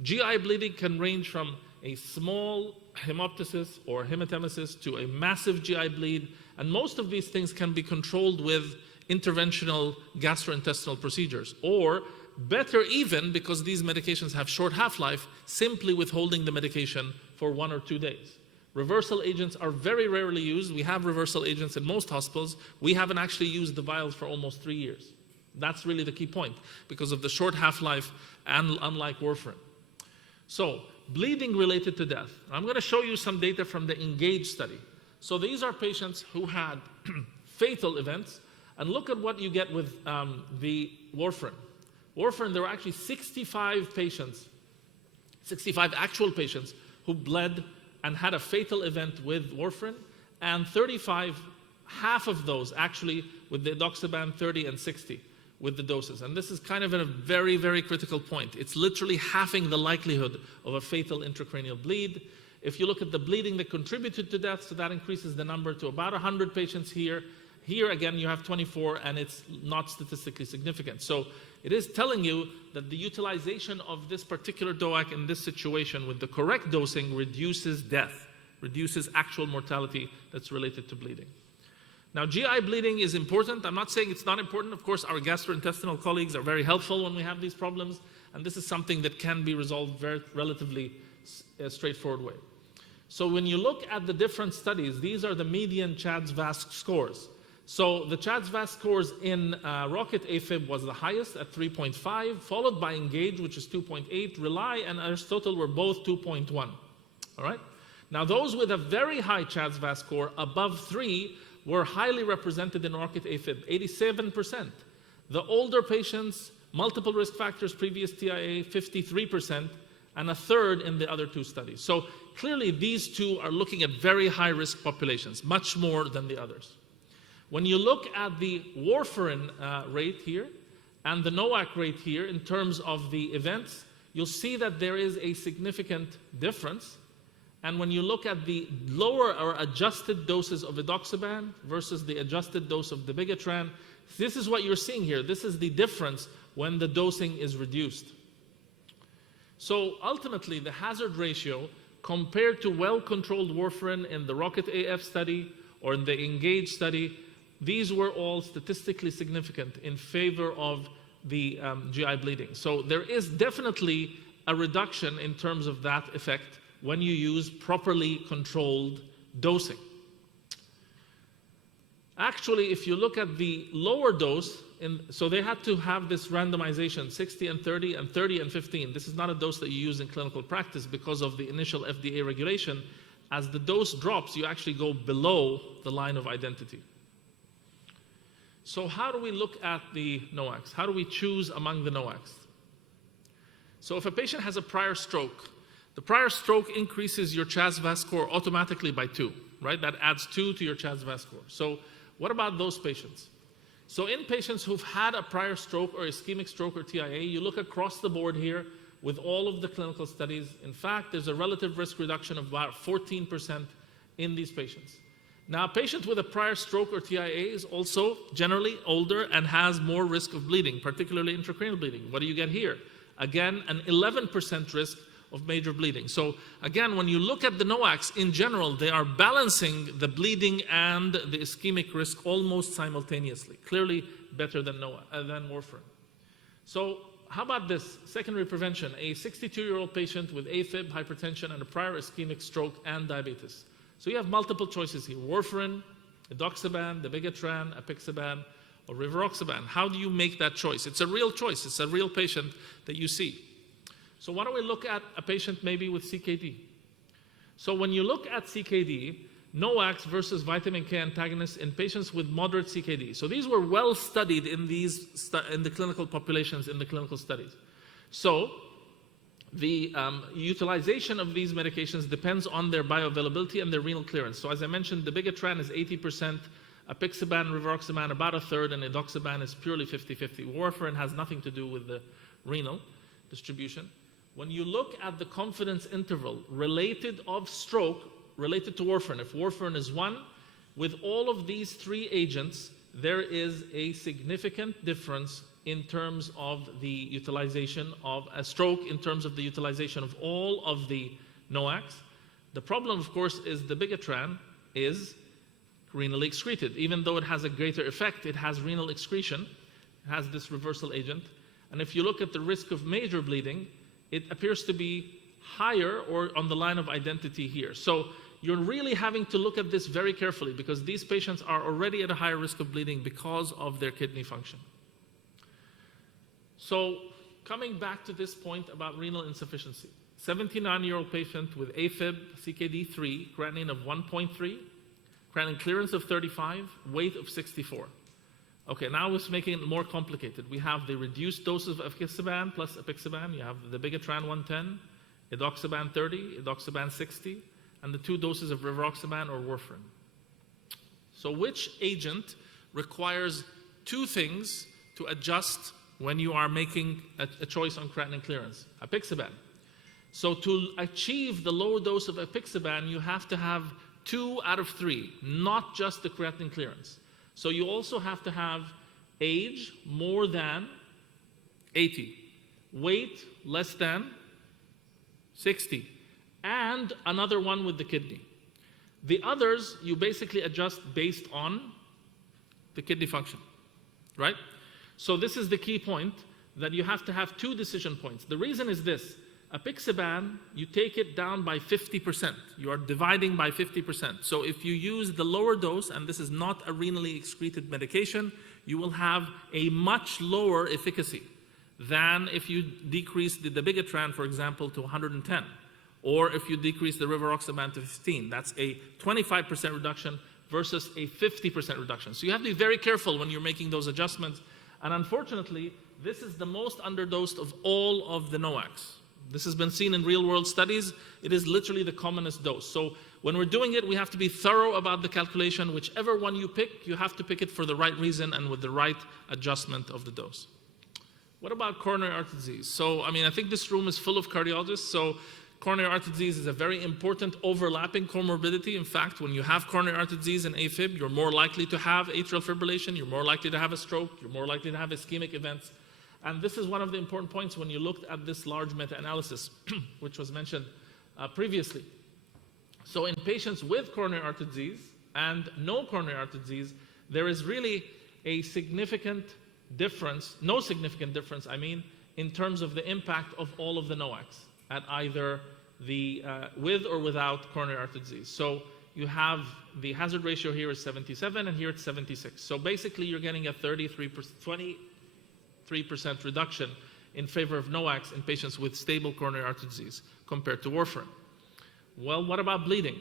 GI bleeding can range from a small hemoptysis or hematemesis to a massive GI bleed, and most of these things can be controlled with interventional gastrointestinal procedures, or better even, because these medications have short half-life, simply withholding the medication for 1 or 2 days. Reversal agents are very rarely used. We have reversal agents in most hospitals. We haven't actually used the vials for almost 3 years. That's really the key point, because of the short half-life and unlike warfarin. So, bleeding related to death. I'm going to show you some data from the ENGAGE study. So these are patients who had fatal events, and look at what you get with the warfarin. Warfarin, there were actually 65 patients, 65 actual patients who bled and had a fatal event with warfarin, and 35, half of those actually with the edoxaban 30 and 60 with the doses. And this is kind of a very, very critical point. It's literally halving the likelihood of a fatal intracranial bleed. If you look at the bleeding that contributed to death, so that increases the number to about 100 patients here. Here again, you have 24, and it's not statistically significant. So it is telling you that the utilization of this particular DOAC in this situation with the correct dosing reduces death, reduces actual mortality that's related to bleeding. Now, GI bleeding is important. I'm not saying it's not important. Of course, our gastrointestinal colleagues are very helpful when we have these problems, and this is something that can be resolved very relatively straightforward way. So when you look at the different studies, these are the median CHADS-VASc scores. So the CHA2DS2-VASc scores in Rocket AFib was the highest at 3.5, followed by Engage, which is 2.8. Rely and Aristotle were both 2.1. All right? Now, those with a very high CHA2DS2-VASc score above 3 were highly represented in Rocket AFib, 87%. The older patients, multiple risk factors, previous TIA, 53%, and a third in the other two studies. So clearly, these two are looking at very high-risk populations, much more than the others. When you look at the warfarin rate here and the NOAC rate here in terms of the events, you'll see that there is a significant difference. And when you look at the lower or adjusted doses of edoxaban versus the adjusted dose of dabigatran, this is what you're seeing here. This is the difference when the dosing is reduced. So ultimately, the hazard ratio compared to well-controlled warfarin in the Rocket AF study or in the Engage study, these were all statistically significant in favor of the GI bleeding. So there is definitely a reduction in terms of that effect when you use properly controlled dosing. Actually, if you look at the lower dose, so they had to have this randomization, 60 and 30 and 30 and 15. This is not a dose that you use in clinical practice because of the initial FDA regulation. As the dose drops, you actually go below the line of identity. So how do we look at the NOACs? How do we choose among the NOACs? So if a patient has a prior stroke, the prior stroke increases your CHA2DS2-VASc score automatically by 2, right? That adds 2 to your CHA2DS2-VASc score. So what about those patients? So in patients who've had a prior stroke or ischemic stroke or TIA, you look across the board here with all of the clinical studies. In fact, there's a relative risk reduction of about 14% in these patients. Now, a patient with a prior stroke or TIA is also generally older and has more risk of bleeding, particularly intracranial bleeding. What do you get here? Again, an 11% risk of major bleeding. So again, when you look at the NOACs in general, they are balancing the bleeding and the ischemic risk almost simultaneously. Clearly better than warfarin. So how about this? Secondary prevention. A 62-year-old patient with AFib, hypertension, and a prior ischemic stroke and diabetes. So you have multiple choices here. Warfarin, edoxaban, dabigatran, apixaban, or rivaroxaban. How do you make that choice? It's a real choice. It's a real patient that you see. So why don't we look at a patient maybe with CKD? So when you look at CKD, NOACs versus vitamin K antagonists in patients with moderate CKD. So these were well studied in the clinical populations, in the clinical studies. So the utilization of these medications depends on their bioavailability and their renal clearance. So as I mentioned, dabigatran is 80%, apixaban, rivaroxaban about a third, and edoxaban is purely 50-50. Warfarin has nothing to do with the renal distribution. When you look at the confidence interval related of stroke, related to warfarin, if warfarin is 1, with all of these 3 agents, there is a significant difference in terms of the utilization of a stroke, in terms of the utilization of all of the NOACs. The problem, of course, is dabigatran is renally excreted. Even though it has a greater effect, it has renal excretion, it has this reversal agent. And if you look at the risk of major bleeding, it appears to be higher or on the line of identity here. So you're really having to look at this very carefully because these patients are already at a higher risk of bleeding because of their kidney function. So coming back to this point about renal insufficiency, 79-year-old patient with AFib, CKD3, creatinine of 1.3, creatinine clearance of 35, weight of 64. Okay, now it's making it more complicated. We have the reduced doses of apixaban plus apixaban. You have the dabigatran 110, edoxaban 30, edoxaban 60, and the 2 doses of rivaroxaban or warfarin. So which agent requires 2 things to adjust when you are making a choice on creatinine clearance? Apixaban. So to achieve the lower dose of apixaban, you have to have 2 out of 3, not just the creatinine clearance. So you also have to have age more than 80, weight less than 60, and another one with the kidney. The others, you basically adjust based on the kidney function, right? So this is the key point, that you have to have 2 decision points. The reason is this: Apixaban, you take it down by 50%. You are dividing by 50%. So if you use the lower dose, and this is not a renally excreted medication, you will have a much lower efficacy than if you decrease the dabigatran, for example, to 110, or if you decrease the rivaroxaban to 15. That's a 25% reduction versus a 50% reduction. So you have to be very careful when you're making those adjustments. And unfortunately, this is the most underdosed of all of the NOACs. This has been seen in real-world studies. It is literally the commonest dose. So when we're doing it, we have to be thorough about the calculation. Whichever one you pick, you have to pick it for the right reason and with the right adjustment of the dose. What about coronary artery disease? So, I mean, I think this room is full of cardiologists. So coronary artery disease is a very important overlapping comorbidity. In fact, when you have coronary artery disease and AFib, you're more likely to have atrial fibrillation, you're more likely to have a stroke, you're more likely to have ischemic events. And this is one of the important points when you looked at this large meta-analysis, which was mentioned previously. So in patients with coronary artery disease and no coronary artery disease, there is really a significant difference, no significant difference, I mean, in terms of the impact of all of the NOACs at either the with or without coronary artery disease. So you have the hazard ratio here is 77 and here it's 76. So basically you're getting a 23% reduction in favor of NOACs in patients with stable coronary artery disease compared to warfarin. Well, what about bleeding?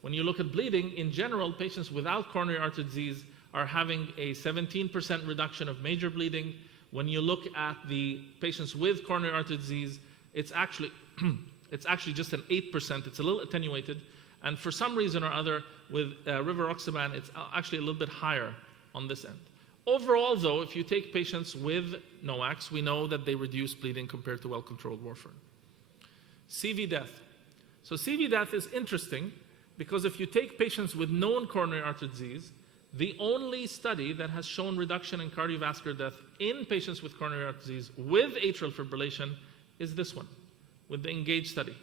When you look at bleeding, in general, patients without coronary artery disease are having a 17% reduction of major bleeding. When you look at the patients with coronary artery disease, it's actually just an 8%. It's a little attenuated. And for some reason or other, with rivaroxaban, it's actually a little bit higher on this end. Overall, though, if you take patients with NOACs, we know that they reduce bleeding compared to well-controlled warfarin. CV death. So CV death is interesting because if you take patients with known coronary artery disease, the only study that has shown reduction in cardiovascular death in patients with coronary artery disease with atrial fibrillation is this one, with the ENGAGE study.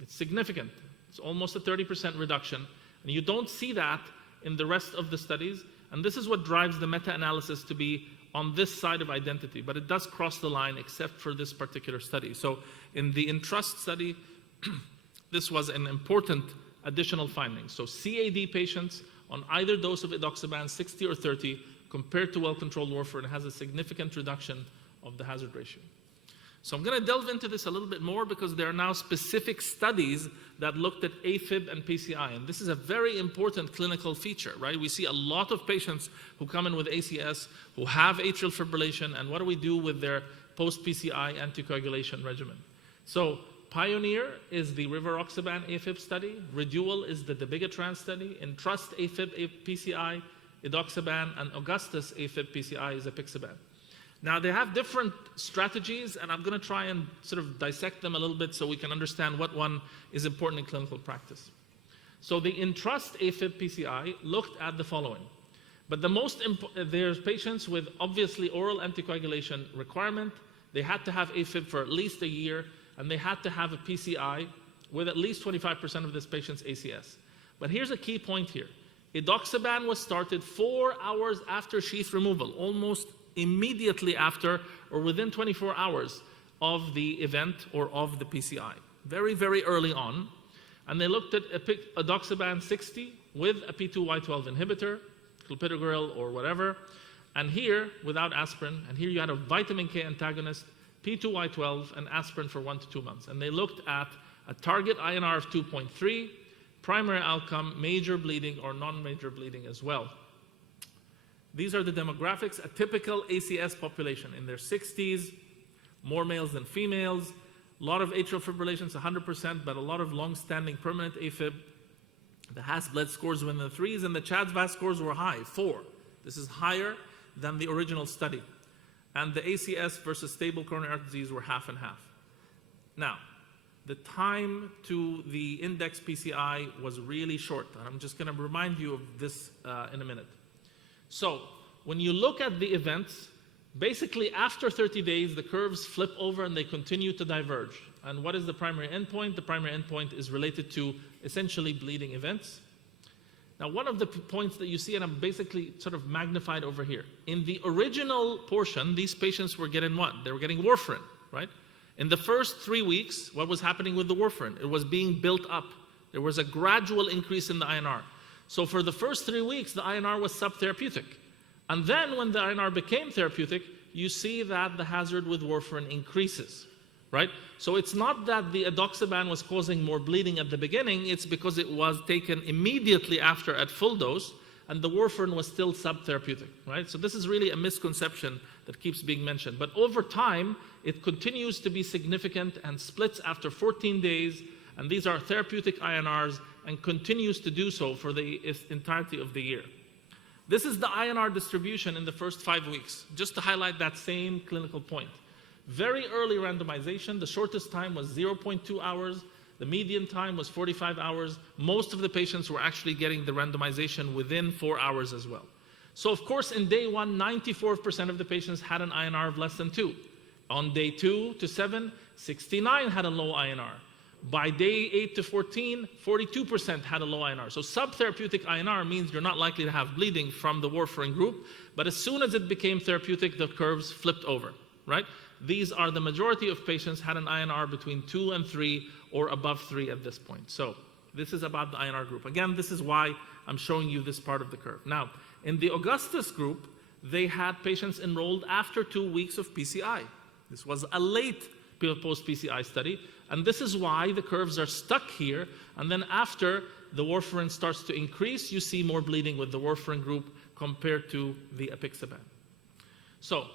It's significant. It's almost a 30% reduction. And you don't see that in the rest of the studies. And this is what drives the meta-analysis to be on this side of identity. But it does cross the line except for this particular study. So in the ENTRUST study, this was an important additional finding. So CAD patients on either dose of edoxaban, 60 or 30, compared to well-controlled warfarin, has a significant reduction of the hazard ratio. So I'm going to delve into this a little bit more because there are now specific studies that looked at AFib and PCI. And this is a very important clinical feature, right? We see a lot of patients who come in with ACS, who have atrial fibrillation, and what do we do with their post-PCI anticoagulation regimen? So PIONEER is the rivaroxaban AFib study. REDUAL is the dabigatran study. ENTRUST AFib PCI, edoxaban, and AUGUSTUS AFib PCI is apixaban. Now, they have different strategies, and I'm going to try and sort of dissect them a little bit so we can understand what one is important in clinical practice. So the ENTRUST AFib PCI looked at the following. But the most there's patients with obviously oral anticoagulation requirement. They had to have AFib for at least a year, and they had to have a PCI with at least 25% of this patient's ACS. But here's a key point here. Edoxaban was started 4 hours after sheath removal, almost immediately after or within 24 hours of the event or of the PCI. Very, very early on. And they looked at edoxaban 60 with a P2Y12 inhibitor, clopidogrel or whatever, and here without aspirin, and here you had a vitamin K antagonist, P2Y12, and aspirin for 1 to 2 months. And they looked at a target INR of 2.3, primary outcome, major bleeding or non-major bleeding as well. These are the demographics, a typical ACS population in their 60s, more males than females, a lot of atrial fibrillations, 100%, but a lot of long-standing permanent AFib. The Haas-Bled scores were in the 3s, and the CHADS-VAS scores were high, 4. This is higher than the original study. And the ACS versus stable coronary artery disease were half and half. Now, the time to the index PCI was really short, and I'm just going to remind you of this in a minute. So, when you look at the events, basically after 30 days, the curves flip over and they continue to diverge. And what is the primary endpoint? The primary endpoint is related to essentially bleeding events. Now, one of the points that you see, and I'm basically sort of magnified over here. In the original portion, these patients were getting what? They were getting warfarin, right? In the first 3 weeks, what was happening with the warfarin? It was being built up. There was a gradual increase in the INR. So for the first 3 weeks, the INR was subtherapeutic. And then when the INR became therapeutic, you see that the hazard with warfarin increases, right? So it's not that the edoxaban was causing more bleeding at the beginning, it's because it was taken immediately after at full dose, and the warfarin was still subtherapeutic, right? So this is really a misconception that keeps being mentioned. But over time, it continues to be significant and splits after 14 days, and these are therapeutic INRs, and continues to do so for the entirety of the year. This is the INR distribution in the first 5 weeks, just to highlight that same clinical point. Very early randomization, the shortest time was 0.2 hours, the median time was 45 hours. Most of the patients were actually getting the randomization within 4 hours as well. So of course, in day 1, 94% of the patients had an INR of less than 2. On day 2 to 7, 69 had a low INR. By day 8 to 14, 42% had a low INR. So subtherapeutic INR means you're not likely to have bleeding from the warfarin group, but as soon as it became therapeutic, the curves flipped over, right? These are the majority of patients had an INR between 2 and 3 or above 3 at this point. So this is about the INR group. Again, this is why I'm showing you this part of the curve. Now, in the Augustus group, they had patients enrolled after 2 weeks of PCI. This was a late post-PCI study, and this is why the curves are stuck here, and then after the warfarin starts to increase, you see more bleeding with the warfarin group compared to the apixaban. So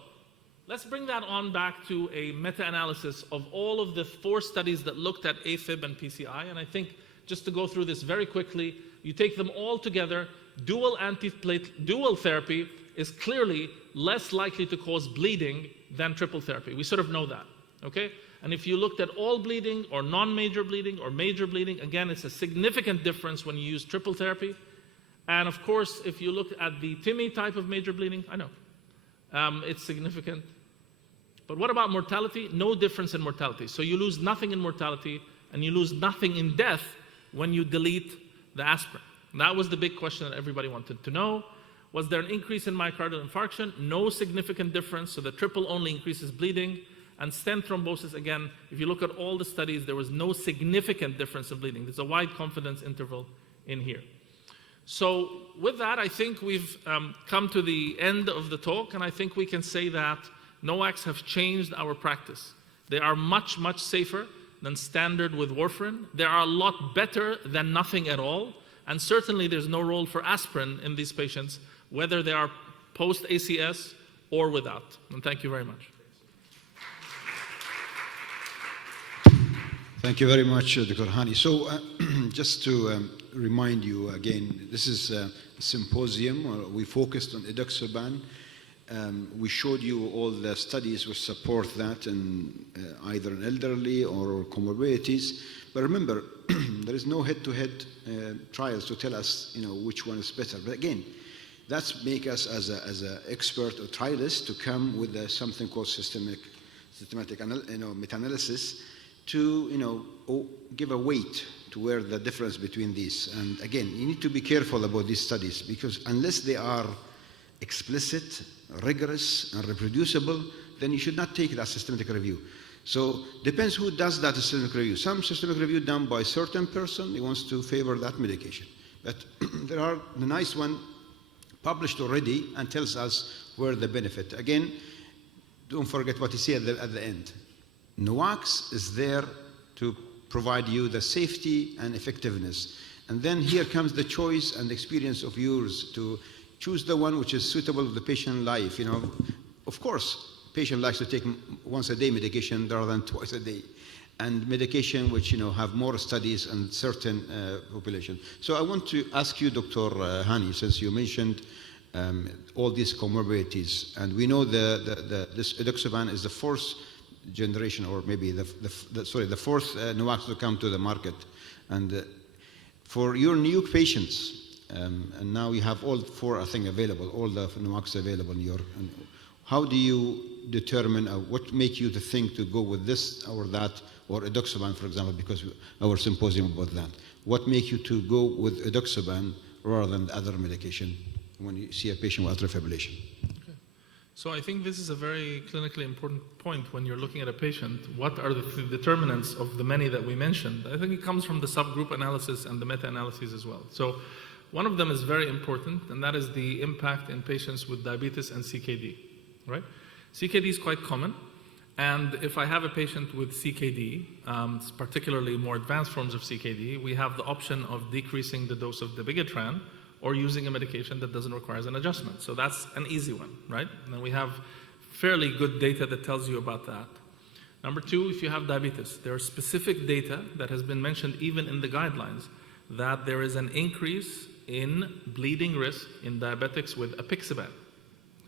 let's bring that on back to a meta-analysis of all of the 4 studies that looked at AFib and PCI, and I think just to go through this very quickly, you take them all together, dual therapy is clearly less likely to cause bleeding than triple therapy. We sort of know that, okay? And if you looked at all bleeding or non-major bleeding or major bleeding, again, it's a significant difference when you use triple therapy. And of course, if you look at the TIMI type of major bleeding, I know, it's significant. But what about mortality? No difference in mortality. So you lose nothing in mortality and you lose nothing in death when you delete the aspirin. And that was the big question that everybody wanted to know. Was there an increase in myocardial infarction? No significant difference. So the triple only increases bleeding. And stent thrombosis, again, if you look at all the studies, there was no significant difference in bleeding. There's a wide confidence interval in here. So with that, I think we've come to the end of the talk, and I think we can say that NOACs have changed our practice. They are much, much safer than standard with warfarin. They are a lot better than nothing at all, and certainly there's no role for aspirin in these patients, whether they are post-ACS or without. And thank you very much. Thank you very much, Dr. Hani. So just to remind you again, this is a symposium. We focused on edoxaban. We showed you all the studies which support that in either in elderly or comorbidities. But remember, there is no head-to-head trials to tell us, which one is better. But again, that's make us as an expert or trialist to come with something called systematic meta-analysis to give a weight to where the difference between these. And again, you need to be careful about these studies because unless they are explicit, rigorous, and reproducible, then you should not take that systematic review. So depends who does that systematic review. Some systematic review done by a certain person, he wants to favor that medication. But there are the nice one published already and tells us where the benefit. Again, don't forget what he said at the end. NOACs is there to provide you the safety and effectiveness. And then here comes the choice and experience of yours to choose the one which is suitable to the patient life. Of course, patient likes to take once a day medication rather than twice a day. And medication which have more studies and certain population. So I want to ask you, Dr. Hani, since you mentioned all these comorbidities, and we know this edoxaban is the fourth generation, or maybe the fourth NOACs to come to the market. And for your new patients, and now you have all 4, I think, available, all the NOACs available in your, how do you determine what make you to think to go with this or that, or edoxaban, for example, because our symposium about that. What makes you to go with edoxaban rather than the other medication when you see a patient with atrial fibrillation? So I think this is a very clinically important point when you're looking at a patient. What are the determinants of the many that we mentioned? I think it comes from the subgroup analysis and the meta-analyses as well. So one of them is very important, and that is the impact in patients with diabetes and CKD, right? CKD is quite common, and if I have a patient with CKD, particularly more advanced forms of CKD, we have the option of decreasing the dose of dabigatran or using a medication that doesn't require an adjustment. So that's an easy one, right? And we have fairly good data that tells you about that. Number two, if you have diabetes, there are specific data that has been mentioned even in the guidelines that there is an increase in bleeding risk in diabetics with apixaban.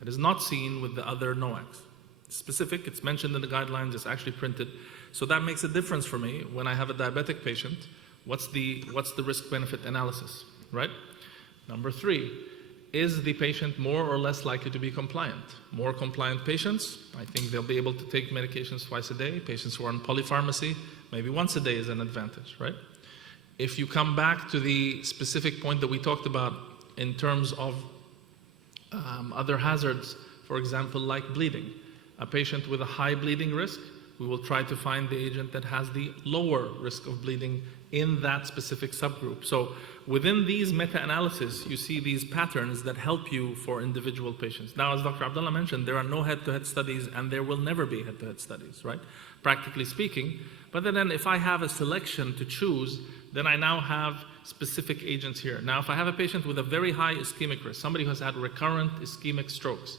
It is not seen with the other NOACs. It's specific, it's mentioned in the guidelines, it's actually printed. So that makes a difference for me when I have a diabetic patient. What's the risk-benefit analysis, right? Number three, is the patient more or less likely to be compliant? More compliant patients, I think they'll be able to take medications twice a day. Patients who are on polypharmacy, maybe once a day is an advantage, right? If you come back to the specific point that we talked about in terms of other hazards, for example, like bleeding, a patient with a high bleeding risk, we will try to find the agent that has the lower risk of bleeding in that specific subgroup. So within these meta-analysis, you see these patterns that help you for individual patients. Now, as Dr. Abdullah mentioned, there are no head-to-head studies, and there will never be head-to-head studies, right? Practically speaking. But then if I have a selection to choose, then I now have specific agents here. Now, if I have a patient with a very high ischemic risk, somebody who has had recurrent ischemic strokes,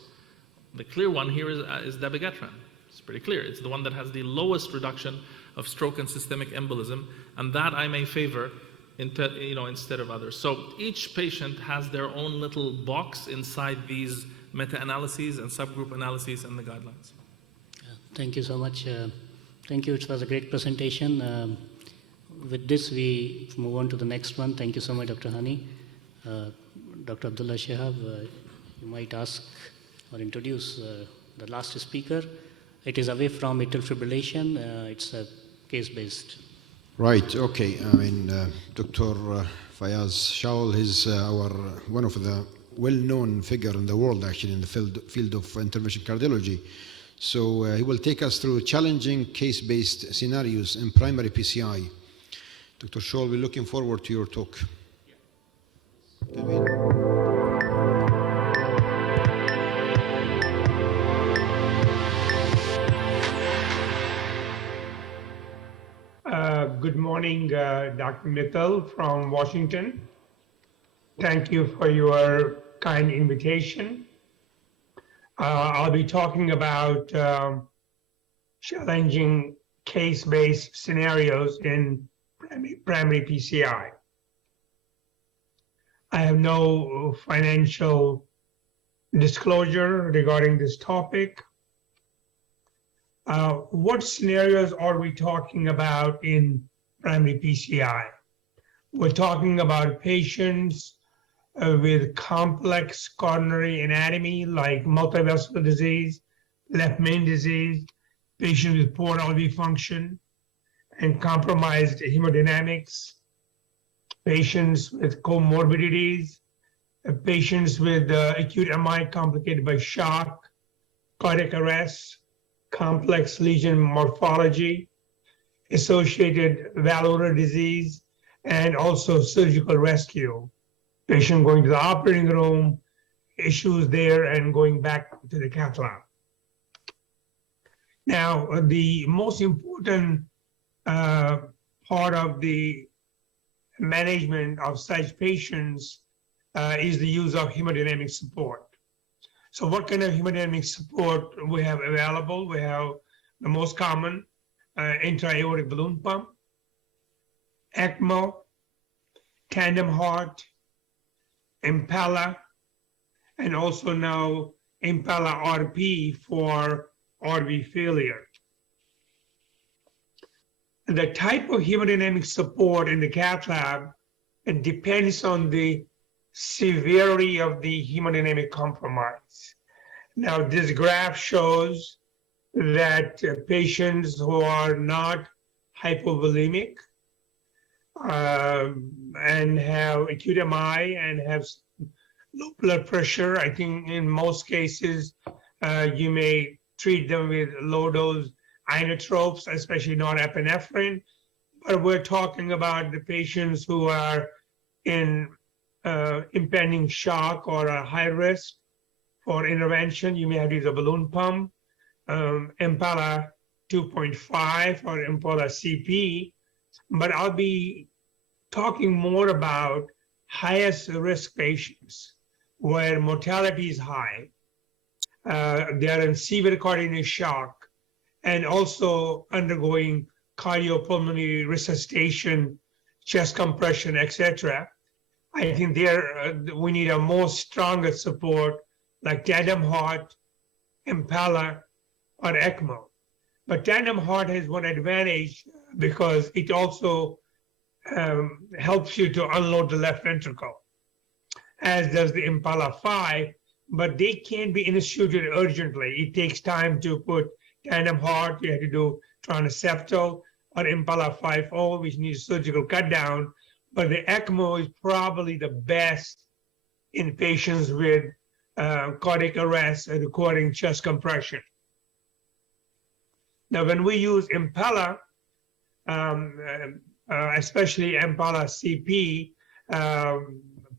the clear one here is dabigatran. It's pretty clear. It's the one that has the lowest reduction of stroke and systemic embolism, and that I may favor instead of others. So each patient has their own little box inside these meta-analyses and subgroup analyses and the guidelines. Thank you so much. Thank you. It was a great presentation. With this, we move on to the next one. Thank you so much, Dr. Hani. Dr. Abdullah Shihab, you might ask or introduce the last speaker. It is away from atrial fibrillation. It's a case-based. Right, okay. I mean, Dr. Fayaz Shaul is one of the well-known figure in the world, actually, in the field of interventional cardiology. So he will take us through challenging case-based scenarios in primary PCI. Dr. Shaul, we're looking forward to your talk. Good morning, Dr. Mittal from Washington. Thank you for your kind invitation. I'll be talking about challenging case-based scenarios in primary PCI. I have no financial disclosure regarding this topic. What scenarios are we talking about in primary PCI? We're talking about patients with complex coronary anatomy like multivessel disease, left main disease, patients with poor LV function and compromised hemodynamics, patients with comorbidities, patients with acute MI complicated by shock, cardiac arrest, complex lesion morphology, associated valvular disease, and also surgical rescue. Patient going to the operating room, issues there, and going back to the cath lab. Now, the most important part of the management of such patients is the use of hemodynamic support. So what kind of hemodynamic support we have available? We have the most common intra-aortic balloon pump, ECMO, tandem heart, Impella, and also now Impella RP for RV failure. The type of hemodynamic support in the cath lab, it depends on the severity of the hemodynamic compromise. Now, this graph shows that patients who are not hypovolemic and have acute MI and have low blood pressure, I think in most cases, You may treat them with low-dose inotropes, especially norepinephrine. But we're talking about the patients who are in impending shock or a high risk for intervention. You may have to use a balloon pump, Impala 2.5 or Impala CP. But I'll be talking more about highest risk patients where mortality is high. They are in severe cardiac shock and also undergoing cardiopulmonary resuscitation, chest compression, etc. I think there we need a more stronger support like tandem heart, Impala, or ECMO. But tandem heart has one advantage because it also helps you to unload the left ventricle, as does the Impala 5, but they can't be instituted urgently. It takes time to put tandem heart, you have to do transseptal, or Impala 5.0, which needs surgical cut down. But the ECMO is probably the best in patients with cardiac arrest requiring chest compression. Now, when we use Impala, especially Impala CP,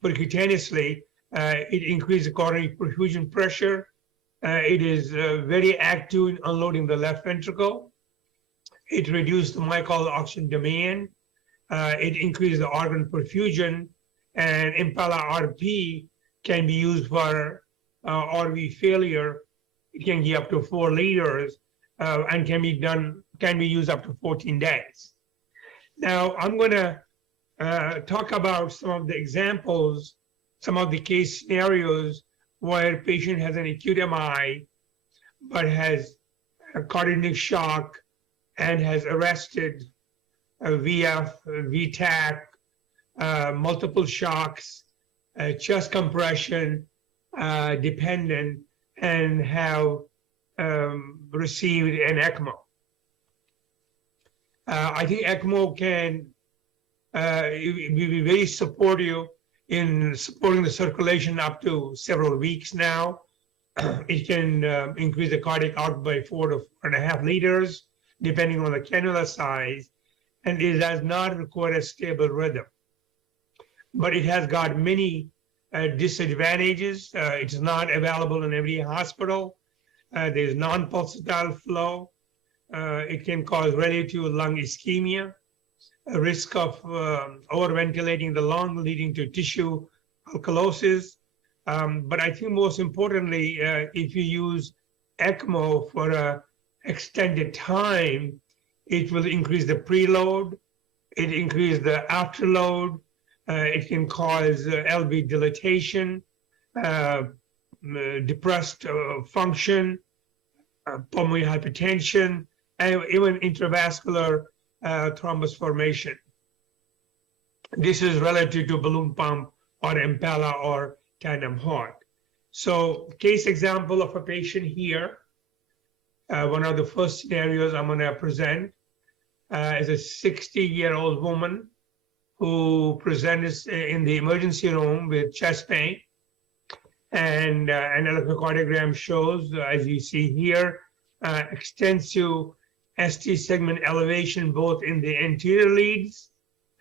percutaneously, it increases coronary perfusion pressure. It is very active in unloading the left ventricle. It reduces the myocardial oxygen demand. It increases the organ perfusion, and Impala RP can be used for RV failure. It can give up to 4 liters and can be used up to 14 days. Now, I'm going to talk about some of the examples, some of the case scenarios where a patient has an acute MI, but has a cardiac shock and has arrested VF, VTAC, multiple shocks, chest compression dependent, and have received an ECMO. I think ECMO can be very supportive in supporting the circulation up to several weeks now. It can increase the cardiac output by 4 to 4.5 liters, depending on the cannula size, and it does not require a stable rhythm. But it has got many disadvantages. It's not available in every hospital. There's non-pulsatile flow. It can cause relative lung ischemia, a risk of overventilating the lung, leading to tissue alkalosis. But I think most importantly, if you use ECMO for an extended time, it will increase the preload, it increases the afterload, it can cause LV dilatation, depressed function, pulmonary hypertension, and even intravascular thrombus formation. This is relative to balloon pump or Impala or tandem heart. So case example of a patient here, one of the first scenarios I'm going to present is a 60-year-old woman who presented in the emergency room with chest pain. And an electrocardiogram shows, as you see here, extensive ST segment elevation both in the anterior leads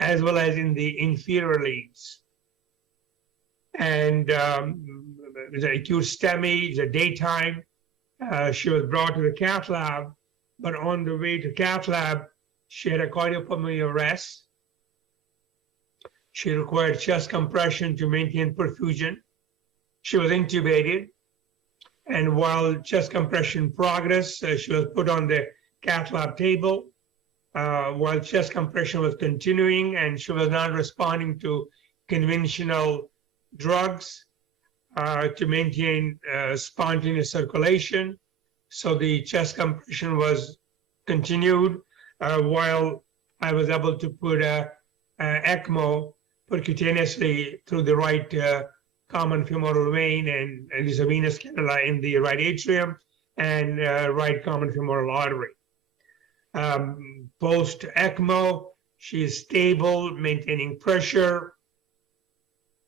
as well as in the inferior leads. And there's an acute STEMI, it's a daytime. She was brought to the cath lab, but on the way to cath lab, she had a cardiopulmonary arrest. She required chest compression to maintain perfusion. She was intubated, and while chest compression progressed, she was put on the cath lab table while chest compression was continuing, and she was not responding to conventional drugs to maintain spontaneous circulation. So the chest compression was continued while I was able to put a ECMO percutaneously through the right common femoral vein, and there's a venous cannula in the right atrium and right common femoral artery. Post ECMO, she is stable, maintaining pressure.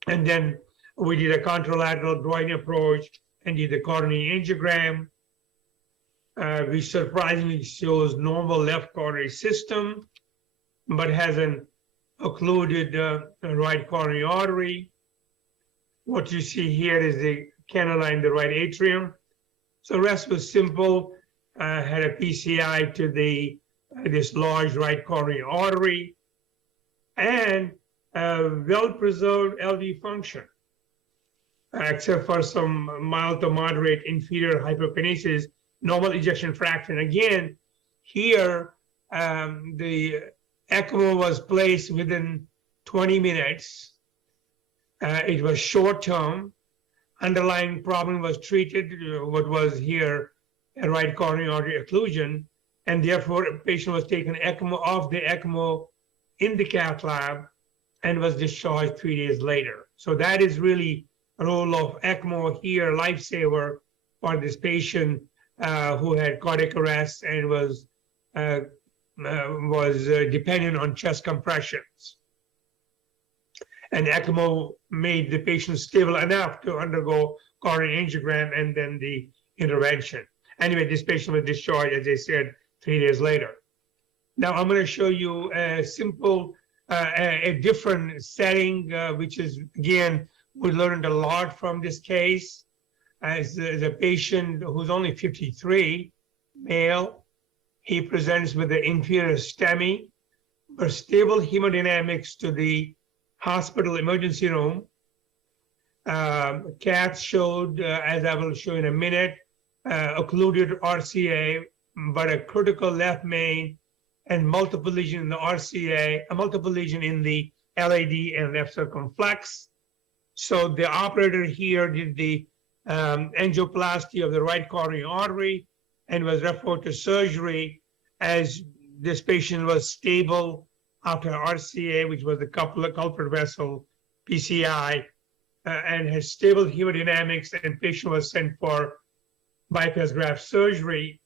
And then we did a contralateral groin approach and did the coronary angiogram, which surprisingly shows normal left coronary system, but has an occluded right coronary artery. What you see here is the cannula in the right atrium. So the rest was simple. Had a PCI to the this large right coronary artery, and well-preserved LV function, except for some mild to moderate inferior hyperkinesis, normal ejection fraction. Again, here the ECMO was placed within 20 minutes. It was short-term. Underlying problem was treated, what was here, a right coronary artery occlusion, and therefore a patient was taken ECMO off the ECMO in the cath lab and was discharged 3 days later. So that is really a role of ECMO here, lifesaver for this patient who had cardiac arrest and was dependent on chest compressions. And ECMO made the patient stable enough to undergo coronary angiogram and then the intervention. Anyway, this patient was discharged, as I said, 3 days later. Now I'm going to show you a simple, a different setting, which is, again, we learned a lot from this case. As the patient who's only 53, male, he presents with the inferior STEMI, but stable hemodynamics to the hospital emergency room. CAT showed, as I will show in a minute, occluded RCA, but a critical left main and multiple lesion in the RCA, a multiple lesion in the LAD and left circumflex. So the operator here did the angioplasty of the right coronary artery and was referred to surgery as this patient was stable after RCA, which was the culprit vessel PCI, and has stable hemodynamics, and patient was sent for bypass graft surgery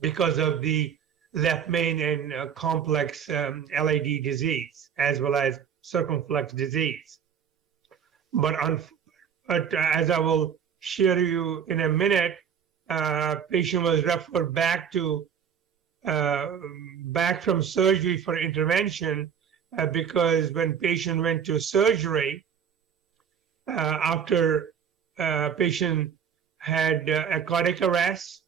because of the left main and complex LAD disease, as well as circumflex disease. But as I will share you in a minute, patient was referred back from surgery for intervention because when patient went to surgery, after patient had a cardiac arrest,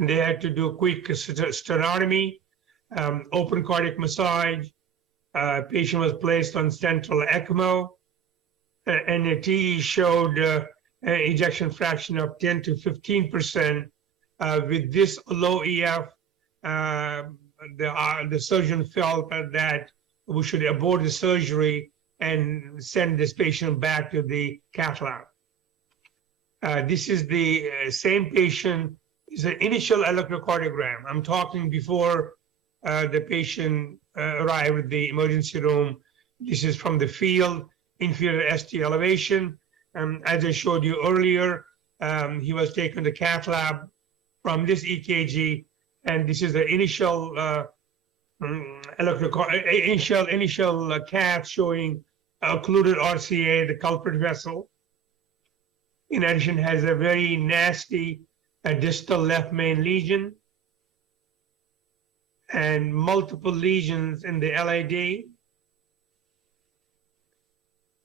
they had to do quick sternotomy, open cardiac massage. Patient was placed on central ECMO, and the TE showed an ejection fraction of 10 to 15%. With this low EF, the surgeon felt that we should abort the surgery and send this patient back to the cath lab. This is the same patient. It's an initial electrocardiogram. I'm talking before the patient arrived at the emergency room. This is from the field, inferior ST elevation. As I showed you earlier, he was taken to cath lab from this EKG, and this is the initial initial cath showing occluded RCA, the culprit vessel. In addition, has a very nasty distal left main lesion and multiple lesions in the LAD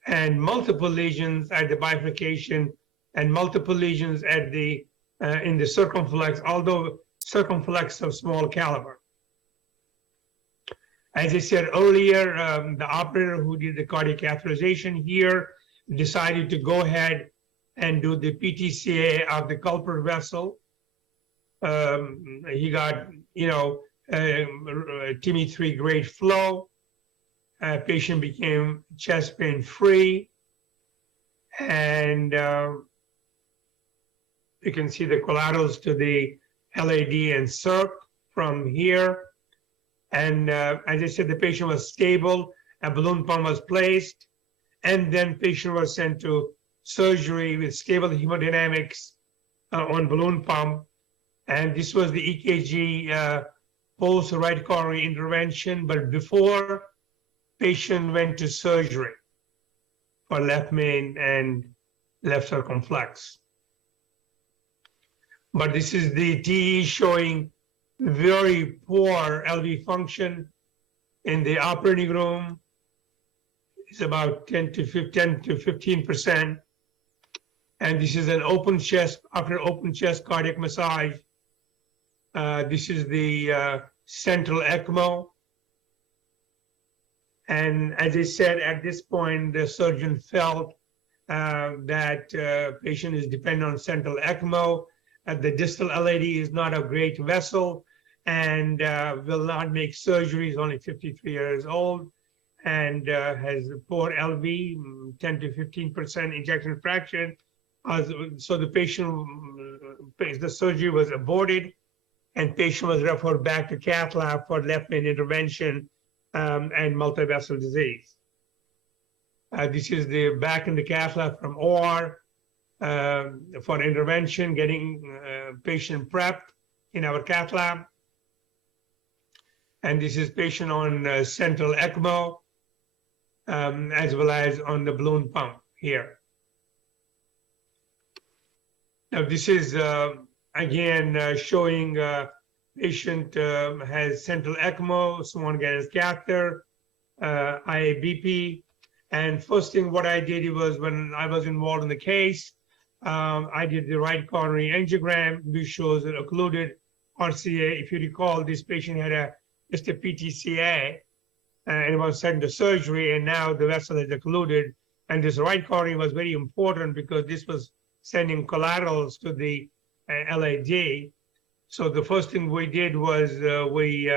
and multiple lesions at the bifurcation and multiple lesions at the in the circumflex, although circumflex of small caliber. As I said earlier, the operator who did the cardiac catheterization here decided to go ahead and do the PTCA of the culprit vessel. He got, TIMI 3 grade flow. Patient became chest pain free. And you can see the collaterals to the LAD and circ from here. And as I said, the patient was stable, a balloon pump was placed, and then patient was sent to surgery with stable hemodynamics on balloon pump. And this was the EKG post right coronary intervention, but before patient went to surgery for left main and left circumflex. But this is the TE showing very poor LV function in the operating room. It's about 10 to 15%. And this is an open chest, after open chest cardiac massage. This is the central ECMO. And as I said, at this point, the surgeon felt that patient is dependent on central ECMO. The distal LAD is not a great vessel and will not make surgery. He's only 53 years old and has poor LV, 10 to 15% ejection fraction. So the patient, the surgery was aborted and patient was referred back to cath lab for left main intervention and multi-vessel disease. This is the back in the cath lab from OR for intervention, getting patient prepped in our cath lab. And this is patient on central ECMO, as well as on the balloon pump here. Now this is, again, showing patient has central ECMO, Swan-Ganz catheter, IABP. And first thing what I did was when I was involved in the case, I did the right coronary angiogram, which shows an occluded RCA. If you recall, this patient had just a PTCA and was sent to surgery, and now the vessel is occluded. And this right coronary was very important because this was sending collaterals to the LAD. So the first thing we did was we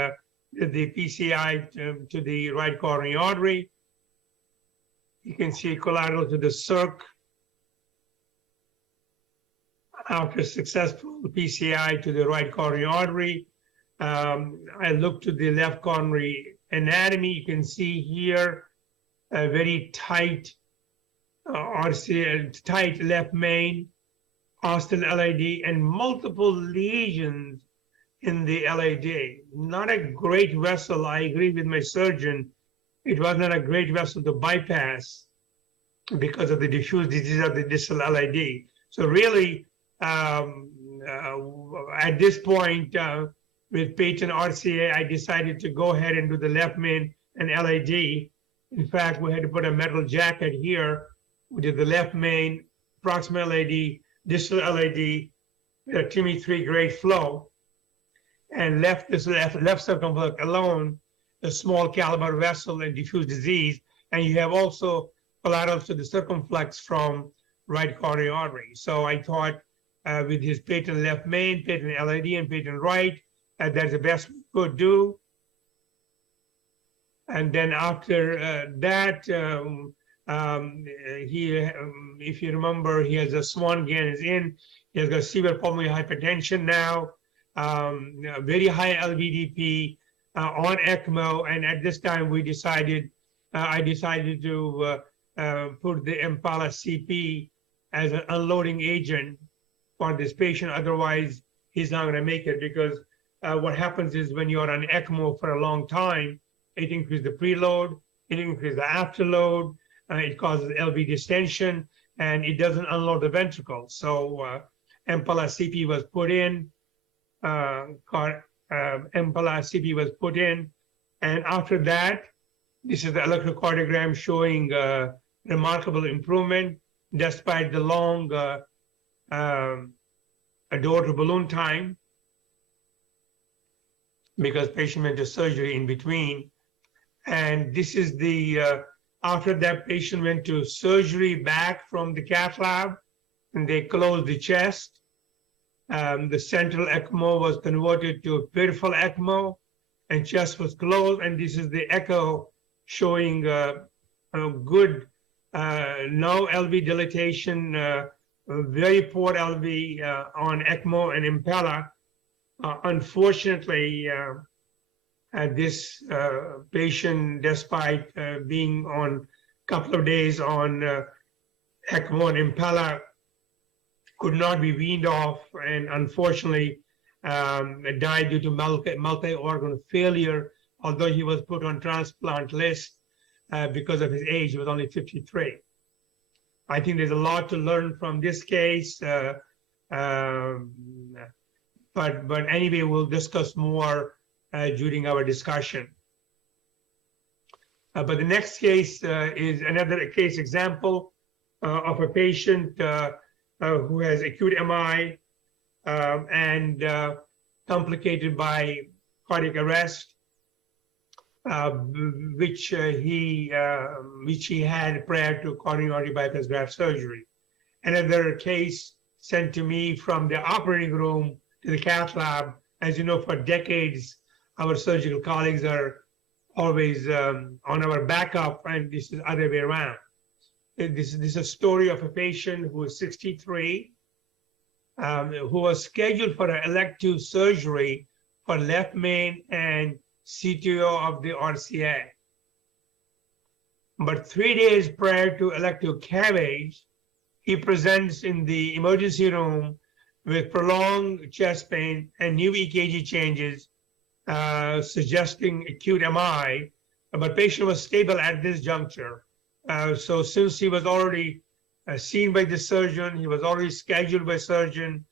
did the PCI to the right coronary artery. You can see collateral to the circ. After successful PCI to the right coronary artery, I looked to the left coronary anatomy. You can see here a very tight RCA, tight left main, hostile LAD, and multiple lesions in the LAD. Not a great vessel. I agree with my surgeon. It was not a great vessel to bypass because of the diffuse disease of the distal LAD. So really, at this point, with patent RCA, I decided to go ahead and do the left main and LAD. In fact, we had to put a metal jacket here. We did the left main, proximal LAD, distal LAD, a TIMI 3 grade flow, and left this left circumflex alone, a small caliber vessel and diffuse disease, and you have also collaterals to the circumflex from right coronary artery. So I thought with his patent left main, patent LAD, and patent right, that's the best we could do. And then after that, if you remember, he has a Swan-Ganz in. He has got severe pulmonary hypertension now, very high LVDP on ECMO. And at this time, we decided, I decided to put the Impala CP as an unloading agent for this patient. Otherwise, he's not going to make it because what happens is when you're on ECMO for a long time, it increases the preload, it increases the afterload, it causes LV distension, and it doesn't unload the ventricle. So Impala CP was put in, Impala CP was put in, and after that, this is the electrocardiogram showing remarkable improvement despite the long door to balloon time, because patient went to surgery in between. And this is the, after that patient went to surgery back from the cath lab, and they closed the chest. The central ECMO was converted to peripheral ECMO, and chest was closed. And this is the echo showing a good, no LV dilatation, very poor LV on ECMO and Impella. Unfortunately, this patient, despite being on a couple of days on ECMO and Impella, could not be weaned off, and unfortunately died due to multi-organ failure, although he was put on transplant list because of his age. He was only 53. I think there's a lot to learn from this case. But anyway, we'll discuss more during our discussion. But the next case is another case example of a patient who has acute MI and complicated by cardiac arrest, which he had prior to coronary artery bypass graft surgery. Another case sent to me from the operating room to the cath lab. As you know, for decades, our surgical colleagues are always on our backup, and this is the other way around. This is a story of a patient who is 63, who was scheduled for an elective surgery for left main and CTO of the RCA. But 3 days prior to elective CABG, he presents in the emergency room with prolonged chest pain and new EKG changes, suggesting acute MI, but patient was stable at this juncture. So since he was already seen by the surgeon, he was already scheduled by surgeon,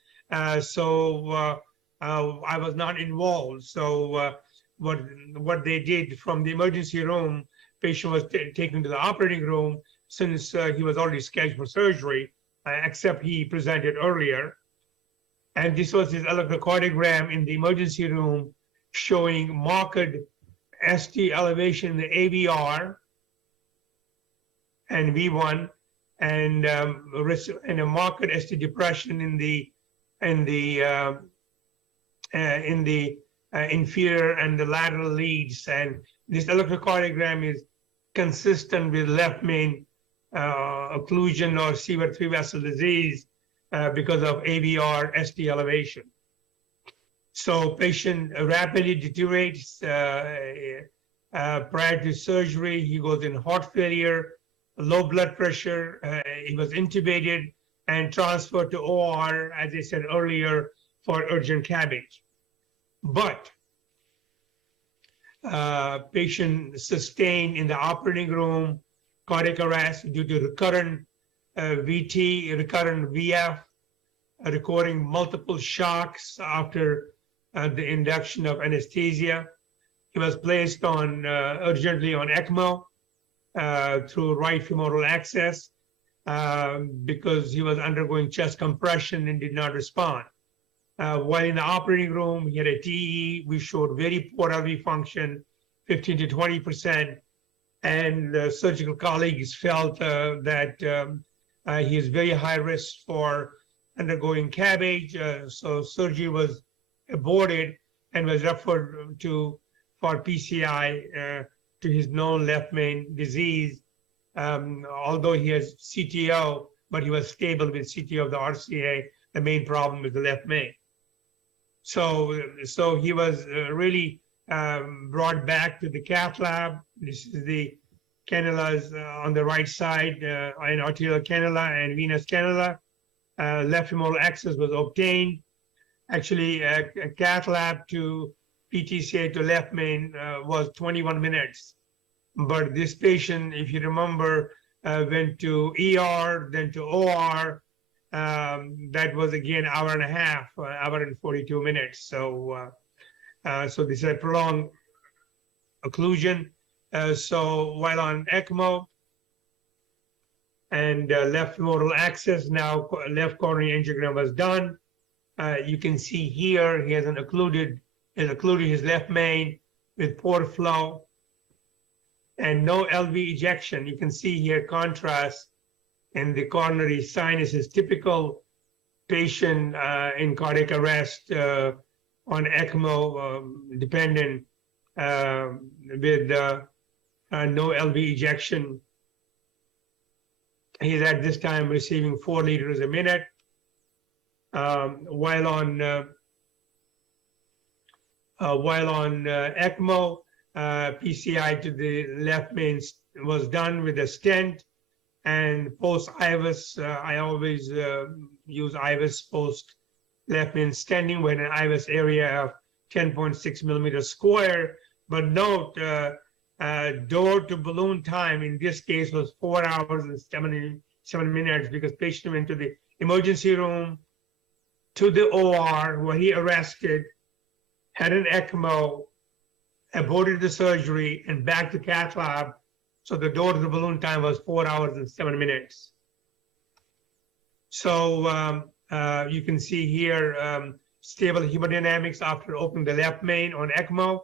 so I was not involved. So what they did from the emergency room, patient was taken to the operating room since he was already scheduled for surgery, except he presented earlier. And this was his electrocardiogram in the emergency room showing marked ST elevation in the AVR and V1, and a marked ST depression in the inferior and the lateral leads. And this electrocardiogram is consistent with left main occlusion or severe three vessel disease because of AVR ST elevation. So patient rapidly deteriorates prior to surgery. He goes in heart failure, low blood pressure. He was intubated and transferred to OR, as I said earlier, for urgent CABG. But patient sustained in the operating room cardiac arrest due to recurrent VT, recurrent VF, recording multiple shocks after the induction of anesthesia. He was placed on urgently on ECMO through right femoral access because he was undergoing chest compression and did not respond. While in the operating room, he had a TE. We showed very poor LV function, 15 to 20%, and surgical colleagues felt that he is very high risk for undergoing CABG. So surgery was aborted and was referred to for PCI to his known left main disease. Although he has CTO, but he was stable with CTO of the RCA. The main problem is the left main. So he was really brought back to the cath lab. This is the cannulas on the right side, an arterial cannula and venous cannula. Left femoral access was obtained. Actually, a cath lab to PTCA to left main was 21 minutes. But this patient, if you remember, went to ER, then to OR. That was again hour and a half, hour and 42 minutes. So this is a prolonged occlusion. So while on ECMO and left femoral access, now left coronary angiogram was done. You can see here he has occluded his left main with poor flow and no LV ejection. You can see here contrast in the coronary sinuses, typical patient in cardiac arrest on ECMO dependent with no LV ejection. He's at this time receiving 4 liters a minute. While on ECMO, PCI to the left main was done with a stent, and post-IVUS, I always use IVUS post left main stenting with an IVUS area of 10.6 millimeters square. But note, door to balloon time in this case was 4 hours and 7 minutes because patient went to the emergency room, to the OR where he arrested, had an ECMO, aborted the surgery, and back to cath lab. So the door to the balloon time was 4 hours and 7 minutes. So you can see here stable hemodynamics after opening the left main on ECMO,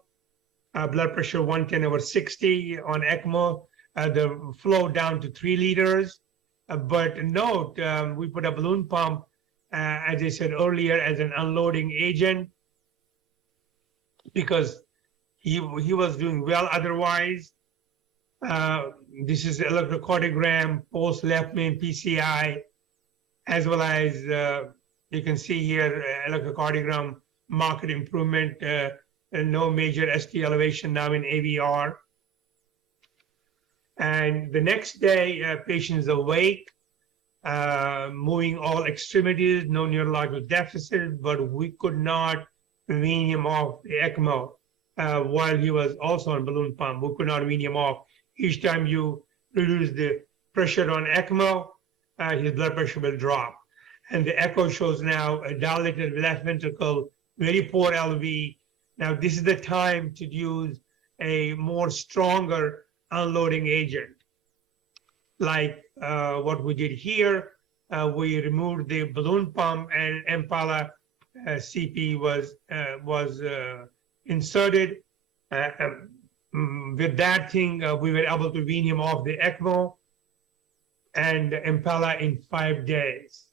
blood pressure 110/60 on ECMO, the flow down to 3 liters. But note, we put a balloon pump, as I said earlier, as an unloading agent because he was doing well otherwise. This is electrocardiogram, post left main PCI, as well as you can see here electrocardiogram marked improvement, and no major ST elevation now in AVR. And the next day, patient is awake, moving all extremities, no neurological deficit, but we could not wean him off the ECMO while he was also on balloon pump. We could not wean him off. Each time you reduce the pressure on ECMO, his blood pressure will drop. And the echo shows now a dilated left ventricle, very poor LV. Now this is the time to use a more stronger unloading agent. Like what we did here, we removed the balloon pump and Impala CP was inserted. With that thing, we were able to wean him off the ECMO and Impala in 5 days.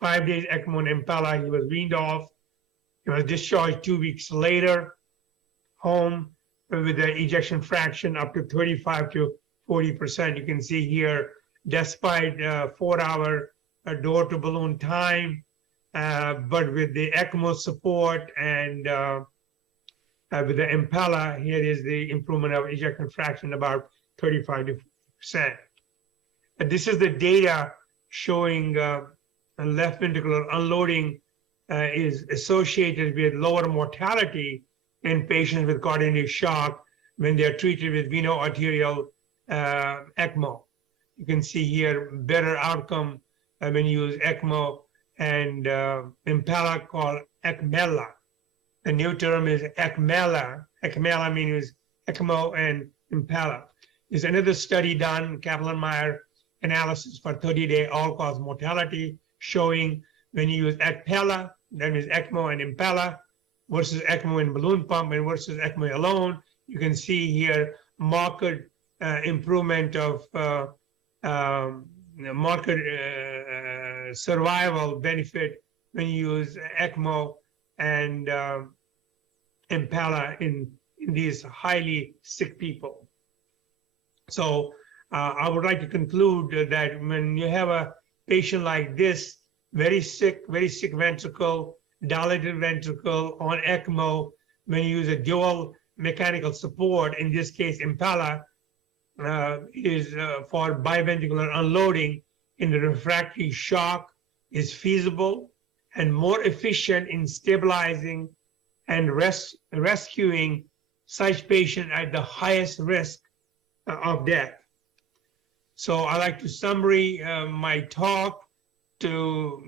5 days ECMO and Impala, he was weaned off. He was discharged 2 weeks later, home with the ejection fraction up to 35 to 40%. You can see here, despite 4-hour door to balloon time, but with the ECMO support and with the Impala, here is the improvement of ejection fraction about 35 to 40%. And this is the data showing left ventricular unloading is associated with lower mortality in patients with cardiac shock when they are treated with veno-arterial ECMO. You can see here better outcome when you use ECMO and Impala called ECMELA. The new term is ECMELA. ECMELA means ECMO and Impala. There's another study done, Kaplan-Meier analysis for 30-day all-cause mortality, showing when you use ECMELA, that means ECMO and Impala, versus ECMO and balloon pump and versus ECMO alone, you can see here marked improvement of marked survival benefit when you use ECMO and Impala in these highly sick people. So I would like to conclude that when you have a patient like this, very sick ventricle, dilated ventricle on ECMO, when you use a dual mechanical support, in this case Impala, is for biventricular unloading in the refractory shock, is feasible and more efficient in stabilizing and rescuing such patient at the highest risk of death. So I like to summary my talk to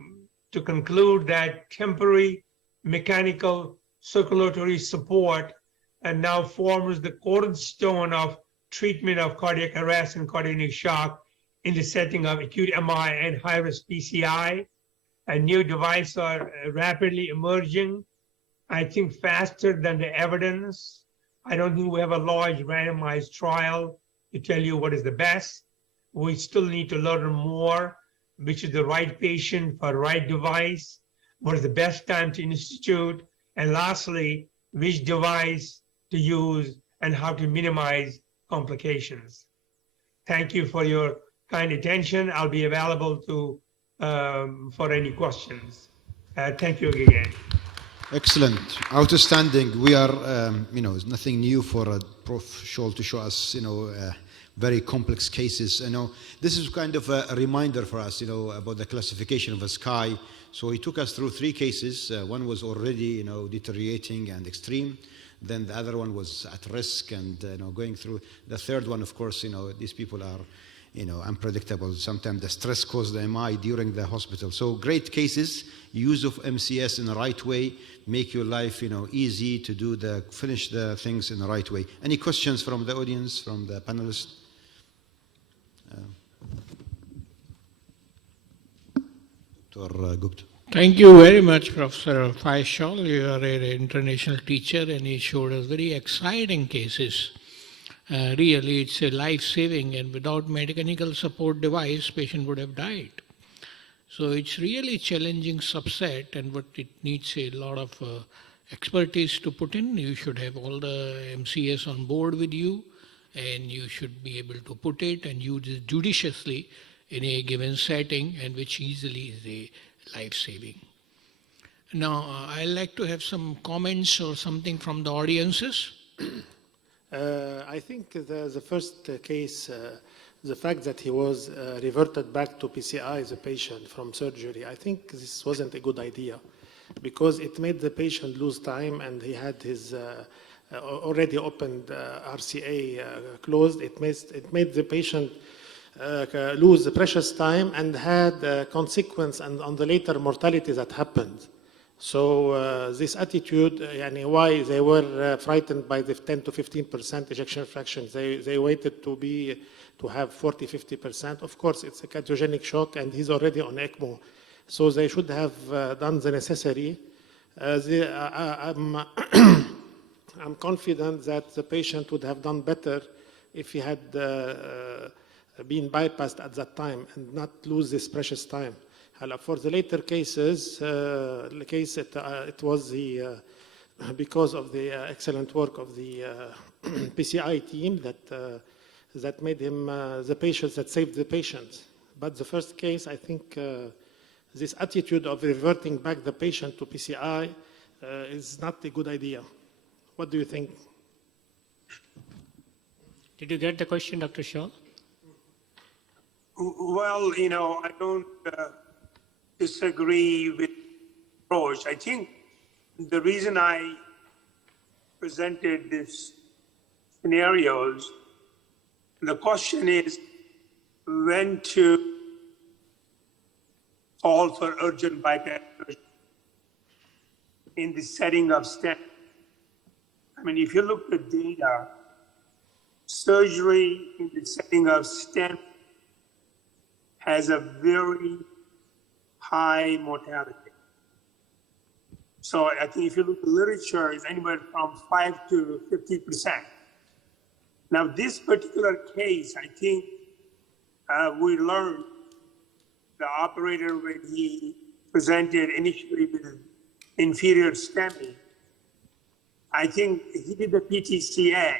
conclude that temporary mechanical circulatory support now forms the cornerstone of treatment of cardiac arrest and cardiac shock in the setting of acute MI and high-risk PCI. New devices are rapidly emerging, I think faster than the evidence. I don't think we have a large randomized trial to tell you what is the best. We still need to learn more, which is the right patient for right device, what is the best time to institute, and lastly, which device to use and how to minimize complications. Thank you for your kind attention. I'll be available to for any questions. Thank you again. Excellent, outstanding. We are, it's nothing new for Prof. Scholl to show us, very complex cases. This is kind of a reminder for us, about the classification of a SCAI. So he took us through 3 cases. One was already, deteriorating and extreme. Then the other one was at risk and going through. The third one, of course, these people are unpredictable. Sometimes the stress caused the MI during the hospital. So great cases, use of MCS in the right way, make your life, easy to finish the things in the right way. Any questions from the audience, from the panelists? Dr. Gupta. Thank you very much, Professor Faisal. You are an international teacher and you showed us very exciting cases. Really, it's a life-saving, and without mechanical support device, patient would have died. So it's really challenging subset, and what it needs a lot of expertise to put in. You should have all the MCS on board with you, and you should be able to put it and use it judiciously in a given setting, and which easily is a life-saving. Now, I'd like to have some comments or something from the audiences. I think the first case, the fact that he was reverted back to PCI as a patient from surgery, I think this wasn't a good idea because it made the patient lose time, and he had his already opened RCA closed. It made the patient lose the precious time and had consequence on the later mortality that happened. So this attitude, why they were frightened by the 10 to 15% ejection fraction, they waited to have 40, 50%. Of course, it's a cardiogenic shock, and he's already on ECMO. So they should have done the necessary. I'm confident that the patient would have done better if he had been bypassed at that time and not lose this precious time. For the later cases, it was because of the excellent work of the PCI team that made him the patient that saved the patient. But the first case, I think this attitude of reverting back the patient to PCI is not a good idea. What do you think? Did you get the question, Dr. Shaw? Well, I don't disagree with the approach. I think the reason I presented these scenarios, the question is when to call for urgent bypass in the setting of stent. If you look at data, surgery in the setting of stent has a very high mortality. So I think if you look at the literature, it's anywhere from 5 to 50%. Now, this particular case, I think we learned the operator, when he presented initially with inferior STEMI, I think he did the PTCA.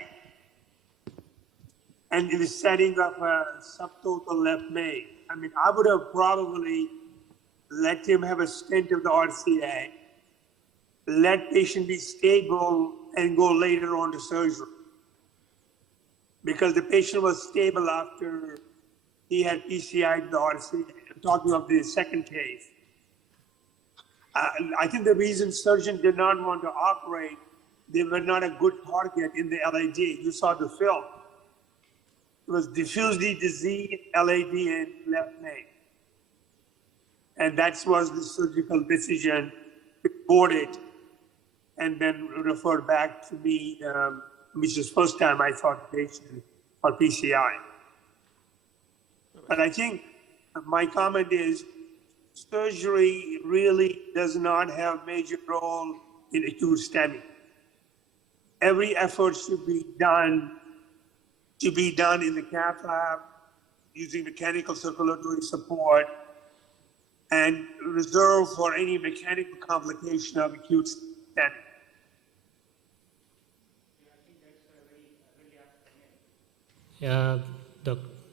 And in the setting of a subtotal left main, I would have probably let him have a stent of the RCA, let patient be stable, and go later on to surgery. Because the patient was stable after he had PCI to the RCA. I'm talking of the second case. I think the reason surgeon did not want to operate, they were not a good target in the LAD. You saw the film. It was diffusely diseased LAD and left main. And that was the surgical decision, reported, and then referred back to me, which is the first time I saw the patient for PCI. But I think my comment is surgery really does not have major role in acute STEMI. Every effort should be done in the cath lab using mechanical circulatory support and reserved for any mechanical complication of acute STEMI.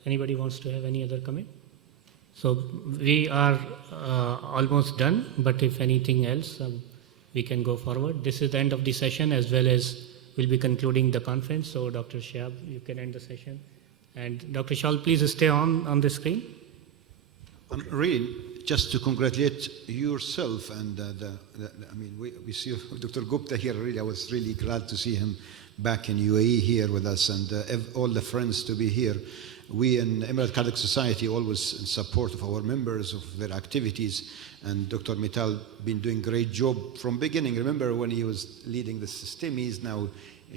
Anybody wants to have any other comment? So we are almost done, but if anything else, we can go forward. This is the end of the session, as well as we'll be concluding the conference. So Dr. Shahab, you can end the session. And Dr. Shal, please stay on the screen. Really, just to congratulate yourself and we see Dr. Gupta here. Really, I was really glad to see him back in UAE here with us, and all the friends to be here. We in Emirate Cardiac Society always in support of our members, of their activities, and Dr. Mittal been doing great job from beginning. Remember when he was leading the system, he's now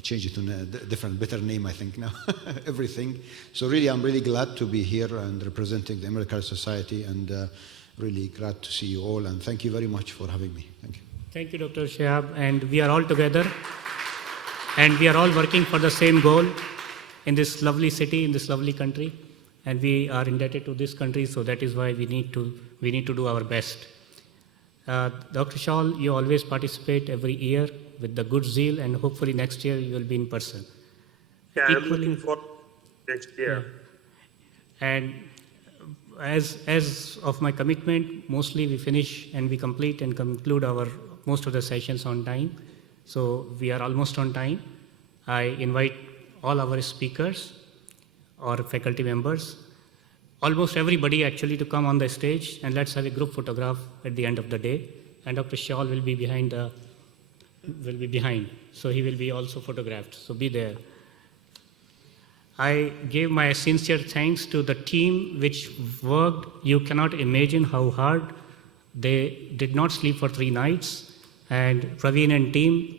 changed it to a different, better name, I think now, everything. So really, I'm really glad to be here and representing the Emirate Cardiac Society, and really glad to see you all, and thank you very much for having me. Thank you. Thank you, Dr. Shihab, and we are all together, and we are all working for the same goal in this lovely city, in this lovely country, and we are indebted to this country, so that is why we need to do our best. Dr. Shaul, you always participate every year with the good zeal, and hopefully next year you will be in person. Yeah, I'm looking forward to next year. Yeah. And as of my commitment, mostly we finish and we complete and conclude our most of the sessions on time. So we are almost on time. I invite all our speakers or faculty members, almost everybody actually, to come on the stage, and let's have a group photograph at the end of the day. And Dr. Shaul will be behind, so he will be also photographed. So be there. I gave my sincere thanks to the team which worked. You cannot imagine how hard. They did not sleep for 3 nights. And Praveen and team,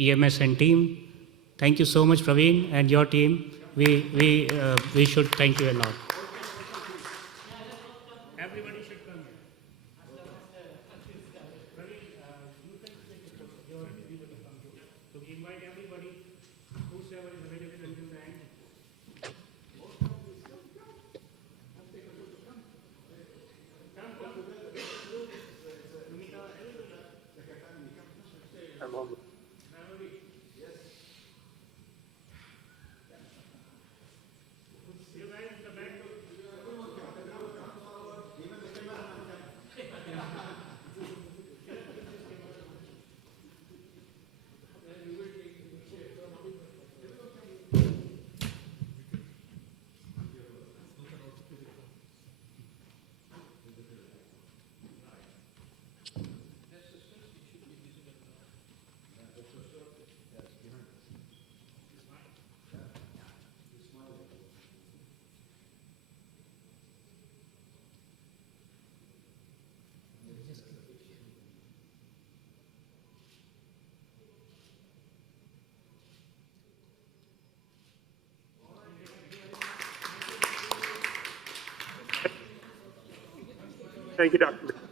EMS and team, thank you so much, Praveen, and your team. We should thank you a lot. Everybody should come here. So we invite everybody, whosoever is available until the end. I'm on. Thank you, Dr.